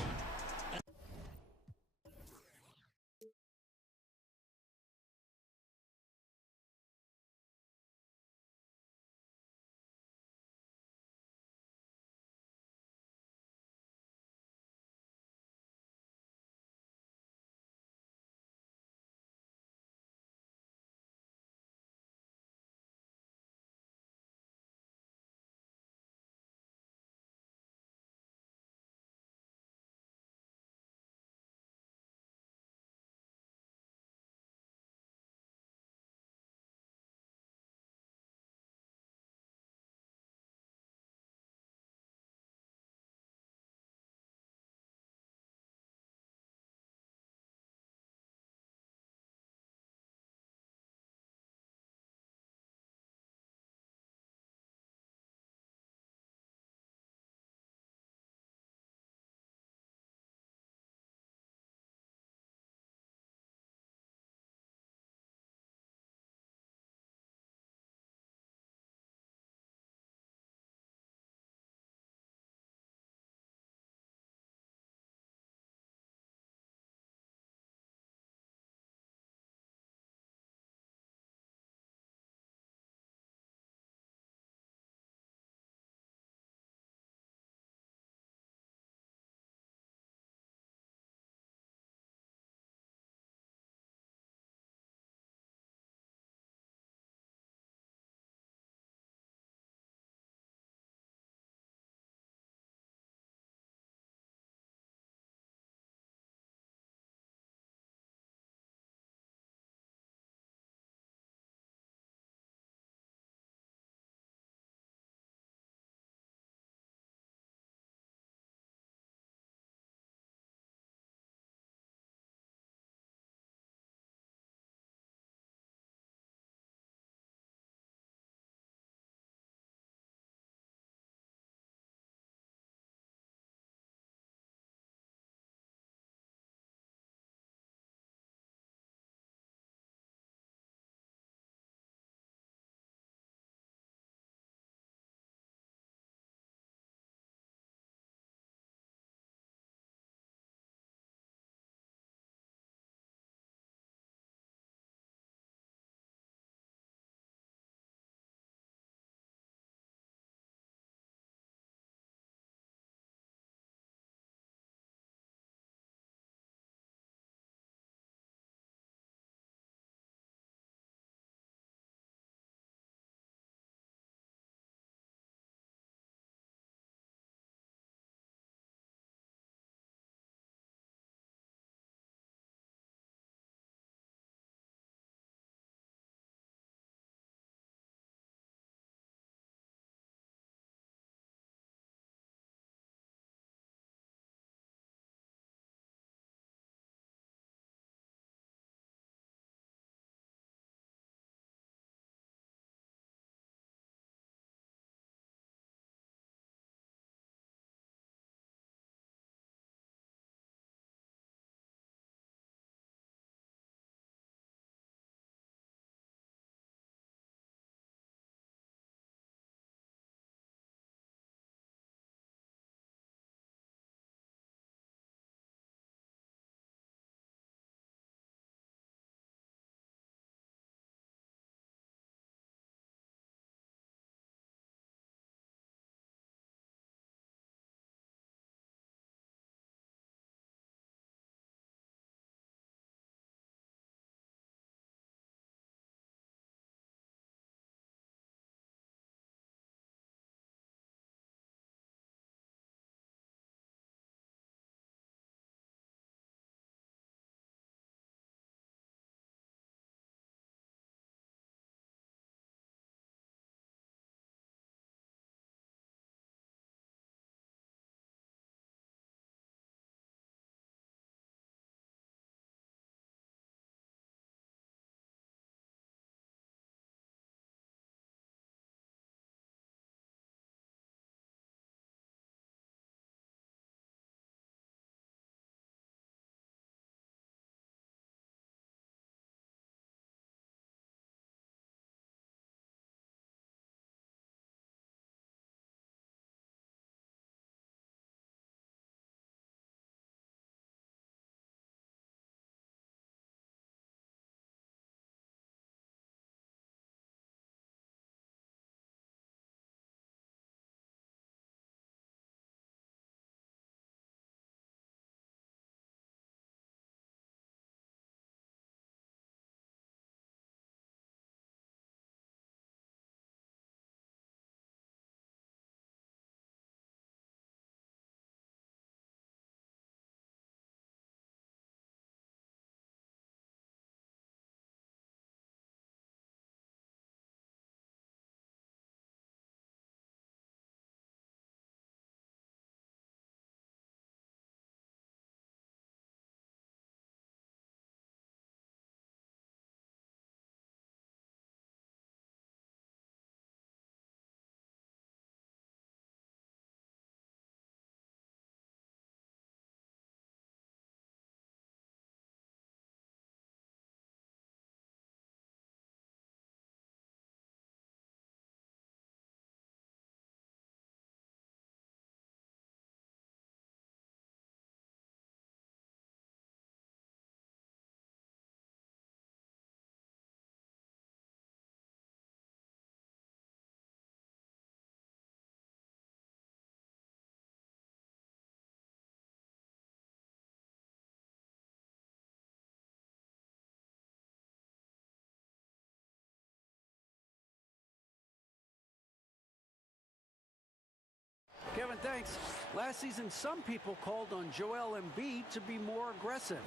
thanks. Last season, some people called on Joel Embiid to be more aggressive.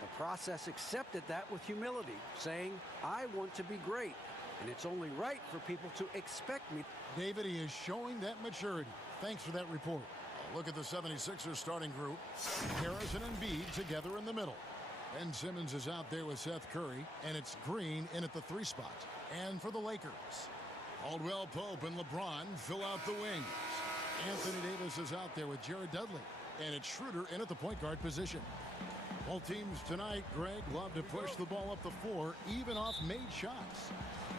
The process accepted that with humility, saying, I want to be great, and it's only right for people to expect me. David, he is showing that maturity. Thanks for that report. Look at the 76ers starting group. Harris and Embiid together in the middle. Ben Simmons is out there with Seth Curry, and it's Green in at the 3 spot. And for the Lakers, Caldwell Pope and LeBron fill out the wings. Anthony Davis is out there with Jared Dudley, and it's Schroeder in at the point guard position. Both teams tonight, Greg, love to push the ball up the floor, even off made shots.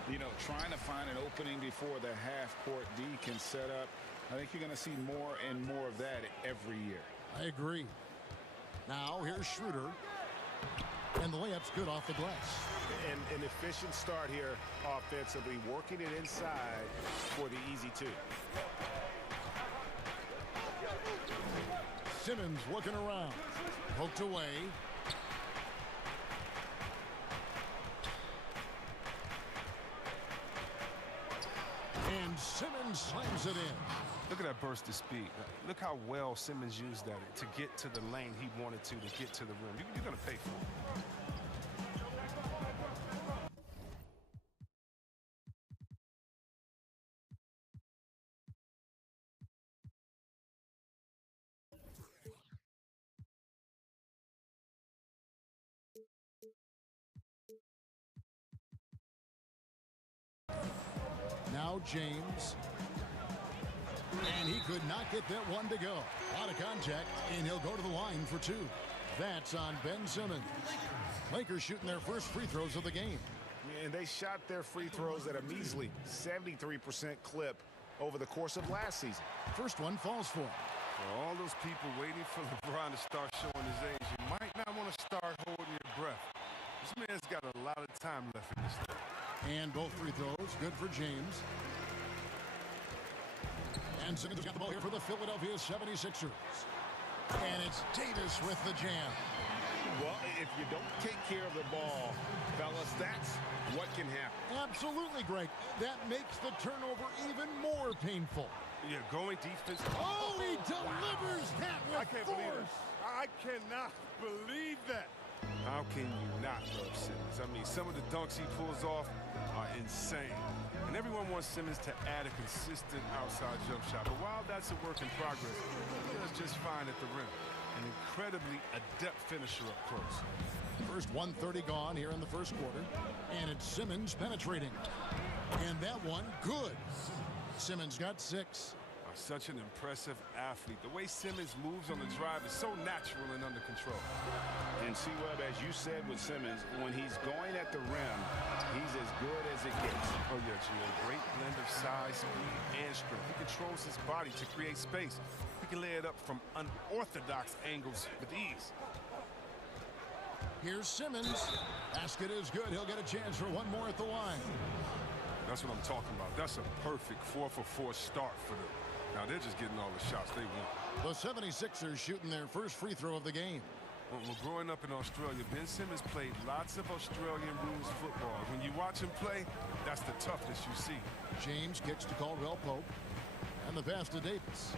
You know, trying to find an opening before the half-court D can set up. I think you're going to see more and more of that every year. I agree. Now, here's Schroeder. And the layup's good off the glass. And an efficient start here offensively, working it inside for the easy 2. Simmons looking around. Poked away. And Simmons slams it in. Look at that burst of speed. Look how well Simmons used that to get to the lane he wanted to get to the rim. You're going to pay for it. Now James. And he could not get that one to go. Out of contact, and he'll go to the line for 2. That's on Ben Simmons. Lakers shooting their first free throws of the game. And they shot their free throws at a measly 73% clip over the course of last season. First one falls for him. For all those people waiting for LeBron to start showing his age, you might not want to start holding your breath. This man's got a lot of time left in this thing. And both free throws, good for James. And Simmons got the ball here for the Philadelphia 76ers. And it's Davis with the jam. Well, if you don't take care of the ball, fellas, that's what can happen. Absolutely, Greg. That makes the turnover even more painful. Yeah, going defense. Oh, he delivers that with force. I cannot believe that. How can you not love Simmons? I mean, some of the dunks he pulls off are insane. And everyone wants Simmons to add a consistent outside jump shot. But while that's a work in progress, he does just fine at the rim. An incredibly adept finisher up close. First 1:30 gone here in the first quarter. And it's Simmons penetrating. And that one, good. Simmons got 6. Such an impressive athlete. The way Simmons moves on the drive is so natural and under control. And C-Web, as you said with Simmons, when he's going at the rim, he's as good as it gets. Oh, yeah, Gio. Great blend of size, speed, and strength. He controls his body to create space. He can lay it up from unorthodox angles with ease. Here's Simmons. Basket is good. He'll get a chance for one more at the line. That's what I'm talking about. That's a perfect 4-for-4 start for them. Now they're just getting all the shots they want. The 76ers shooting their first free throw of the game. Well, growing up in Australia, Ben Simmons played lots of Australian rules football. When you watch him play, that's the toughness you see. James kicks to Caldwell Pope. And the pass to Davis.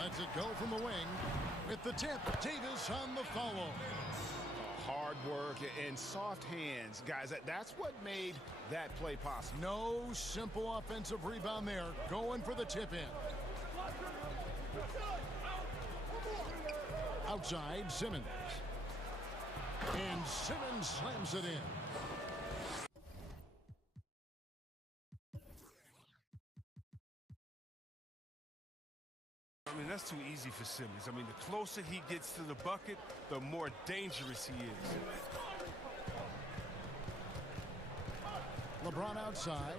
Lets it go from the wing. With the tip, Davis on the follow. Hard work and soft hands. Guys, that's what made that play possible. No simple offensive rebound there. Going for the tip in. Outside, Simmons. And Simmons slams it in. I mean, that's too easy for Simmons. I mean, the closer he gets to the bucket, the more dangerous he is. LeBron outside.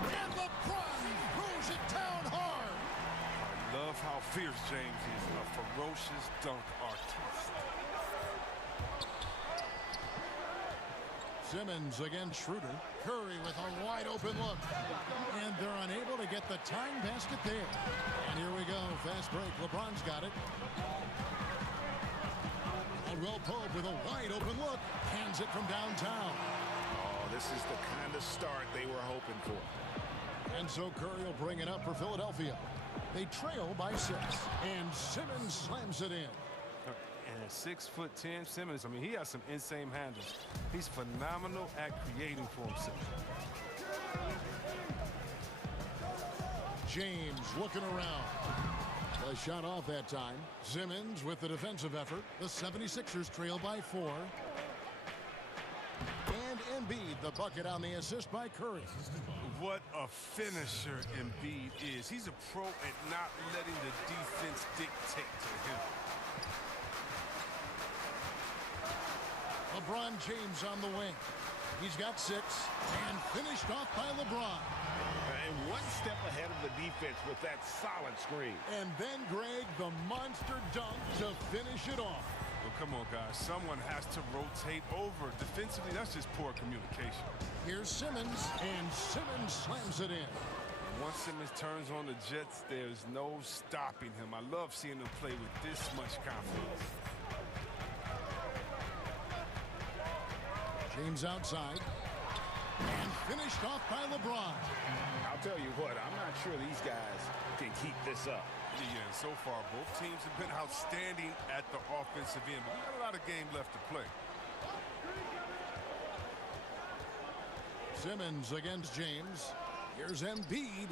And LeBron throws it down hard. Love how fierce James is, a ferocious dunk artist. Simmons against Schroeder. Curry with a wide open look. And they're unable to get the tying basket there. And here we go. Fast break. LeBron's got it. Caldwell Pope with a wide open look. Hands it from downtown. Oh, this is the kind of start they were hoping for. And so Curry will bring it up for Philadelphia. They trail by 6. And Simmons slams it in. And at 6'10", Simmons, I mean, he has some insane handles. He's phenomenal at creating for himself. James looking around. A shot off that time. Simmons with the defensive effort. The 76ers trail by 4. And Embiid, the bucket on the assist by Curry. What a finisher Embiid is. He's a pro at not letting the defense dictate to him. LeBron James on the wing. He's got 6 and finished off by LeBron. And one step ahead of the defense with that solid screen. And then, Greg, the monster dunk to finish it off. Well, come on, guys. Someone has to rotate over. Defensively, that's just poor communication. Here's Simmons, and Simmons slams it in. Once Simmons turns on the Jets, there's no stopping him. I love seeing him play with this much confidence. James outside. And finished off by LeBron. I'll tell you what, I'm not sure these guys can keep this up. Yeah, so far, both teams have been outstanding at the offensive end, but we got a lot of game left to play. Simmons against James. Here's Embiid.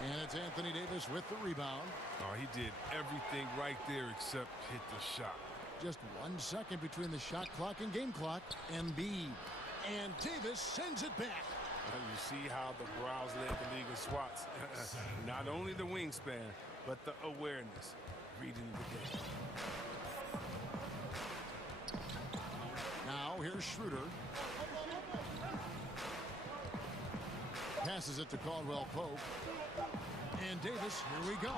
And it's Anthony Davis with the rebound. Oh, he did everything right there except hit the shot. Just 1 second between the shot clock and game clock. Embiid. And Davis sends it back. And you see how the Browns led the league in swats. Not only the wingspan, but the awareness. Reading the game. Now here's Schroeder. Passes it to Caldwell Pope. And Davis, here we go.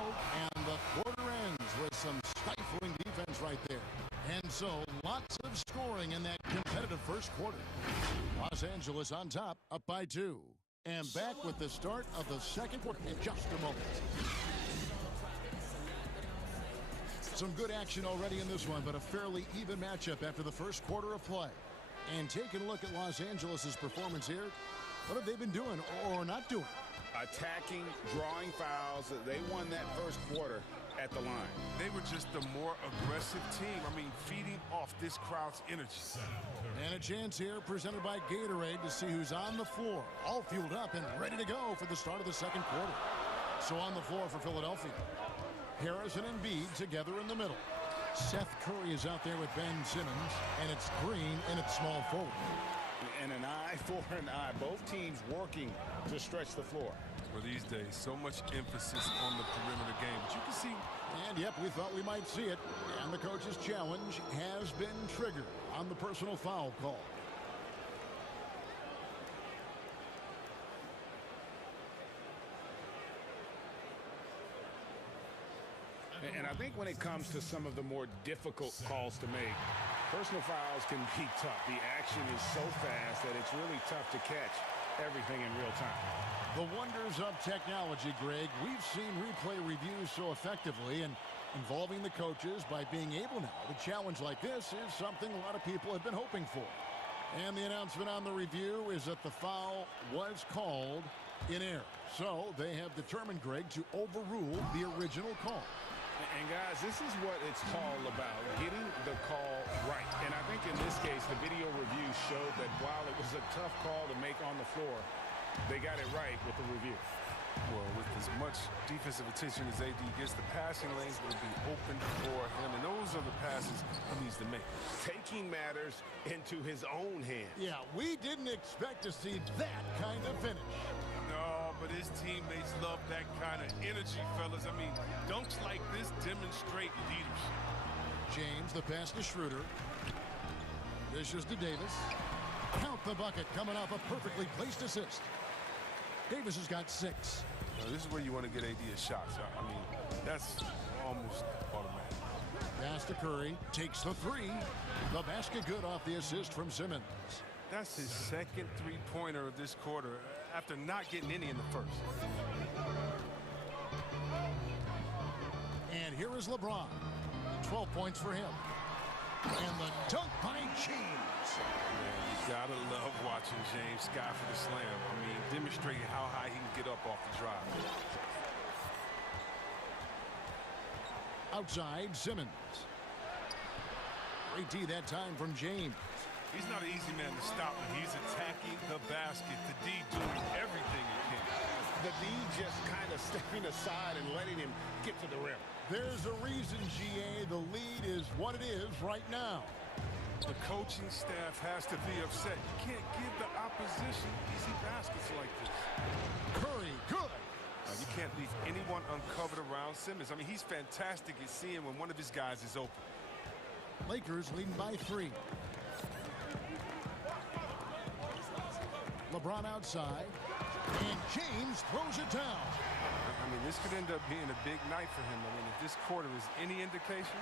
And the quarter ends with some stifling defense right there. And so lots of scoring in that competitive first quarter. Los Angeles on top, up by 2. And back with the start of the second quarter in just a moment. Some good action already in this one, but a fairly even matchup after the first quarter of play. And taking a look at Los Angeles' performance here, what have they been doing or not doing? Attacking, drawing fouls. They won that first quarter at the line. They were just a more aggressive team. I mean, feeding off this crowd's energy. And a chance here presented by Gatorade to see who's on the floor. All fueled up and ready to go for the start of the second quarter. So on the floor for Philadelphia, Harris and Embiid together in the middle. Seth Curry is out there with Ben Simmons, and it's Green and it's small forward. And an eye for an eye. Both teams working to stretch the floor. For these days, so much emphasis on the perimeter game. But you can see. And yep, we thought we might see it. And the coach's challenge has been triggered on the personal foul call. And I think when it comes to some of the more difficult calls to make, personal fouls can be tough. The action is so fast that it's really tough to catch everything in real time. The wonders of technology, Greg. We've seen replay reviews so effectively, and involving the coaches by being able now to challenge like this is something a lot of people have been hoping for. And the announcement on the review is that the foul was called in error. So they have determined, Greg, to overrule the original call. And guys, this is what it's all about, getting the call right. And I think in this case, the video review showed that while it was a tough call to make on the floor, they got it right with the review. Well, with as much defensive attention as AD gets, the passing lanes will be open for him, and those are the passes he needs to make. Taking matters into his own hands. Yeah, we didn't expect to see that kind of finish. No, but his teammates love that kind of energy, fellas. I mean, dunks like this demonstrate leadership. James, the pass to Schroeder. Dishes to Davis. Count the bucket, coming off a perfectly placed assist. Davis has got 6. Now, this is where you want to get AD a shot. So, I mean, that's almost automatic. Pass to Curry. Takes the 3. The basket good off the assist from Simmons. That's his second three-pointer of this quarter after not getting any in the first. And here is LeBron. 12 points for him. And the dunk by James. Man, you gotta love watching watching James sky for the slam. I mean, demonstrating how high he can get up off the drive. Outside, Simmons. Great D that time from James. He's not an easy man to stop when he's attacking the basket. The D doing everything he can. The D just kind of stepping aside and letting him get to the rim. There's a reason, GA, the lead is what it is right now. The coaching staff has to be upset. You can't give the opposition easy baskets like this. Curry, good. You can't leave anyone uncovered around Simmons. I mean, he's fantastic at seeing when one of his guys is open. Lakers leading by 3. LeBron outside. And James throws it down. I mean, this could end up being a big night for him. I mean, if this quarter is any indication.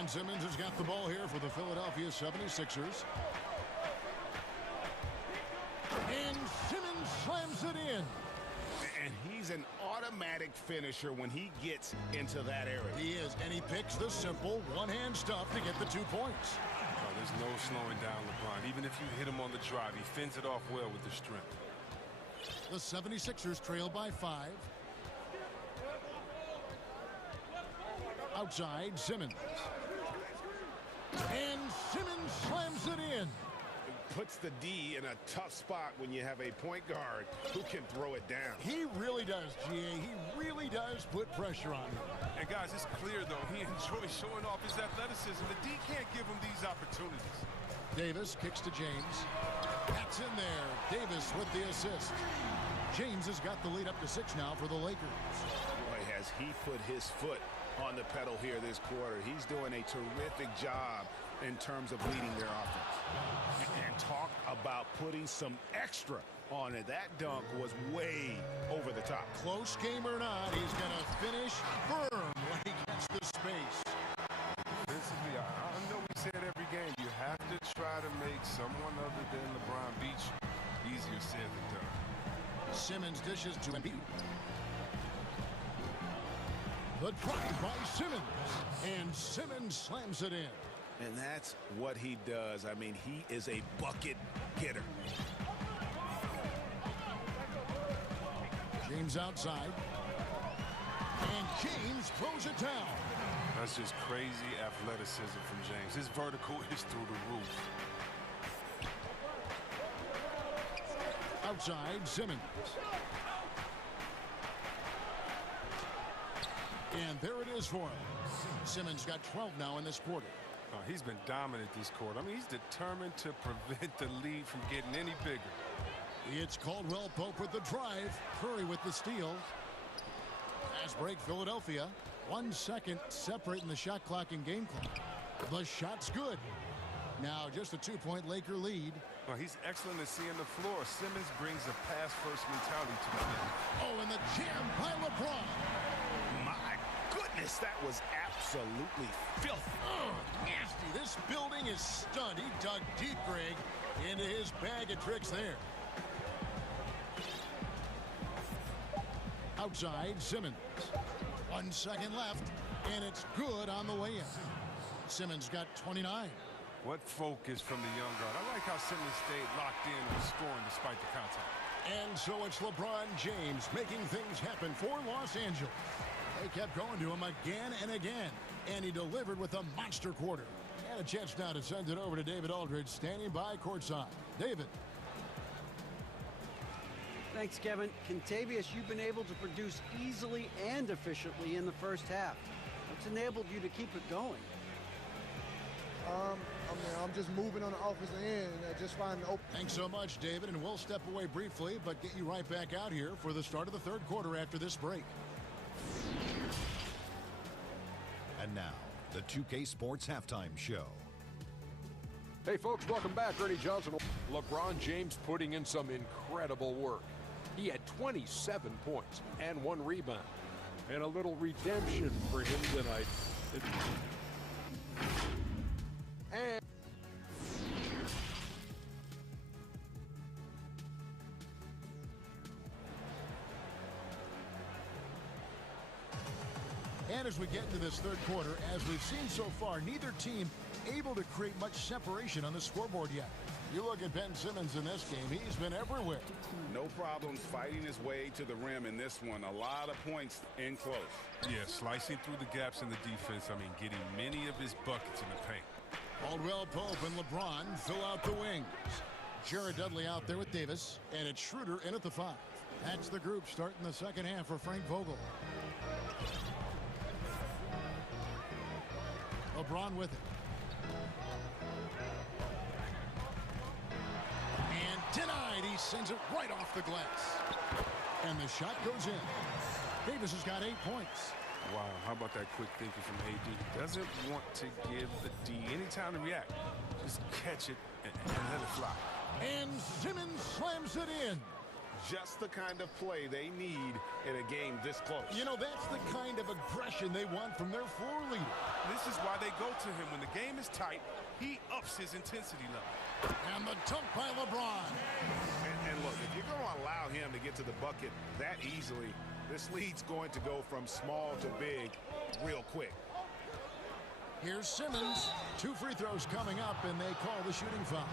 And Simmons has got the ball here for the Philadelphia 76ers. And Simmons slams it in. And he's an automatic finisher when he gets into that area. He is, and he picks the simple one-hand stuff to get the 2 points. Oh, there's no slowing down LeBron. Even if you hit him on the drive, he fends it off well with the strength. The 76ers trail by 5. Outside, Simmons. And Simmons slams it in. Puts the D in a tough spot when you have a point guard who can throw it down. He really does, GA. He really does put pressure on him. And guys, it's clear, though, he enjoys showing off his athleticism. The D can't give him these opportunities. Davis kicks to James. That's in there. Davis with the assist. James has got the lead up to 6 now for the Lakers. Boy, has he put his foot on the pedal here this quarter. He's doing a terrific job in terms of leading their offense. And talk about putting some extra on it. That dunk was way over the top. Close game or not, he's going to finish firm when he gets the space. Defensively, I know we say it every game. You have to try to make someone other than LeBron beat you. Easier said than done. Simmons dishes to Embiid. The drive by Simmons. And Simmons slams it in. And that's what he does. I mean, he is a bucket getter. James outside. And James throws it down. That's just crazy athleticism from James. His vertical is through the roof. Outside, Simmons. And there it is for him. Simmons got 12 now in this quarter. He's been dominant this quarter. I mean, he's determined to prevent the lead from getting any bigger. It's Caldwell Pope with the drive. Curry with the steal. Fast break, Philadelphia. 1 second separating the shot clock and game clock. The shot's good. Now just a 2-point Laker lead. Well, he's excellent at seeing the floor. Simmons brings a pass-first mentality to the game. Oh, and the jam by LeBron. My goodness, that was absolutely filthy. Oh, nasty. This building is stunned. He dug deep, Greg, into his bag of tricks there. Outside, Simmons. 1 second left, and it's good on the way in. Simmons got 29. What focus from the young guard. I like how Simmons stayed locked in and scoring despite the contact. And so it's LeBron James making things happen for Los Angeles. They kept going to him again and again, and he delivered with a monster quarter. And a chance now to send it over to David Aldridge, standing by courtside. David. Thanks, Kevin. Contavious, you've been able to produce easily and efficiently in the first half. What's enabled you to keep it going? I'm just moving on the offensive end and just finding open. Thanks so much, David, and we'll step away briefly, but get you right back out here for the start of the third quarter after this break. And now, the 2K Sports Halftime Show. Hey, folks, welcome back. Ernie Johnson. LeBron James putting in some incredible work. He had 27 points and 1 rebound. And a little redemption for him tonight. And as we get into this third quarter, as we've seen so far, neither team able to create much separation on the scoreboard yet. You look at Ben Simmons in this game, he's been everywhere. No problems fighting his way to the rim in this one. A lot of points in close. Yeah, slicing through the gaps in the defense. I mean, getting many of his buckets in the paint. Caldwell Pope and LeBron fill out the wings. Jared Dudley out there with Davis, and it's Schroeder in at the 5. That's the group starting the second half for Frank Vogel. LeBron with it. And denied. He sends it right off the glass. And the shot goes in. Davis has got 8 points. Wow, how about that quick thinking from AD? He doesn't want to give the D any time to react. Just catch it and let it fly. And Simmons slams it in. Just the kind of play they need in a game this close. You know, that's the kind of aggression they want from their floor leader. This is why they go to him. When the game is tight, he ups his intensity level. And the dunk by LeBron. And look, if you're going to allow him to get to the bucket that easily, this lead's going to go from small to big real quick. Here's Simmons. 2 free throws coming up, and they call the shooting foul.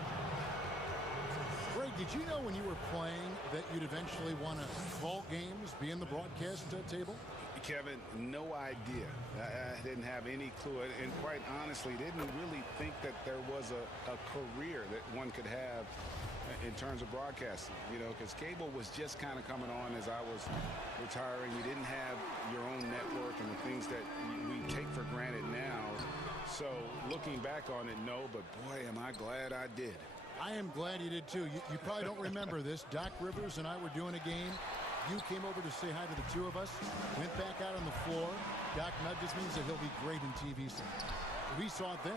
Greg, did you know when you were playing that you'd eventually want to call games, be in the broadcast table? Kevin, no idea. I didn't have any clue. And quite honestly, didn't really think that there was a career that one could have in terms of broadcasting, you know, because cable was just kind of coming on as I was retiring. You didn't have your own network and the things that we take for granted now. So looking back on it, no, but boy, am I glad I did. I am glad you did too. You probably don't remember this. Doc Rivers and I were doing a game. You came over to say hi to the 2 of us, went back out on the floor. Doc nudges me and said he'll be great in TV soon. We saw it then.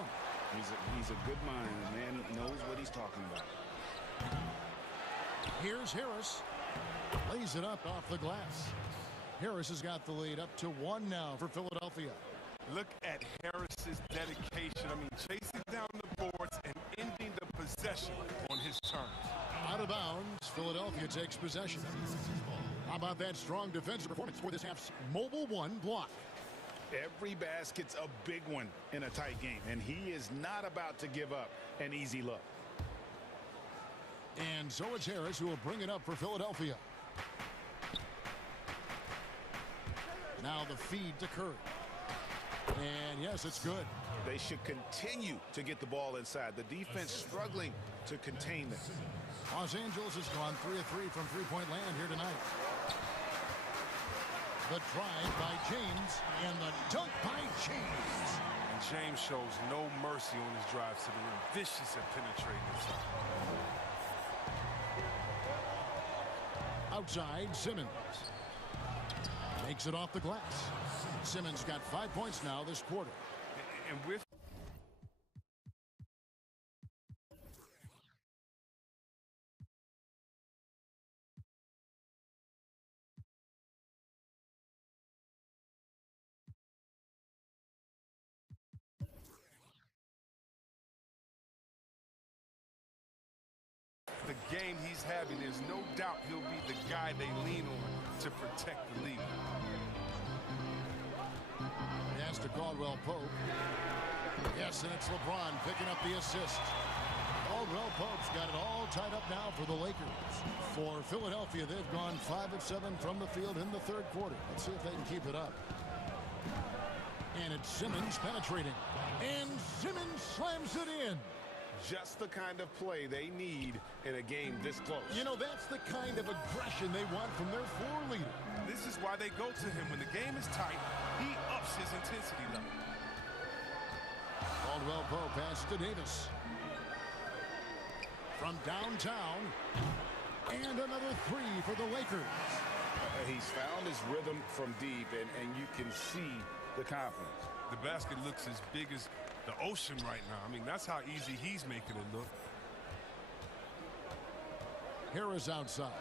He's a good mind. The man knows what he's talking about. Here's Harris. Lays it up off the glass. Harris has got the lead up to 1 now for Philadelphia. Look at Harris's dedication. I mean, chasing down the boards and ending the possession on his terms. Out of bounds, Philadelphia takes possession. How about that strong defensive performance for this half's mobile 1 block? Every basket's a big one in a tight game, and he is not about to give up an easy look. And so it's Harris who will bring it up for Philadelphia. Now the feed to Curry. And yes, it's good. They should continue to get the ball inside. The defense struggling to contain them. Los Angeles has gone 3 of 3 from three-point land here tonight. The drive by James and the dunk by James. And James shows no mercy on his drives to the rim. Vicious at penetrating inside. Outside, Simmons. Makes it off the glass. Simmons got 5 points now this quarter. And with the game he's having, there's no doubt he'll be the guy they lean on to protect the lead. Pass to Caldwell Pope. Yes, and it's LeBron picking up the assist. Caldwell Pope's got it all tied up now for the Lakers. For Philadelphia, they've gone 5 of 7 from the field in the 3rd quarter. Let's see if they can keep it up. And it's Simmons penetrating. And Simmons slams it in. Just the kind of play they need in a game this close. You know, that's the kind of aggression they want from their floor leader. This is why they go to him. When the game is tight, he ups his intensity level. Caldwell Pope pass to Davis. From downtown. And another 3 for the Lakers. He's found his rhythm from deep, and you can see the confidence. The basket looks as big as the ocean right now. I mean, that's how easy he's making it look. Harris outside.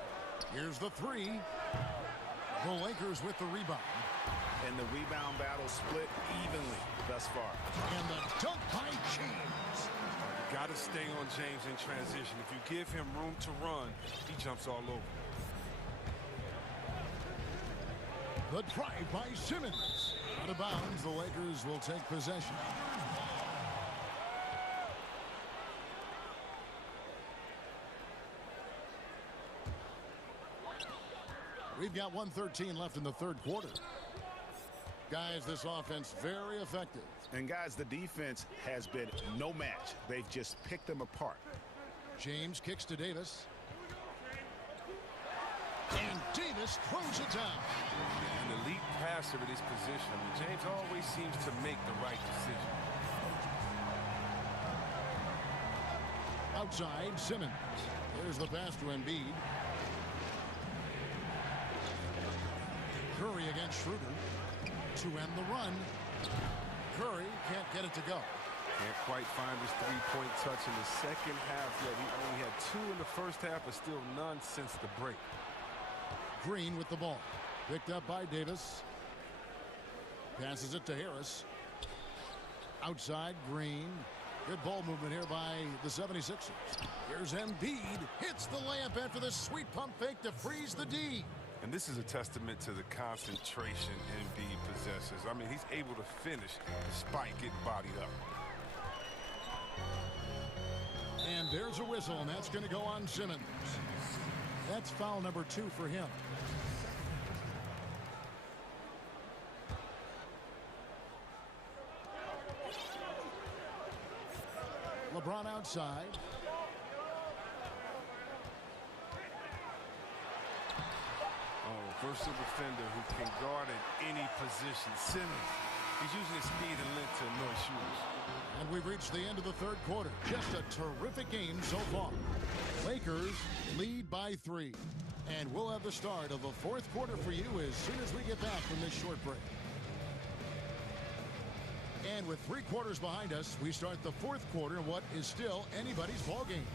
Here's the 3. The Lakers with the rebound. And the rebound battle split evenly thus far. And the dunk by James. Got to stay on James in transition. If you give him room to run, he jumps all over. The drive by Simmons. Out of bounds, the Lakers will take possession. We've got 1:13 left in the third quarter. Guys, this offense very effective. And guys, the defense has been no match. They've just picked them apart. James kicks to Davis. And Davis throws it down. An elite passer in this position. I mean, James always seems to make the right decision. Outside, Simmons. There's the pass to Embiid. Curry against Schroeder to end the run. Curry can't get it to go. Can't quite find his three-point touch in the second half yet. He only had 2 in the first half, but still none since the break. Green with the ball. Picked up by Davis. Passes it to Harris. Outside, Green. Good ball movement here by the 76ers. Here's Embiid. Hits the layup after the sweet pump fake to freeze the D. And this is a testament to the concentration Embiid possesses. I mean, he's able to finish despite getting bodied up. And there's a whistle, and that's going to go on Simmons. That's foul number 2 for him. LeBron outside. Versatile defender who can guard at any position. Simmons, he's using his speed and length to annoy shooters. And we've reached the end of the third quarter. Just a terrific game so far. Lakers lead by 3. And we'll have the start of the fourth quarter for you as soon as we get back from this short break. And with 3 quarters behind us, we start the fourth quarter in what is still anybody's ball game.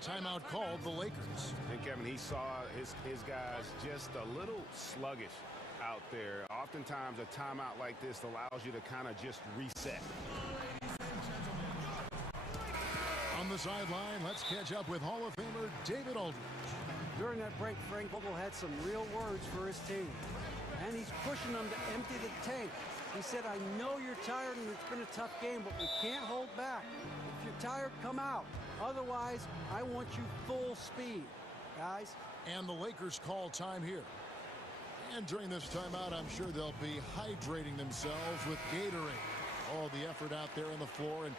Timeout called the Lakers. And Kevin, he saw his guys just a little sluggish out there. Oftentimes a timeout like this allows you to kind of just reset. On the sideline, let's catch up with Hall of Famer David Aldridge. During that break, Frank Vogel had some real words for his team. And he's pushing them to empty the tank. He said, I know you're tired and it's been a tough game, but we can't hold back. If you're tired, come out. Otherwise, I want you full speed, guys. And the Lakers call time here. And during this timeout, I'm sure they'll be hydrating themselves with Gatorade. All the effort out there on the floor. And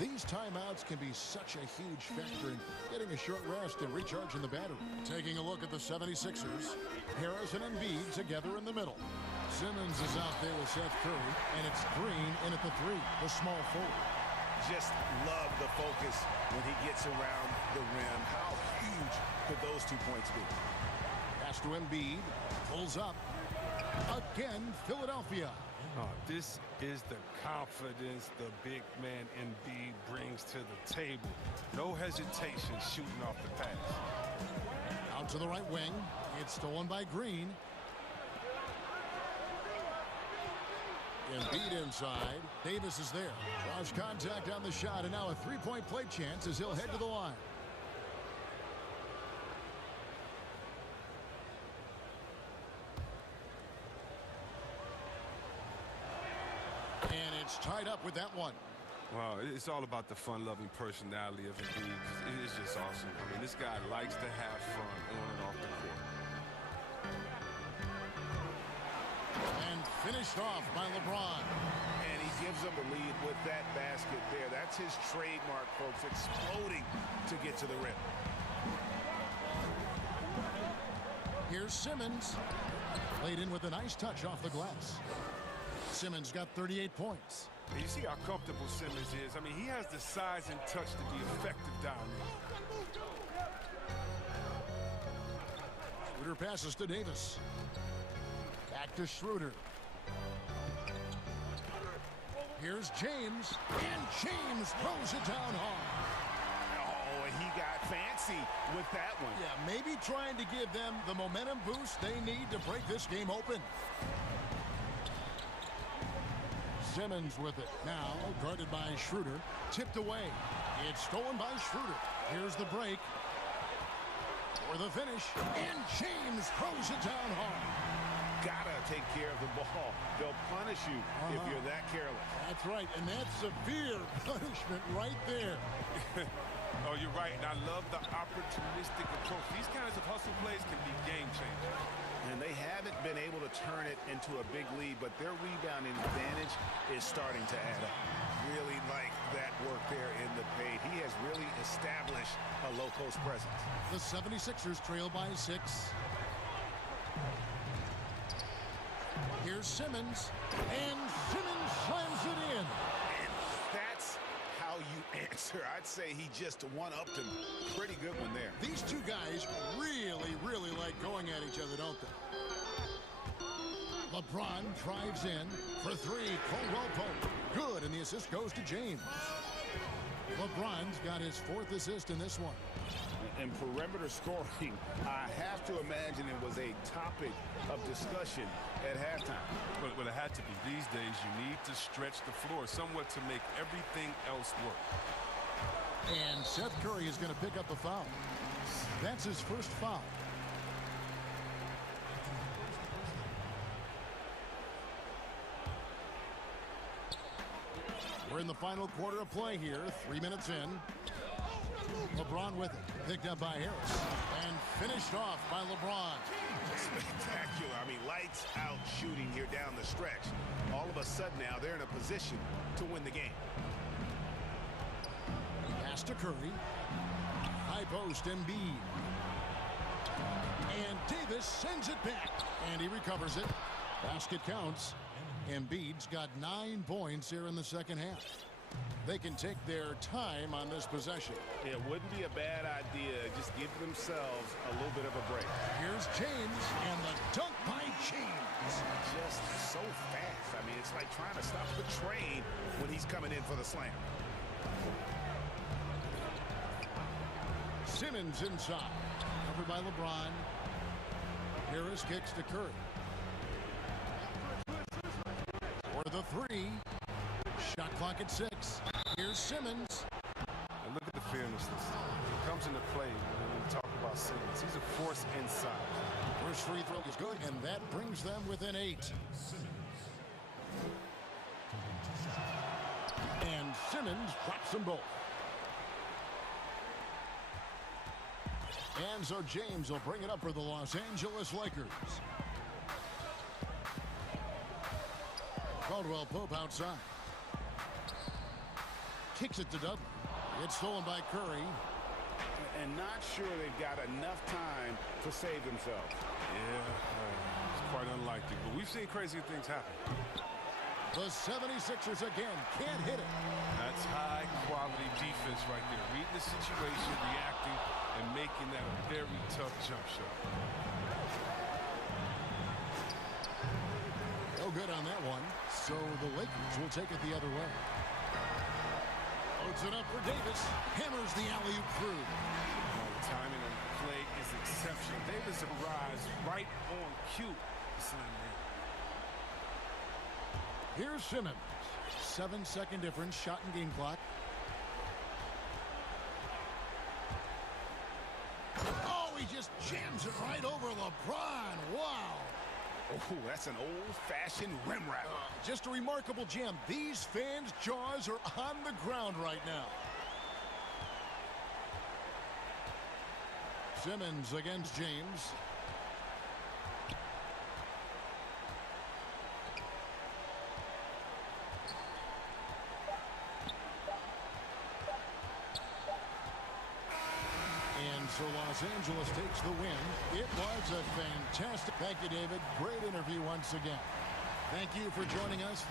these timeouts can be such a huge factor in getting a short rest and recharging the battery. Taking a look at the 76ers. Harris and Embiid together in the middle. Simmons is out there with Seth Curry. And it's Green in at the 3, the small forward. Just love the focus when he gets around the rim. How huge could those 2 points be? Pass to Embiid. Pulls up. Again, Philadelphia. Oh, this is the confidence the big man Embiid brings to the table. No hesitation shooting off the pass. Out to the right wing. It's stolen by Green. Embiid inside. Davis is there. Draws contact on the shot, and now a three-point play chance as he'll head to the line. And it's tied up with that one. Wow, it's all about the fun-loving personality of Embiid. It's just awesome. I mean, this guy likes to have fun on and off the court. And finished off by LeBron. And he gives them the lead with that basket there. That's his trademark, folks. Exploding to get to the rim. Here's Simmons. Laid in with a nice touch off the glass. Simmons got 38 points. And you see how comfortable Simmons is. I mean, he has the size and touch to be effective down there. Schroeder passes to Davis. Back to Schroeder. Here's James. And James throws it down hard. Oh, and he got fancy with that one. Yeah, maybe trying to give them the momentum boost they need to break this game open. Simmons with it. Now guarded by Schroeder. Tipped away. It's stolen by Schroeder. Here's the break. For the finish. And James throws it down hard. Gotta take care of the ball. They'll punish you if you're that careless. That's right, and that's severe punishment right there. Oh, you're right, and I love the opportunistic approach. These kinds of hustle plays can be game changers. And they haven't been able to turn it into a big lead, but their rebounding advantage is starting to add up. Really like that work there in the paint. He has really established a low-post presence. The 76ers trail by 6. Here's Simmons, and Simmons slams it in. And that's how you answer. I'd say he just one-upped him. Pretty good one there. These two guys really like going at each other, don't they? LeBron drives in for 3. Caldwell Pope. Good, and the assist goes to James. LeBron's got his 4th assist in this one. And perimeter scoring, I have to imagine it was a topic of discussion at halftime. But it had to be. These days, you need to stretch the floor somewhat to make everything else work. And Seth Curry is going to pick up the foul. That's his first foul. We're in the final quarter of play here, 3 minutes in. LeBron with it, picked up by Harris, and finished off by LeBron. Spectacular. I mean, lights out shooting here down the stretch. All of a sudden now, they're in a position to win the game. Pass to Curry. High post, Embiid. And Davis sends it back, and he recovers it. Basket counts. Embiid's got 9 points here in the second half. They can take their time on this possession. It wouldn't be a bad idea. Just give themselves a little bit of a break. Here's James, and the dunk by James. Just so fast. I mean, it's like trying to stop the train when he's coming in for the slam. Simmons inside. Covered by LeBron. Harris kicks to Curry. For the 3. Shot clock at 6. Here's Simmons. And look at the fearlessness. It comes into play when we talk about Simmons. He's a force inside. First free throw is good, and that brings them within 8. And Simmons drops them both. And so James will bring it up for the Los Angeles Lakers. Caldwell Pope outside. Kicks it to Dudley. It's stolen by Curry. And not sure they've got enough time to save themselves. Yeah, it's quite unlikely, but we've seen crazy things happen. The 76ers again can't hit it. That's high-quality defense right there. Reading the situation, reacting, and making that a very tough jump shot. No good on that one. So the Lakers will take it the other way. Loads it up for Davis. Hammers the alley-oop through. The timing on the play is exceptional. Davis arrives right on cue to slam it in. Here's Simmons. 7-second difference, shot and game clock. Oh, he just jams it right over LeBron. Wow. Oh, that's an old-fashioned rim wrap. Just a remarkable jam. These fans' jaws are on the ground right now. Simmons against James. And so Los Angeles takes the win. It was a fantastic. Thank you, David. Great interview once again. Thank you for joining us.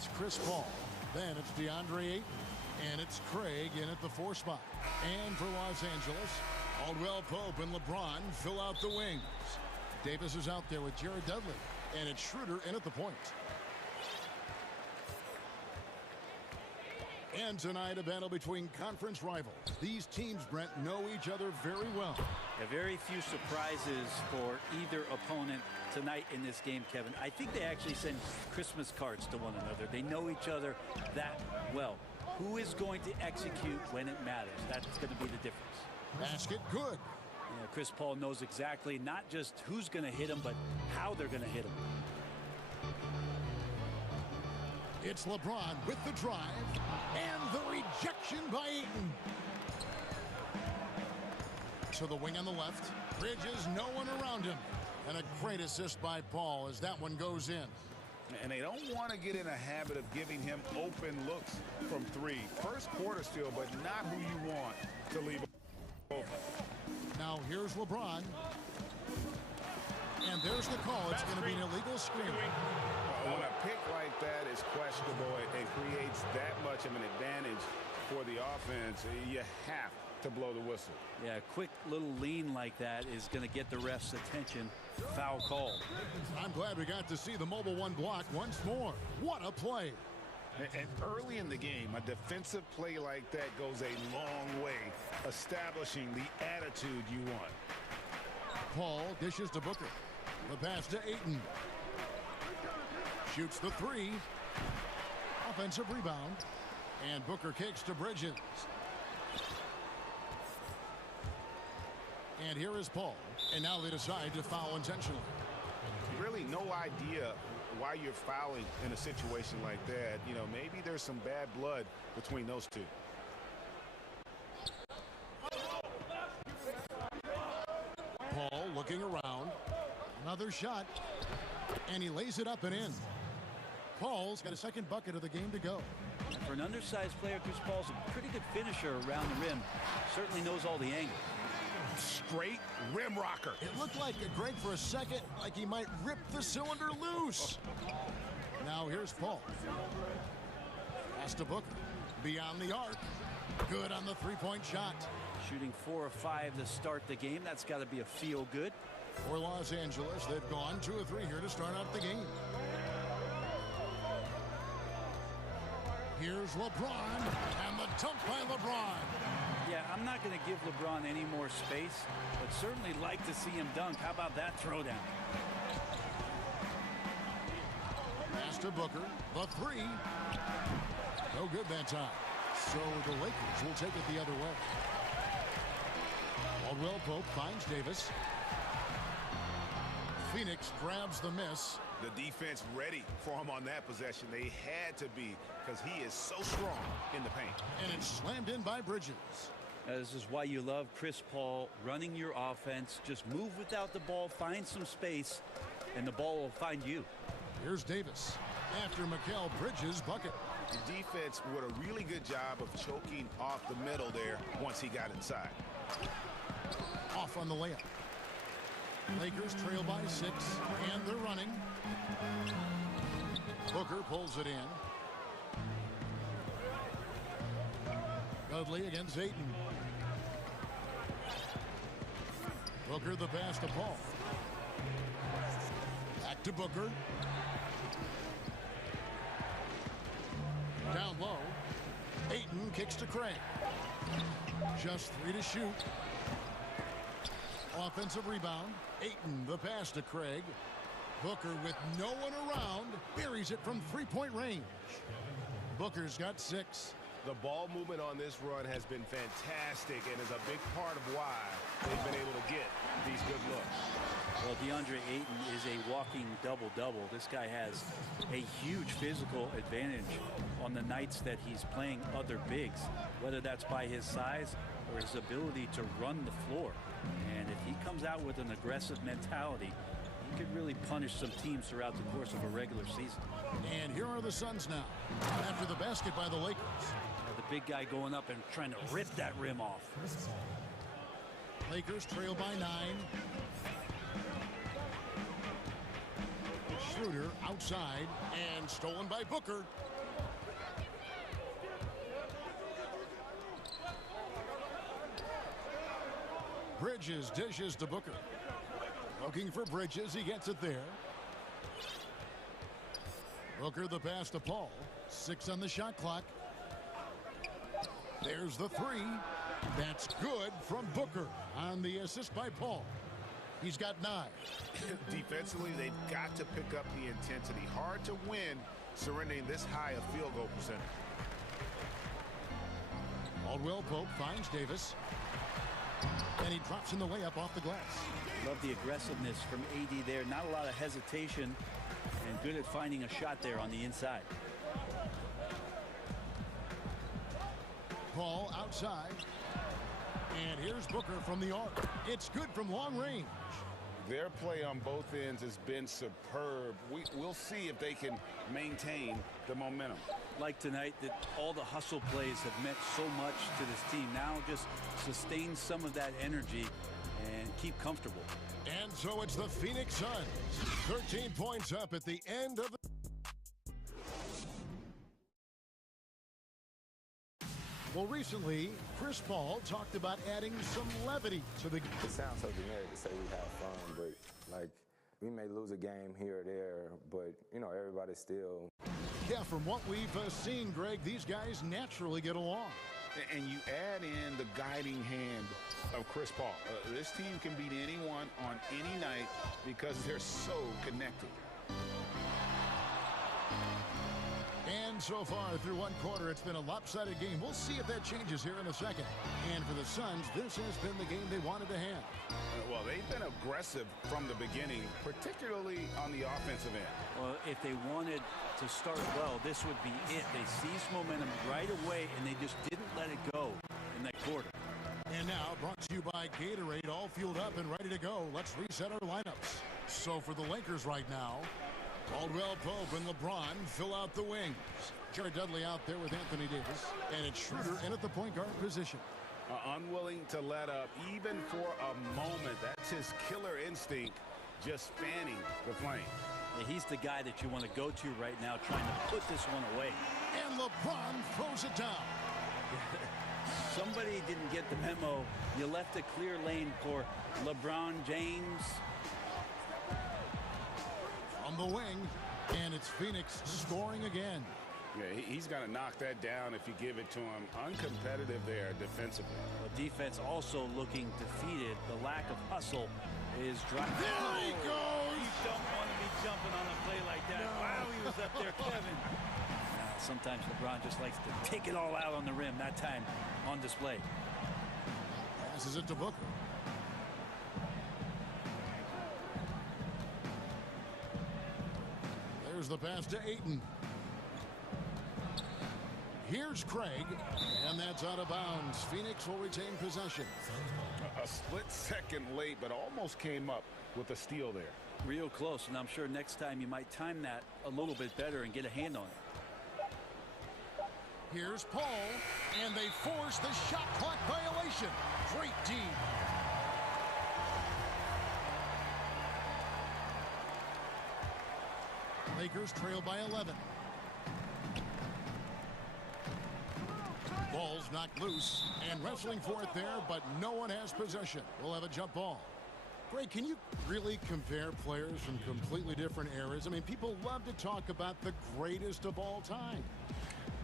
it's Chris Paul. Then it's DeAndre Ayton. And it's Craig in at the 4 spot. And for Los Angeles, Caldwell Pope and LeBron fill out the wings. Davis is out there with Jared Dudley. And it's Schroeder in at the point. And tonight, a battle between conference rivals. These teams, Brent, know each other very well. Very few surprises for either opponent tonight in this game, Kevin. I think they actually send Christmas cards to one another. They know each other that well. Who is going to execute when it matters? That's going to be the difference. Basket good. Yeah, Chris Paul knows exactly not just who's going to hit him, but how they're going to hit him. It's LeBron with the drive and the rejection by Ayton. To the wing on the left. Bridges, no one around him. And a great assist by Paul as that one goes in. And they don't want to get in a habit of giving him open looks from 3. First quarter still, but not who you want to leave open. Now here's LeBron. And there's the call. It's going to be an illegal screen. When a pick like that is questionable and creates that much of an advantage for the offense, you have to blow the whistle. Yeah, a quick little lean like that is going to get the ref's attention. Foul call. I'm glad we got to see the mobile 1 block once more. What a play. And early in the game, a defensive play like that goes a long way, establishing the attitude you want. Paul dishes to Booker. The pass to Ayton. Shoots the 3. Offensive rebound. And Booker kicks to Bridges. And here is Paul. And now they decide to foul intentionally. Really no idea why you're fouling in a situation like that. You know, maybe there's some bad blood between those two. Paul looking around. Another shot. And he lays it up and in. Paul's got a second bucket of the game to go. For an undersized player, Chris Paul's a pretty good finisher around the rim. Certainly knows all the angles. Straight rim rocker. It looked like Greg for a second, like he might rip the cylinder loose. Now here's Paul. Pass to Booker. Beyond the arc. Good on the 3-point shot. Shooting 4 of 5 to start the game. That's got to be a feel good. For Los Angeles, they've gone 2 of 3 here to start out the game. Here's LeBron, and the dunk by LeBron. Yeah, I'm not going to give LeBron any more space, but certainly like to see him dunk. How about that throwdown? Pass to Booker, the 3. No good that time. So the Lakers will take it the other way. Caldwell Pope finds Davis. Phoenix grabs the miss. The defense ready for him on that possession. They had to be, because he is so strong in the paint. And it's slammed in by Bridges. This is why you love Chris Paul running your offense. Just move without the ball, find some space, and the ball will find you. Here's Davis after Mikal Bridges' bucket. The defense did a really good job of choking off the middle there once he got inside. Off on the layup. Lakers trail by 6, and they're running. Booker pulls it in. Dudley against Ayton. Booker the pass to Paul. Back to Booker. Down low. Ayton kicks to Craig. Just 3 to shoot. Offensive rebound. Ayton the pass to Craig. Booker with no one around buries it from 3-point range. Booker's got 6. The ball movement on this run has been fantastic and is a big part of why they've been able to get these good looks. Well, DeAndre Ayton is a walking double-double. This guy has a huge physical advantage on the nights that he's playing other bigs, whether that's by his size or his ability to run the floor. And if he comes out with an aggressive mentality, he could really punish some teams throughout the course of a regular season. And here are the Suns now, after the basket by the Lakers. The big guy going up and trying to rip that rim off. Lakers trail by 9. Schroeder outside and stolen by Booker. Bridges dishes to Booker. Looking for Bridges. He gets it there. Booker the pass to Paul. 6 on the shot clock. There's the three. That's good from Booker on the assist by Paul. He's got 9. Defensively, they've got to pick up the intensity. Hard to win surrendering this high a field goal percentage. Caldwell Pope finds Davis. And he drops in the layup off the glass. Love the aggressiveness from AD there. Not a lot of hesitation and good at finding a shot there on the inside. Paul outside. And here's Booker from the arc. It's good from long range. Their play on both ends has been superb. We'll see if they can maintain the momentum. Like tonight, that all the hustle plays have meant so much to this team. Now just sustain some of that energy and keep comfortable. And so it's the Phoenix Suns. 13 points up at the end of the... Well, recently, Chris Paul talked about adding some levity to the game. It sounds so generic to say we have fun, but, like, we may lose a game here or there, but, you know, everybody still... Yeah, from what we've seen, Greg, these guys naturally get along. And you add in the guiding hand of Chris Paul. This team can beat anyone on any night because they're so connected. And so far through one quarter, it's been a lopsided game. We'll see if that changes here in a second. And for the Suns, this has been the game they wanted to have. Well, they've been aggressive from the beginning, particularly on the offensive end. Well, if they wanted to start well, this would be it. They seized momentum right away, and they just didn't let it go in that quarter. And now, brought to you by Gatorade, all fueled up and ready to go. Let's reset our lineups. So for the Lakers right now, Caldwell Pope and LeBron fill out the wings. Jared Dudley out there with Anthony Davis. And it's Schroeder in at the point guard position. Unwilling to let up even for a moment. That's his killer instinct, just fanning the flame. Yeah, he's the guy that you want to go to right now, trying to put this one away. And LeBron throws it down. Somebody didn't get the memo. You left a clear lane for LeBron James. On the wing, and it's Phoenix scoring again. Yeah, he's going to knock that down if you give it to him. Uncompetitive there defensively. Well, defense also looking defeated. The lack of hustle is driving. There he goes! You don't want to be jumping on a play like that. No. Wow, he was up there, Kevin. Sometimes LeBron just likes to take it all out on the rim. That time on display. Passes it to Booker. There's the pass to Ayton. Here's Craig, and that's out of bounds. Phoenix will retain possession. A split second late, but almost came up with a steal there. Real close, and I'm sure next time you might time that a little bit better and get a hand on it. Here's Paul, and they force the shot clock violation. Great D. Lakers trail by 11. Ball's knocked loose and wrestling for it there, but no one has possession. We'll have a jump ball. Greg, can you really compare players from completely different eras? I mean, people love to talk about the greatest of all time.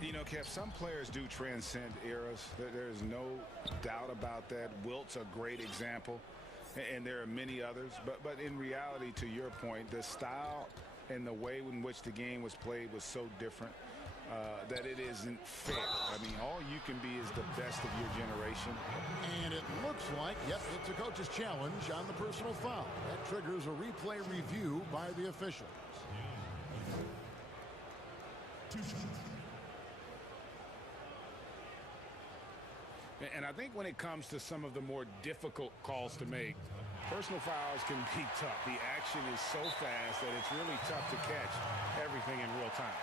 You know, Kev, some players do transcend eras. There's no doubt about that. Wilt's a great example, and there are many others. But in reality, to your point, the style and the way in which the game was played was so different that it isn't fair. I mean, all you can be is the best of your generation. And it looks like, yep, it's a coach's challenge on the personal foul. That triggers a replay review by the officials. And I think when it comes to some of the more difficult calls to make, personal fouls can be tough. The action is so fast that it's really tough to catch everything in real time.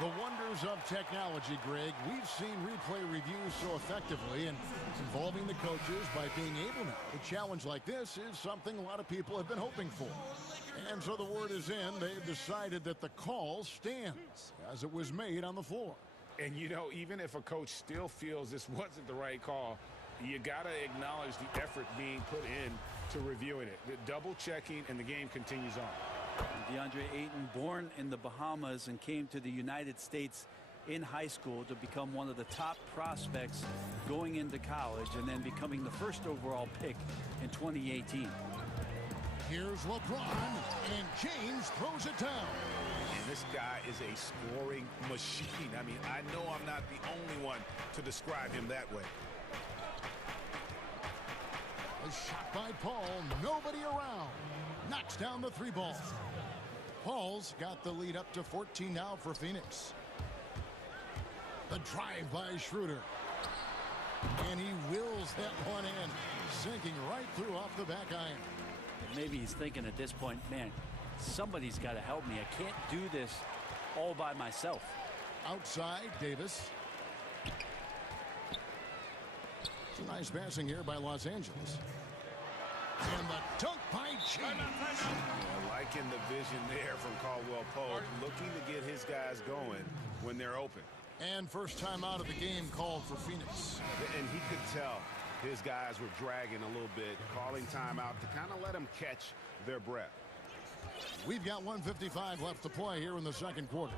The wonders of technology, Greg. We've seen replay reviews so effectively and involving the coaches by being able now. A challenge like this is something a lot of people have been hoping for. And so the word is in. They've decided that the call stands as it was made on the floor. And, you know, even if a coach still feels this wasn't the right call, you got to acknowledge the effort being put in to reviewing it. The double checking, and the game continues on. DeAndre Ayton, born in the Bahamas and came to the United States in high school to become one of the top prospects going into college and then becoming the first overall pick in 2018. Here's LeBron, and James throws it down. And this guy is a scoring machine. I mean, I know I'm not the only one to describe him that way. A shot by Paul, nobody around. Knocks down the three ball. Paul's got the lead up to 14 now for Phoenix. The drive by Schroeder. And he wills that one in, sinking right through off the back iron. Maybe he's thinking at this point, man, somebody's got to help me. I can't do this all by myself. Outside, Davis. Some nice passing here by Los Angeles. And the dunk by James. Liking the vision there from Caldwell Pope, looking to get his guys going when they're open. And first time out of the game called for Phoenix. And he could tell his guys were dragging a little bit, calling timeout to kind of let them catch their breath. We've got 1:55 left to play here in the second quarter.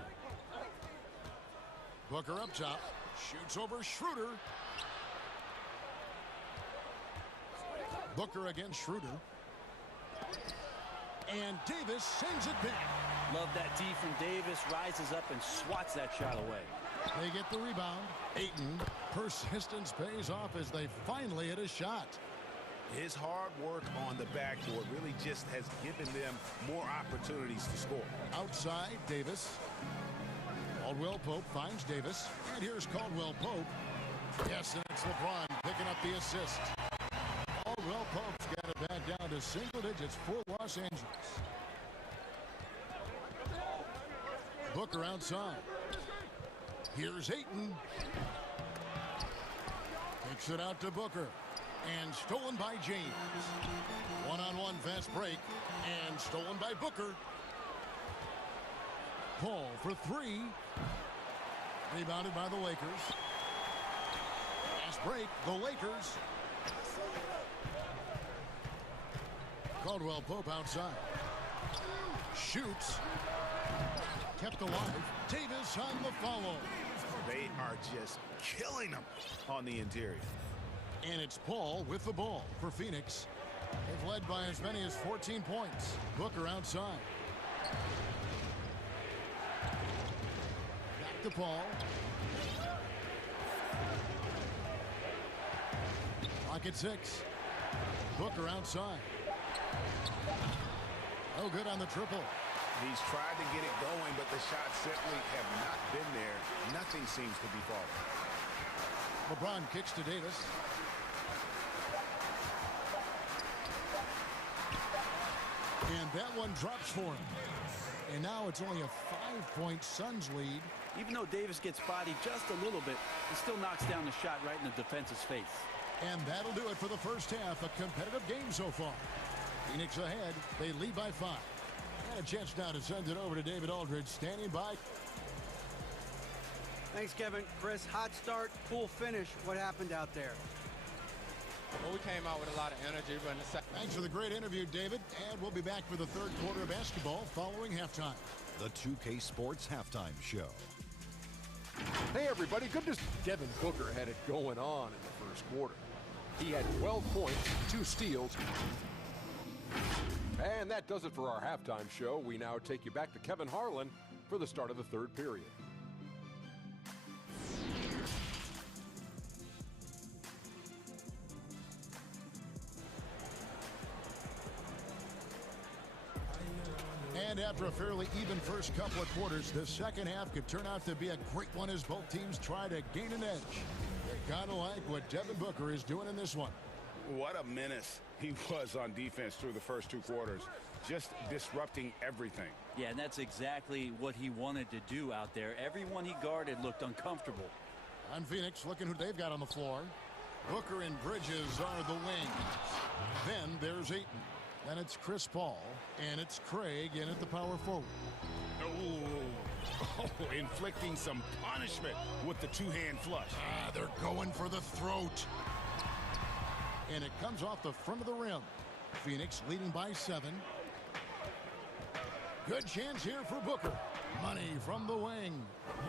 Booker up top, shoots over Schroeder. Booker against Schroeder. And Davis sends it back. Love that D from Davis, rises up and swats that shot away. They get the rebound. Ayton, persistence pays off as they finally hit a shot. His hard work on the backboard really just has given them more opportunities to score. Outside, Davis. Caldwell Pope finds Davis. And here's Caldwell Pope. Yes, and it's LeBron picking up the assist. Caldwell Pope's got it back down to single digits for Los Angeles. Booker outside. Here's Ayton. Takes it out to Booker. And stolen by James. One-on-one fast break. And stolen by Booker. Paul for three. Rebounded by the Lakers. Fast break, the Lakers. Caldwell Pope outside. Shoots. Kept alive. Davis on the follow. They are just killing them on the interior. And it's Paul with the ball for Phoenix. They've led by as many as 14 points. Booker outside. Back to Paul. Clock at 6. Booker outside. Oh, good on the triple. He's tried to get it going, but the shots simply have not been there. Nothing seems to be falling. LeBron kicks to Davis. And that one drops for him. And now it's only a 5-point Suns lead. Even though Davis gets bodied just a little bit, he still knocks down the shot right in the defense's face. And that'll do it for the first half. A competitive game so far. Phoenix ahead. They lead by 5. And a chance now to send it over to David Aldridge, standing by. Thanks, Kevin. Chris, hot start, cool finish. What happened out there? Well, we came out with a lot of energy. But in the second... Thanks for the great interview, David. And we'll be back for the third quarter of basketball following halftime. The 2K Sports Halftime Show. Hey, everybody. Good to see Devin Booker had it going on in the first quarter. He had 12 points, 2 steals. And that does it for our halftime show. We now take you back to Kevin Harlan for the start of the third period. And after a fairly even first couple of quarters, the second half could turn out to be a great one as both teams try to gain an edge. You gotta like what Devin Booker is doing in this one. What a menace he was on defense through the first 2 quarters. just disrupting everything. Yeah, and that's exactly what he wanted to do out there. Everyone he guarded looked uncomfortable. On Phoenix, looking who they've got on the floor. Booker and Bridges are the wings. Then there's Ayton. Then it's Chris Paul, and it's Craig in at the power forward. Oh, inflicting some punishment with the two-hand flush. They're going for the throat. And it comes off the front of the rim. Phoenix leading by 7. Good chance here for Booker. Money from the wing.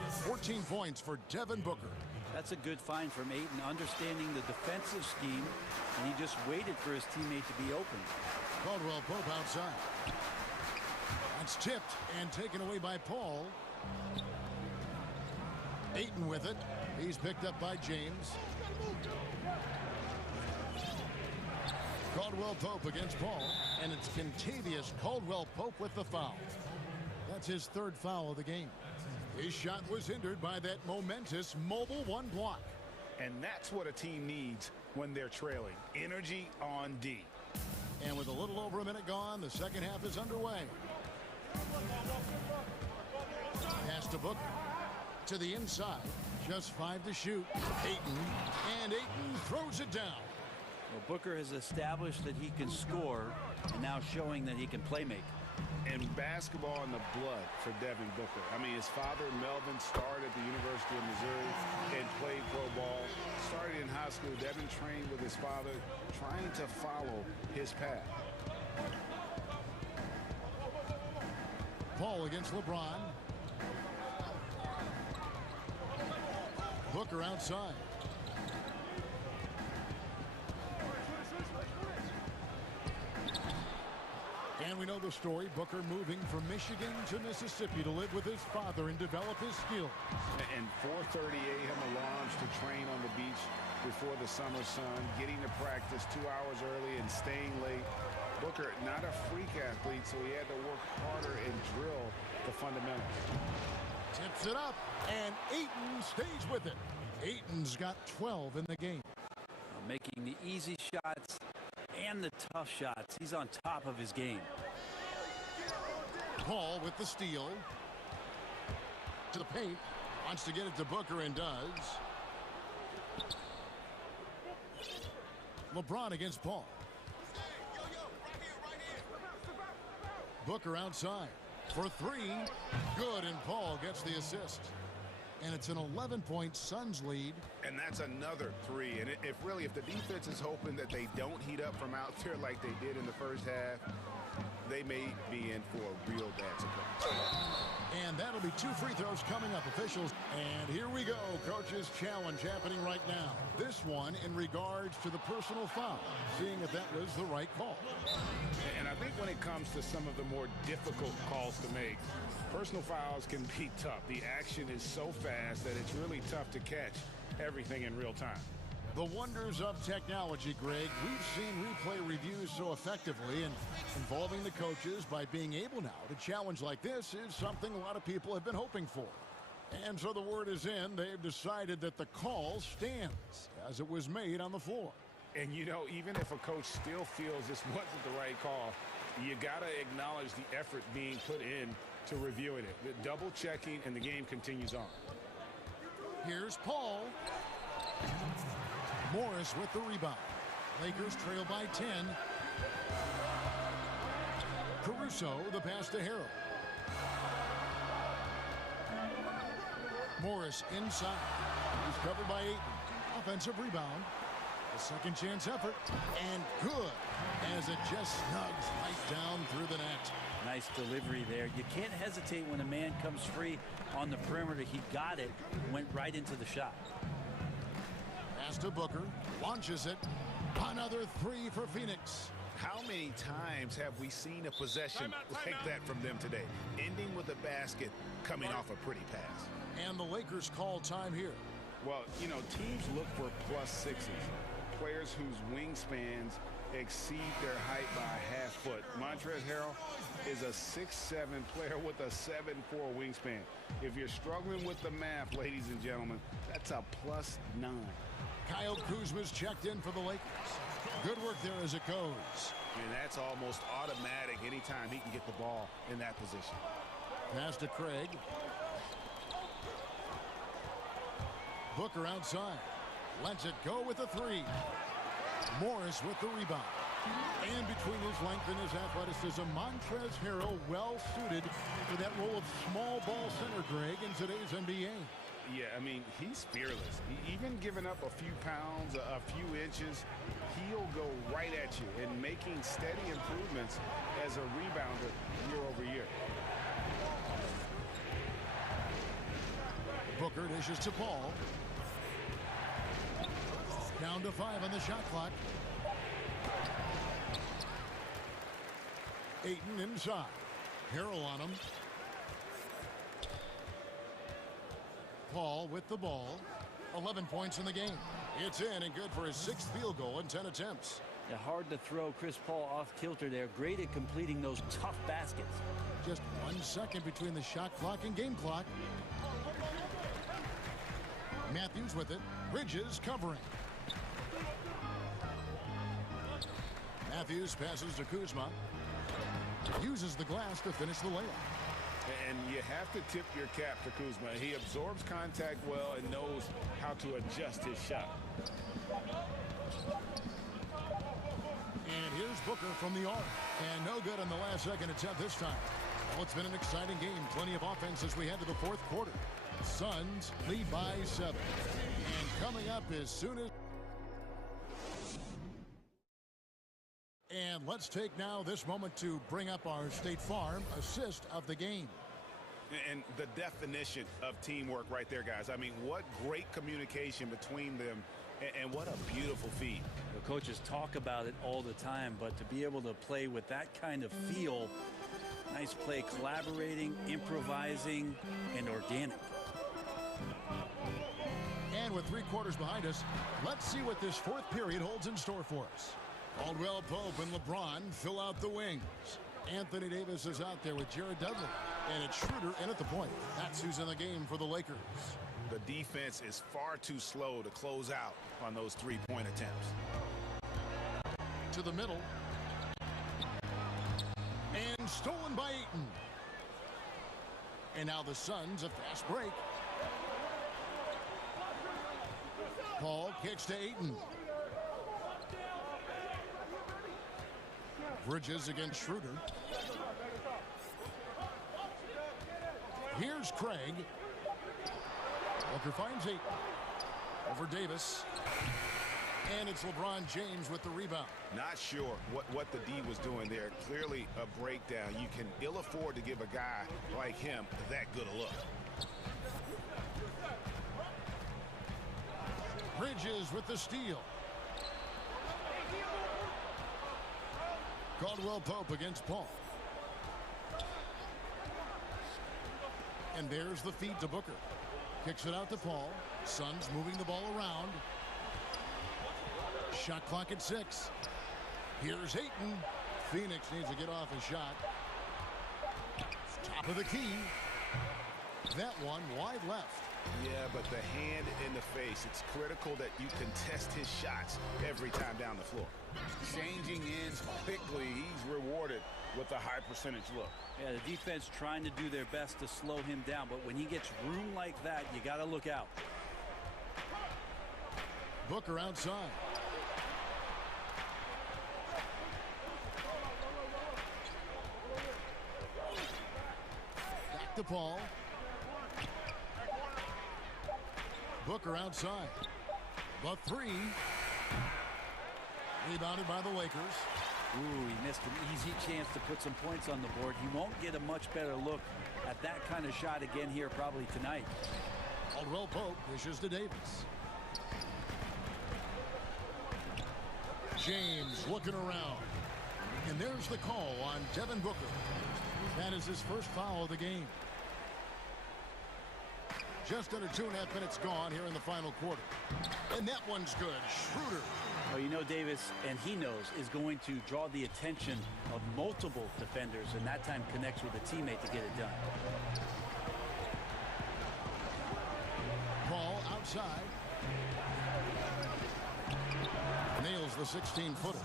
14 points for Devin Booker. That's a good find from Ayton, understanding the defensive scheme, and he just waited for his teammate to be open. Caldwell Pope outside. That's tipped and taken away by Paul. Ayton with it. He's picked up by James. Caldwell Pope against Paul, and it's Kentavious Caldwell Pope with the foul. That's his 3rd foul of the game. His shot was hindered by that momentous mobile 1 block. And that's what a team needs when they're trailing. Energy on D. And with a little over a minute gone, the second half is underway. Pass to Booker. To the inside. Just 5 to shoot. Ayton. And Ayton throws it down. Well, Booker has established that he can score, and now showing that he can play make. And basketball in the blood for Devin Booker. I mean, his father, Melvin, started at the University of Missouri and played pro ball. Started in high school. Devin trained with his father, trying to follow his path. Paul against LeBron. Booker outside. And we know the story. Booker moving from Michigan to Mississippi to live with his father and develop his skills. And 4:30 a.m. alarms to train on the beach before the summer sun, getting to practice 2 hours early and staying late. Booker, not a freak athlete, so he had to work harder and drill the fundamentals. Tips it up, and Ayton stays with it. Ayton's got 12 in the game. Making the easy shots and the tough shots. He's on top of his game. Paul with the steal. To the paint. Wants to get it to Booker and does. LeBron against Paul. Booker outside for 3. Good, and Paul gets the assist. And it's an 11-point Suns lead. And that's another 3. And if the defense is hoping that they don't heat up from out there like they did in the first half, they may be in for a real bad surprise. And that'll be 2 free throws coming up, officials. And here we go, coach's challenge happening right now. This one in regards to the personal foul, seeing if that was the right call. And I think when it comes to some of the more difficult calls to make, personal fouls can be tough. The action is so fast that it's really tough to catch everything in real time. The wonders of technology, Greg. We've seen replay reviews so effectively, and involving the coaches by being able now to challenge like this is something a lot of people have been hoping for. And so the word is in. They've decided that the call stands as it was made on the floor. And, you know, even if a coach still feels this wasn't the right call, you got to acknowledge the effort being put in to reviewing it. The double checking, and the game continues on. Here's Paul. Morris with the rebound. Lakers trail by 10. Caruso, the pass to Harrell. Morris inside. He's covered by Ayton. Offensive rebound. A second chance effort. And good as it just snugs right down through the net. Nice delivery there. You can't hesitate when a man comes free on the perimeter. He got it, went right into the shot. Pass to Booker, launches it. Another 3 for Phoenix. How many times have we seen a possession like that from them today? Ending with a basket, coming off a pretty pass. And the Lakers call time here. Well, you know, teams look for +6s. Players whose wingspans exceed their height by a half foot. Montrezl Harrell is a 6'7" player with a 7'4" wingspan. If you're struggling with the math, ladies and gentlemen, that's a +9. Kyle Kuzma's checked in for the Lakers. Good work there as it goes. And that's almost automatic anytime he can get the ball in that position. Pass to Craig. Booker outside. Lets it go with a three. Morris with the rebound. And between his length and his athleticism, Montrezl Harrell well suited for that role of small ball center, Greg, in today's NBA. Yeah, I mean, he's fearless. Even giving up a few pounds, a few inches, he'll go right at you and making steady improvements as a rebounder year over year. Booker dishes to Paul. Down to 5 on the shot clock. Ayton inside. Harrell on him. Paul with the ball. 11 points in the game. It's in and good for his 6th field goal in 10 attempts. Yeah, hard to throw Chris Paul off kilter there. Great at completing those tough baskets. Just 1 second between the shot clock and game clock. Matthews with it. Bridges covering. Matthews passes to Kuzma. Uses the glass to finish the layup. And you have to tip your cap to Kuzma. He absorbs contact well and knows how to adjust his shot. And here's Booker from the arc. And no good on the last second attempt this time. Well, it's been an exciting game. Plenty of offense as we head to the 4th quarter. Suns lead by 7. And coming up as soon as... And let's take now this moment to bring up our State Farm assist of the game. And the definition of teamwork right there, guys. I mean, what great communication between them, and what a beautiful feed. The coaches talk about it all the time, but to be able to play with that kind of feel, nice play, collaborating, improvising, and organic. And with 3 quarters behind us, let's see what this 4th period holds in store for us. Caldwell Pope and LeBron fill out the wings. Anthony Davis is out there with Jared Dudley. And it's Schroeder in at the point. That's who's in the game for the Lakers. The defense is far too slow to close out on those 3-point attempts. To the middle. And stolen by Ayton. And now the Suns, a fast break. Paul kicks to Ayton. Bridges against Schroeder. Here's Craig. Booker finds Ayton. Over Davis. And it's LeBron James with the rebound. Not sure what the D was doing there. Clearly a breakdown. You can ill afford to give a guy like him that good a look. Bridges with the steal. Caldwell Pope against Paul. And there's the feed to Booker. Kicks it out to Paul. Suns moving the ball around. Shot clock at 6. Here's Ayton. Phoenix needs to get off a shot. Top of the key. That one wide left. Yeah, but the hand in the face, it's critical that you contest his shots every time down the floor. Changing ends quickly, he's rewarded with a high percentage look. Yeah, the defense trying to do their best to slow him down, but when he gets room like that, you got to look out. Booker outside. Back to Paul. Booker outside. The 3. Rebounded by the Lakers. Ooh, he missed an easy chance to put some points on the board. He won't get a much better look at that kind of shot again here probably tonight. Caldwell Pope dishes to Davis. James looking around. And there's the call on Devin Booker. That is his first foul of the game. Just under 2.5 minutes gone here in the final quarter. And that one's good. Schroeder. Well, you know, Davis, and he knows, is going to draw the attention of multiple defenders, and that time connects with a teammate to get it done. Paul outside. the 16-footer.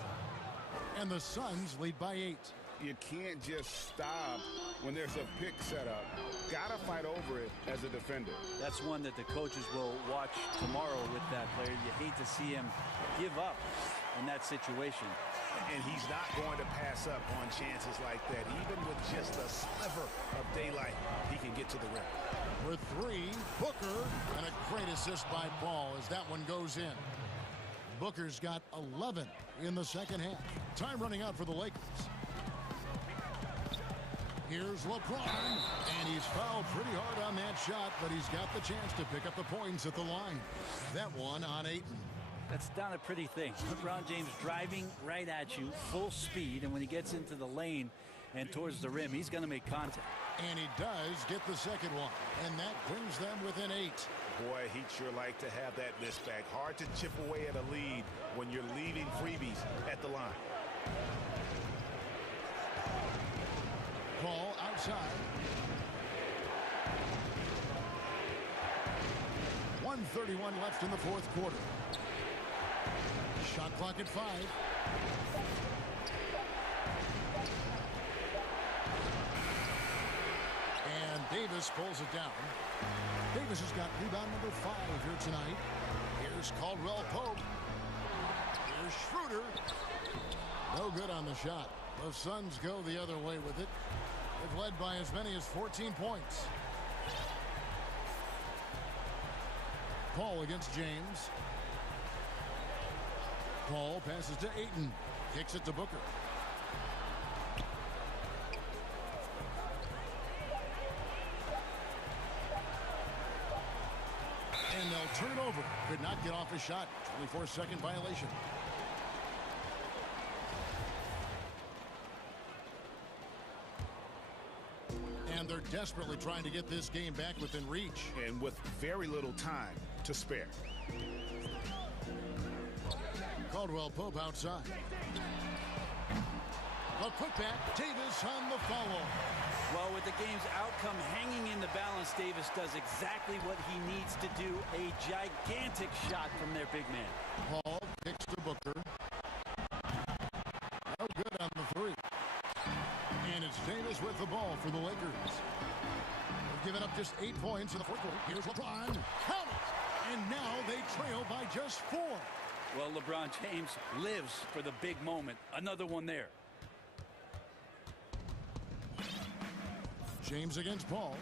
And the Suns lead by 8. You can't just stop when there's a pick set up. Gotta fight over it as a defender. That's one that the coaches will watch tomorrow with that player. You hate to see him give up in that situation. And he's not going to pass up on chances like that. Even with just a sliver of daylight, he can get to the rim. For 3, Booker, and a great assist by Paul as that one goes in. Booker's got 11 in the second half. Time running out for the Lakers. Here's LeBron, and he's fouled pretty hard on that shot, but he's got the chance to pick up the points at the line. That one on Ayton. That's not a pretty thing. LeBron James driving right at you, full speed, and when he gets into the lane and towards the rim, he's going to make contact. And he does get the second one, and that brings them within 8. Boy, he'd sure like to have that miss back. Hard to chip away at a lead when you're leaving freebies at the line. Paul outside. 1:31 left in the fourth quarter. Shot clock at 5. And Davis pulls it down. Davis has got rebound number 5 here tonight. Here's Caldwell Pope. Here's Schroeder. No good on the shot. The Suns go the other way with it. They've led by as many as 14 points. Paul against James. Paul passes to Ayton. Kicks it to Booker. And they'll turn it over. Could not get off a shot. 24-second violation. And they're desperately trying to get this game back within reach. And with very little time to spare. Caldwell Pope outside. A putback. Davis on the follow. Well, with the game's outcome hanging in the balance, Davis does exactly what he needs to do. A gigantic shot from their big man. Paul kicks to Booker. No good on the 3. And it's Davis with the ball for the Lakers. They've given up just 8 points in the fourth quarter. Here's LeBron. Count it! And now they trail by just 4. Well, LeBron James lives for the big moment. Another one there. James against Paul.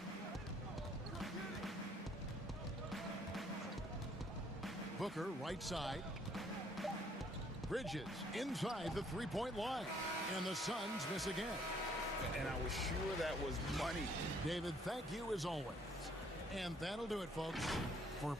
Booker right side. Bridges inside the three-point line. And the Suns miss again. And I was sure that was money. David, thank you as always. And that'll do it, folks, for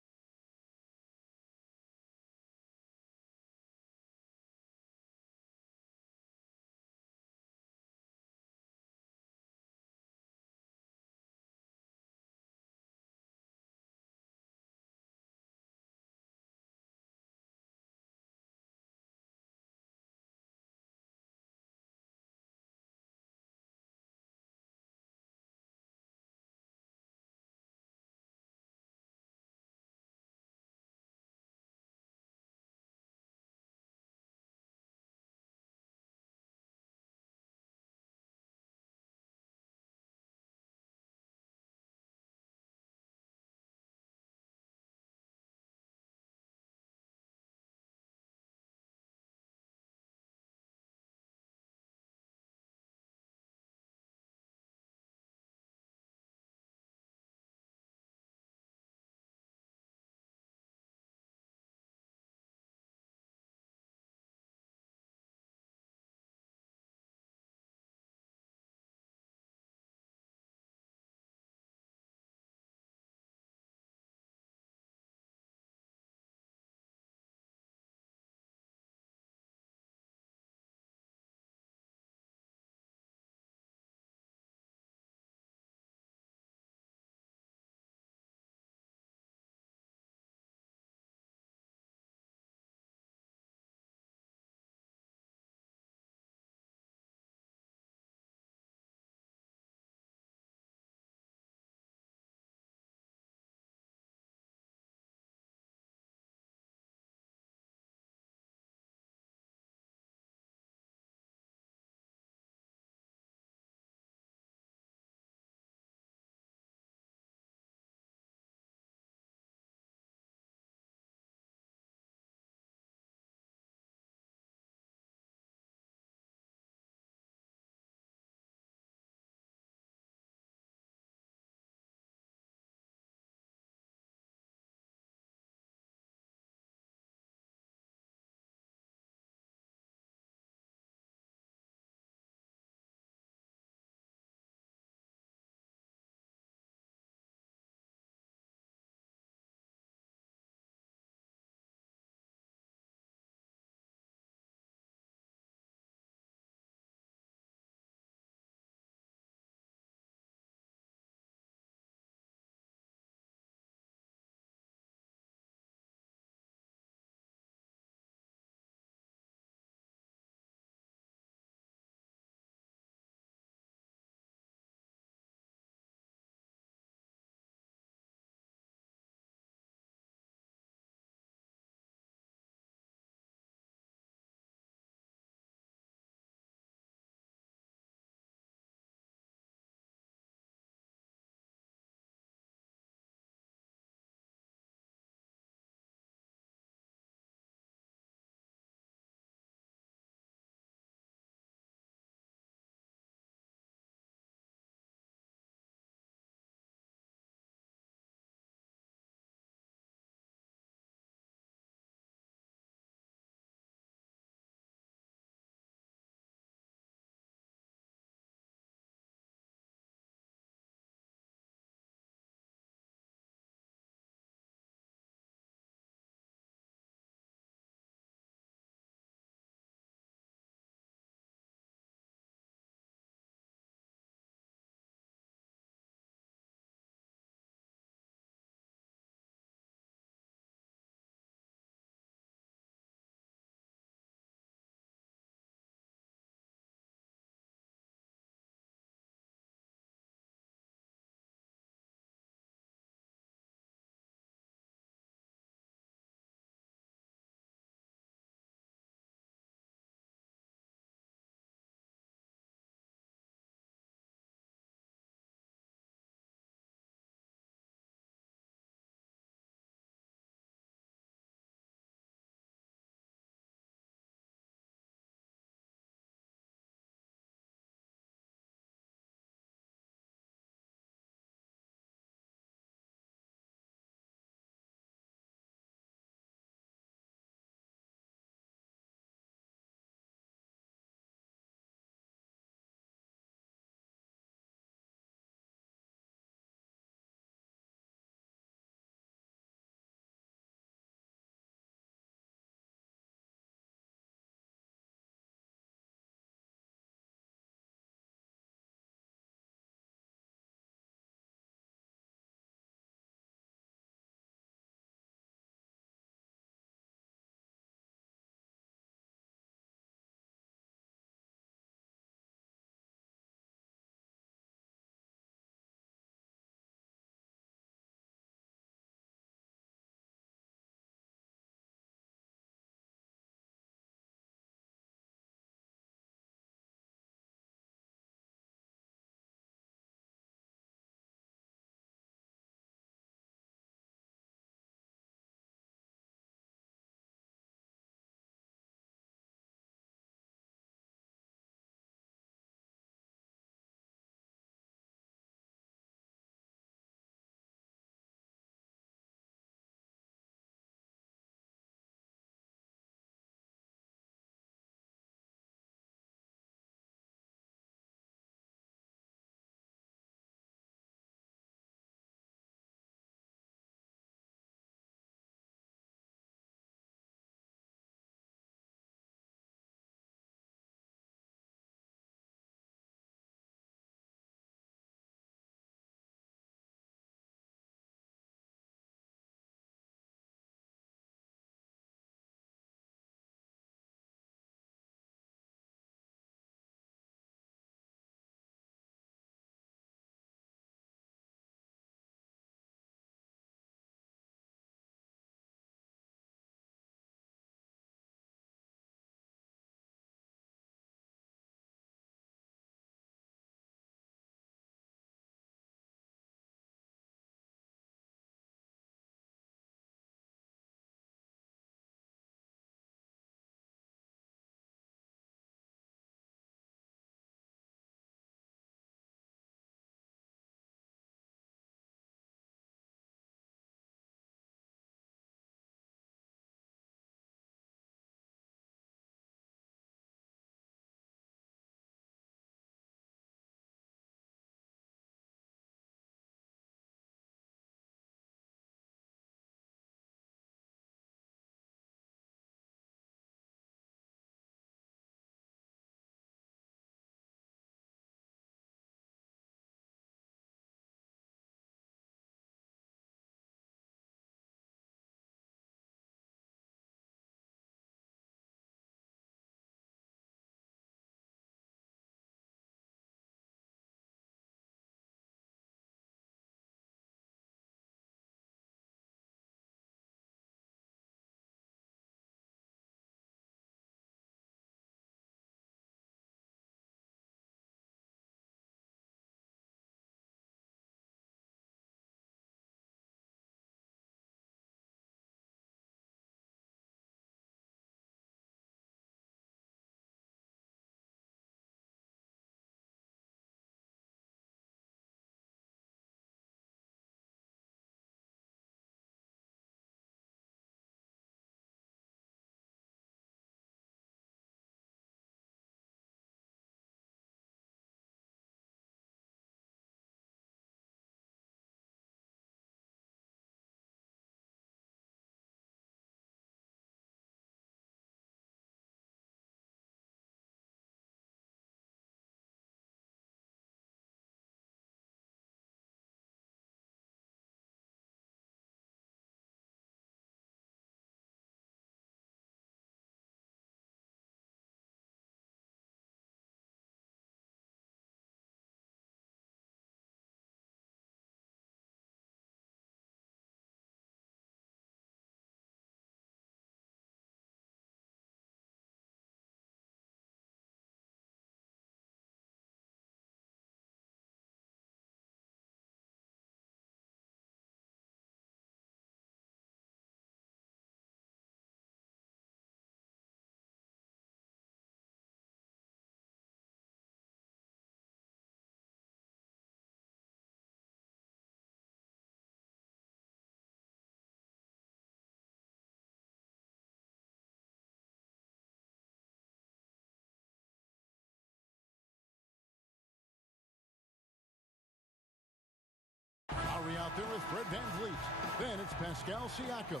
Lowry out there with Fred VanVleet. Then it's Pascal Siakam.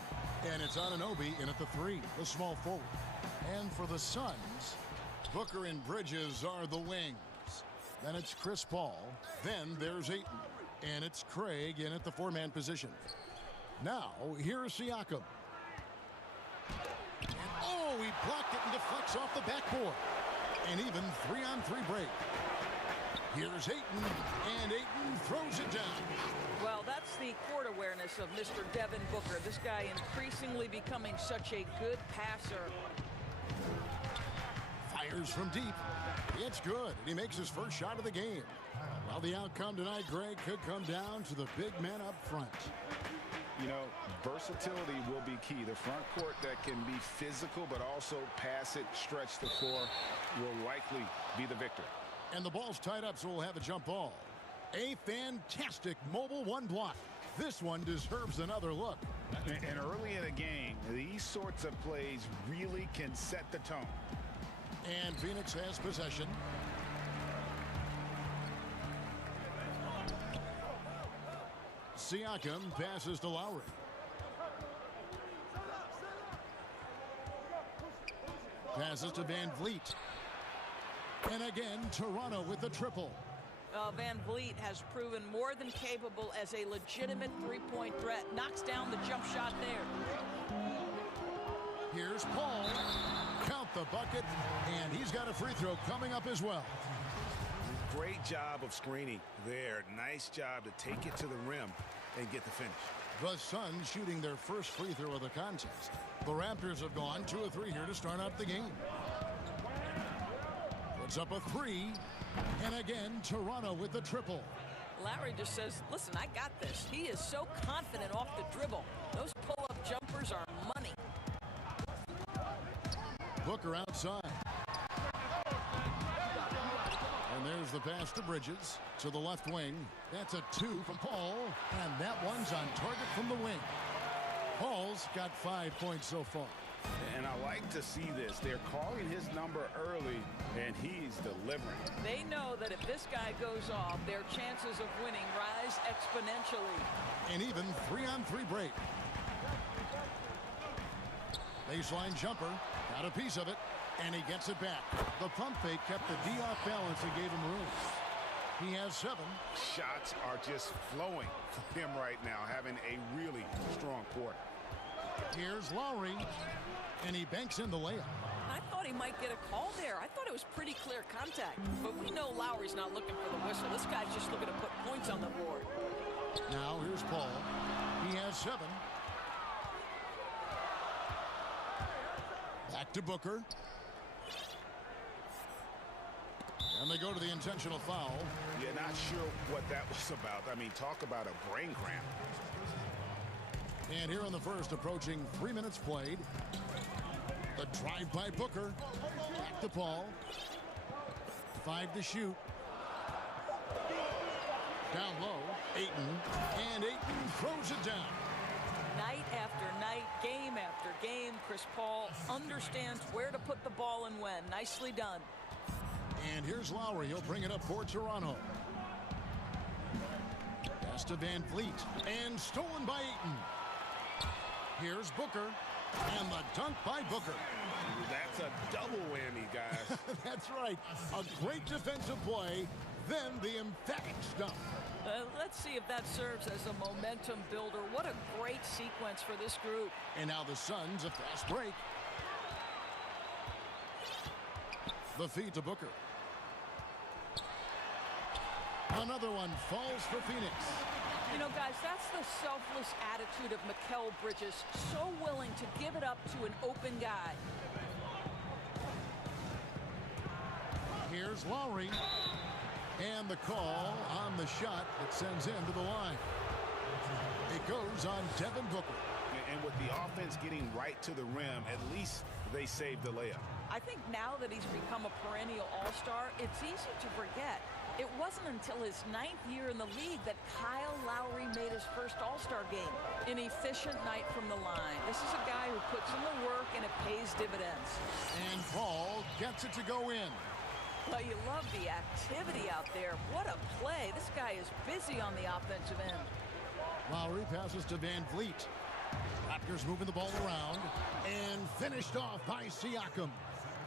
And it's Anunoby in at the 3, the small forward. And for the Suns, Booker and Bridges are the wings. Then it's Chris Paul. Then there's Ayton. And it's Craig in at the 4-man position. Now, here's Siakam. And oh, he blocked it and deflects off the backboard. And even 3-on-3 break. Here's Ayton, and Ayton throws it down. Well, that's the court awareness of Mr. Devin Booker. This guy increasingly becoming such a good passer. Fires from deep. It's good, and he makes his first shot of the game. Well, the outcome tonight, Greg, could come down to the big men up front. You know, versatility will be key. The front court that can be physical but also pass it, stretch the floor will likely be the victor. And the ball's tied up, so we'll have a jump ball. A fantastic mobile one block. This one deserves another look. And early in a game, these sorts of plays really can set the tone. And Phoenix has possession. Siakam passes to Lowry. Passes to VanVleet. And again, Toronto with the triple. VanVleet has proven more than capable as a legitimate three-point threat. Knocks down the jump shot there. Here's Paul. Count the bucket. And he's got a free throw coming up as well. Great job of screening there. Nice job to take it to the rim and get the finish. The Suns shooting their first free throw of the contest. The Raptors have gone 2 of 3 here to start out the game. Puts up a 3. And again, Toronto with the triple. Lowry just says, listen, I got this. He is so confident off the dribble. Those pull-up jumpers are money. Booker outside. And there's the pass to Bridges to the left wing. That's a 2 from Paul. And that one's on target from the wing. Paul's got 5 points so far. And I like to see this. They're calling his number early, and he's delivering. They know that if this guy goes off, their chances of winning rise exponentially. And even 3-on-3 break. Baseline jumper. Got a piece of it. And he gets it back. The pump fake kept the D off balance and gave him room. He has 7. Shots are just flowing for him right now, having a really strong quarter. Here's Lowry. And he banks in the layup. I thought he might get a call there. I thought it was pretty clear contact. But we know Lowry's not looking for the whistle. This guy's just looking to put points on the board. Now here's Paul. He has 7. Back to Booker. And they go to the intentional foul. Yeah, not sure what that was about. I mean, talk about a brain cramp. And here in the first, approaching 3 minutes played. The drive by Booker. Back to Paul. 5 to shoot. Down low, Ayton. And Ayton throws it down. Night after night, game after game, Chris Paul understands where to put the ball and when. Nicely done. And here's Lowry. He'll bring it up for Toronto. Pass to VanVleet. And stolen by Ayton. Here's Booker. And the dunk by Booker. That's a double whammy, guys. That's right. A great defensive play. Then the emphatic stuff. Let's see if that serves as a momentum builder. What a great sequence for this group. And now the Suns, a fast break. The feed to Booker. Another one falls for Phoenix. You know, guys, that's the selfless attitude of Mikal Bridges. So willing to give it up to an open guy. Here's Lowry. And the call on the shot that sends him to the line. It goes on Devin Booker. And with the offense getting right to the rim, at least they saved the layup. I think now that he's become a perennial all-star, it's easy to forget. It wasn't until his 9th year in the league that Kyle Lowry made his first all-star game. An efficient night from the line. This is a guy who puts in the work and it pays dividends. And Paul gets it to go in. Well, you love the activity out there. What a play. This guy is busy on the offensive end. Lowry passes to Van Vliet. Raptors moving the ball around and finished off by Siakam.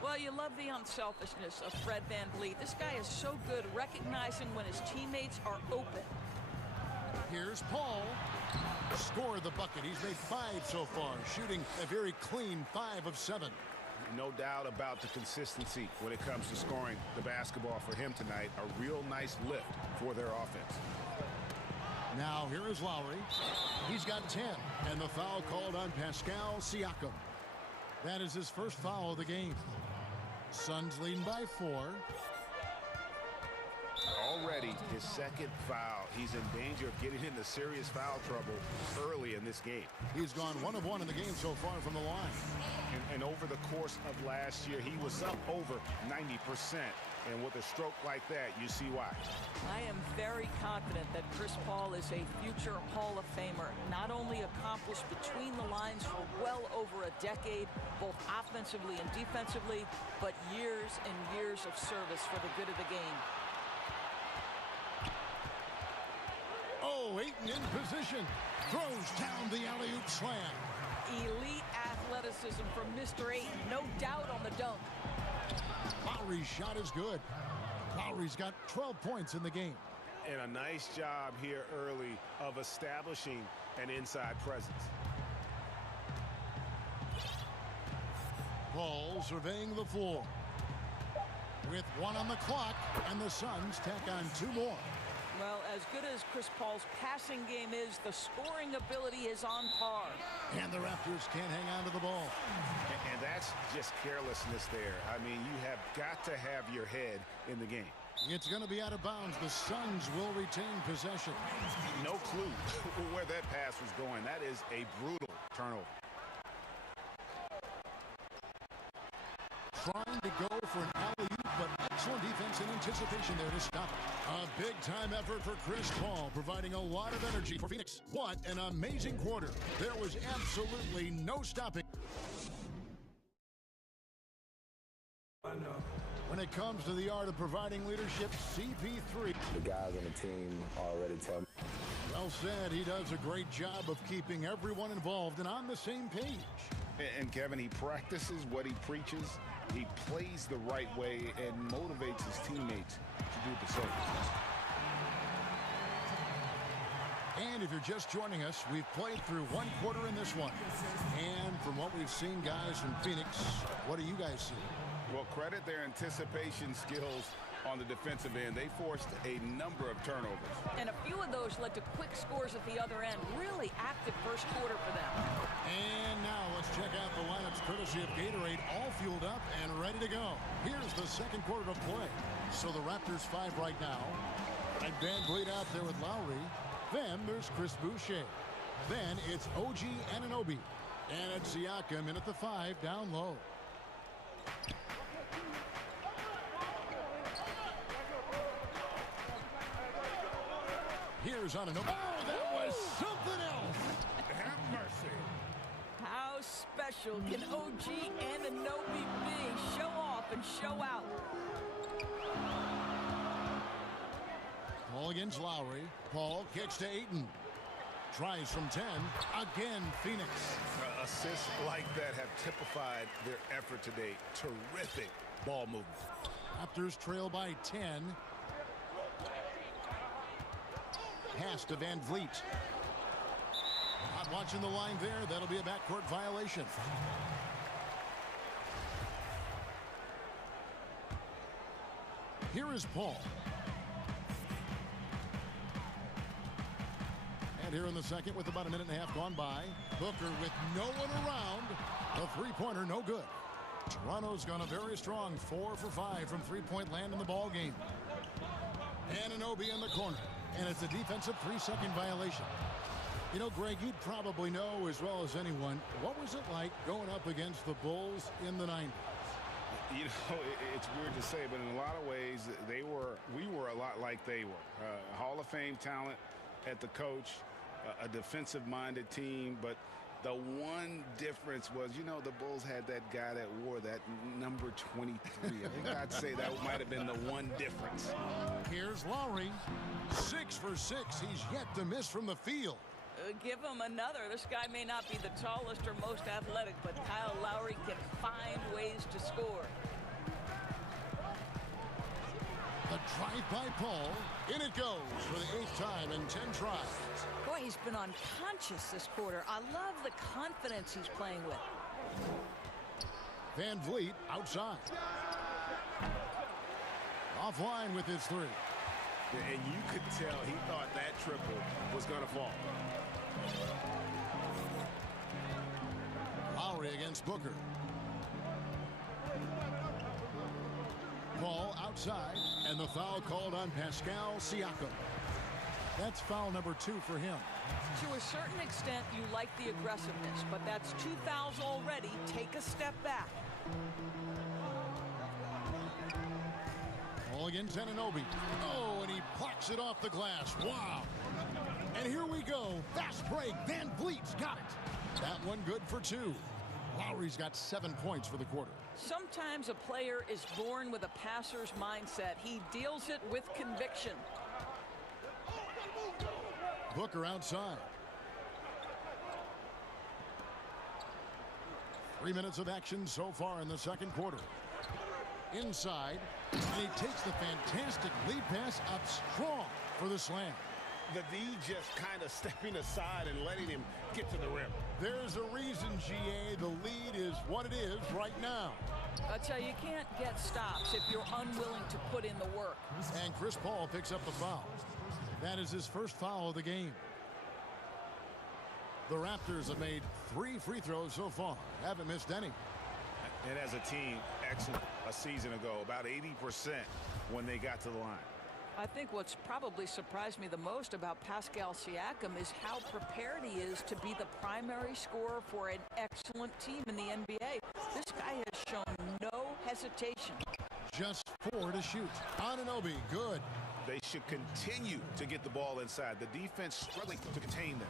Well, you love the unselfishness of Fred Van Vliet. This guy is so good recognizing when his teammates are open. Here's Paul. Scored the bucket. He's made 5 so far, shooting a very clean 5 of 7. No doubt about the consistency when it comes to scoring the basketball for him tonight. A real nice lift for their offense. Now here is Lowry. He's got 10, and the foul called on Pascal Siakam. That is his first foul of the game. Suns leading by 4. Already his second foul. He's in danger of getting into serious foul trouble early in this game. He's gone 1 of 1 in the game so far from the line. And over the course of last year, he was up over 90%. And with a stroke like that, you see why. I am very confident that Chris Paul is a future Hall of Famer. Not only accomplished between the lines for well over a decade, both offensively and defensively, but years and years of service for the good of the game. Oh, Ayton in position. Throws down the alley-oop slam. Elite athleticism from Mr. Ayton. No doubt on the dunk. Lowry's shot is good. Lowry's got 12 points in the game. And a nice job here early of establishing an inside presence. Paul surveying the floor. With 1 on the clock, and the Suns tack on 2 more. Well, as good as Chris Paul's passing game is, the scoring ability is on par. And the Raptors can't hang on to the ball. And that's just carelessness there. I mean, you have got to have your head in the game. It's going to be out of bounds. The Suns will retain possession. No clue where that pass was going. That is a brutal turnover. Trying to go for an alley-oop, but excellent defense and anticipation there to stop it. A big-time effort for Chris Paul, providing a lot of energy for Phoenix. What an amazing quarter. There was absolutely no stopping. When it comes to the art of providing leadership, CP3. The guys on the team already tell me. Well said. He does a great job of keeping everyone involved and on the same page. And Kevin, he practices what he preaches. He plays the right way and motivates his teammates to do the same. And if you're just joining us, we've played through 1 quarter in this one. And from what we've seen, guys, from Phoenix, what do you guys see? Well, credit their anticipation skills on the defensive end. They forced a number of turnovers. And a few of those led to quick scores at the other end. Really active first quarter for them. And now let's check out the lineups courtesy of Gatorade, all fueled up and ready to go. Here's the second quarter of play. So the Raptors 5 right now. And Van Vliet out there with Lowry. Then there's Chris Boucher. Then it's OG Anunoby. And it's Siakam in at the 5 down low. Here's Anunoby. Oh, that was something else. Have mercy. How special can OG Anunoby be? Show off and show out. Paul against Lowry. Paul kicks to Ayton. Tries from 10. Again, Phoenix. Assists like that have typified their effort today. Terrific ball movement. Raptors trail by 10. Pass to Van Vliet. Not watching the line there. That'll be a backcourt violation. Here is Paul. And here in the second with about a minute and a half gone by. Booker with no one around. The three-pointer no good. Toronto's gone a very strong 4 for 5 from three-point land in the ball game. Anunoby in the corner. And it's a defensive 3-second violation. You know, Greg, you'd probably know as well as anyone, what was it like going up against the Bulls in the 90s? You know, it's weird to say, but in a lot of ways, we were a lot like they were. Hall of Fame talent at the coach, a defensive-minded team, but the one difference was, you know, the Bulls had that guy that wore that number 23. I think I'd say that might have been the one difference. Here's Lowry. 6 for 6. He's yet to miss from the field. Give him another. This guy may not be the tallest or most athletic, but Kyle Lowry can find ways to score. The drive by Paul. In it goes for the 8th time in 10 tries. Boy, he's been unconscious this quarter. I love the confidence he's playing with. Van Vliet outside. Offline with his 3. And you could tell he thought that triple was going to fall. Lowry against Booker. Paul outside, and the foul called on Pascal Siakam. That's foul number 2 for him. To a certain extent, you like the aggressiveness, but that's 2 fouls already. Take a step back. Ball against Anunoby. Oh, and he plucks it off the glass. Wow. And here we go. Fast break. Van Vliet's got it. That one good for 2. Lowry's got 7 points for the quarter. Sometimes a player is born with a passer's mindset. He deals it with conviction. Booker outside. 3 minutes of action so far in the second quarter. Inside, and he takes the fantastic lead pass up strong for the slam. The D just kind of stepping aside and letting him get to the rim. There's a reason, GA, the lead is what it is right now. I tell you, you can't get stops if you're unwilling to put in the work. And Chris Paul picks up the foul. That is his first foul of the game. The Raptors have made 3 free throws so far. Haven't missed any. And as a team, excellent a season ago, about 80% when they got to the line. I think what's probably surprised me the most about Pascal Siakam is how prepared he is to be the primary scorer for an excellent team in the NBA. This guy has shown no hesitation. Just 4 to shoot. Anunoby, good. They should continue to get the ball inside. The defense struggling to contain them.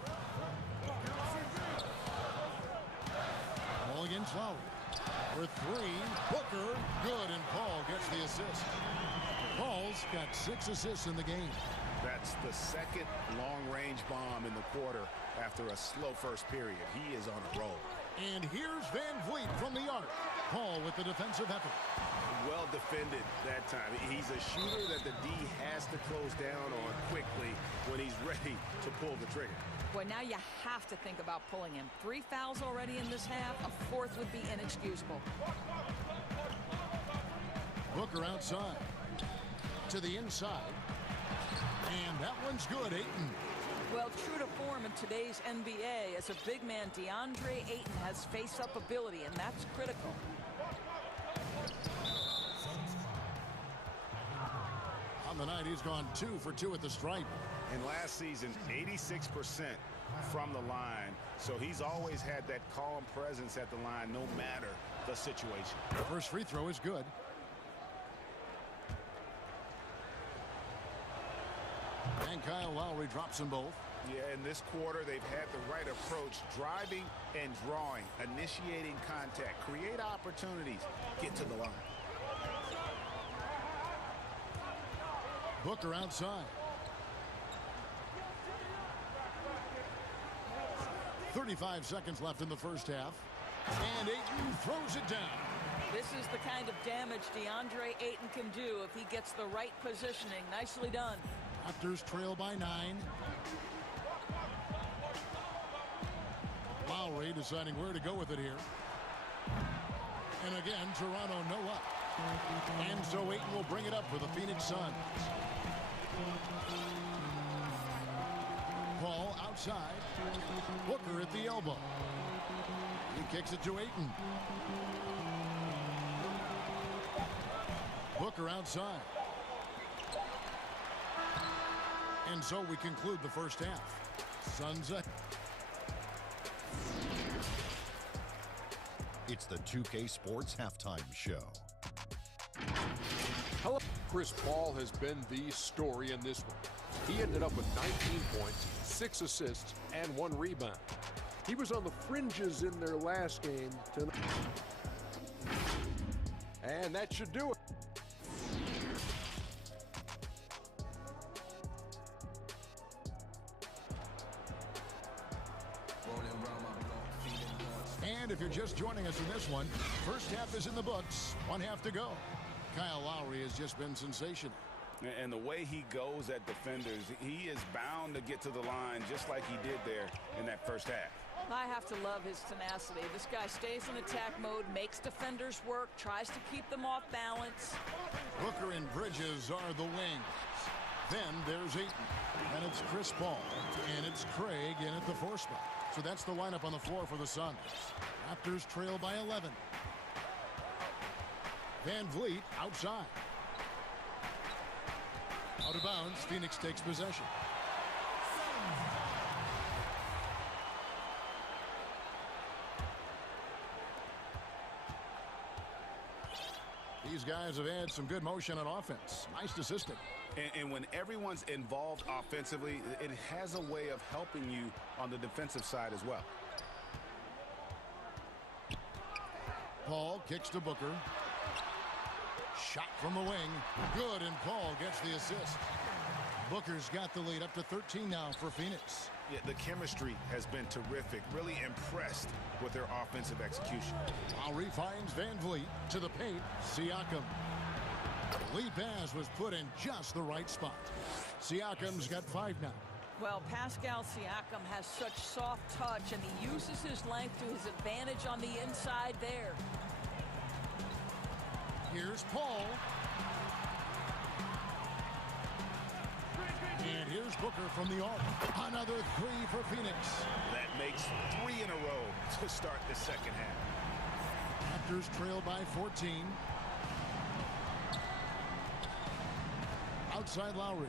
Ball against Lowry. For 3, Booker, good, and Paul gets the assist. Paul's got 6 assists in the game. That's the second long-range bomb in the quarter after a slow first period. He is on a roll. And here's Van Vliet from the arc. Paul with the defensive effort. Well defended that time. He's a shooter that the D has to close down on quickly when he's ready to pull the trigger. Boy, now you have to think about pulling him. 3 fouls already in this half. A 4th would be inexcusable. Booker outside. To the inside. And that one's good, Ayton. Well, true to form in today's NBA, as a big man, DeAndre Ayton has face-up ability, and that's critical. On the night, he's gone 2 for 2 at the stripe. And last season, 86% from the line. So he's always had that calm presence at the line, no matter the situation. The first free throw is good. And Kyle Lowry drops them both. Yeah, in this quarter, they've had the right approach, driving and drawing, initiating contact, create opportunities, get to the line. Booker outside. 35 seconds left in the first half. And Ayton throws it down. This is the kind of damage DeAndre Ayton can do if he gets the right positioning. Nicely done. Raptors trail by 9. Lowry deciding where to go with it here. And again, Toronto no up. And so Ayton will bring it up for the Phoenix Suns. Paul outside. Booker at the elbow. He kicks it to Ayton. Booker outside. And so we conclude the first half. Suns up. It's the 2K Sports Halftime Show. Hello. Chris Paul has been the story in this one. He ended up with 19 points, 6 assists, and 1 rebound. He was on the fringes in their last game tonight. And that should do it. you're just joining us in this one, first half is in the books. 1 half to go. Kyle Lowry has just been sensational. And the way he goes at defenders, he is bound to get to the line just like he did there in that first half. I have to love his tenacity. This guy stays in attack mode, makes defenders work, tries to keep them off balance. Booker and Bridges are the wings. Then there's Ayton. And it's Chris Paul. And it's Craig in at the 4 spot. So that's the lineup on the floor for the Suns. Raptors trail by 11. Van Vliet outside. Out of bounds, Phoenix takes possession. These guys have had some good motion on offense. Nice assistant. And when everyone's involved offensively, it has a way of helping you on the defensive side as well. Paul kicks to Booker. Shot from the wing. Good, and Paul gets the assist. Booker's got the lead up to 13 now for Phoenix. Yeah, the chemistry has been terrific. Really impressed with their offensive execution. Lowry finds Van Vliet to the paint. Siakam. The lead pass was put in just the right spot. Siakam's got 5 now. Well, Pascal Siakam has such soft touch, and he uses his length to his advantage on the inside there. Here's Paul. And here's Booker from the arc. Another 3 for Phoenix. That makes 3 in a row to start the second half. Raptors trail by 14. Outside Lowry.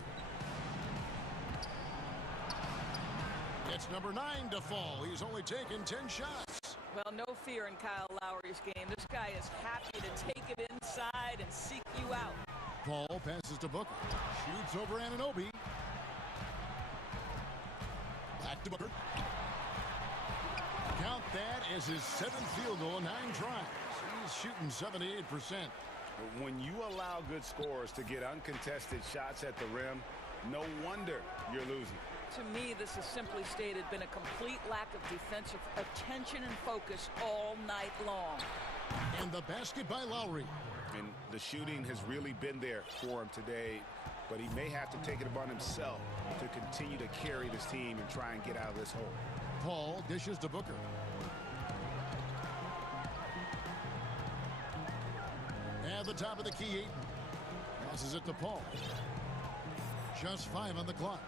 It's number 9 to fall. He's only taken 10 shots. Well, no fear in Kyle Lowry's game. This guy is happy to take it inside and seek you out. Paul passes to Booker. Shoots over Anunoby. Back to Booker. Count that as his 7th field goal in 9 tries. He's shooting 78%. When you allow good scorers to get uncontested shots at the rim, no wonder you're losing. To me, this is simply stated been a complete lack of defensive attention and focus all night long. And the basket by Lowry. And the shooting has really been there for him today, but he may have to take it upon himself to continue to carry this team and try and get out of this hole. Paul dishes to Booker. At the top of the key, Ayton passes it to Paul. Just 5 on the clock.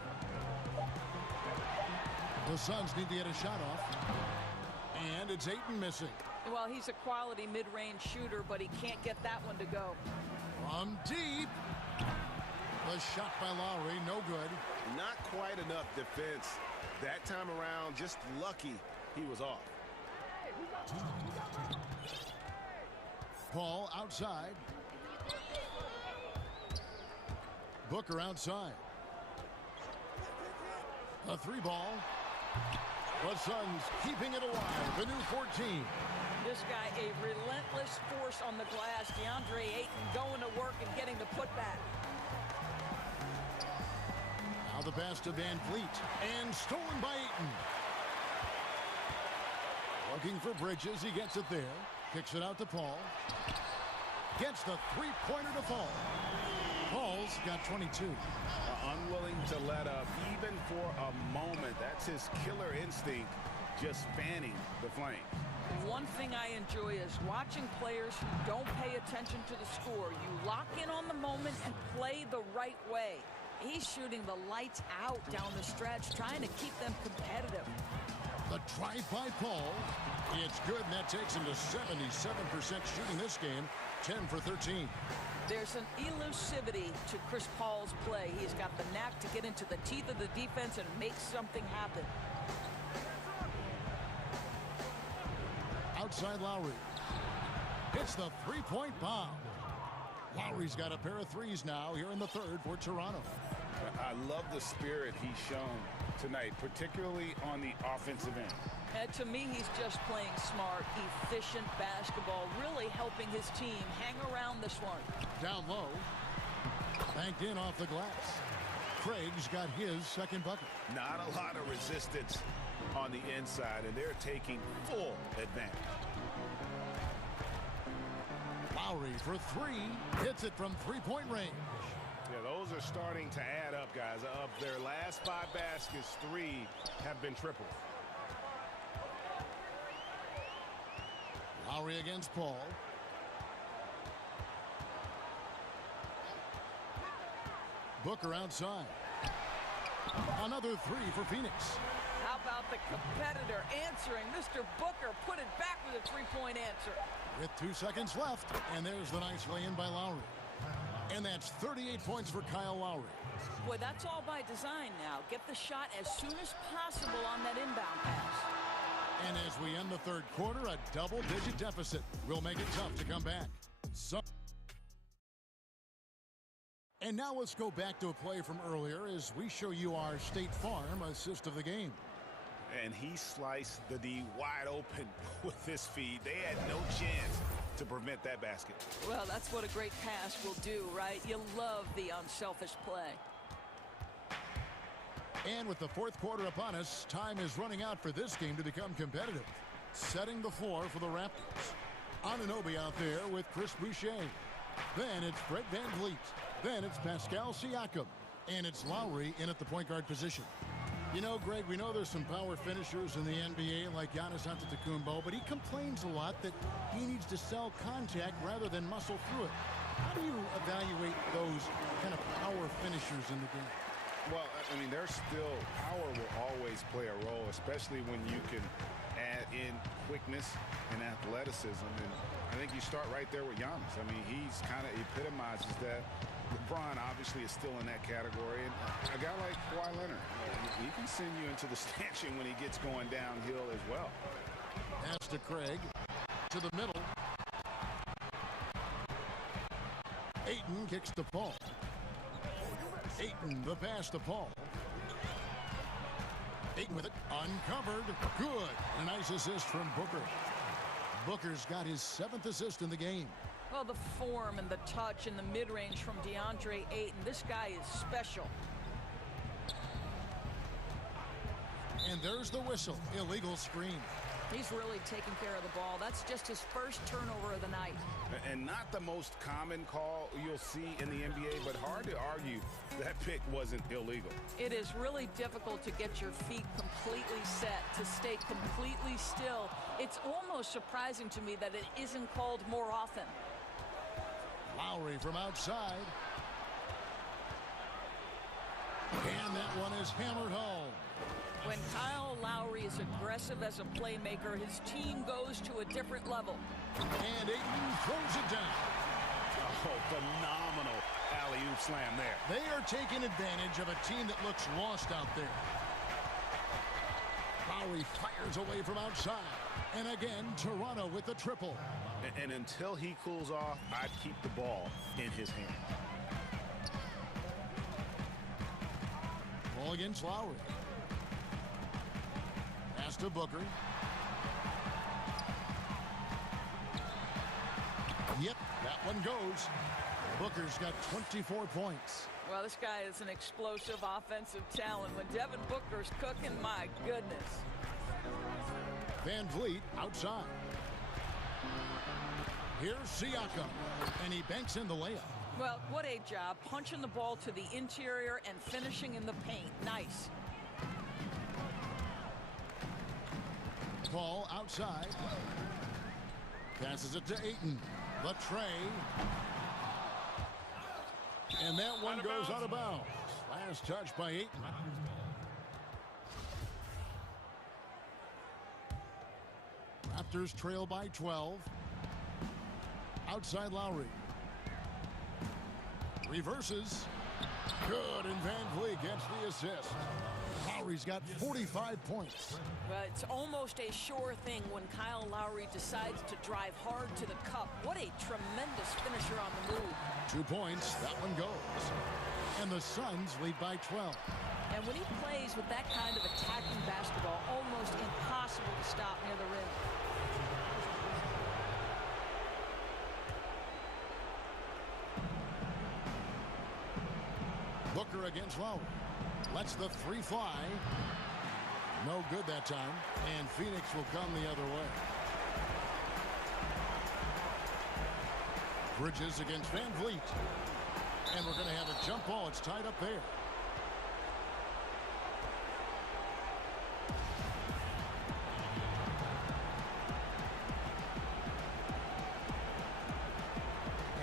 The Suns need to get a shot off. And it's Ayton missing. Well, he's a quality mid-range shooter, but he can't get that one to go. From deep. The shot by Lowry, no good. Not quite enough defense. That time around, just lucky he was off. Paul outside. Booker outside. A 3 ball. The Suns keeping it alive. The new 14. This guy, a relentless force on the glass. DeAndre Ayton going to work and getting the putback. Now the pass to Van Vliet. And stolen by Ayton. Looking for Bridges. He gets it there. Kicks it out to Paul. Gets the 3-pointer to fall. Paul's got 22. Unwilling to let up even for a moment. That's his killer instinct, just fanning the flame. One thing I enjoy is watching players who don't pay attention to the score. You lock in on the moment and play the right way. He's shooting the lights out down the stretch, trying to keep them competitive. The drive by Paul. It's good, and that takes him to 77% shooting this game. 10 for 13. There's an elusivity to Chris Paul's play. He's got the knack to get into the teeth of the defense and make something happen. Outside Lowry. Hits the 3-point bomb. Lowry's got a pair of 3s now here in the 3rd for Toronto. I love the spirit he's shown tonight, particularly on the offensive end. And to me, he's just playing smart, efficient basketball, really helping his team hang around this one. Down low. Banked in off the glass. Craig's got his 2nd bucket. Not a lot of resistance on the inside, and they're taking full advantage. Lowry for three. Hits it from three-point range. Yeah, those are starting to add up, guys. Of their last 5 baskets, 3 have been triple. Lowry against Paul. Booker outside. Another three for Phoenix. How about the competitor answering? Mr. Booker put it back with a three-point answer. With 2 seconds left, and there's the nice lay-in by Lowry. And that's 38 points for Kyle Lowry. Boy, that's all by design now. Get the shot as soon as possible on that inbound pass. And as we end the third quarter, a double-digit deficit will make it tough to come back. And now let's go back to a play from earlier as we show you our State Farm assist of the game. And he sliced the D wide open with this feed. They had no chance to prevent that basket. Well, that's what a great pass will do, right? You love the unselfish play. And with the fourth quarter upon us, time is running out for this game to become competitive. Setting the floor for the Raptors. Anunoby out there with Chris Boucher. Then it's Fred VanVleet. Then it's Pascal Siakam. And it's Lowry in at the point guard position. You know, Greg, we know there's some power finishers in the NBA like Giannis Antetokounmpo, but he complains a lot that he needs to sell contact rather than muscle through it. How do you evaluate those kind of power finishers in the game? Well, I mean, there's still power will always play a role, especially when you can add in quickness and athleticism. And I think you start right there with Giannis. I mean, he's kind of epitomizes that. LeBron obviously is still in that category. And a guy like Kawhi Leonard, he can send you into the stanchion when he gets going downhill as well. Pass to Craig. To the middle. Ayton kicks to Paul. Ayton, the pass to Paul. Ayton with it. Uncovered. Good. A nice assist from Booker. Booker's got his 7th assist in the game. Well, the form and the touch and the mid-range from DeAndre Ayton. This guy is special. And there's the whistle. Illegal screen. He's really taking care of the ball. That's just his first turnover of the night. And not the most common call you'll see in the NBA, but hard to argue that pick wasn't illegal. It is really difficult to get your feet completely set, to stay completely still. It's almost surprising to me that it isn't called more often. Lowry from outside. And that one is hammered home. When Kyle Lowry is aggressive as a playmaker, his team goes to a different level. And Ayton throws it down. Oh, phenomenal alley-oop slam there. They are taking advantage of a team that looks lost out there. Lowry fires away from outside. And again, Toronto with the triple. And until he cools off, I'd keep the ball in his hand. Ball against Lowry. Pass to Booker. Yep, that one goes. Booker's got 24 points. Well, this guy is an explosive offensive talent. When Devin Booker's cooking, my goodness. VanVleet outside. Here's Siakam, and he banks in the layup. Well, what a job. Punching the ball to the interior and finishing in the paint. Nice. Paul outside. Passes it to Ayton. The tray. And that one goes out of bounds. Last touch by Ayton. Raptors trail by 12. Outside Lowry. Reverses. Good, and VanVleet gets the assist. Lowry's got 45 points. But it's almost a sure thing when Kyle Lowry decides to drive hard to the cup. What a tremendous finisher on the move. 2 points, that one goes. And the Suns lead by 12. And when he plays with that kind of attacking basketball, almost impossible to stop near the rim. Booker against Lowry. Lets the three fly. No good that time. And Phoenix will come the other way. Bridges against Van Vliet. And we're going to have a jump ball. It's tied up there.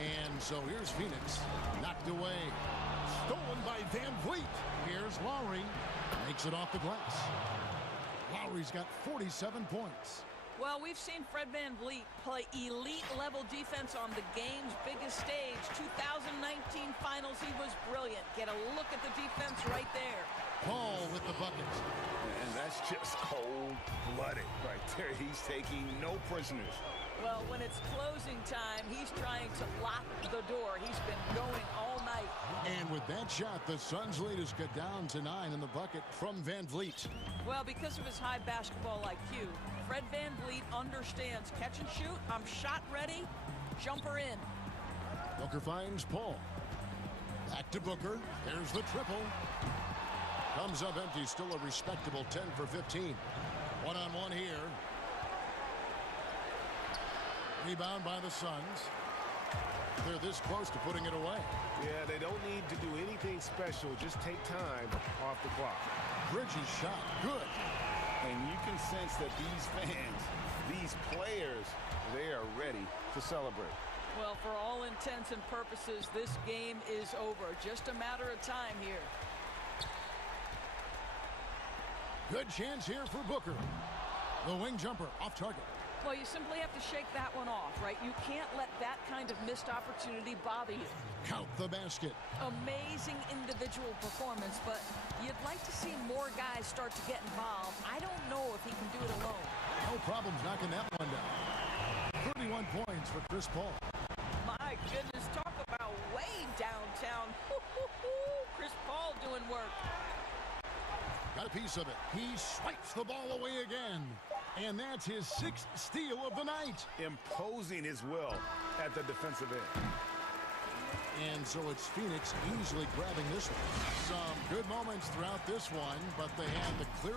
And so here's Phoenix. Knocked away. Stolen by Van Vliet. Here's Lowry. Makes it off the glass. Lowry's got 47 points. Well, we've seen Fred Van Vliet play elite-level defense on the game's biggest stage. 2019 finals, he was brilliant. Get a look at the defense right there. Paul with the bucket. And that's just cold-blooded right there. He's taking no prisoners. Well, when it's closing time, he's trying to lock the door. He's been going all night. And with that shot, the Suns' lead is cut down to 9 in the bucket from Van Vliet. Well, because of his high basketball IQ, Fred Van Vliet understands catch and shoot. I'm shot ready. Jumper in. Booker finds Paul. Back to Booker. There's the triple. Comes up empty. Still a respectable 10 for 15. One-on-one here. Rebound by the Suns. They're this close to putting it away. Yeah, they don't need to do anything special. Just take time off the clock. Bridges shot. Good. And you can sense that these fans, these players, they are ready to celebrate. Well, for all intents and purposes, this game is over. Just a matter of time here. Good chance here for Booker. The wing jumper off target. Well, you simply have to shake that one off, right? You can't let that kind of missed opportunity bother you. Count the basket. Amazing individual performance, but you'd like to see more guys start to get involved. I don't know if he can do it alone. No problems knocking that one down. 31 points for Chris Paul. My goodness, talk about way downtown. Chris Paul doing work. Got a piece of it. He swipes the ball away again. And that's his 6th steal of the night. Imposing his will at the defensive end. And so it's Phoenix easily grabbing this one. Some good moments throughout this one, but they had the clear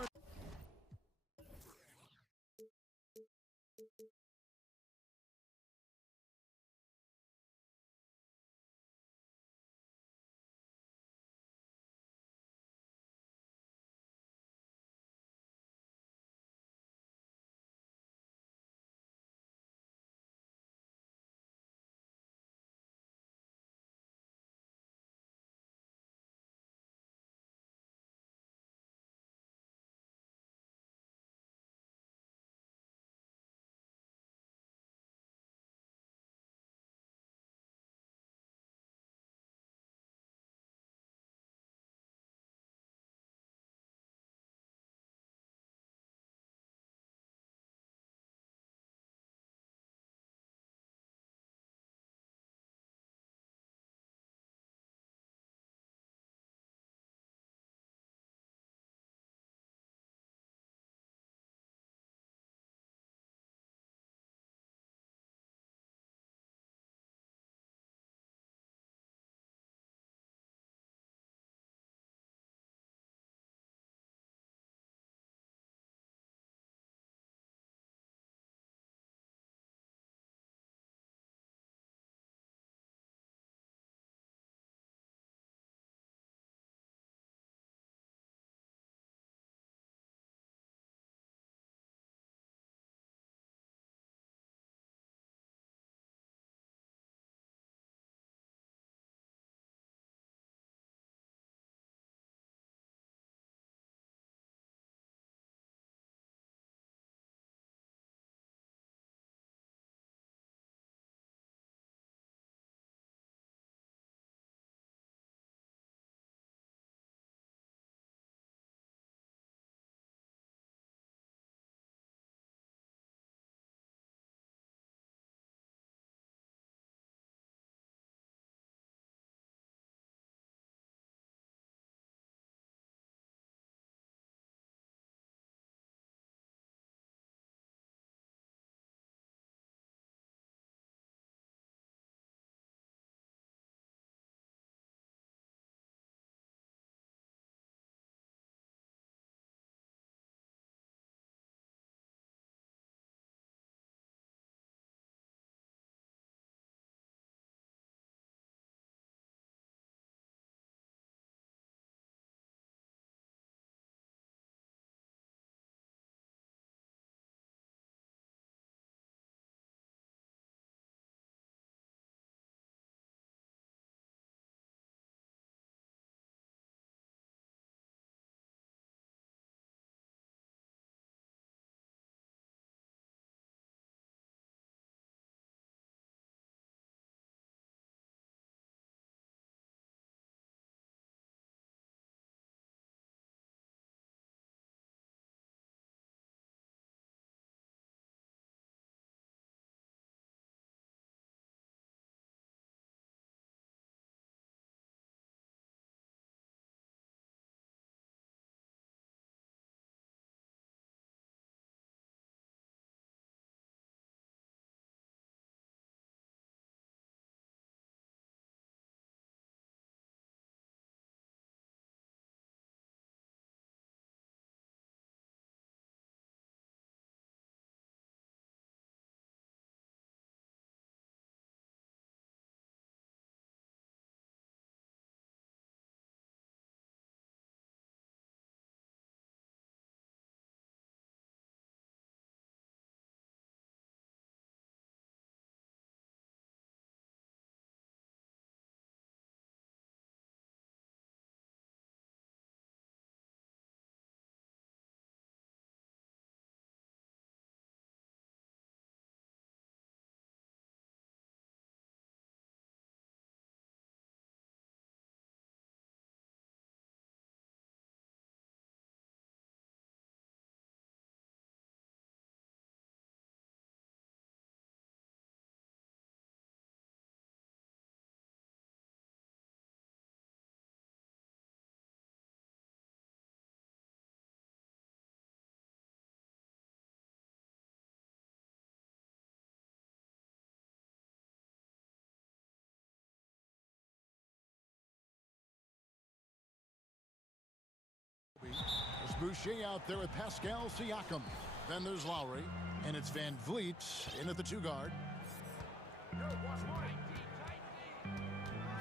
Boucher out there with Pascal Siakam. Then there's Lowry, and it's Van Vliet in at the 2-guard.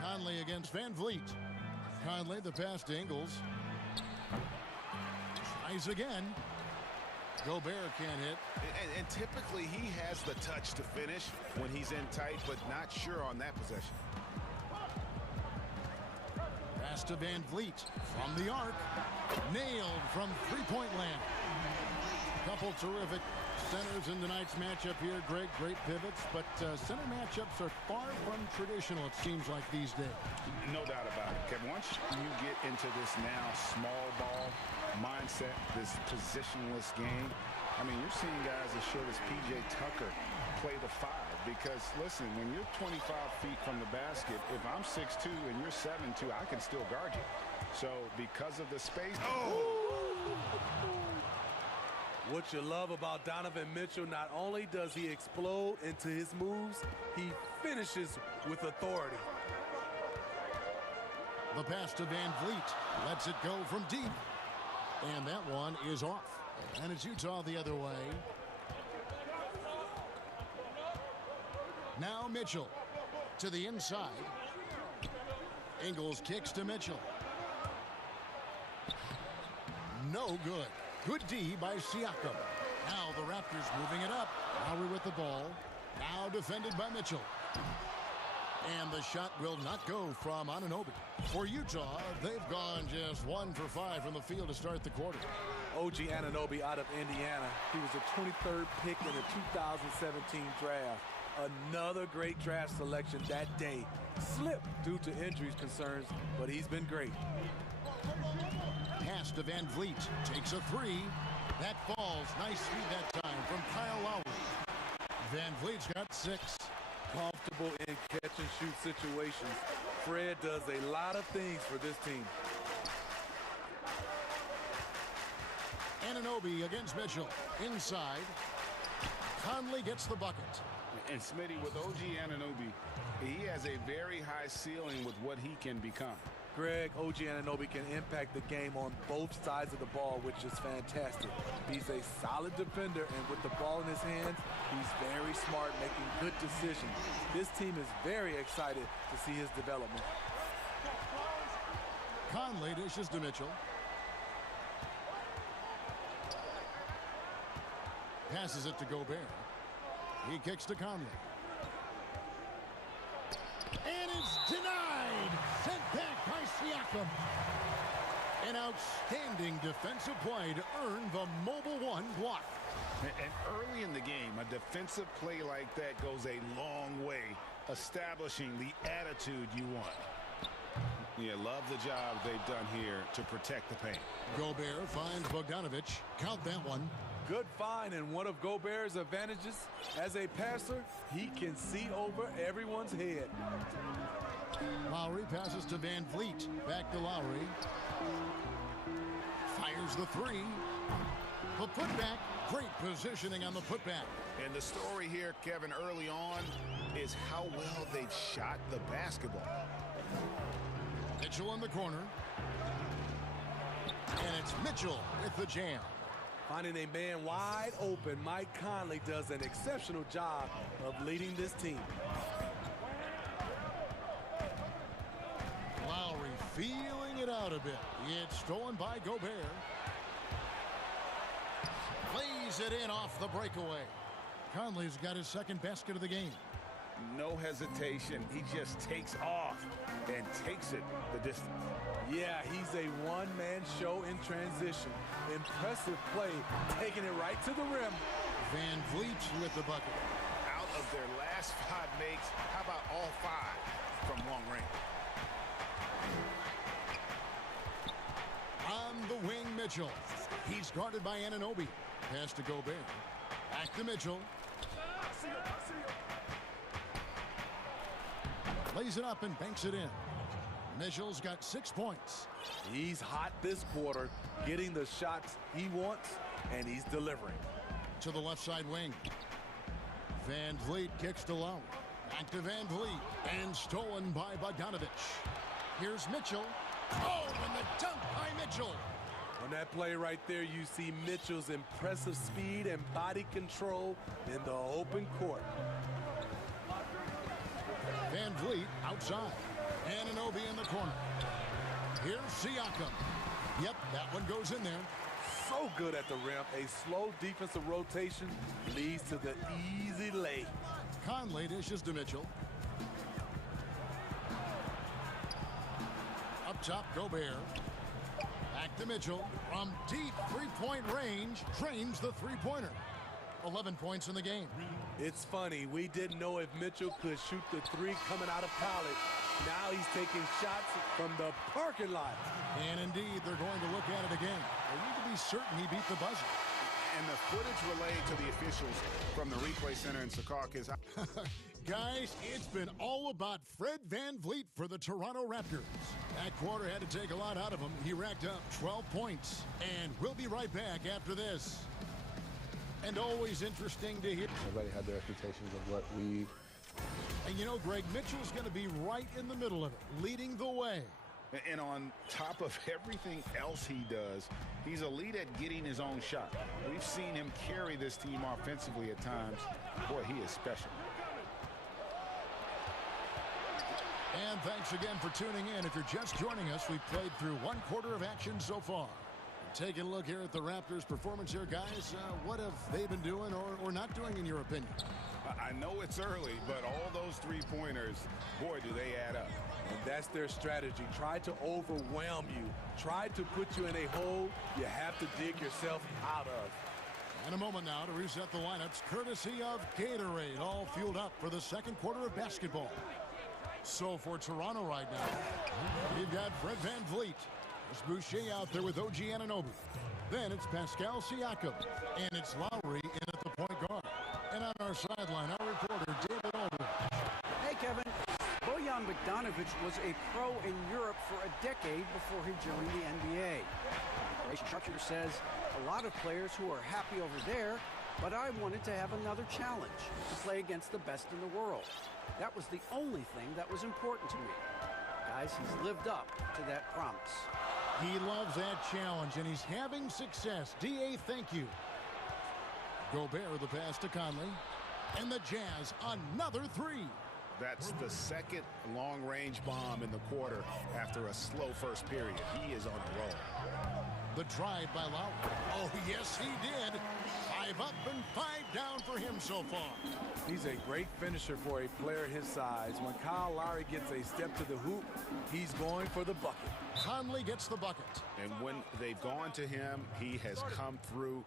Conley against Van Vliet. Conley, the pass to Ingles. Tries again. Gobert can't hit. And typically he has the touch to finish when he's in tight, but not sure on that possession. Pass to Van Vliet from the arc. Nailed from three-point land. Couple terrific centers in tonight's matchup here, Greg. Great pivots, but center matchups are far from traditional, it seems like, these days. No doubt about it, Kevin. Once you get into this now small ball mindset, this positionless game, I mean, you're seeing guys as short as P.J. Tucker play the 5. Because, listen, when you're 25 feet from the basket, if I'm 6'2" and you're 7'2", I can still guard you. So, because of the space... What you love about Donovan Mitchell, not only does he explode into his moves, he finishes with authority. The pass to Van Vliet lets it go from deep. And that one is off. And it's Utah the other way. Now Mitchell to the inside. Ingles kicks to Mitchell. No good. Good D by Siakam. Now the Raptors moving it up. Lowry with the ball. Now defended by Mitchell. And the shot will not go from Anunoby. For Utah, they've gone just 1 for 5 from the field to start the quarter. OG Anunoby out of Indiana. He was the 23rd pick in the 2017 draft. Another great draft selection that day. Slipped due to injuries concerns, but he's been great. Pass to Van Vliet. Takes a 3. That falls. Nice feed that time from Kyle Lowry. Van Vliet's got 6. Comfortable in catch-and-shoot situations. Fred does a lot of things for this team. Anunoby against Mitchell. Inside. Conley gets the bucket. And Smitty, with OG Anunoby, he has a very high ceiling with what he can become. Greg, OG Anunoby can impact the game on both sides of the ball, which is fantastic. He's a solid defender, and with the ball in his hands, he's very smart, making good decisions. This team is very excited to see his development. Conley dishes to Mitchell. Passes it to Gobert. He kicks to Conley. And it's denied. Sent back by Siakam. An outstanding defensive play to earn the Mobile 1 block. And early in the game, a defensive play like that goes a long way, establishing the attitude you want. Yeah, love the job they've done here to protect the paint. Gobert finds Bogdanovic. Count that one. Good find, and one of Gobert's advantages as a passer, he can see over everyone's head. Lowry passes to Van Vliet. Back to Lowry. Fires the 3. The putback. Great positioning on the putback. And the story here, Kevin, early on is how well they've shot the basketball. Mitchell in the corner. And it's Mitchell with the jam. Finding a man wide open, Mike Conley does an exceptional job of leading this team. Lowry feeling it out a bit. It's stolen by Gobert. Plays it in off the breakaway. Conley's got his second basket of the game. No hesitation. He just takes off and takes it the distance. Yeah, he's a one-man show in transition. Impressive play, taking it right to the rim. Van Vliet with the bucket. Out of their last 5 makes, how about all 5 from long range? On the wing, Mitchell. He's guarded by Anunoby. Pass to Gobert. Back to Mitchell. Lays it up and banks it in. Mitchell's got 6 points. He's hot this quarter, getting the shots he wants, and he's delivering. To the left side wing. Van Vliet kicks to Lowry. Back to Van Vliet. And stolen by Bogdanovic. Here's Mitchell. Oh, and the dunk by Mitchell. On that play right there, you see Mitchell's impressive speed and body control in the open court. Van Vliet outside. Anunoby in the corner. Here's Siakam. Yep, that one goes in there. So good at the rim. A slow defensive rotation leads to the easy lay. Conley dishes to Mitchell. Up top, Gobert. Back to Mitchell. From deep three-point range, drains the three-pointer. 11 points in the game. It's funny, we didn't know if Mitchell could shoot the three coming out of college. Now he's taking shots from the parking lot. And indeed, they're going to look at it again. They need to be certain he beat the buzzer. And the footage relayed to the officials from the replay center in Secaucus. Guys, it's been all about Fred Van Vliet for the Toronto Raptors. That quarter had to take a lot out of him. He racked up 12 points. And we'll be right back after this. And always interesting to hear. Everybody had their expectations of what we... And you know, Greg, Mitchell's going to be right in the middle of it, leading the way. And on top of everything else he does, he's elite at getting his own shot. We've seen him carry this team offensively at times. Boy, he is special. And thanks again for tuning in. If you're just joining us, we've played through one quarter of action so far. Taking a look here at the Raptors' performance here, guys. What have they been doing or not doing, in your opinion? I know it's early, but all those three-pointers, boy, do they add up. And that's their strategy. Try to overwhelm you. Try to put you in a hole you have to dig yourself out of. And a moment now to reset the lineups, courtesy of Gatorade, all fueled up for the second quarter of basketball. So for Toronto right now, you've got Fred Van Vliet. It's Boucher out there with OG Anunoby. Then it's Pascal Siakam. And it's Lowry in at the point guard. And on our sideline, our reporter, David Aldridge. Hey, Kevin. Bojan Bogdanovic was a pro in Europe for a decade before he joined the NBA. The sharpshooter says a lot of players who are happy over there, but I wanted to have another challenge, to play against the best in the world. That was the only thing that was important to me. Guys, he's lived up to that promise. He loves that challenge, and he's having success. D.A., thank you. Gobert, the pass to Conley. And the Jazz, another three. That's the second long-range bomb in the quarter after a slow first period. He is on the roll. The drive by Lowry. Oh, yes, he did. 5 up and 5 down for him so far. He's a great finisher for a player his size. When Kyle Lowry gets a step to the hoop, he's going for the bucket. Conley gets the bucket. And when they've gone to him, he has come through.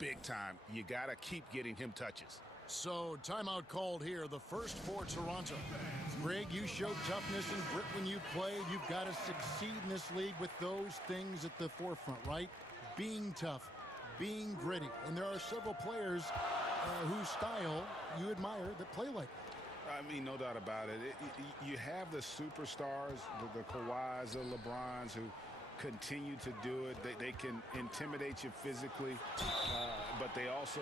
Big time. You got to keep getting him touches. So, timeout called here, the first for Toronto. Greg, you showed toughness and grit when you played. You've got to succeed in this league with those things at the forefront, right? Being tough, being gritty. And there are several players whose style you admire that play like that. I mean, no doubt about it. You have the superstars, the Kawhis, the LeBrons, who continue to do it. They can intimidate you physically, but they also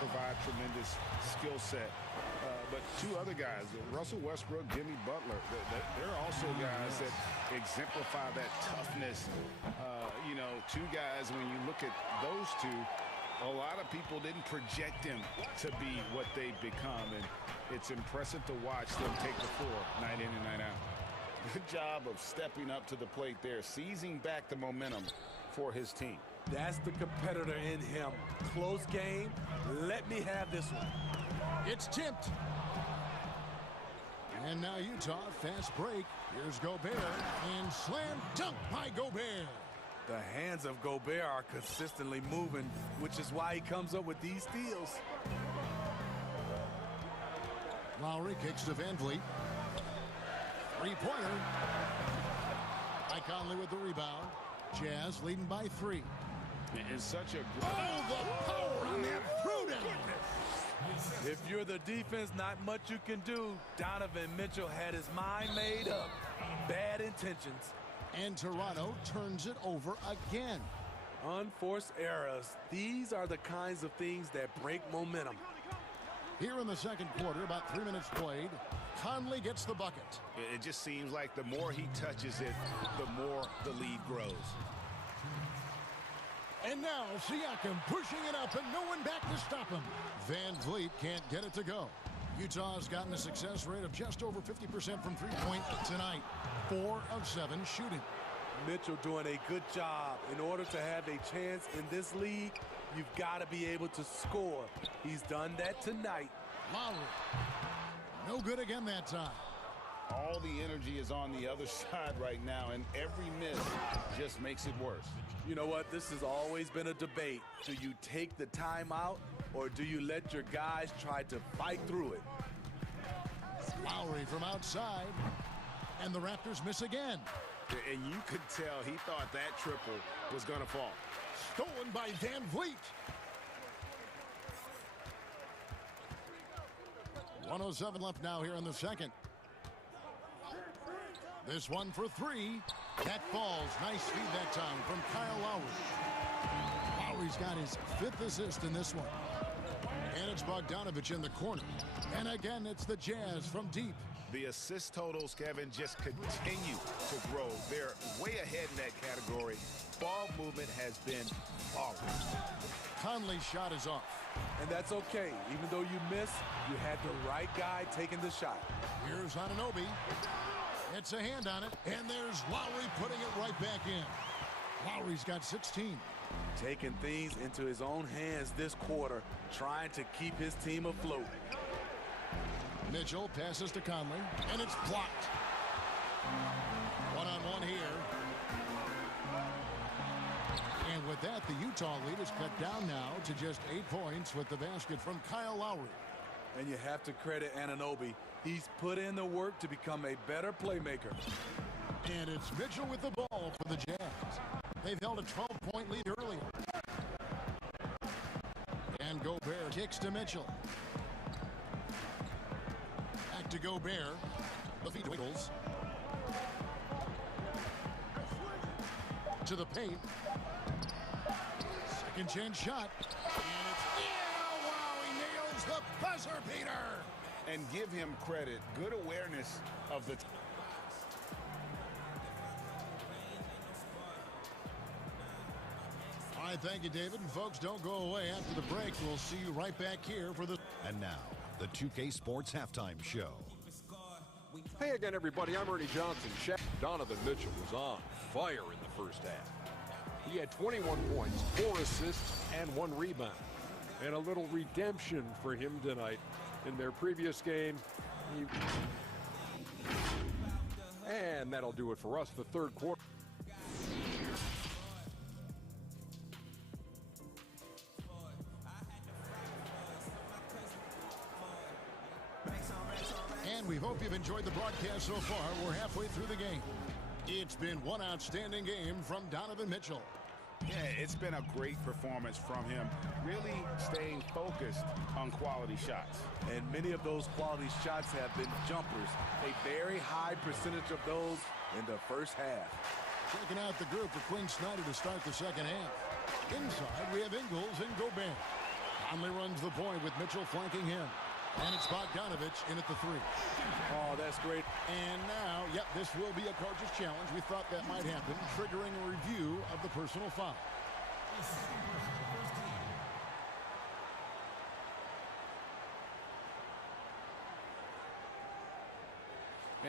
provide tremendous skill set. But two other guys, Russell Westbrook, Jimmy Butler, they're also guys that exemplify that toughness. You know, two guys, when you look at those two, a lot of people didn't project them to be what they've become, and it's impressive to watch them take the floor night in and night out. Good job of stepping up to the plate there, seizing back the momentum for his team. That's the competitor in him. Close game. Let me have this one. It's tipped. And now Utah, fast break. Here's Gobert, and slam dunk by Gobert. The hands of Gobert are consistently moving, which is why he comes up with these steals. Lowry kicks to Van Vliet. Three-pointer. By Conley with the rebound. Jazz leading by 3. It's such a... Oh, the power on that throwdown. If you're the defense, not much you can do. Donovan Mitchell had his mind made up. Bad intentions. And Toronto turns it over again. Unforced errors. These are the kinds of things that break momentum. Here in the second quarter, about 3 minutes played. Conley gets the bucket. It just seems like the more he touches it, the more the lead grows. And now Siakam pushing it up and no one back to stop him. Van Vliet can't get it to go. Utah's gotten a success rate of just over 50% from three-point tonight. 4 of 7 shooting. Mitchell doing a good job. In order to have a chance in this league, you've got to be able to score. He's done that tonight. Lowry. No good again that time. All the energy is on the other side right now, and every miss just makes it worse. You know what? This has always been a debate. Do you take the timeout, or do you let your guys try to fight through it? Lowry from outside, and the Raptors miss again. And you could tell he thought that triple was going to fall. Stolen by Van Vliet. 1:07 left now here in the second. This one for three. That falls. Nice feed that time from Kyle Lowry. Lowry's got his 5th assist in this one. And it's Bogdanovich in the corner. And again, it's the Jazz from deep. The assist totals, Kevin, just continue to grow. They're way ahead in that category. Ball movement has been awesome. Conley's shot is off. And that's okay. Even though you missed, you had the right guy taking the shot. Here's Anunoby. It's a hand on it. And there's Lowry putting it right back in. Lowry's got 16. Taking things into his own hands this quarter, trying to keep his team afloat. Mitchell passes to Conley, and it's blocked. One-on-one here. And with that, the Utah lead is cut down now to just 8 points with the basket from Kyle Lowry. And you have to credit Anunoby. He's put in the work to become a better playmaker. And it's Mitchell with the ball for the Jazz. They've held a 12-point lead earlier. And Gobert kicks to Mitchell. Back to Gobert. The feet wiggles. To the paint. Second chance shot. And it's wow, he nails the buzzer beater. And give him credit. Good awareness of the All right, thank you, David. And folks, don't go away after the break. We'll see you right back here for the... And now, the 2K Sports Halftime Show. Hey again, everybody. I'm Ernie Johnson. Donovan Mitchell was on fire in the first half. He had 21 points, 4 assists, and 1 rebound. And a little redemption for him tonight. In their previous game, and that'll do it for us, the third quarter. And we hope you've enjoyed the broadcast so far. We're halfway through the game. It's been one outstanding game from Donovan Mitchell. Yeah, it's been a great performance from him, really staying focused on quality shots. And many of those quality shots have been jumpers, a very high percentage of those in the first half. Checking out the group for Quinn Snyder to start the second half. Inside, we have Ingles and Gobert. Conley runs the point with Mitchell flanking him. And it's Bogdanovich in at the 3. Oh, that's great. And now, yep, this will be a coach's challenge. We thought that might happen, triggering a review of the personal foul.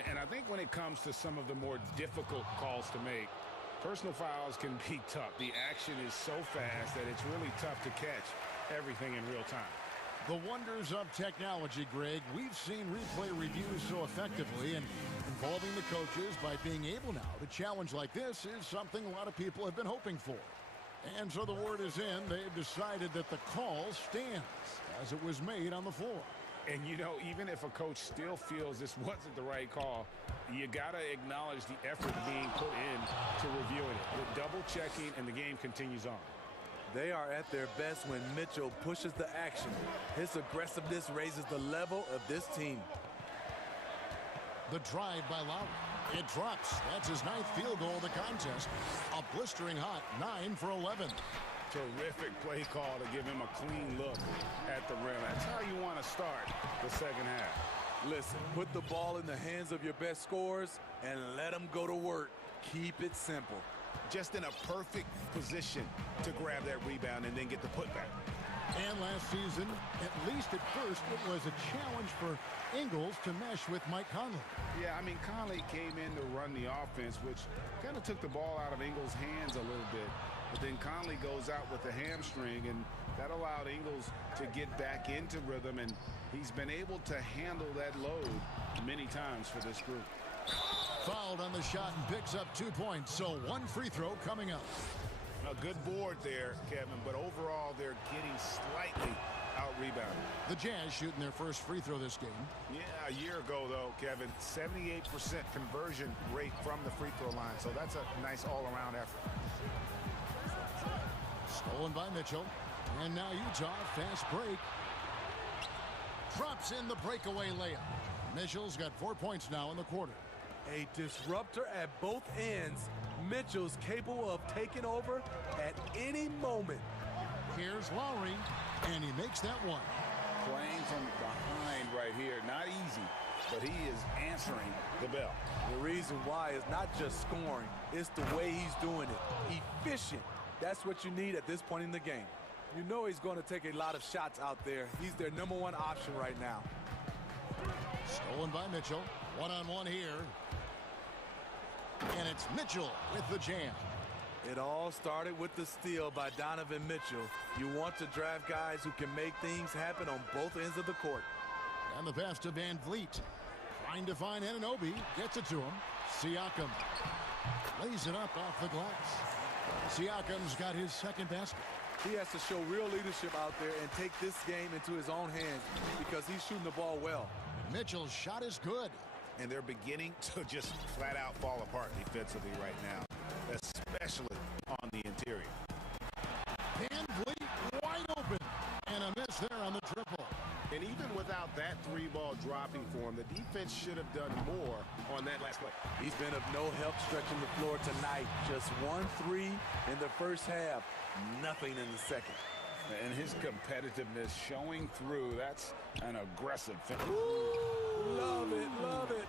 And I think when it comes to some of the more difficult calls to make, personal fouls can be tough. The action is so fast that it's really tough to catch everything in real time. The wonders of technology, Greg. We've seen replay reviews so effectively, and involving the coaches by being able now to challenge like this is something a lot of people have been hoping for. And so the word is in. They've decided that the call stands as it was made on the floor. And, you know, even if a coach still feels this wasn't the right call, you got to acknowledge the effort being put in to reviewing it. The double checking, and the game continues on. They are at their best when Mitchell pushes the action. His aggressiveness raises the level of this team. The drive by Lowry. It drops. That's his 9th field goal of the contest. A blistering hot 9 for 11. Terrific play call to give him a clean look at the rim. That's how you want to start the second half. Listen, put the ball in the hands of your best scorers and let them go to work. Keep it simple. Just in a perfect position to grab that rebound and then get the putback. And last season, at least at first, it was a challenge for Ingles to mesh with Mike Conley. Yeah, I mean, Conley came in to run the offense, which kind of took the ball out of Ingles' hands a little bit. But then Conley goes out with the hamstring, and that allowed Ingles to get back into rhythm, and he's been able to handle that load many times for this group. Fouled on the shot and picks up 2 points, so one free throw coming up. A good board there, Kevin, but overall they're getting slightly out-rebounded. The Jazz shooting their first free throw this game. Yeah, a year ago, though, Kevin, 78% conversion rate from the free throw line, so that's a nice all-around effort. Stolen by Mitchell, and now Utah, fast break. Drops in the breakaway layup. Mitchell's got 4 points now in the quarter. A disruptor at both ends. Mitchell's capable of taking over at any moment. Here's Lowry, and he makes that one. Playing from behind right here, not easy, but he is answering the bell. The reason why is not just scoring, it's the way he's doing it. Efficient. That's what you need at this point in the game. You know he's going to take a lot of shots out there. He's their #1 option right now. Stolen by Mitchell. One-on-one here. And it's Mitchell with the jam. It all started with the steal by Donovan Mitchell. You want to draft guys who can make things happen on both ends of the court. And the pass to Van Vliet. Trying to find Anunoby. Gets it to him. Siakam lays it up off the glass. Siakam's got his second basket. He has to show real leadership out there and take this game into his own hands because he's shooting the ball well. Mitchell's shot is good. And they're beginning to just flat out fall apart defensively right now, especially on the interior. Van Vliet wide open, and a miss there on the triple. And even without that 3-ball dropping for him, the defense should have done more on that last play. He's been of no help stretching the floor tonight. Just 1 3 in the first half, nothing in the second. And his competitiveness showing through. That's an aggressive finish. Love it, love it.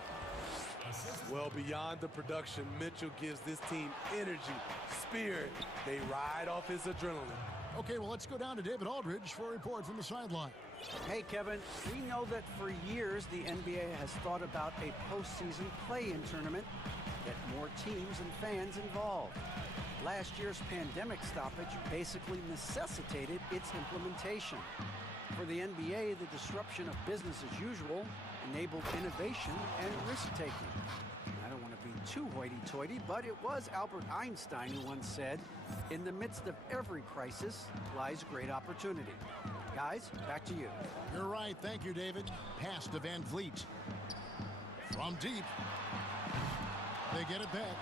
Well, beyond the production, Mitchell gives this team energy, spirit. They ride off his adrenaline. Okay, well, let's go down to David Aldridge for a report from the sideline. Hey, Kevin, we know that for years the NBA has thought about a postseason play-in tournament, get more teams and fans involved. Last year's pandemic stoppage basically necessitated its implementation. For the NBA, the disruption of business as usual enabled innovation and risk-taking. I don't want to be too hoity-toity, but it was Albert Einstein who once said, "In the midst of every crisis lies great opportunity." Guys, back to you. You're right. Thank you, David. Pass to Van Vliet. From deep. They get it back.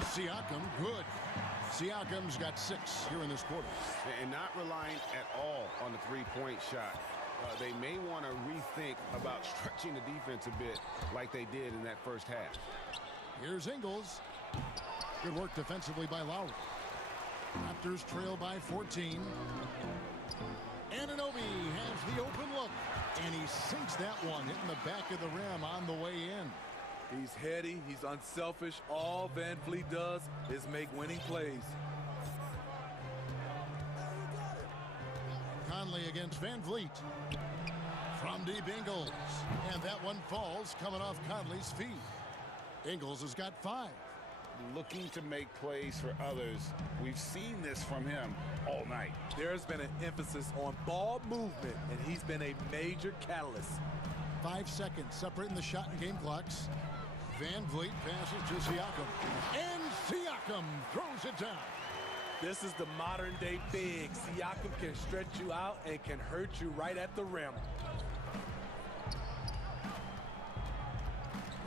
Siakam, good. Siakam's got 6 here in this quarter. And not relying at all on the three-point shot. They may want to rethink about stretching the defense a bit like they did in that first half. Here's Ingles. Good work defensively by Lowry. Raptors trail by 14. Anunoby has the open look, and he sinks that one, hitting the back of the rim on the way in. He's heady, he's unselfish. All Van Vliet does is make winning plays. Conley against Van Vliet. From deep, Ingles. And that one falls coming off Conley's feet. Ingles has got 5. Looking to make plays for others. We've seen this from him all night. There's been an emphasis on ball movement, and he's been a major catalyst. 5 seconds separating the shot and game clocks. Van Vliet passes to Siakam. And Siakam throws it down. This is the modern-day big. Siakam can stretch you out and can hurt you right at the rim.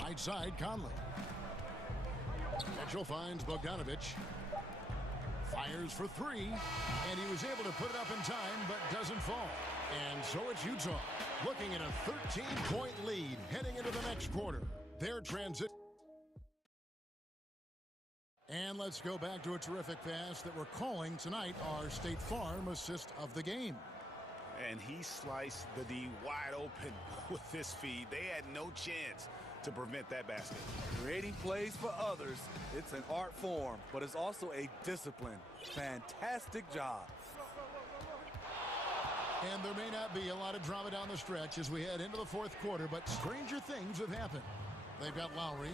Right side, Conley. Mitchell finds Bogdanovich. Fires for 3, and he was able to put it up in time, but doesn't fall. And so it's Utah, looking at a 13-point lead heading into the next quarter. Their transition. And let's go back to a terrific pass that we're calling tonight our State Farm assist of the game. And he sliced the D wide open with this feed. They had no chance to prevent that basket. Creating plays for others, it's an art form, but it's also a discipline. Fantastic job. And there may not be a lot of drama down the stretch as we head into the fourth quarter, but stranger things have happened. They've got Lowry.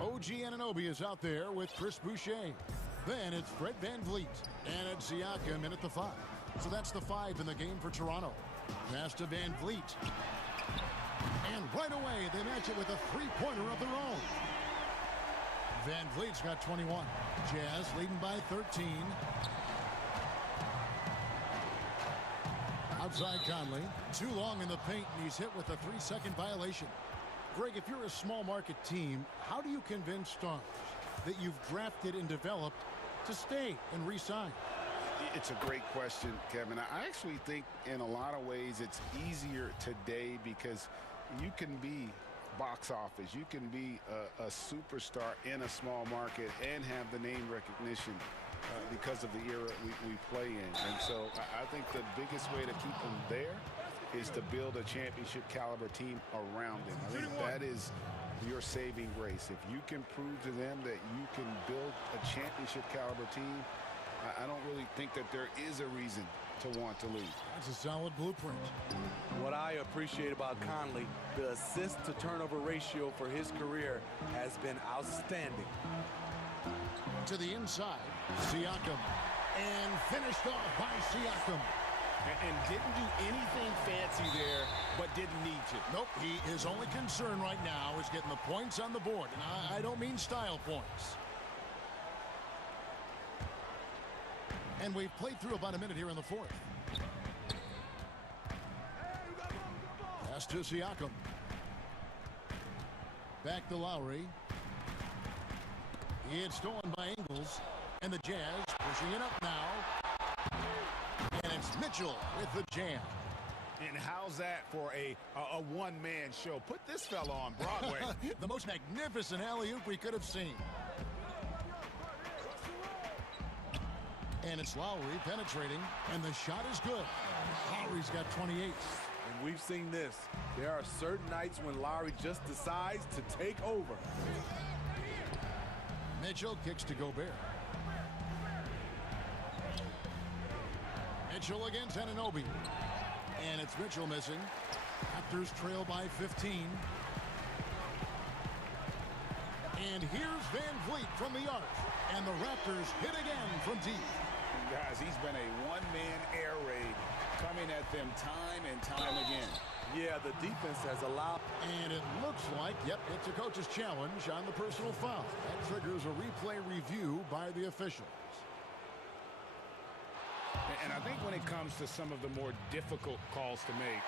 OG Anunoby is out there with Chris Boucher. Then it's Fred VanVleet. And it's Siakam in at the 5. So that's the 5 in the game for Toronto. Pass to VanVleet. And right away, they match it with a three-pointer of their own. VanVleet's got 21. Jazz leading by 13. Outside Conley. Too long in the paint, and he's hit with a 3-second violation. Greg, if you're a small market team, how do you convince stars that you've drafted and developed to stay and re-sign? It's a great question, Kevin. I actually think in a lot of ways it's easier today because you can be box office. You can be a superstar in a small market and have the name recognition because of the era we play in. And so I think the biggest way to keep them there is to build a championship caliber team around them. I think that is your saving grace. If you can prove to them that you can build a championship caliber team, I don't really think that there is a reason to want to leave. That's a solid blueprint. What I appreciate about Conley, the assist to turnover ratio for his career has been outstanding. To the inside, Siakam. And finished off by Siakam. And didn't do anything fancy there, but didn't need to. Nope, his only concern right now is getting the points on the board. And I don't mean style points. And we've played through about a minute here in the fourth. Pass to Siakam. Back to Lowry. It's stolen by Ingles. And the Jazz pushing it up now. And it's Mitchell with the jam. And how's that for a one-man show? Put this fella on Broadway. The most magnificent alley-oop we could have seen. And it's Lowry penetrating, and the shot is good. Lowry's got 28. And we've seen this. There are certain nights when Lowry just decides to take over. Mitchell kicks to Gobert. Mitchell against Anunoby. And it's Mitchell missing. Raptors trail by 15. And here's VanVleet from the arc. And the Raptors hit again from deep. Guys, he's been a one-man air raid coming at them time and time again. Yeah, the defense has allowed. And it looks like, yep, it's a coach's challenge on the personal foul. That triggers a replay review by the officials. And I think when it comes to some of the more difficult calls to make,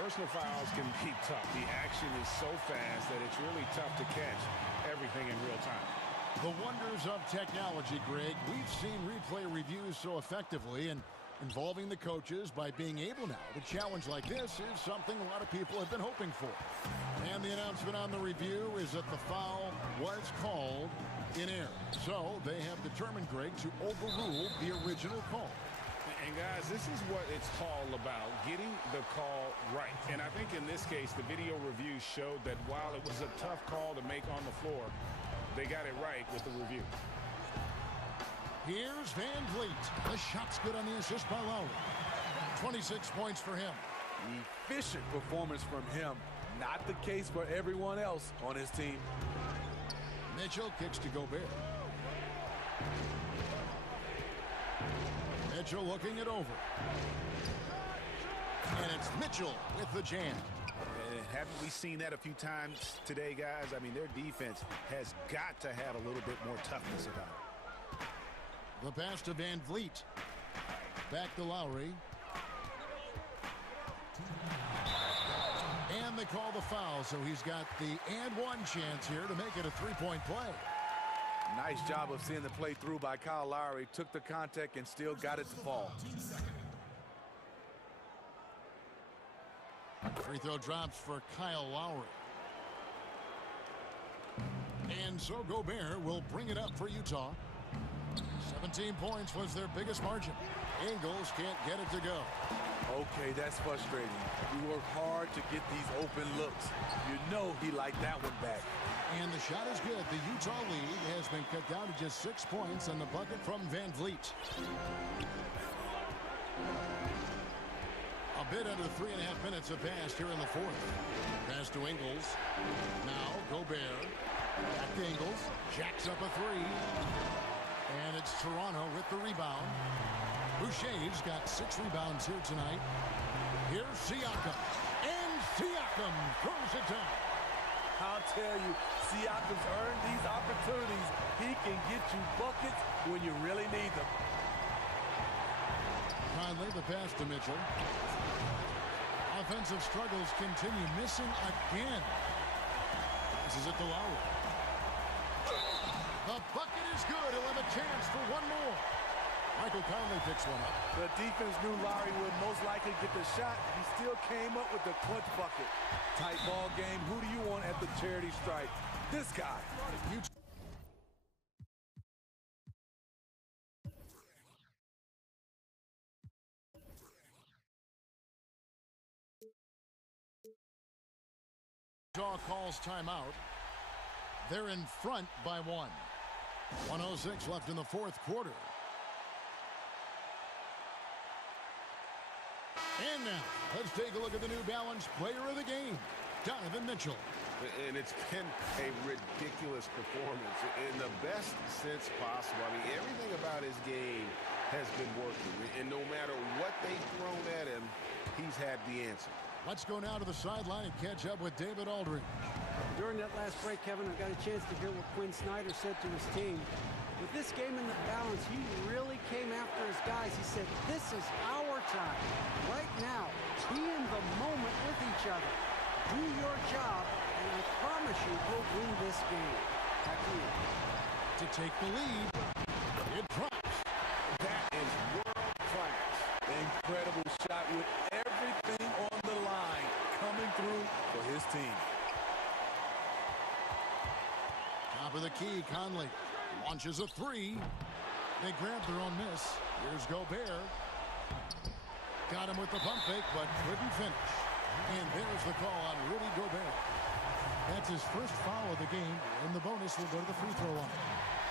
personal fouls can be tough. The action is so fast that it's really tough to catch everything in real time. The wonders of technology, Greg. We've seen replay reviews so effectively, and involving the coaches by being able now to challenge like this is something a lot of people have been hoping for. And the announcement on the review is that the foul was called in error. So they have determined, Greg, to overrule the original call. And guys, this is what it's all about, getting the call right. And I think in this case, the video review showed that while it was a tough call to make on the floor, they got it right with the review. Here's VanVleet. The shot's good on the assist by Lowry. 26 points for him. Efficient performance from him. Not the case for everyone else on his team. Mitchell kicks to Gobert. Mitchell looking it over. And it's Mitchell with the jam. Haven't we seen that a few times today, guys? I mean, their defense has got to have a little bit more toughness about it. The pass to VanVleet. Back to Lowry. And they call the foul, so he's got the and one chance here to make it a three-point play. Nice job of seeing the play through by Kyle Lowry. Took the contact and still got it to fall. Free throw drops for Kyle Lowry. And so Gobert will bring it up for Utah. 17 points was their biggest margin. Ingles can't get it to go. Okay, that's frustrating. You work hard to get these open looks. You know he liked that one back. And the shot is good. The Utah lead has been cut down to just 6 points on the bucket from Van Vliet. A bit under 3.5 minutes have passed here in the fourth. Pass to Ingles. Now Gobert. Back to Ingles. Jacks up a three. And it's Toronto with the rebound. Boucher's got 6 rebounds here tonight. Here's Siakam. And Siakam throws it down. I'll tell you, Siakam's earned these opportunities. He can get you buckets when you really need them. Conley, the pass to Mitchell. Offensive struggles continue. Missing again. This is it to Lowry. The bucket is good. He'll have a chance for one more. Michael Conley picks one up. The defense knew Lowry would most likely get the shot. He still came up with the clutch bucket. Tight ball game. Who do you want at the charity stripe? This guy. Utah calls timeout. They're in front by 1. 1:06 left in the fourth quarter. And now, let's take a look at the New Balance player of the game, Donovan Mitchell. And it's been a ridiculous performance in the best sense possible. I mean, everything about his game has been working. And no matter what they've thrown at him, he's had the answer. Let's go now to the sideline and catch up with David Aldridge. During that last break, Kevin, I got a chance to hear what Quinn Snyder said to his team. With this game in the balance, he really came after his guys. He said, this is our time. Right now, be in the moment with each other. Do your job, and I promise you we'll win this game. Back to you. To take the lead, it drops. That is world class. Incredible shot with everything on the line coming through for his team. Top of the key, Conley launches a three. They grab their own miss. Here's Gobert. Got him with the pump fake, but couldn't finish. And there's the call on Rudy Gobert. That's his first foul of the game, and the bonus will go to the free throw line.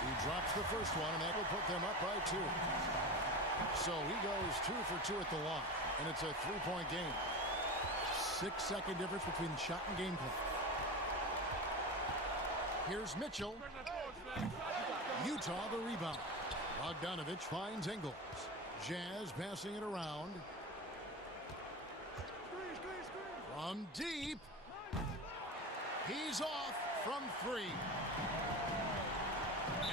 He drops the first one, and that will put them up by 2. So he goes 2 for 2 at the line, and it's a 3-point game. 6-second difference between shot and game clock. Here's Mitchell. Utah the rebound. Bogdanovich finds Ingles. Jazz passing it around. From deep. He's off from 3.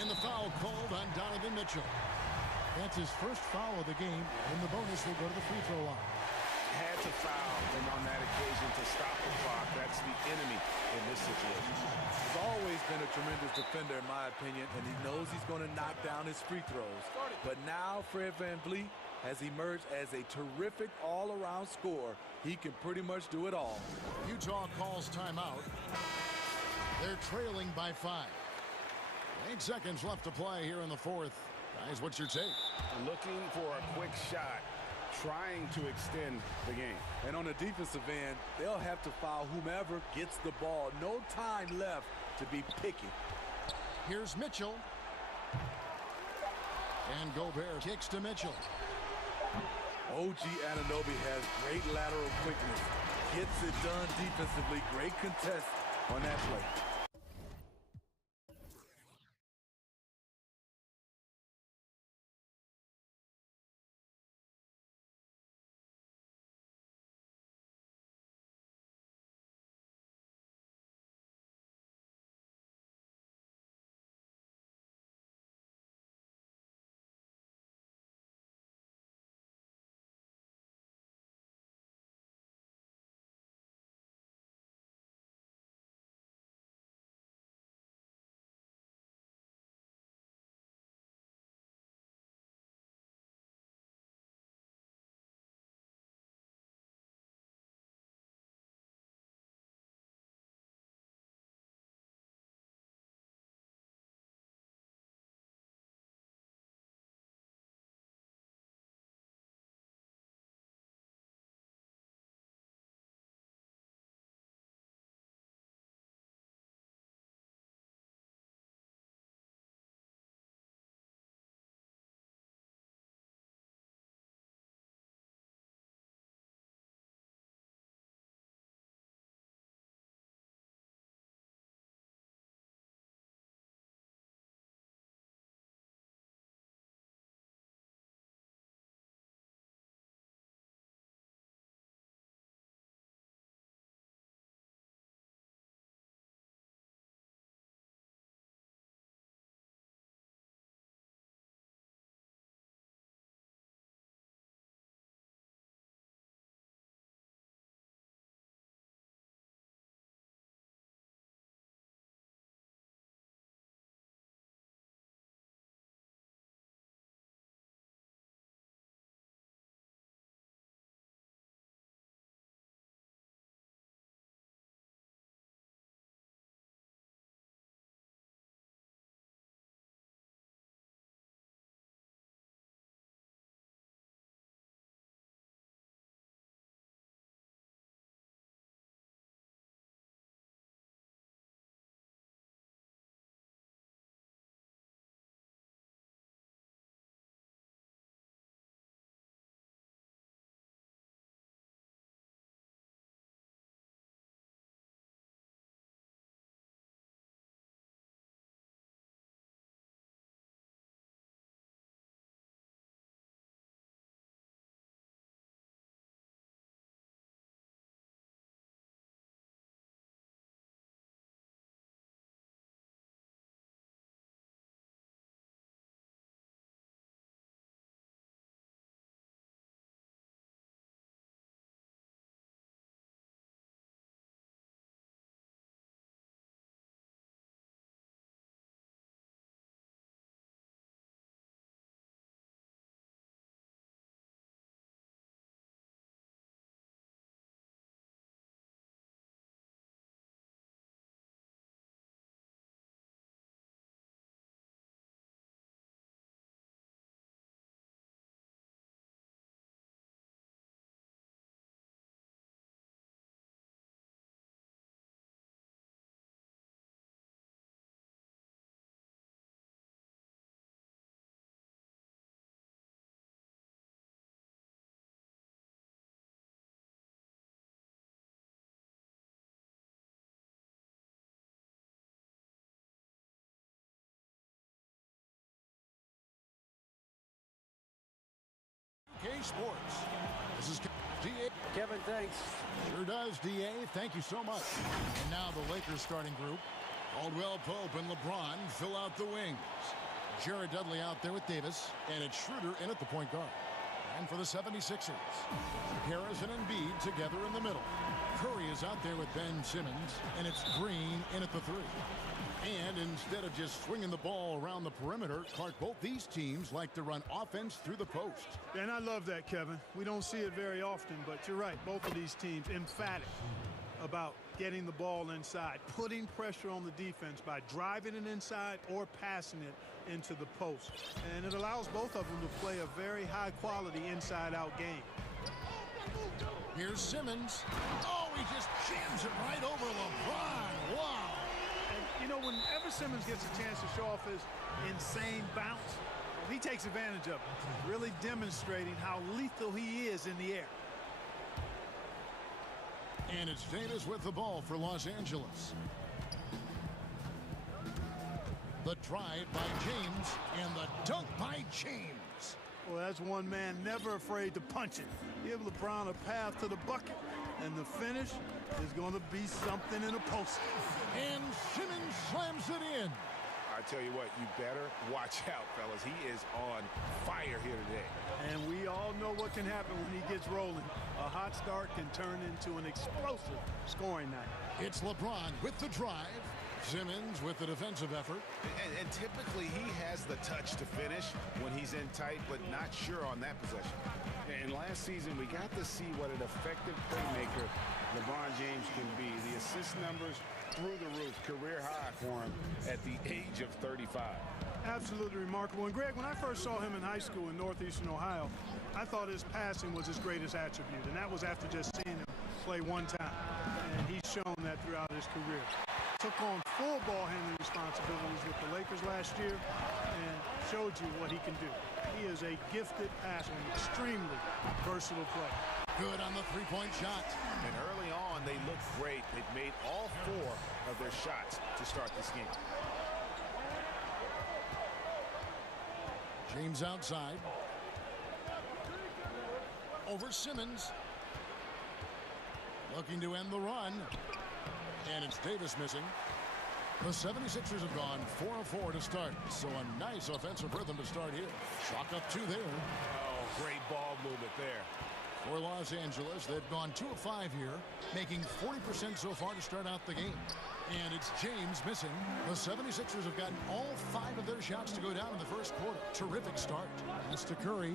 And the foul called on Donovan Mitchell. That's his first foul of the game, and the bonus will go to the free throw line. Had to foul him on that occasion to stop the clock. That's the enemy in this situation. He's always been a tremendous defender, in my opinion, and he knows he's going to knock down his free throws. But now Fred VanVleet has emerged as a terrific all-around scorer. He can pretty much do it all. Utah calls timeout. They're trailing by 5. 8 seconds left to play here in the fourth. Guys, what's your take? Looking for a quick shot, trying to extend the game. And on the defensive end, they'll have to foul whomever gets the ball. No time left to be picky. Here's Mitchell. And Gobert kicks to Mitchell. OG Anunoby has great lateral quickness. Gets it done defensively. Great contest on that play. Sports. This is D.A. Kevin, thanks. Sure does, D.A. Thank you so much. And now the Lakers starting group. Caldwell Pope and LeBron fill out the wings. Jared Dudley out there with Davis, and it's Schroeder in at the point guard. And for the 76ers, Harris and Embiid together in the middle. Curry is out there with Ben Simmons, and it's Green in at the 3. And instead of just swinging the ball around the perimeter, Clark, both these teams like to run offense through the post. And I love that, Kevin. We don't see it very often, but you're right. Both of these teams emphatic about getting the ball inside, putting pressure on the defense by driving it inside or passing it into the post. And it allows both of them to play a very high-quality inside-out game. Here's Simmons. Oh, he just jams it right over LeBron. Wow. And, you know, whenever Simmons gets a chance to show off his insane bounce, he takes advantage of it, really demonstrating how lethal he is in the air. And it's Davis with the ball for Los Angeles. The drive by James and the dunk by James. Well, that's one man never afraid to punch it. Give LeBron a path to the bucket, and the finish is going to be something in a post. And Simmons slams it in. I tell you what, you better watch out, fellas. He is on fire here today. And we all know what can happen when he gets rolling. A hot start can turn into an explosive scoring night. It's LeBron with the drive. Simmons with the defensive effort. And typically he has the touch to finish when he's in tight, but not sure on that possession. And last season, we got to see what an effective playmaker LeBron James can be. The assist numbers through the roof, career high for him at the age of 35. Absolutely remarkable. And Greg, when I first saw him in high school in Northeastern Ohio, I thought his passing was his greatest attribute, and that was after just seeing him play one time. And he's shown that throughout his career. Took on full ball handling responsibilities with the Lakers last year and showed you what he can do. He is a gifted passer, an extremely versatile player. Good on the three-point shot. And early on, they looked great. They've made all 4 of their shots to start this game. James outside. Over Simmons. Looking to end the run. And it's Davis missing. The 76ers have gone 4 of 4 to start. So a nice offensive rhythm to start here. Chalk up 2 there. Oh, great ball movement there. For Los Angeles, they've gone 2 of 5 here, making 40% so far to start out the game. And it's James missing. The 76ers have gotten all 5 of their shots to go down in the first quarter. Terrific start. That's to Curry.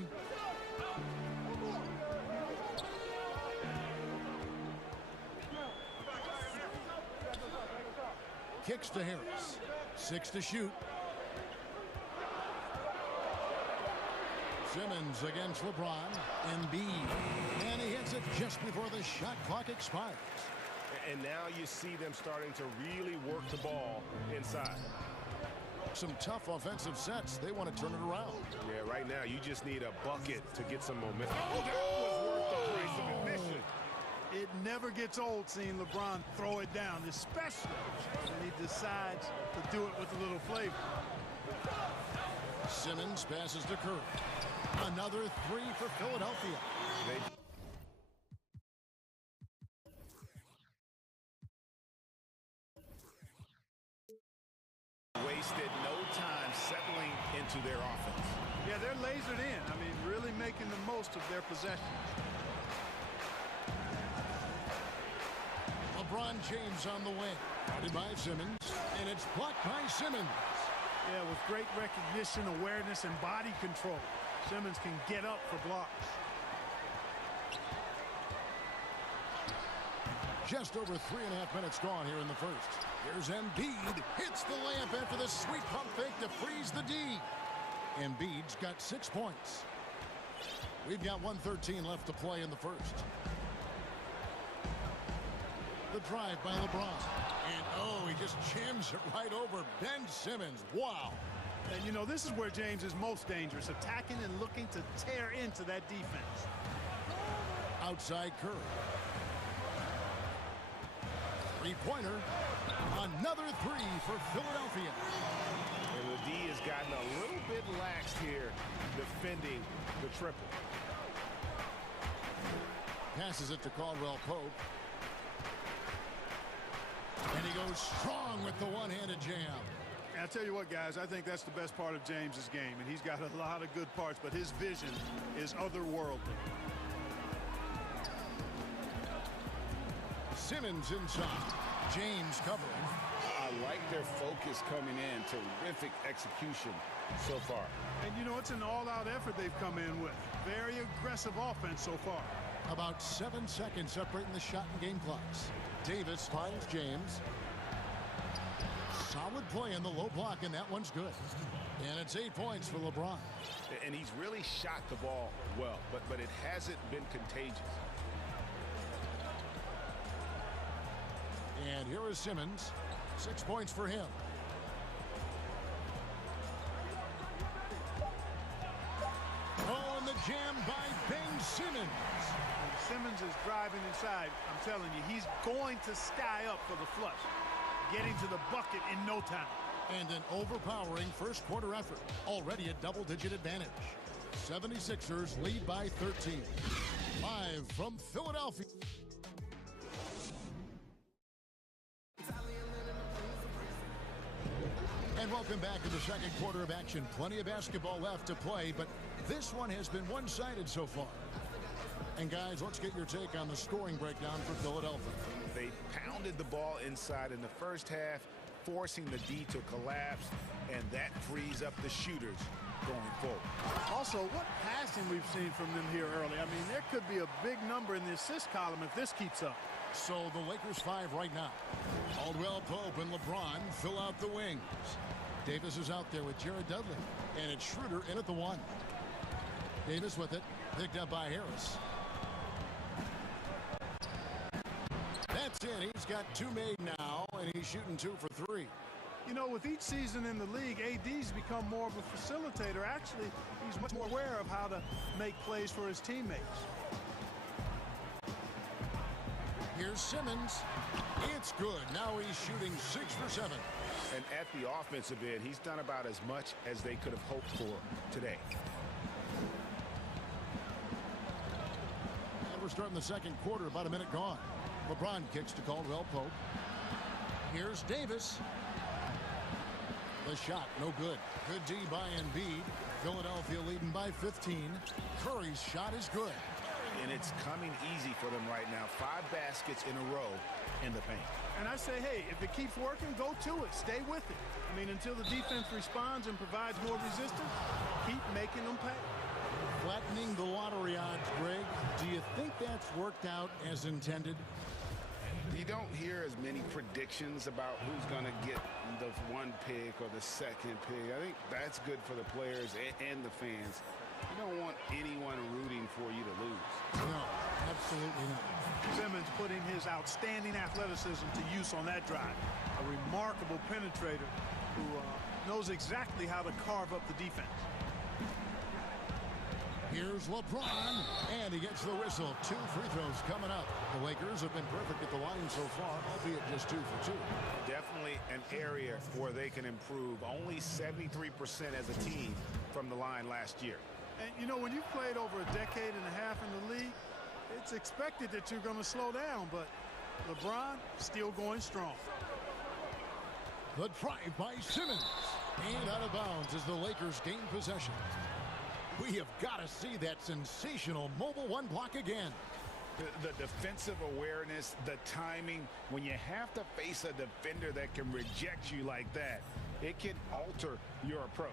Kicks to Harris. 6 to shoot. Simmons against LeBron. Embiid. And he hits it just before the shot clock expires. And now you see them starting to really work the ball inside. Some tough offensive sets. They want to turn it around. Yeah, right now you just need a bucket to get some momentum. Oh, that was worth the price of admission. It never gets old seeing LeBron throw it down, especially when he decides to do it with a little flavor. Simmons passes to Curry. Another 3 for Philadelphia. Wasted no time settling into their offense. Yeah, they're lasered in. I mean, really making the most of their possession. LeBron James on the wing. Guarded by Simmons. And it's blocked by Simmons. Yeah, with great recognition, awareness, and body control, Simmons can get up for blocks. Just over 3.5 minutes gone here in the first. Here's Embiid. Hits the layup after the sweet pump fake to freeze the D. Embiid's got 6 points. We've got 1:13 left to play in the first. The drive by LeBron. And, oh, he just jams it right over Ben Simmons. Wow. And, you know, this is where James is most dangerous, attacking and looking to tear into that defense. Outside Curry. Three-pointer. Another 3 for Philadelphia. And the D has gotten a little bit lax here defending the triple. Passes it to Caldwell Pope. And he goes strong with the one-handed jam. And I tell you what, guys, I think that's the best part of James's game. And he's got a lot of good parts, but his vision is otherworldly. Simmons inside. James covering. I like their focus coming in. Terrific execution so far. And, you know, it's an all-out effort they've come in with. Very aggressive offense so far. About 7 seconds separating the shot and game clocks. Davis finds James. Solid play in the low block, and that one's good. And it's 8 points for LeBron. And he's really shot the ball well, but it hasn't been contagious. And here is Simmons. 6 points for him. Oh, and the jam by Ben Simmons. Simmons is driving inside. I'm telling you, he's going to sky up for the flush. Getting to the bucket in no time. And an overpowering first quarter effort. Already a double-digit advantage. 76ers lead by 13. Live from Philadelphia. And welcome back to the second quarter of action. Plenty of basketball left to play, but this one has been one-sided so far. And guys, let's get your take on the scoring breakdown for Philadelphia. They pounded the ball inside in the first half, forcing the D to collapse, and that frees up the shooters going forward. Also, what passing we've seen from them here early. I mean, there could be a big number in the assist column if this keeps up. So the Lakers 5 right now. Caldwell Pope and LeBron fill out the wings. Davis is out there with Jared Dudley. And it's Schroeder in at the 1. Davis with it. Picked up by Harris. That's it. He's got 2 made now, and he's shooting 2 for 3. You know, with each season in the league, AD's become more of a facilitator. Actually, he's much more aware of how to make plays for his teammates. Here's Simmons. It's good. Now he's shooting 6 for 7. And at the offensive end, he's done about as much as they could have hoped for today. And we're starting the second quarter, about a minute gone. LeBron kicks to Caldwell Pope. Here's Davis. The shot, no good. Good D by Embiid. Philadelphia leading by 15. Curry's shot is good. And it's coming easy for them right now. 5 baskets in a row in the paint. And I say, hey, if it keeps working, go to it. Stay with it. I mean, until the defense responds and provides more resistance, keep making them pay. Flattening the lottery odds, Greg. Do you think that's worked out as intended? You don't hear as many predictions about who's going to get the 1 pick or the 2nd pick. I think that's good for the players and the fans. You don't want anyone rooting for you to lose. No, absolutely not. Simmons putting his outstanding athleticism to use on that drive. A remarkable penetrator who knows exactly how to carve up the defense. Here's LeBron, and he gets the whistle. 2 free throws coming up. The Lakers have been perfect at the line so far, albeit just 2 for 2. Definitely an area where they can improve. Only 73% as a team from the line last year. And, you know, when you've played over a decade and a half in the league, it's expected that you're going to slow down, but LeBron still going strong. The drive by Simmons. And out of bounds as the Lakers gain possession. We have got to see that sensational mobile 1 block again. The defensive awareness, the timing, when you have to face a defender that can reject you like that, it can alter your approach.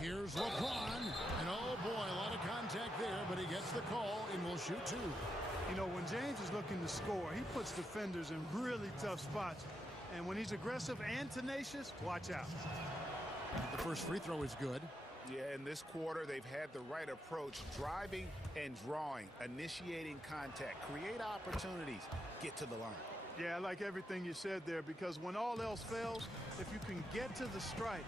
Here's LeBron, and oh boy, a lot of contact there, but he gets the call and will shoot 2. You know, when James is looking to score, he puts defenders in really tough spots. And when he's aggressive and tenacious, watch out. The first free throw is good. Yeah, in this quarter, they've had the right approach, driving and drawing, initiating contact, create opportunities, get to the line. Yeah, I like everything you said there, because when all else fails, if you can get to the strike,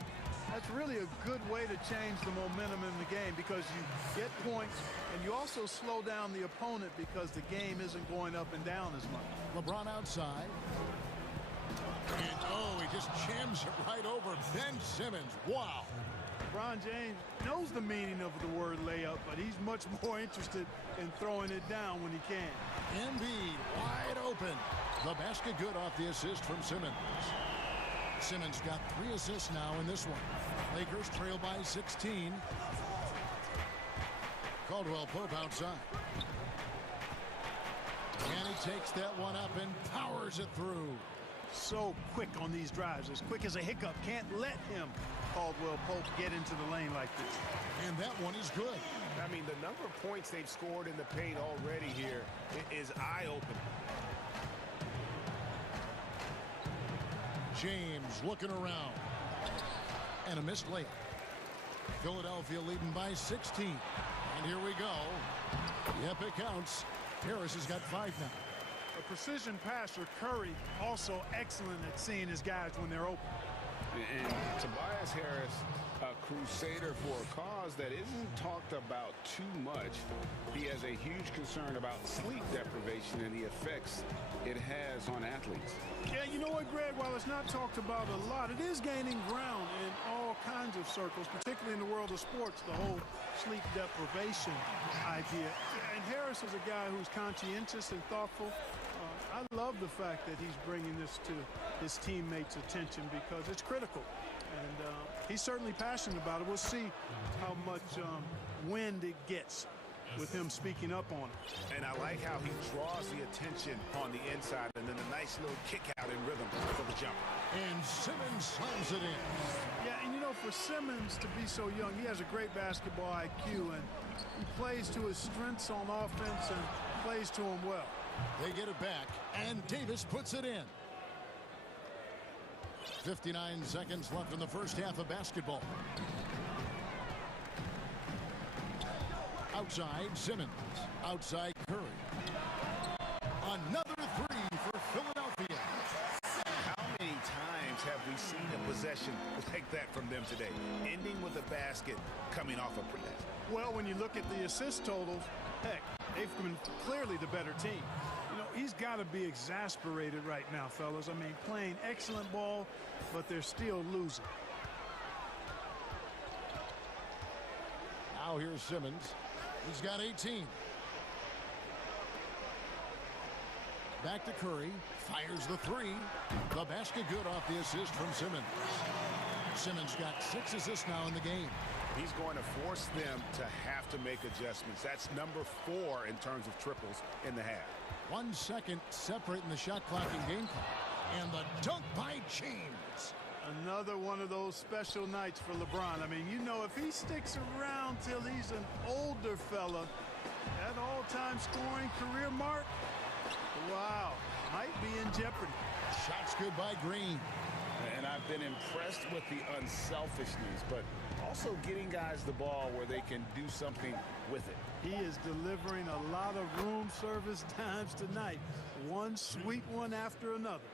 that's really a good way to change the momentum in the game, because you get points and you also slow down the opponent because the game isn't going up and down as much. LeBron outside. And oh, he just jams it right over Ben Simmons. Wow. LeBron James knows the meaning of the word layup, but he's much more interested in throwing it down when he can. Embiid wide open. The basket good off the assist from Simmons. Simmons got 3 assists now in this one. Lakers trail by 16. Caldwell Pope outside. And he takes that one up and powers it through. So quick on these drives, as quick as a hiccup. Can't let him, Caldwell Pope, get into the lane like this. And that one is good. I mean, the number of points they've scored in the paint already here is eye-opening. James looking around. And a missed layup. Philadelphia leading by 16. And here we go. Yep, it counts. Harris has got 5 now. A precision passer, Curry, also excellent at seeing his guys when they're open. And Tobias Harris, a crusader for a cause that isn't talked about too much. He has a huge concern about sleep deprivation and the effects it has on athletes. Yeah, you know what, Greg? While it's not talked about a lot, it is gaining ground in all kinds of circles, particularly in the world of sports, the whole sleep deprivation idea. And Harris is a guy who's conscientious and thoughtful. I love the fact that he's bringing this to his teammates' attention because it's critical. And he's certainly passionate about it. We'll see how much wind it gets with him speaking up on it. And I like how he draws the attention on the inside and then a nice little kick out in rhythm for the jump. And Simmons slams it in. Yeah, and you know, for Simmons to be so young, he has a great basketball IQ, and he plays to his strengths on offense and plays to him well. They get it back, and Davis puts it in. 59 seconds left in the first half of basketball. Outside, Simmons. Outside, Curry. Another 3 for Philadelphia. How many times have we seen a possession like that from them today? Ending with a basket coming off a press. Well, when you look at the assist totals, heck, they've been clearly the better team. You know, he's got to be exasperated right now, fellas. I mean, playing excellent ball, but they're still losing. Now here's Simmons. He's got 18. Back to Curry. Fires the 3. The basket good off the assist from Simmons. Simmons got 6 assists now in the game. He's going to force them to have to make adjustments. That's number 4 in terms of triples in the half. 1 second separating the shot clock and game clock. And the dunk by James. Another one of those special nights for LeBron. I mean, you know, if he sticks around till he's an older fella, that all-time scoring career mark, wow, might be in jeopardy. Shots good by Green. And I've been impressed with the unselfishness, but also getting guys the ball where they can do something with it. He is delivering a lot of room service times tonight. One sweet one after another.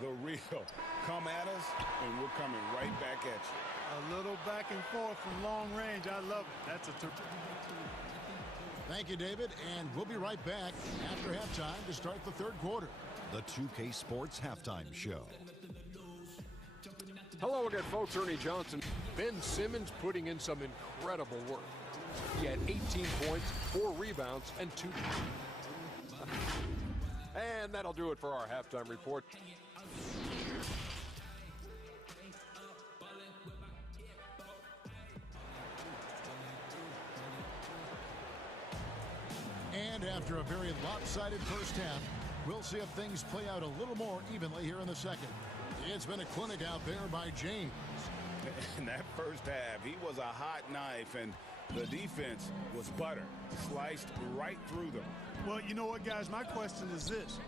The real. Come at us, and we're coming right back at you. A little back and forth from long range. I love it. That's a Thank you, David. And we'll be right back after halftime to start the third quarter. The 2K Sports Halftime Show. Hello again, folks. Ernie Johnson. Ben Simmons putting in some incredible work. He had 18 points, 4 rebounds, and 2. And that'll do it for our halftime report. And after a very lopsided first half, we'll see if things play out a little more evenly here in the second. It's been a clinic out there by James. In that first half, he was a hot knife, and the defense was butter, sliced right through them. Well, you know what, guys? My question is this.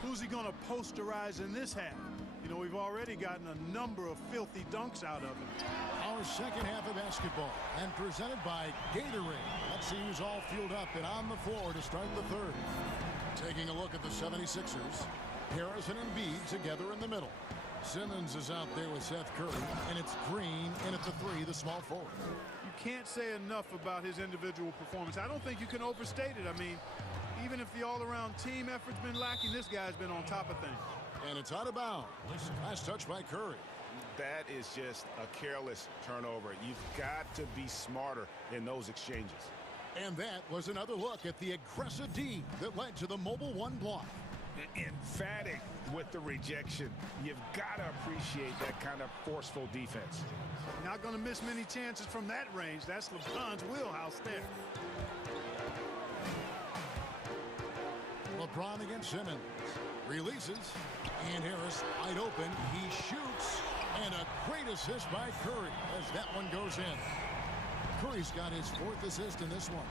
Who's he going to posterize in this half? You know, we've already gotten a number of filthy dunks out of him. Our second half of basketball, and presented by Gatorade. Let's see who's all fueled up and on the floor to start the third. Taking a look at the 76ers. Harris and Embiid together in the middle. Simmons is out there with Seth Curry, and it's Green in at the 3, the small forward. You can't say enough about his individual performance. I don't think you can overstate it. I mean, even if the all-around team effort's been lacking, this guy's been on top of things. And it's out of bounds. Last touch by Curry. that is just a careless turnover. You've got to be smarter in those exchanges. And that was another look at the aggressive D that led to the Mobile One block. Emphatic with the rejection. You've got to appreciate that kind of forceful defense. Not going to miss many chances from that range. That's LeBron's wheelhouse there. LeBron against Simmons. Releases. And Harris wide open. He shoots. And a great assist by Curry as that one goes in. Curry's got his 4th assist in this one.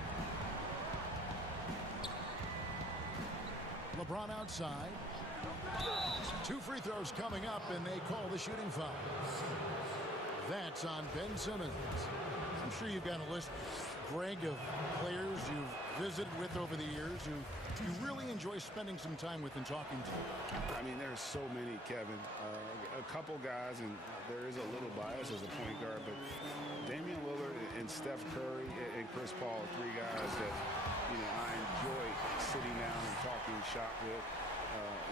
LeBron outside. 2 free throws coming up, and they call the shooting foul. That's on Ben Simmons. I'm sure you've got a list, Greg, of players you've visited with over the years who you really enjoy spending some time with and talking to. I mean, there's so many, Kevin. A couple guys, and there is a little bias as a point guard, but Damian Lillard and Steph Curry and Chris Paul, 3 guys that, you know, I enjoy sitting down and talking shop with.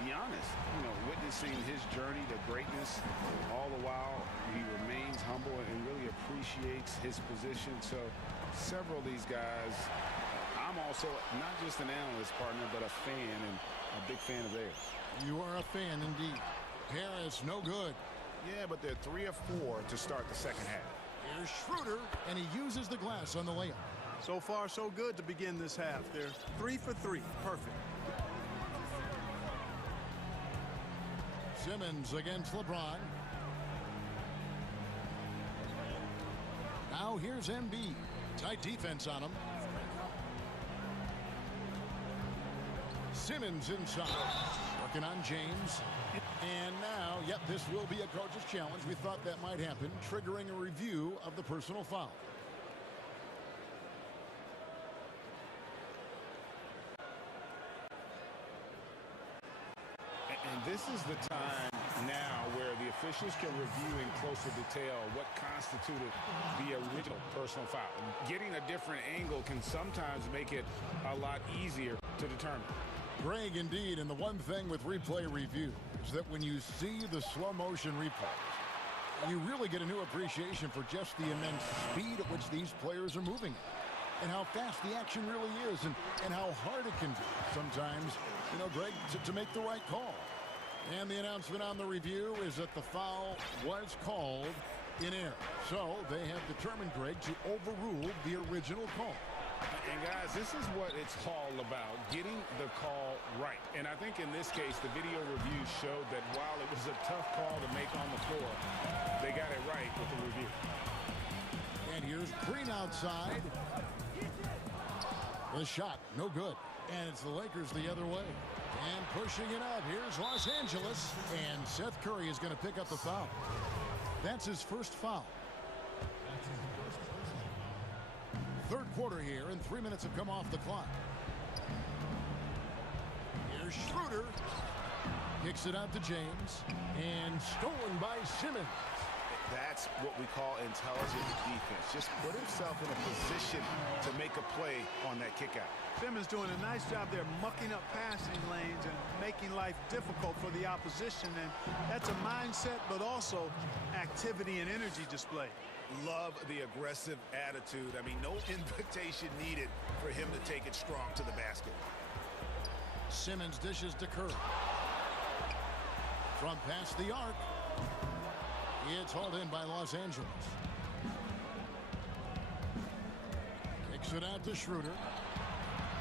Giannis, you know, witnessing his journey to greatness, all the while he remains humble and really appreciates his position. So several of these guys, I'm also not just an analyst partner, but a fan, and a big fan of theirs. You are a fan indeed. Harris, no good. Yeah, but they're 3 of 4 to start the second half. Here's Schroeder, and he uses the glass on the layup. So far, so good to begin this half. They're 3 for 3. Perfect. Simmons against LeBron. Now here's Embiid. Tight defense on him. Simmons inside. Working on James. And now, yep, this will be a coach's challenge. We thought that might happen, triggering a review of the personal foul. And this is the time now where the officials can review in closer detail what constituted the original personal foul. Getting a different angle can sometimes make it a lot easier to determine. Greg, indeed, and the one thing with replay review is that when you see the slow motion replays, you really get a new appreciation for just the immense speed at which these players are moving and how fast the action really is and how hard it can be sometimes, you know, Greg, to make the right call. And the announcement on the review is that the foul was called in error. So they have determined, Greg, to overrule the original call. And guys, this is what it's all about, getting the call right. And I think in this case, the video review showed that while it was a tough call to make on the floor, they got it right with the review. And here's Green outside. The shot, no good. And it's the Lakers the other way. And pushing it up, here's Los Angeles. And Seth Curry is going to pick up the foul. That's his first foul. Third quarter here, and 3 minutes have come off the clock. Here's Schroeder. Kicks it out to James. And stolen by Simmons. That's what we call intelligent defense. Just put himself in a position to make a play on that kick out. Simmons doing a nice job there mucking up passing lanes and making life difficult for the opposition. And that's a mindset, but also activity and energy display. Love the aggressive attitude. I mean, no invitation needed for him to take it strong to the basket. Simmons dishes to Curry. From past the arc. It's hauled in by Los Angeles. Kicks it out to Schroeder.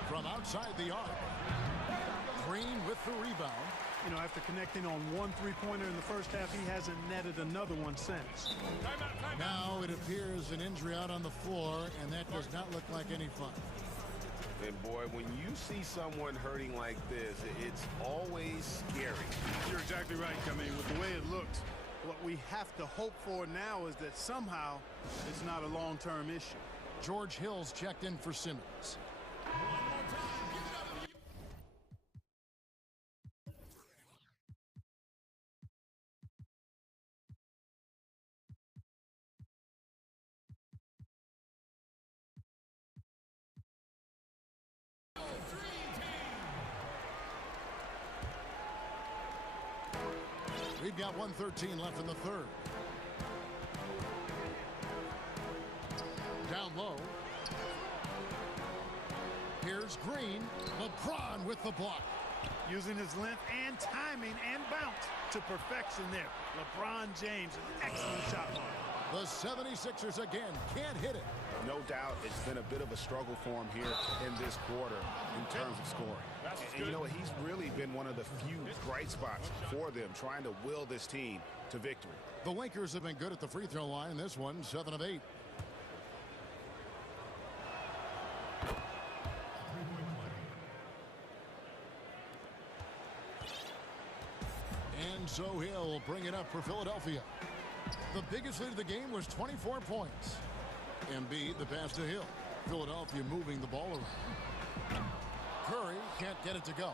From outside the arc. Green with the rebound. You know, after connecting on 1 3-pointer in the first half, he hasn't netted another one since. Now it appears an injury out on the floor, and that does not look like any fun. And boy, when you see someone hurting like this, it's always scary. You're exactly right, I mean, with the way it looked, what we have to hope for now is that somehow it's not a long-term issue. George Hill's checked in for Simmons. We've got 1:13 left in the third. low. Here's Green. LeBron with the block. Using his length and timing and bounce to perfection there. LeBron James, an excellent shot blocker. The 76ers again can't hit it. No doubt it's been a bit of a struggle for him here in this quarter in terms of scoring. And you know, he's really been one of the few bright spots for them, trying to will this team to victory. The Lakers have been good at the free throw line. This one, 7 of 8. And so he'll bring it up for Philadelphia. The biggest lead of the game was 24 points. Embiid, the pass to Hill. Philadelphia moving the ball around. Curry can't get it to go.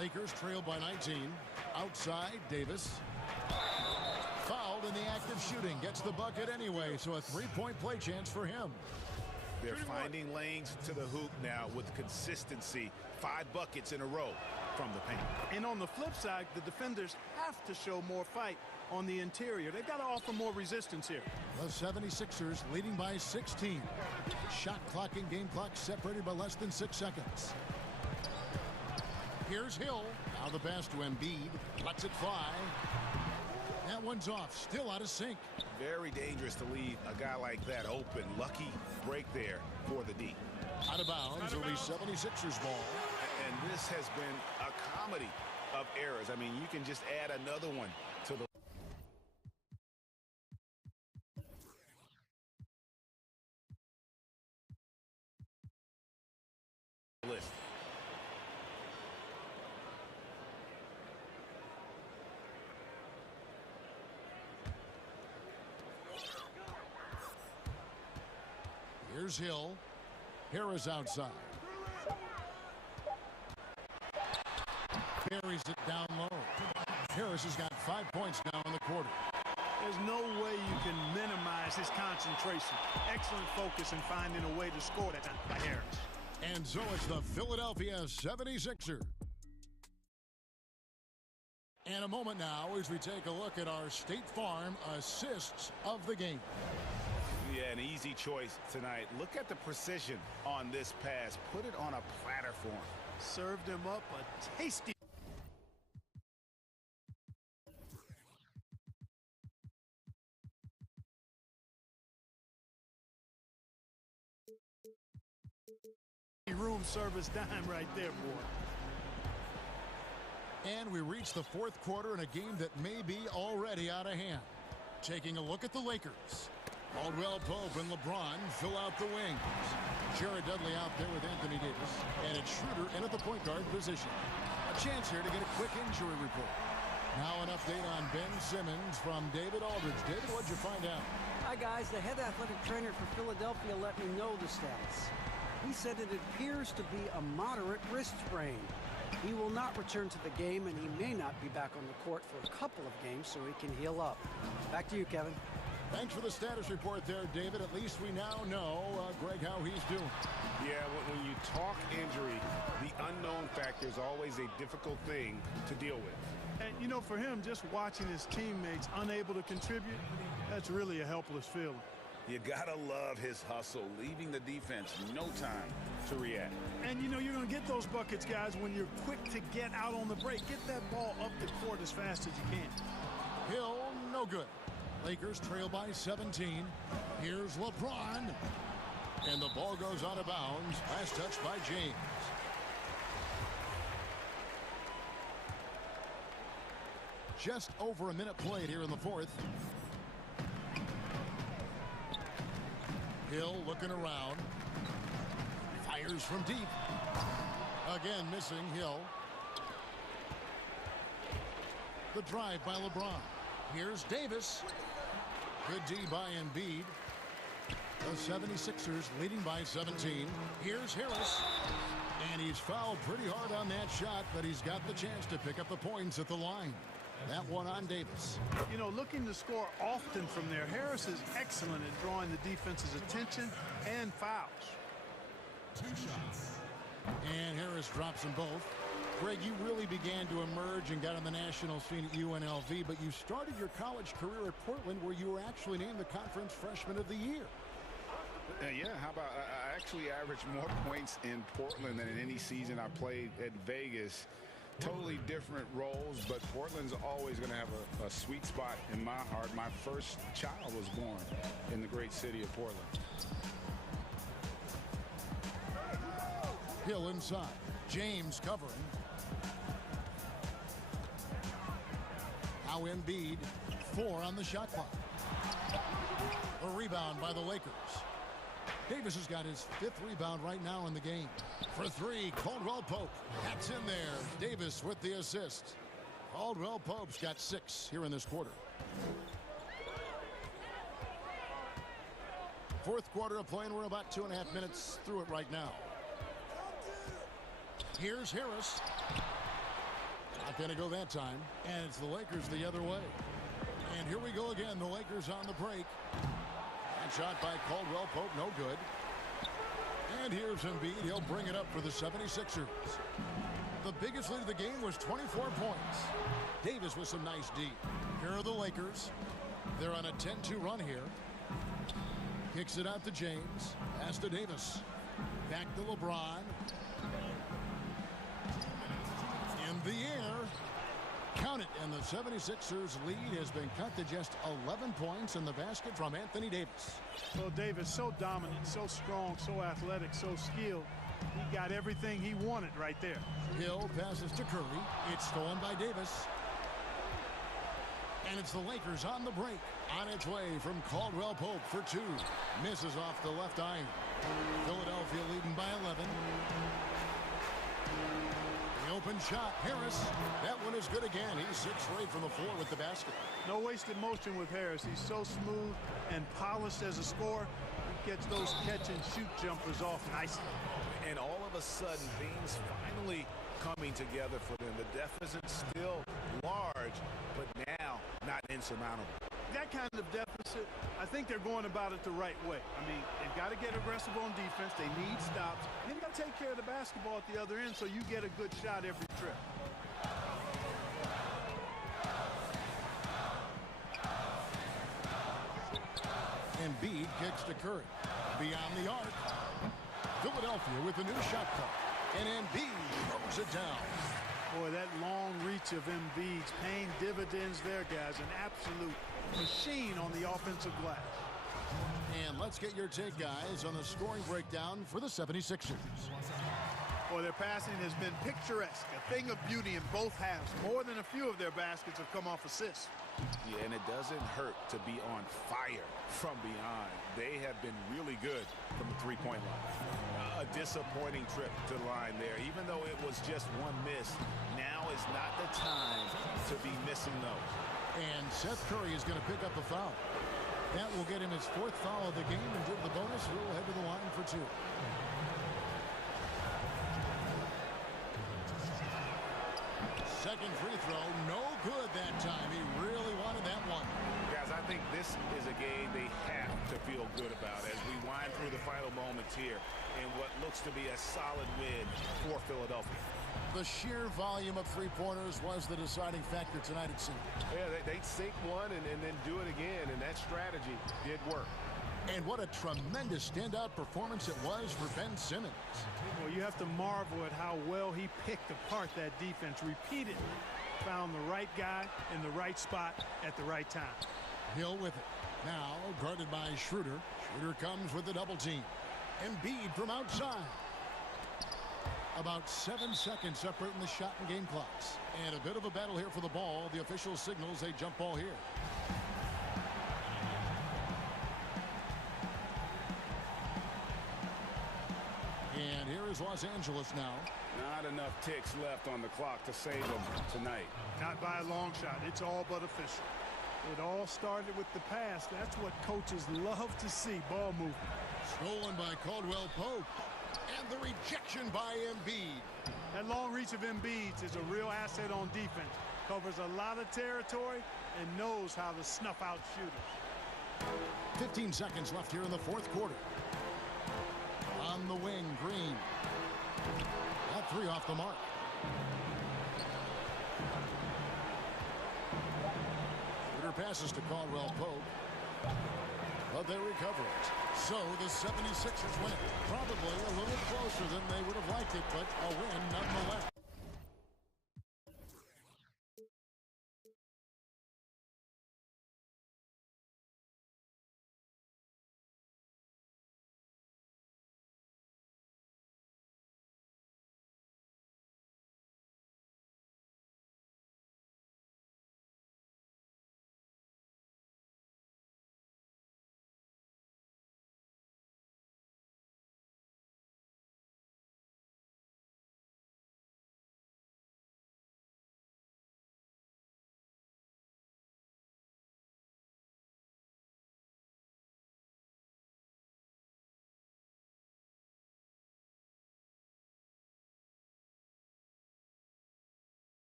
Lakers trail by 19. Outside, Davis. Fouled in the act of shooting. Gets the bucket anyway, so a three-point play chance for him. They're finding lanes to the hoop now with consistency. 5 buckets in a row from the paint. And on the flip side, the defenders have to show more fight on the interior. They've got to offer more resistance here. The 76ers leading by 16. Shot clock and game clock separated by less than 6 seconds. Here's Hill. Now the pass to Embiid. Lets it fly. That one's off. Still out of sync. Very dangerous to leave a guy like that open. Lucky break there for the D. Out of bounds. It'll be 76ers ball. And this has been a comedy of errors. I mean, you can just add another one to the list. Here's Hill. Harris outside. Carries it down low. Harris has got 5 points now in the quarter. There's no way you can minimize his concentration. Excellent focus in finding a way to score that time by Harris. And so it's the Philadelphia 76ers. And a moment now as we take a look at our State Farm assists of the game. Yeah, an easy choice tonight. Look at the precision on this pass. Put it on a platter for him. Served him up a tasty. Room service dime right there, boy. And we reach the fourth quarter in a game that may be already out of hand. Taking a look at the Lakers. Caldwell Pope and LeBron fill out the wings. Jared Dudley out there with Anthony Davis. And it's Schroeder in at the point guard position. A chance here to get a quick injury report. Now an update on Ben Simmons from David Aldridge. David, what'd you find out? Hi, guys. The head athletic trainer for Philadelphia let me know the stats. He said it appears to be a moderate wrist sprain. He will not return to the game, and he may not be back on the court for a couple of games so he can heal up. Back to you, Kevin. Thanks for the status report there, David. At least we now know, Greg, how he's doing. Yeah, when you talk injury, the unknown factor is always a difficult thing to deal with. And, you know, for him, just watching his teammates unable to contribute, that's really a helpless feeling. You gotta love his hustle, leaving the defense no time to react. And, you know, you're going to get those buckets, guys, when you're quick to get out on the break. Get that ball up the court as fast as you can. Hill, no good. Lakers trail by 17. Here's LeBron. And the ball goes out of bounds. Last touch by James. Just over a minute played here in the fourth. Hill looking around. Fires from deep. Again missing Hill. The drive by LeBron. Here's Davis. Good D by Embiid. The 76ers leading by 17. Here's Harris. And he's fouled pretty hard on that shot, but he's got the chance to pick up the points at the line. That one on Davis. You know, looking to score often from there. Harris is excellent at drawing the defense's attention and fouls. 2 shots. And Harris drops them both. Greg, you really began to emerge and got on the national scene at UNLV, but you started your college career at Portland, where you were actually named the Conference Freshman of the Year. Yeah, how about I actually averaged more points in Portland than in any season I played at Vegas. Totally different roles, but Portland's always going to have a sweet spot in my heart. My first child was born in the great city of Portland. Hill inside. James covering. Now Embiid, 4 on the shot clock. A rebound by the Lakers. Davis has got his 5th rebound right now in the game. For 3, Caldwell Pope. That's in there. Davis with the assist. Caldwell Pope's got 6 here in this quarter. 4th quarter of play, and we're about 2.5 minutes through it right now. Here's Harris. Not going to go that time. And it's the Lakers the other way. And here we go again. The Lakers on the break. And shot by Caldwell Pope, no good. And here's Embiid. He'll bring it up for the 76ers. The biggest lead of the game was 24 points. Davis with some nice D. Here are the Lakers. They're on a 10-2 run here. Kicks it out to James. Pass to Davis. Back to LeBron. In the air. Count it, and the 76ers lead has been cut to just 11 points in the basket from Anthony Davis. Well, Davis, so dominant, so strong, so athletic, so skilled. He got everything he wanted right there. Hill passes to Curry. It's stolen by Davis. And it's the Lakers on the break. On its way from Caldwell Pope for 2. Misses off the left iron. Philadelphia leading by 11. Open shot, Harris. That one is good again. He's 6 straight from the floor with the basket. No wasted motion with Harris. He's so smooth and polished as a scorer. He gets those catch-and-shoot jumpers off nicely. And all of a sudden, things finally coming together for them. The deficit's still large, but now not insurmountable. That kind of deficit, I think they're going about it the right way. I mean, they've got to get aggressive on defense. They need stops. And they've got to take care of the basketball at the other end so you get a good shot every trip. Embiid kicks to Curry. Beyond the arc. Philadelphia with a new shot clock. And Embiid throws it down. Boy, that long reach of Embiid's paying dividends there, guys. An absolute machine on the offensive glass. And let's get your take, guys, on the scoring breakdown for the 76ers. Boy, their passing has been picturesque, a thing of beauty in both halves. More than a few of their baskets have come off assists. Yeah, and it doesn't hurt to be on fire from beyond. They have been really good from the three-point line. A disappointing trip to the line there. Even though it was just one miss, now is not the time to be missing those. And Seth Curry is going to pick up a foul. That will get him his 4th foul of the game, and due to the bonus, he'll head to the line for 2. Second free throw, no good that time. He really wanted that one. Guys, I think this is a game they have to feel good about as we wind through the final moments here in what looks to be a solid win for Philadelphia. The sheer volume of three-pointers was the deciding factor tonight, it seemed. Yeah, they sink one and then do it again, and that strategy did work. And what a tremendous standout performance it was for Ben Simmons. Well, you have to marvel at how well he picked apart that defense repeatedly. Found the right guy in the right spot at the right time. Hill with it. Now guarded by Schroeder. Schroeder comes with the double team. Embiid from outside. About 7 seconds separating the shot and game clocks. And a bit of a battle here for the ball. The official signals a jump ball here. And here is Los Angeles now. Not enough ticks left on the clock to save them tonight. Not by a long shot. It's all but official. It all started with the pass. That's what coaches love to see, ball movement. Stolen by Caldwell Pope. And the rejection by Embiid. That long reach of Embiid is a real asset on defense. Covers a lot of territory and knows how to snuff out shooters. 15 seconds left here in the 4th quarter. On the wing, Green. That 3 off the mark. Shooter passes to Caldwell Pope. but they recover it. So the 76ers win. Probably a little closer than they would have liked it, but a win nonetheless.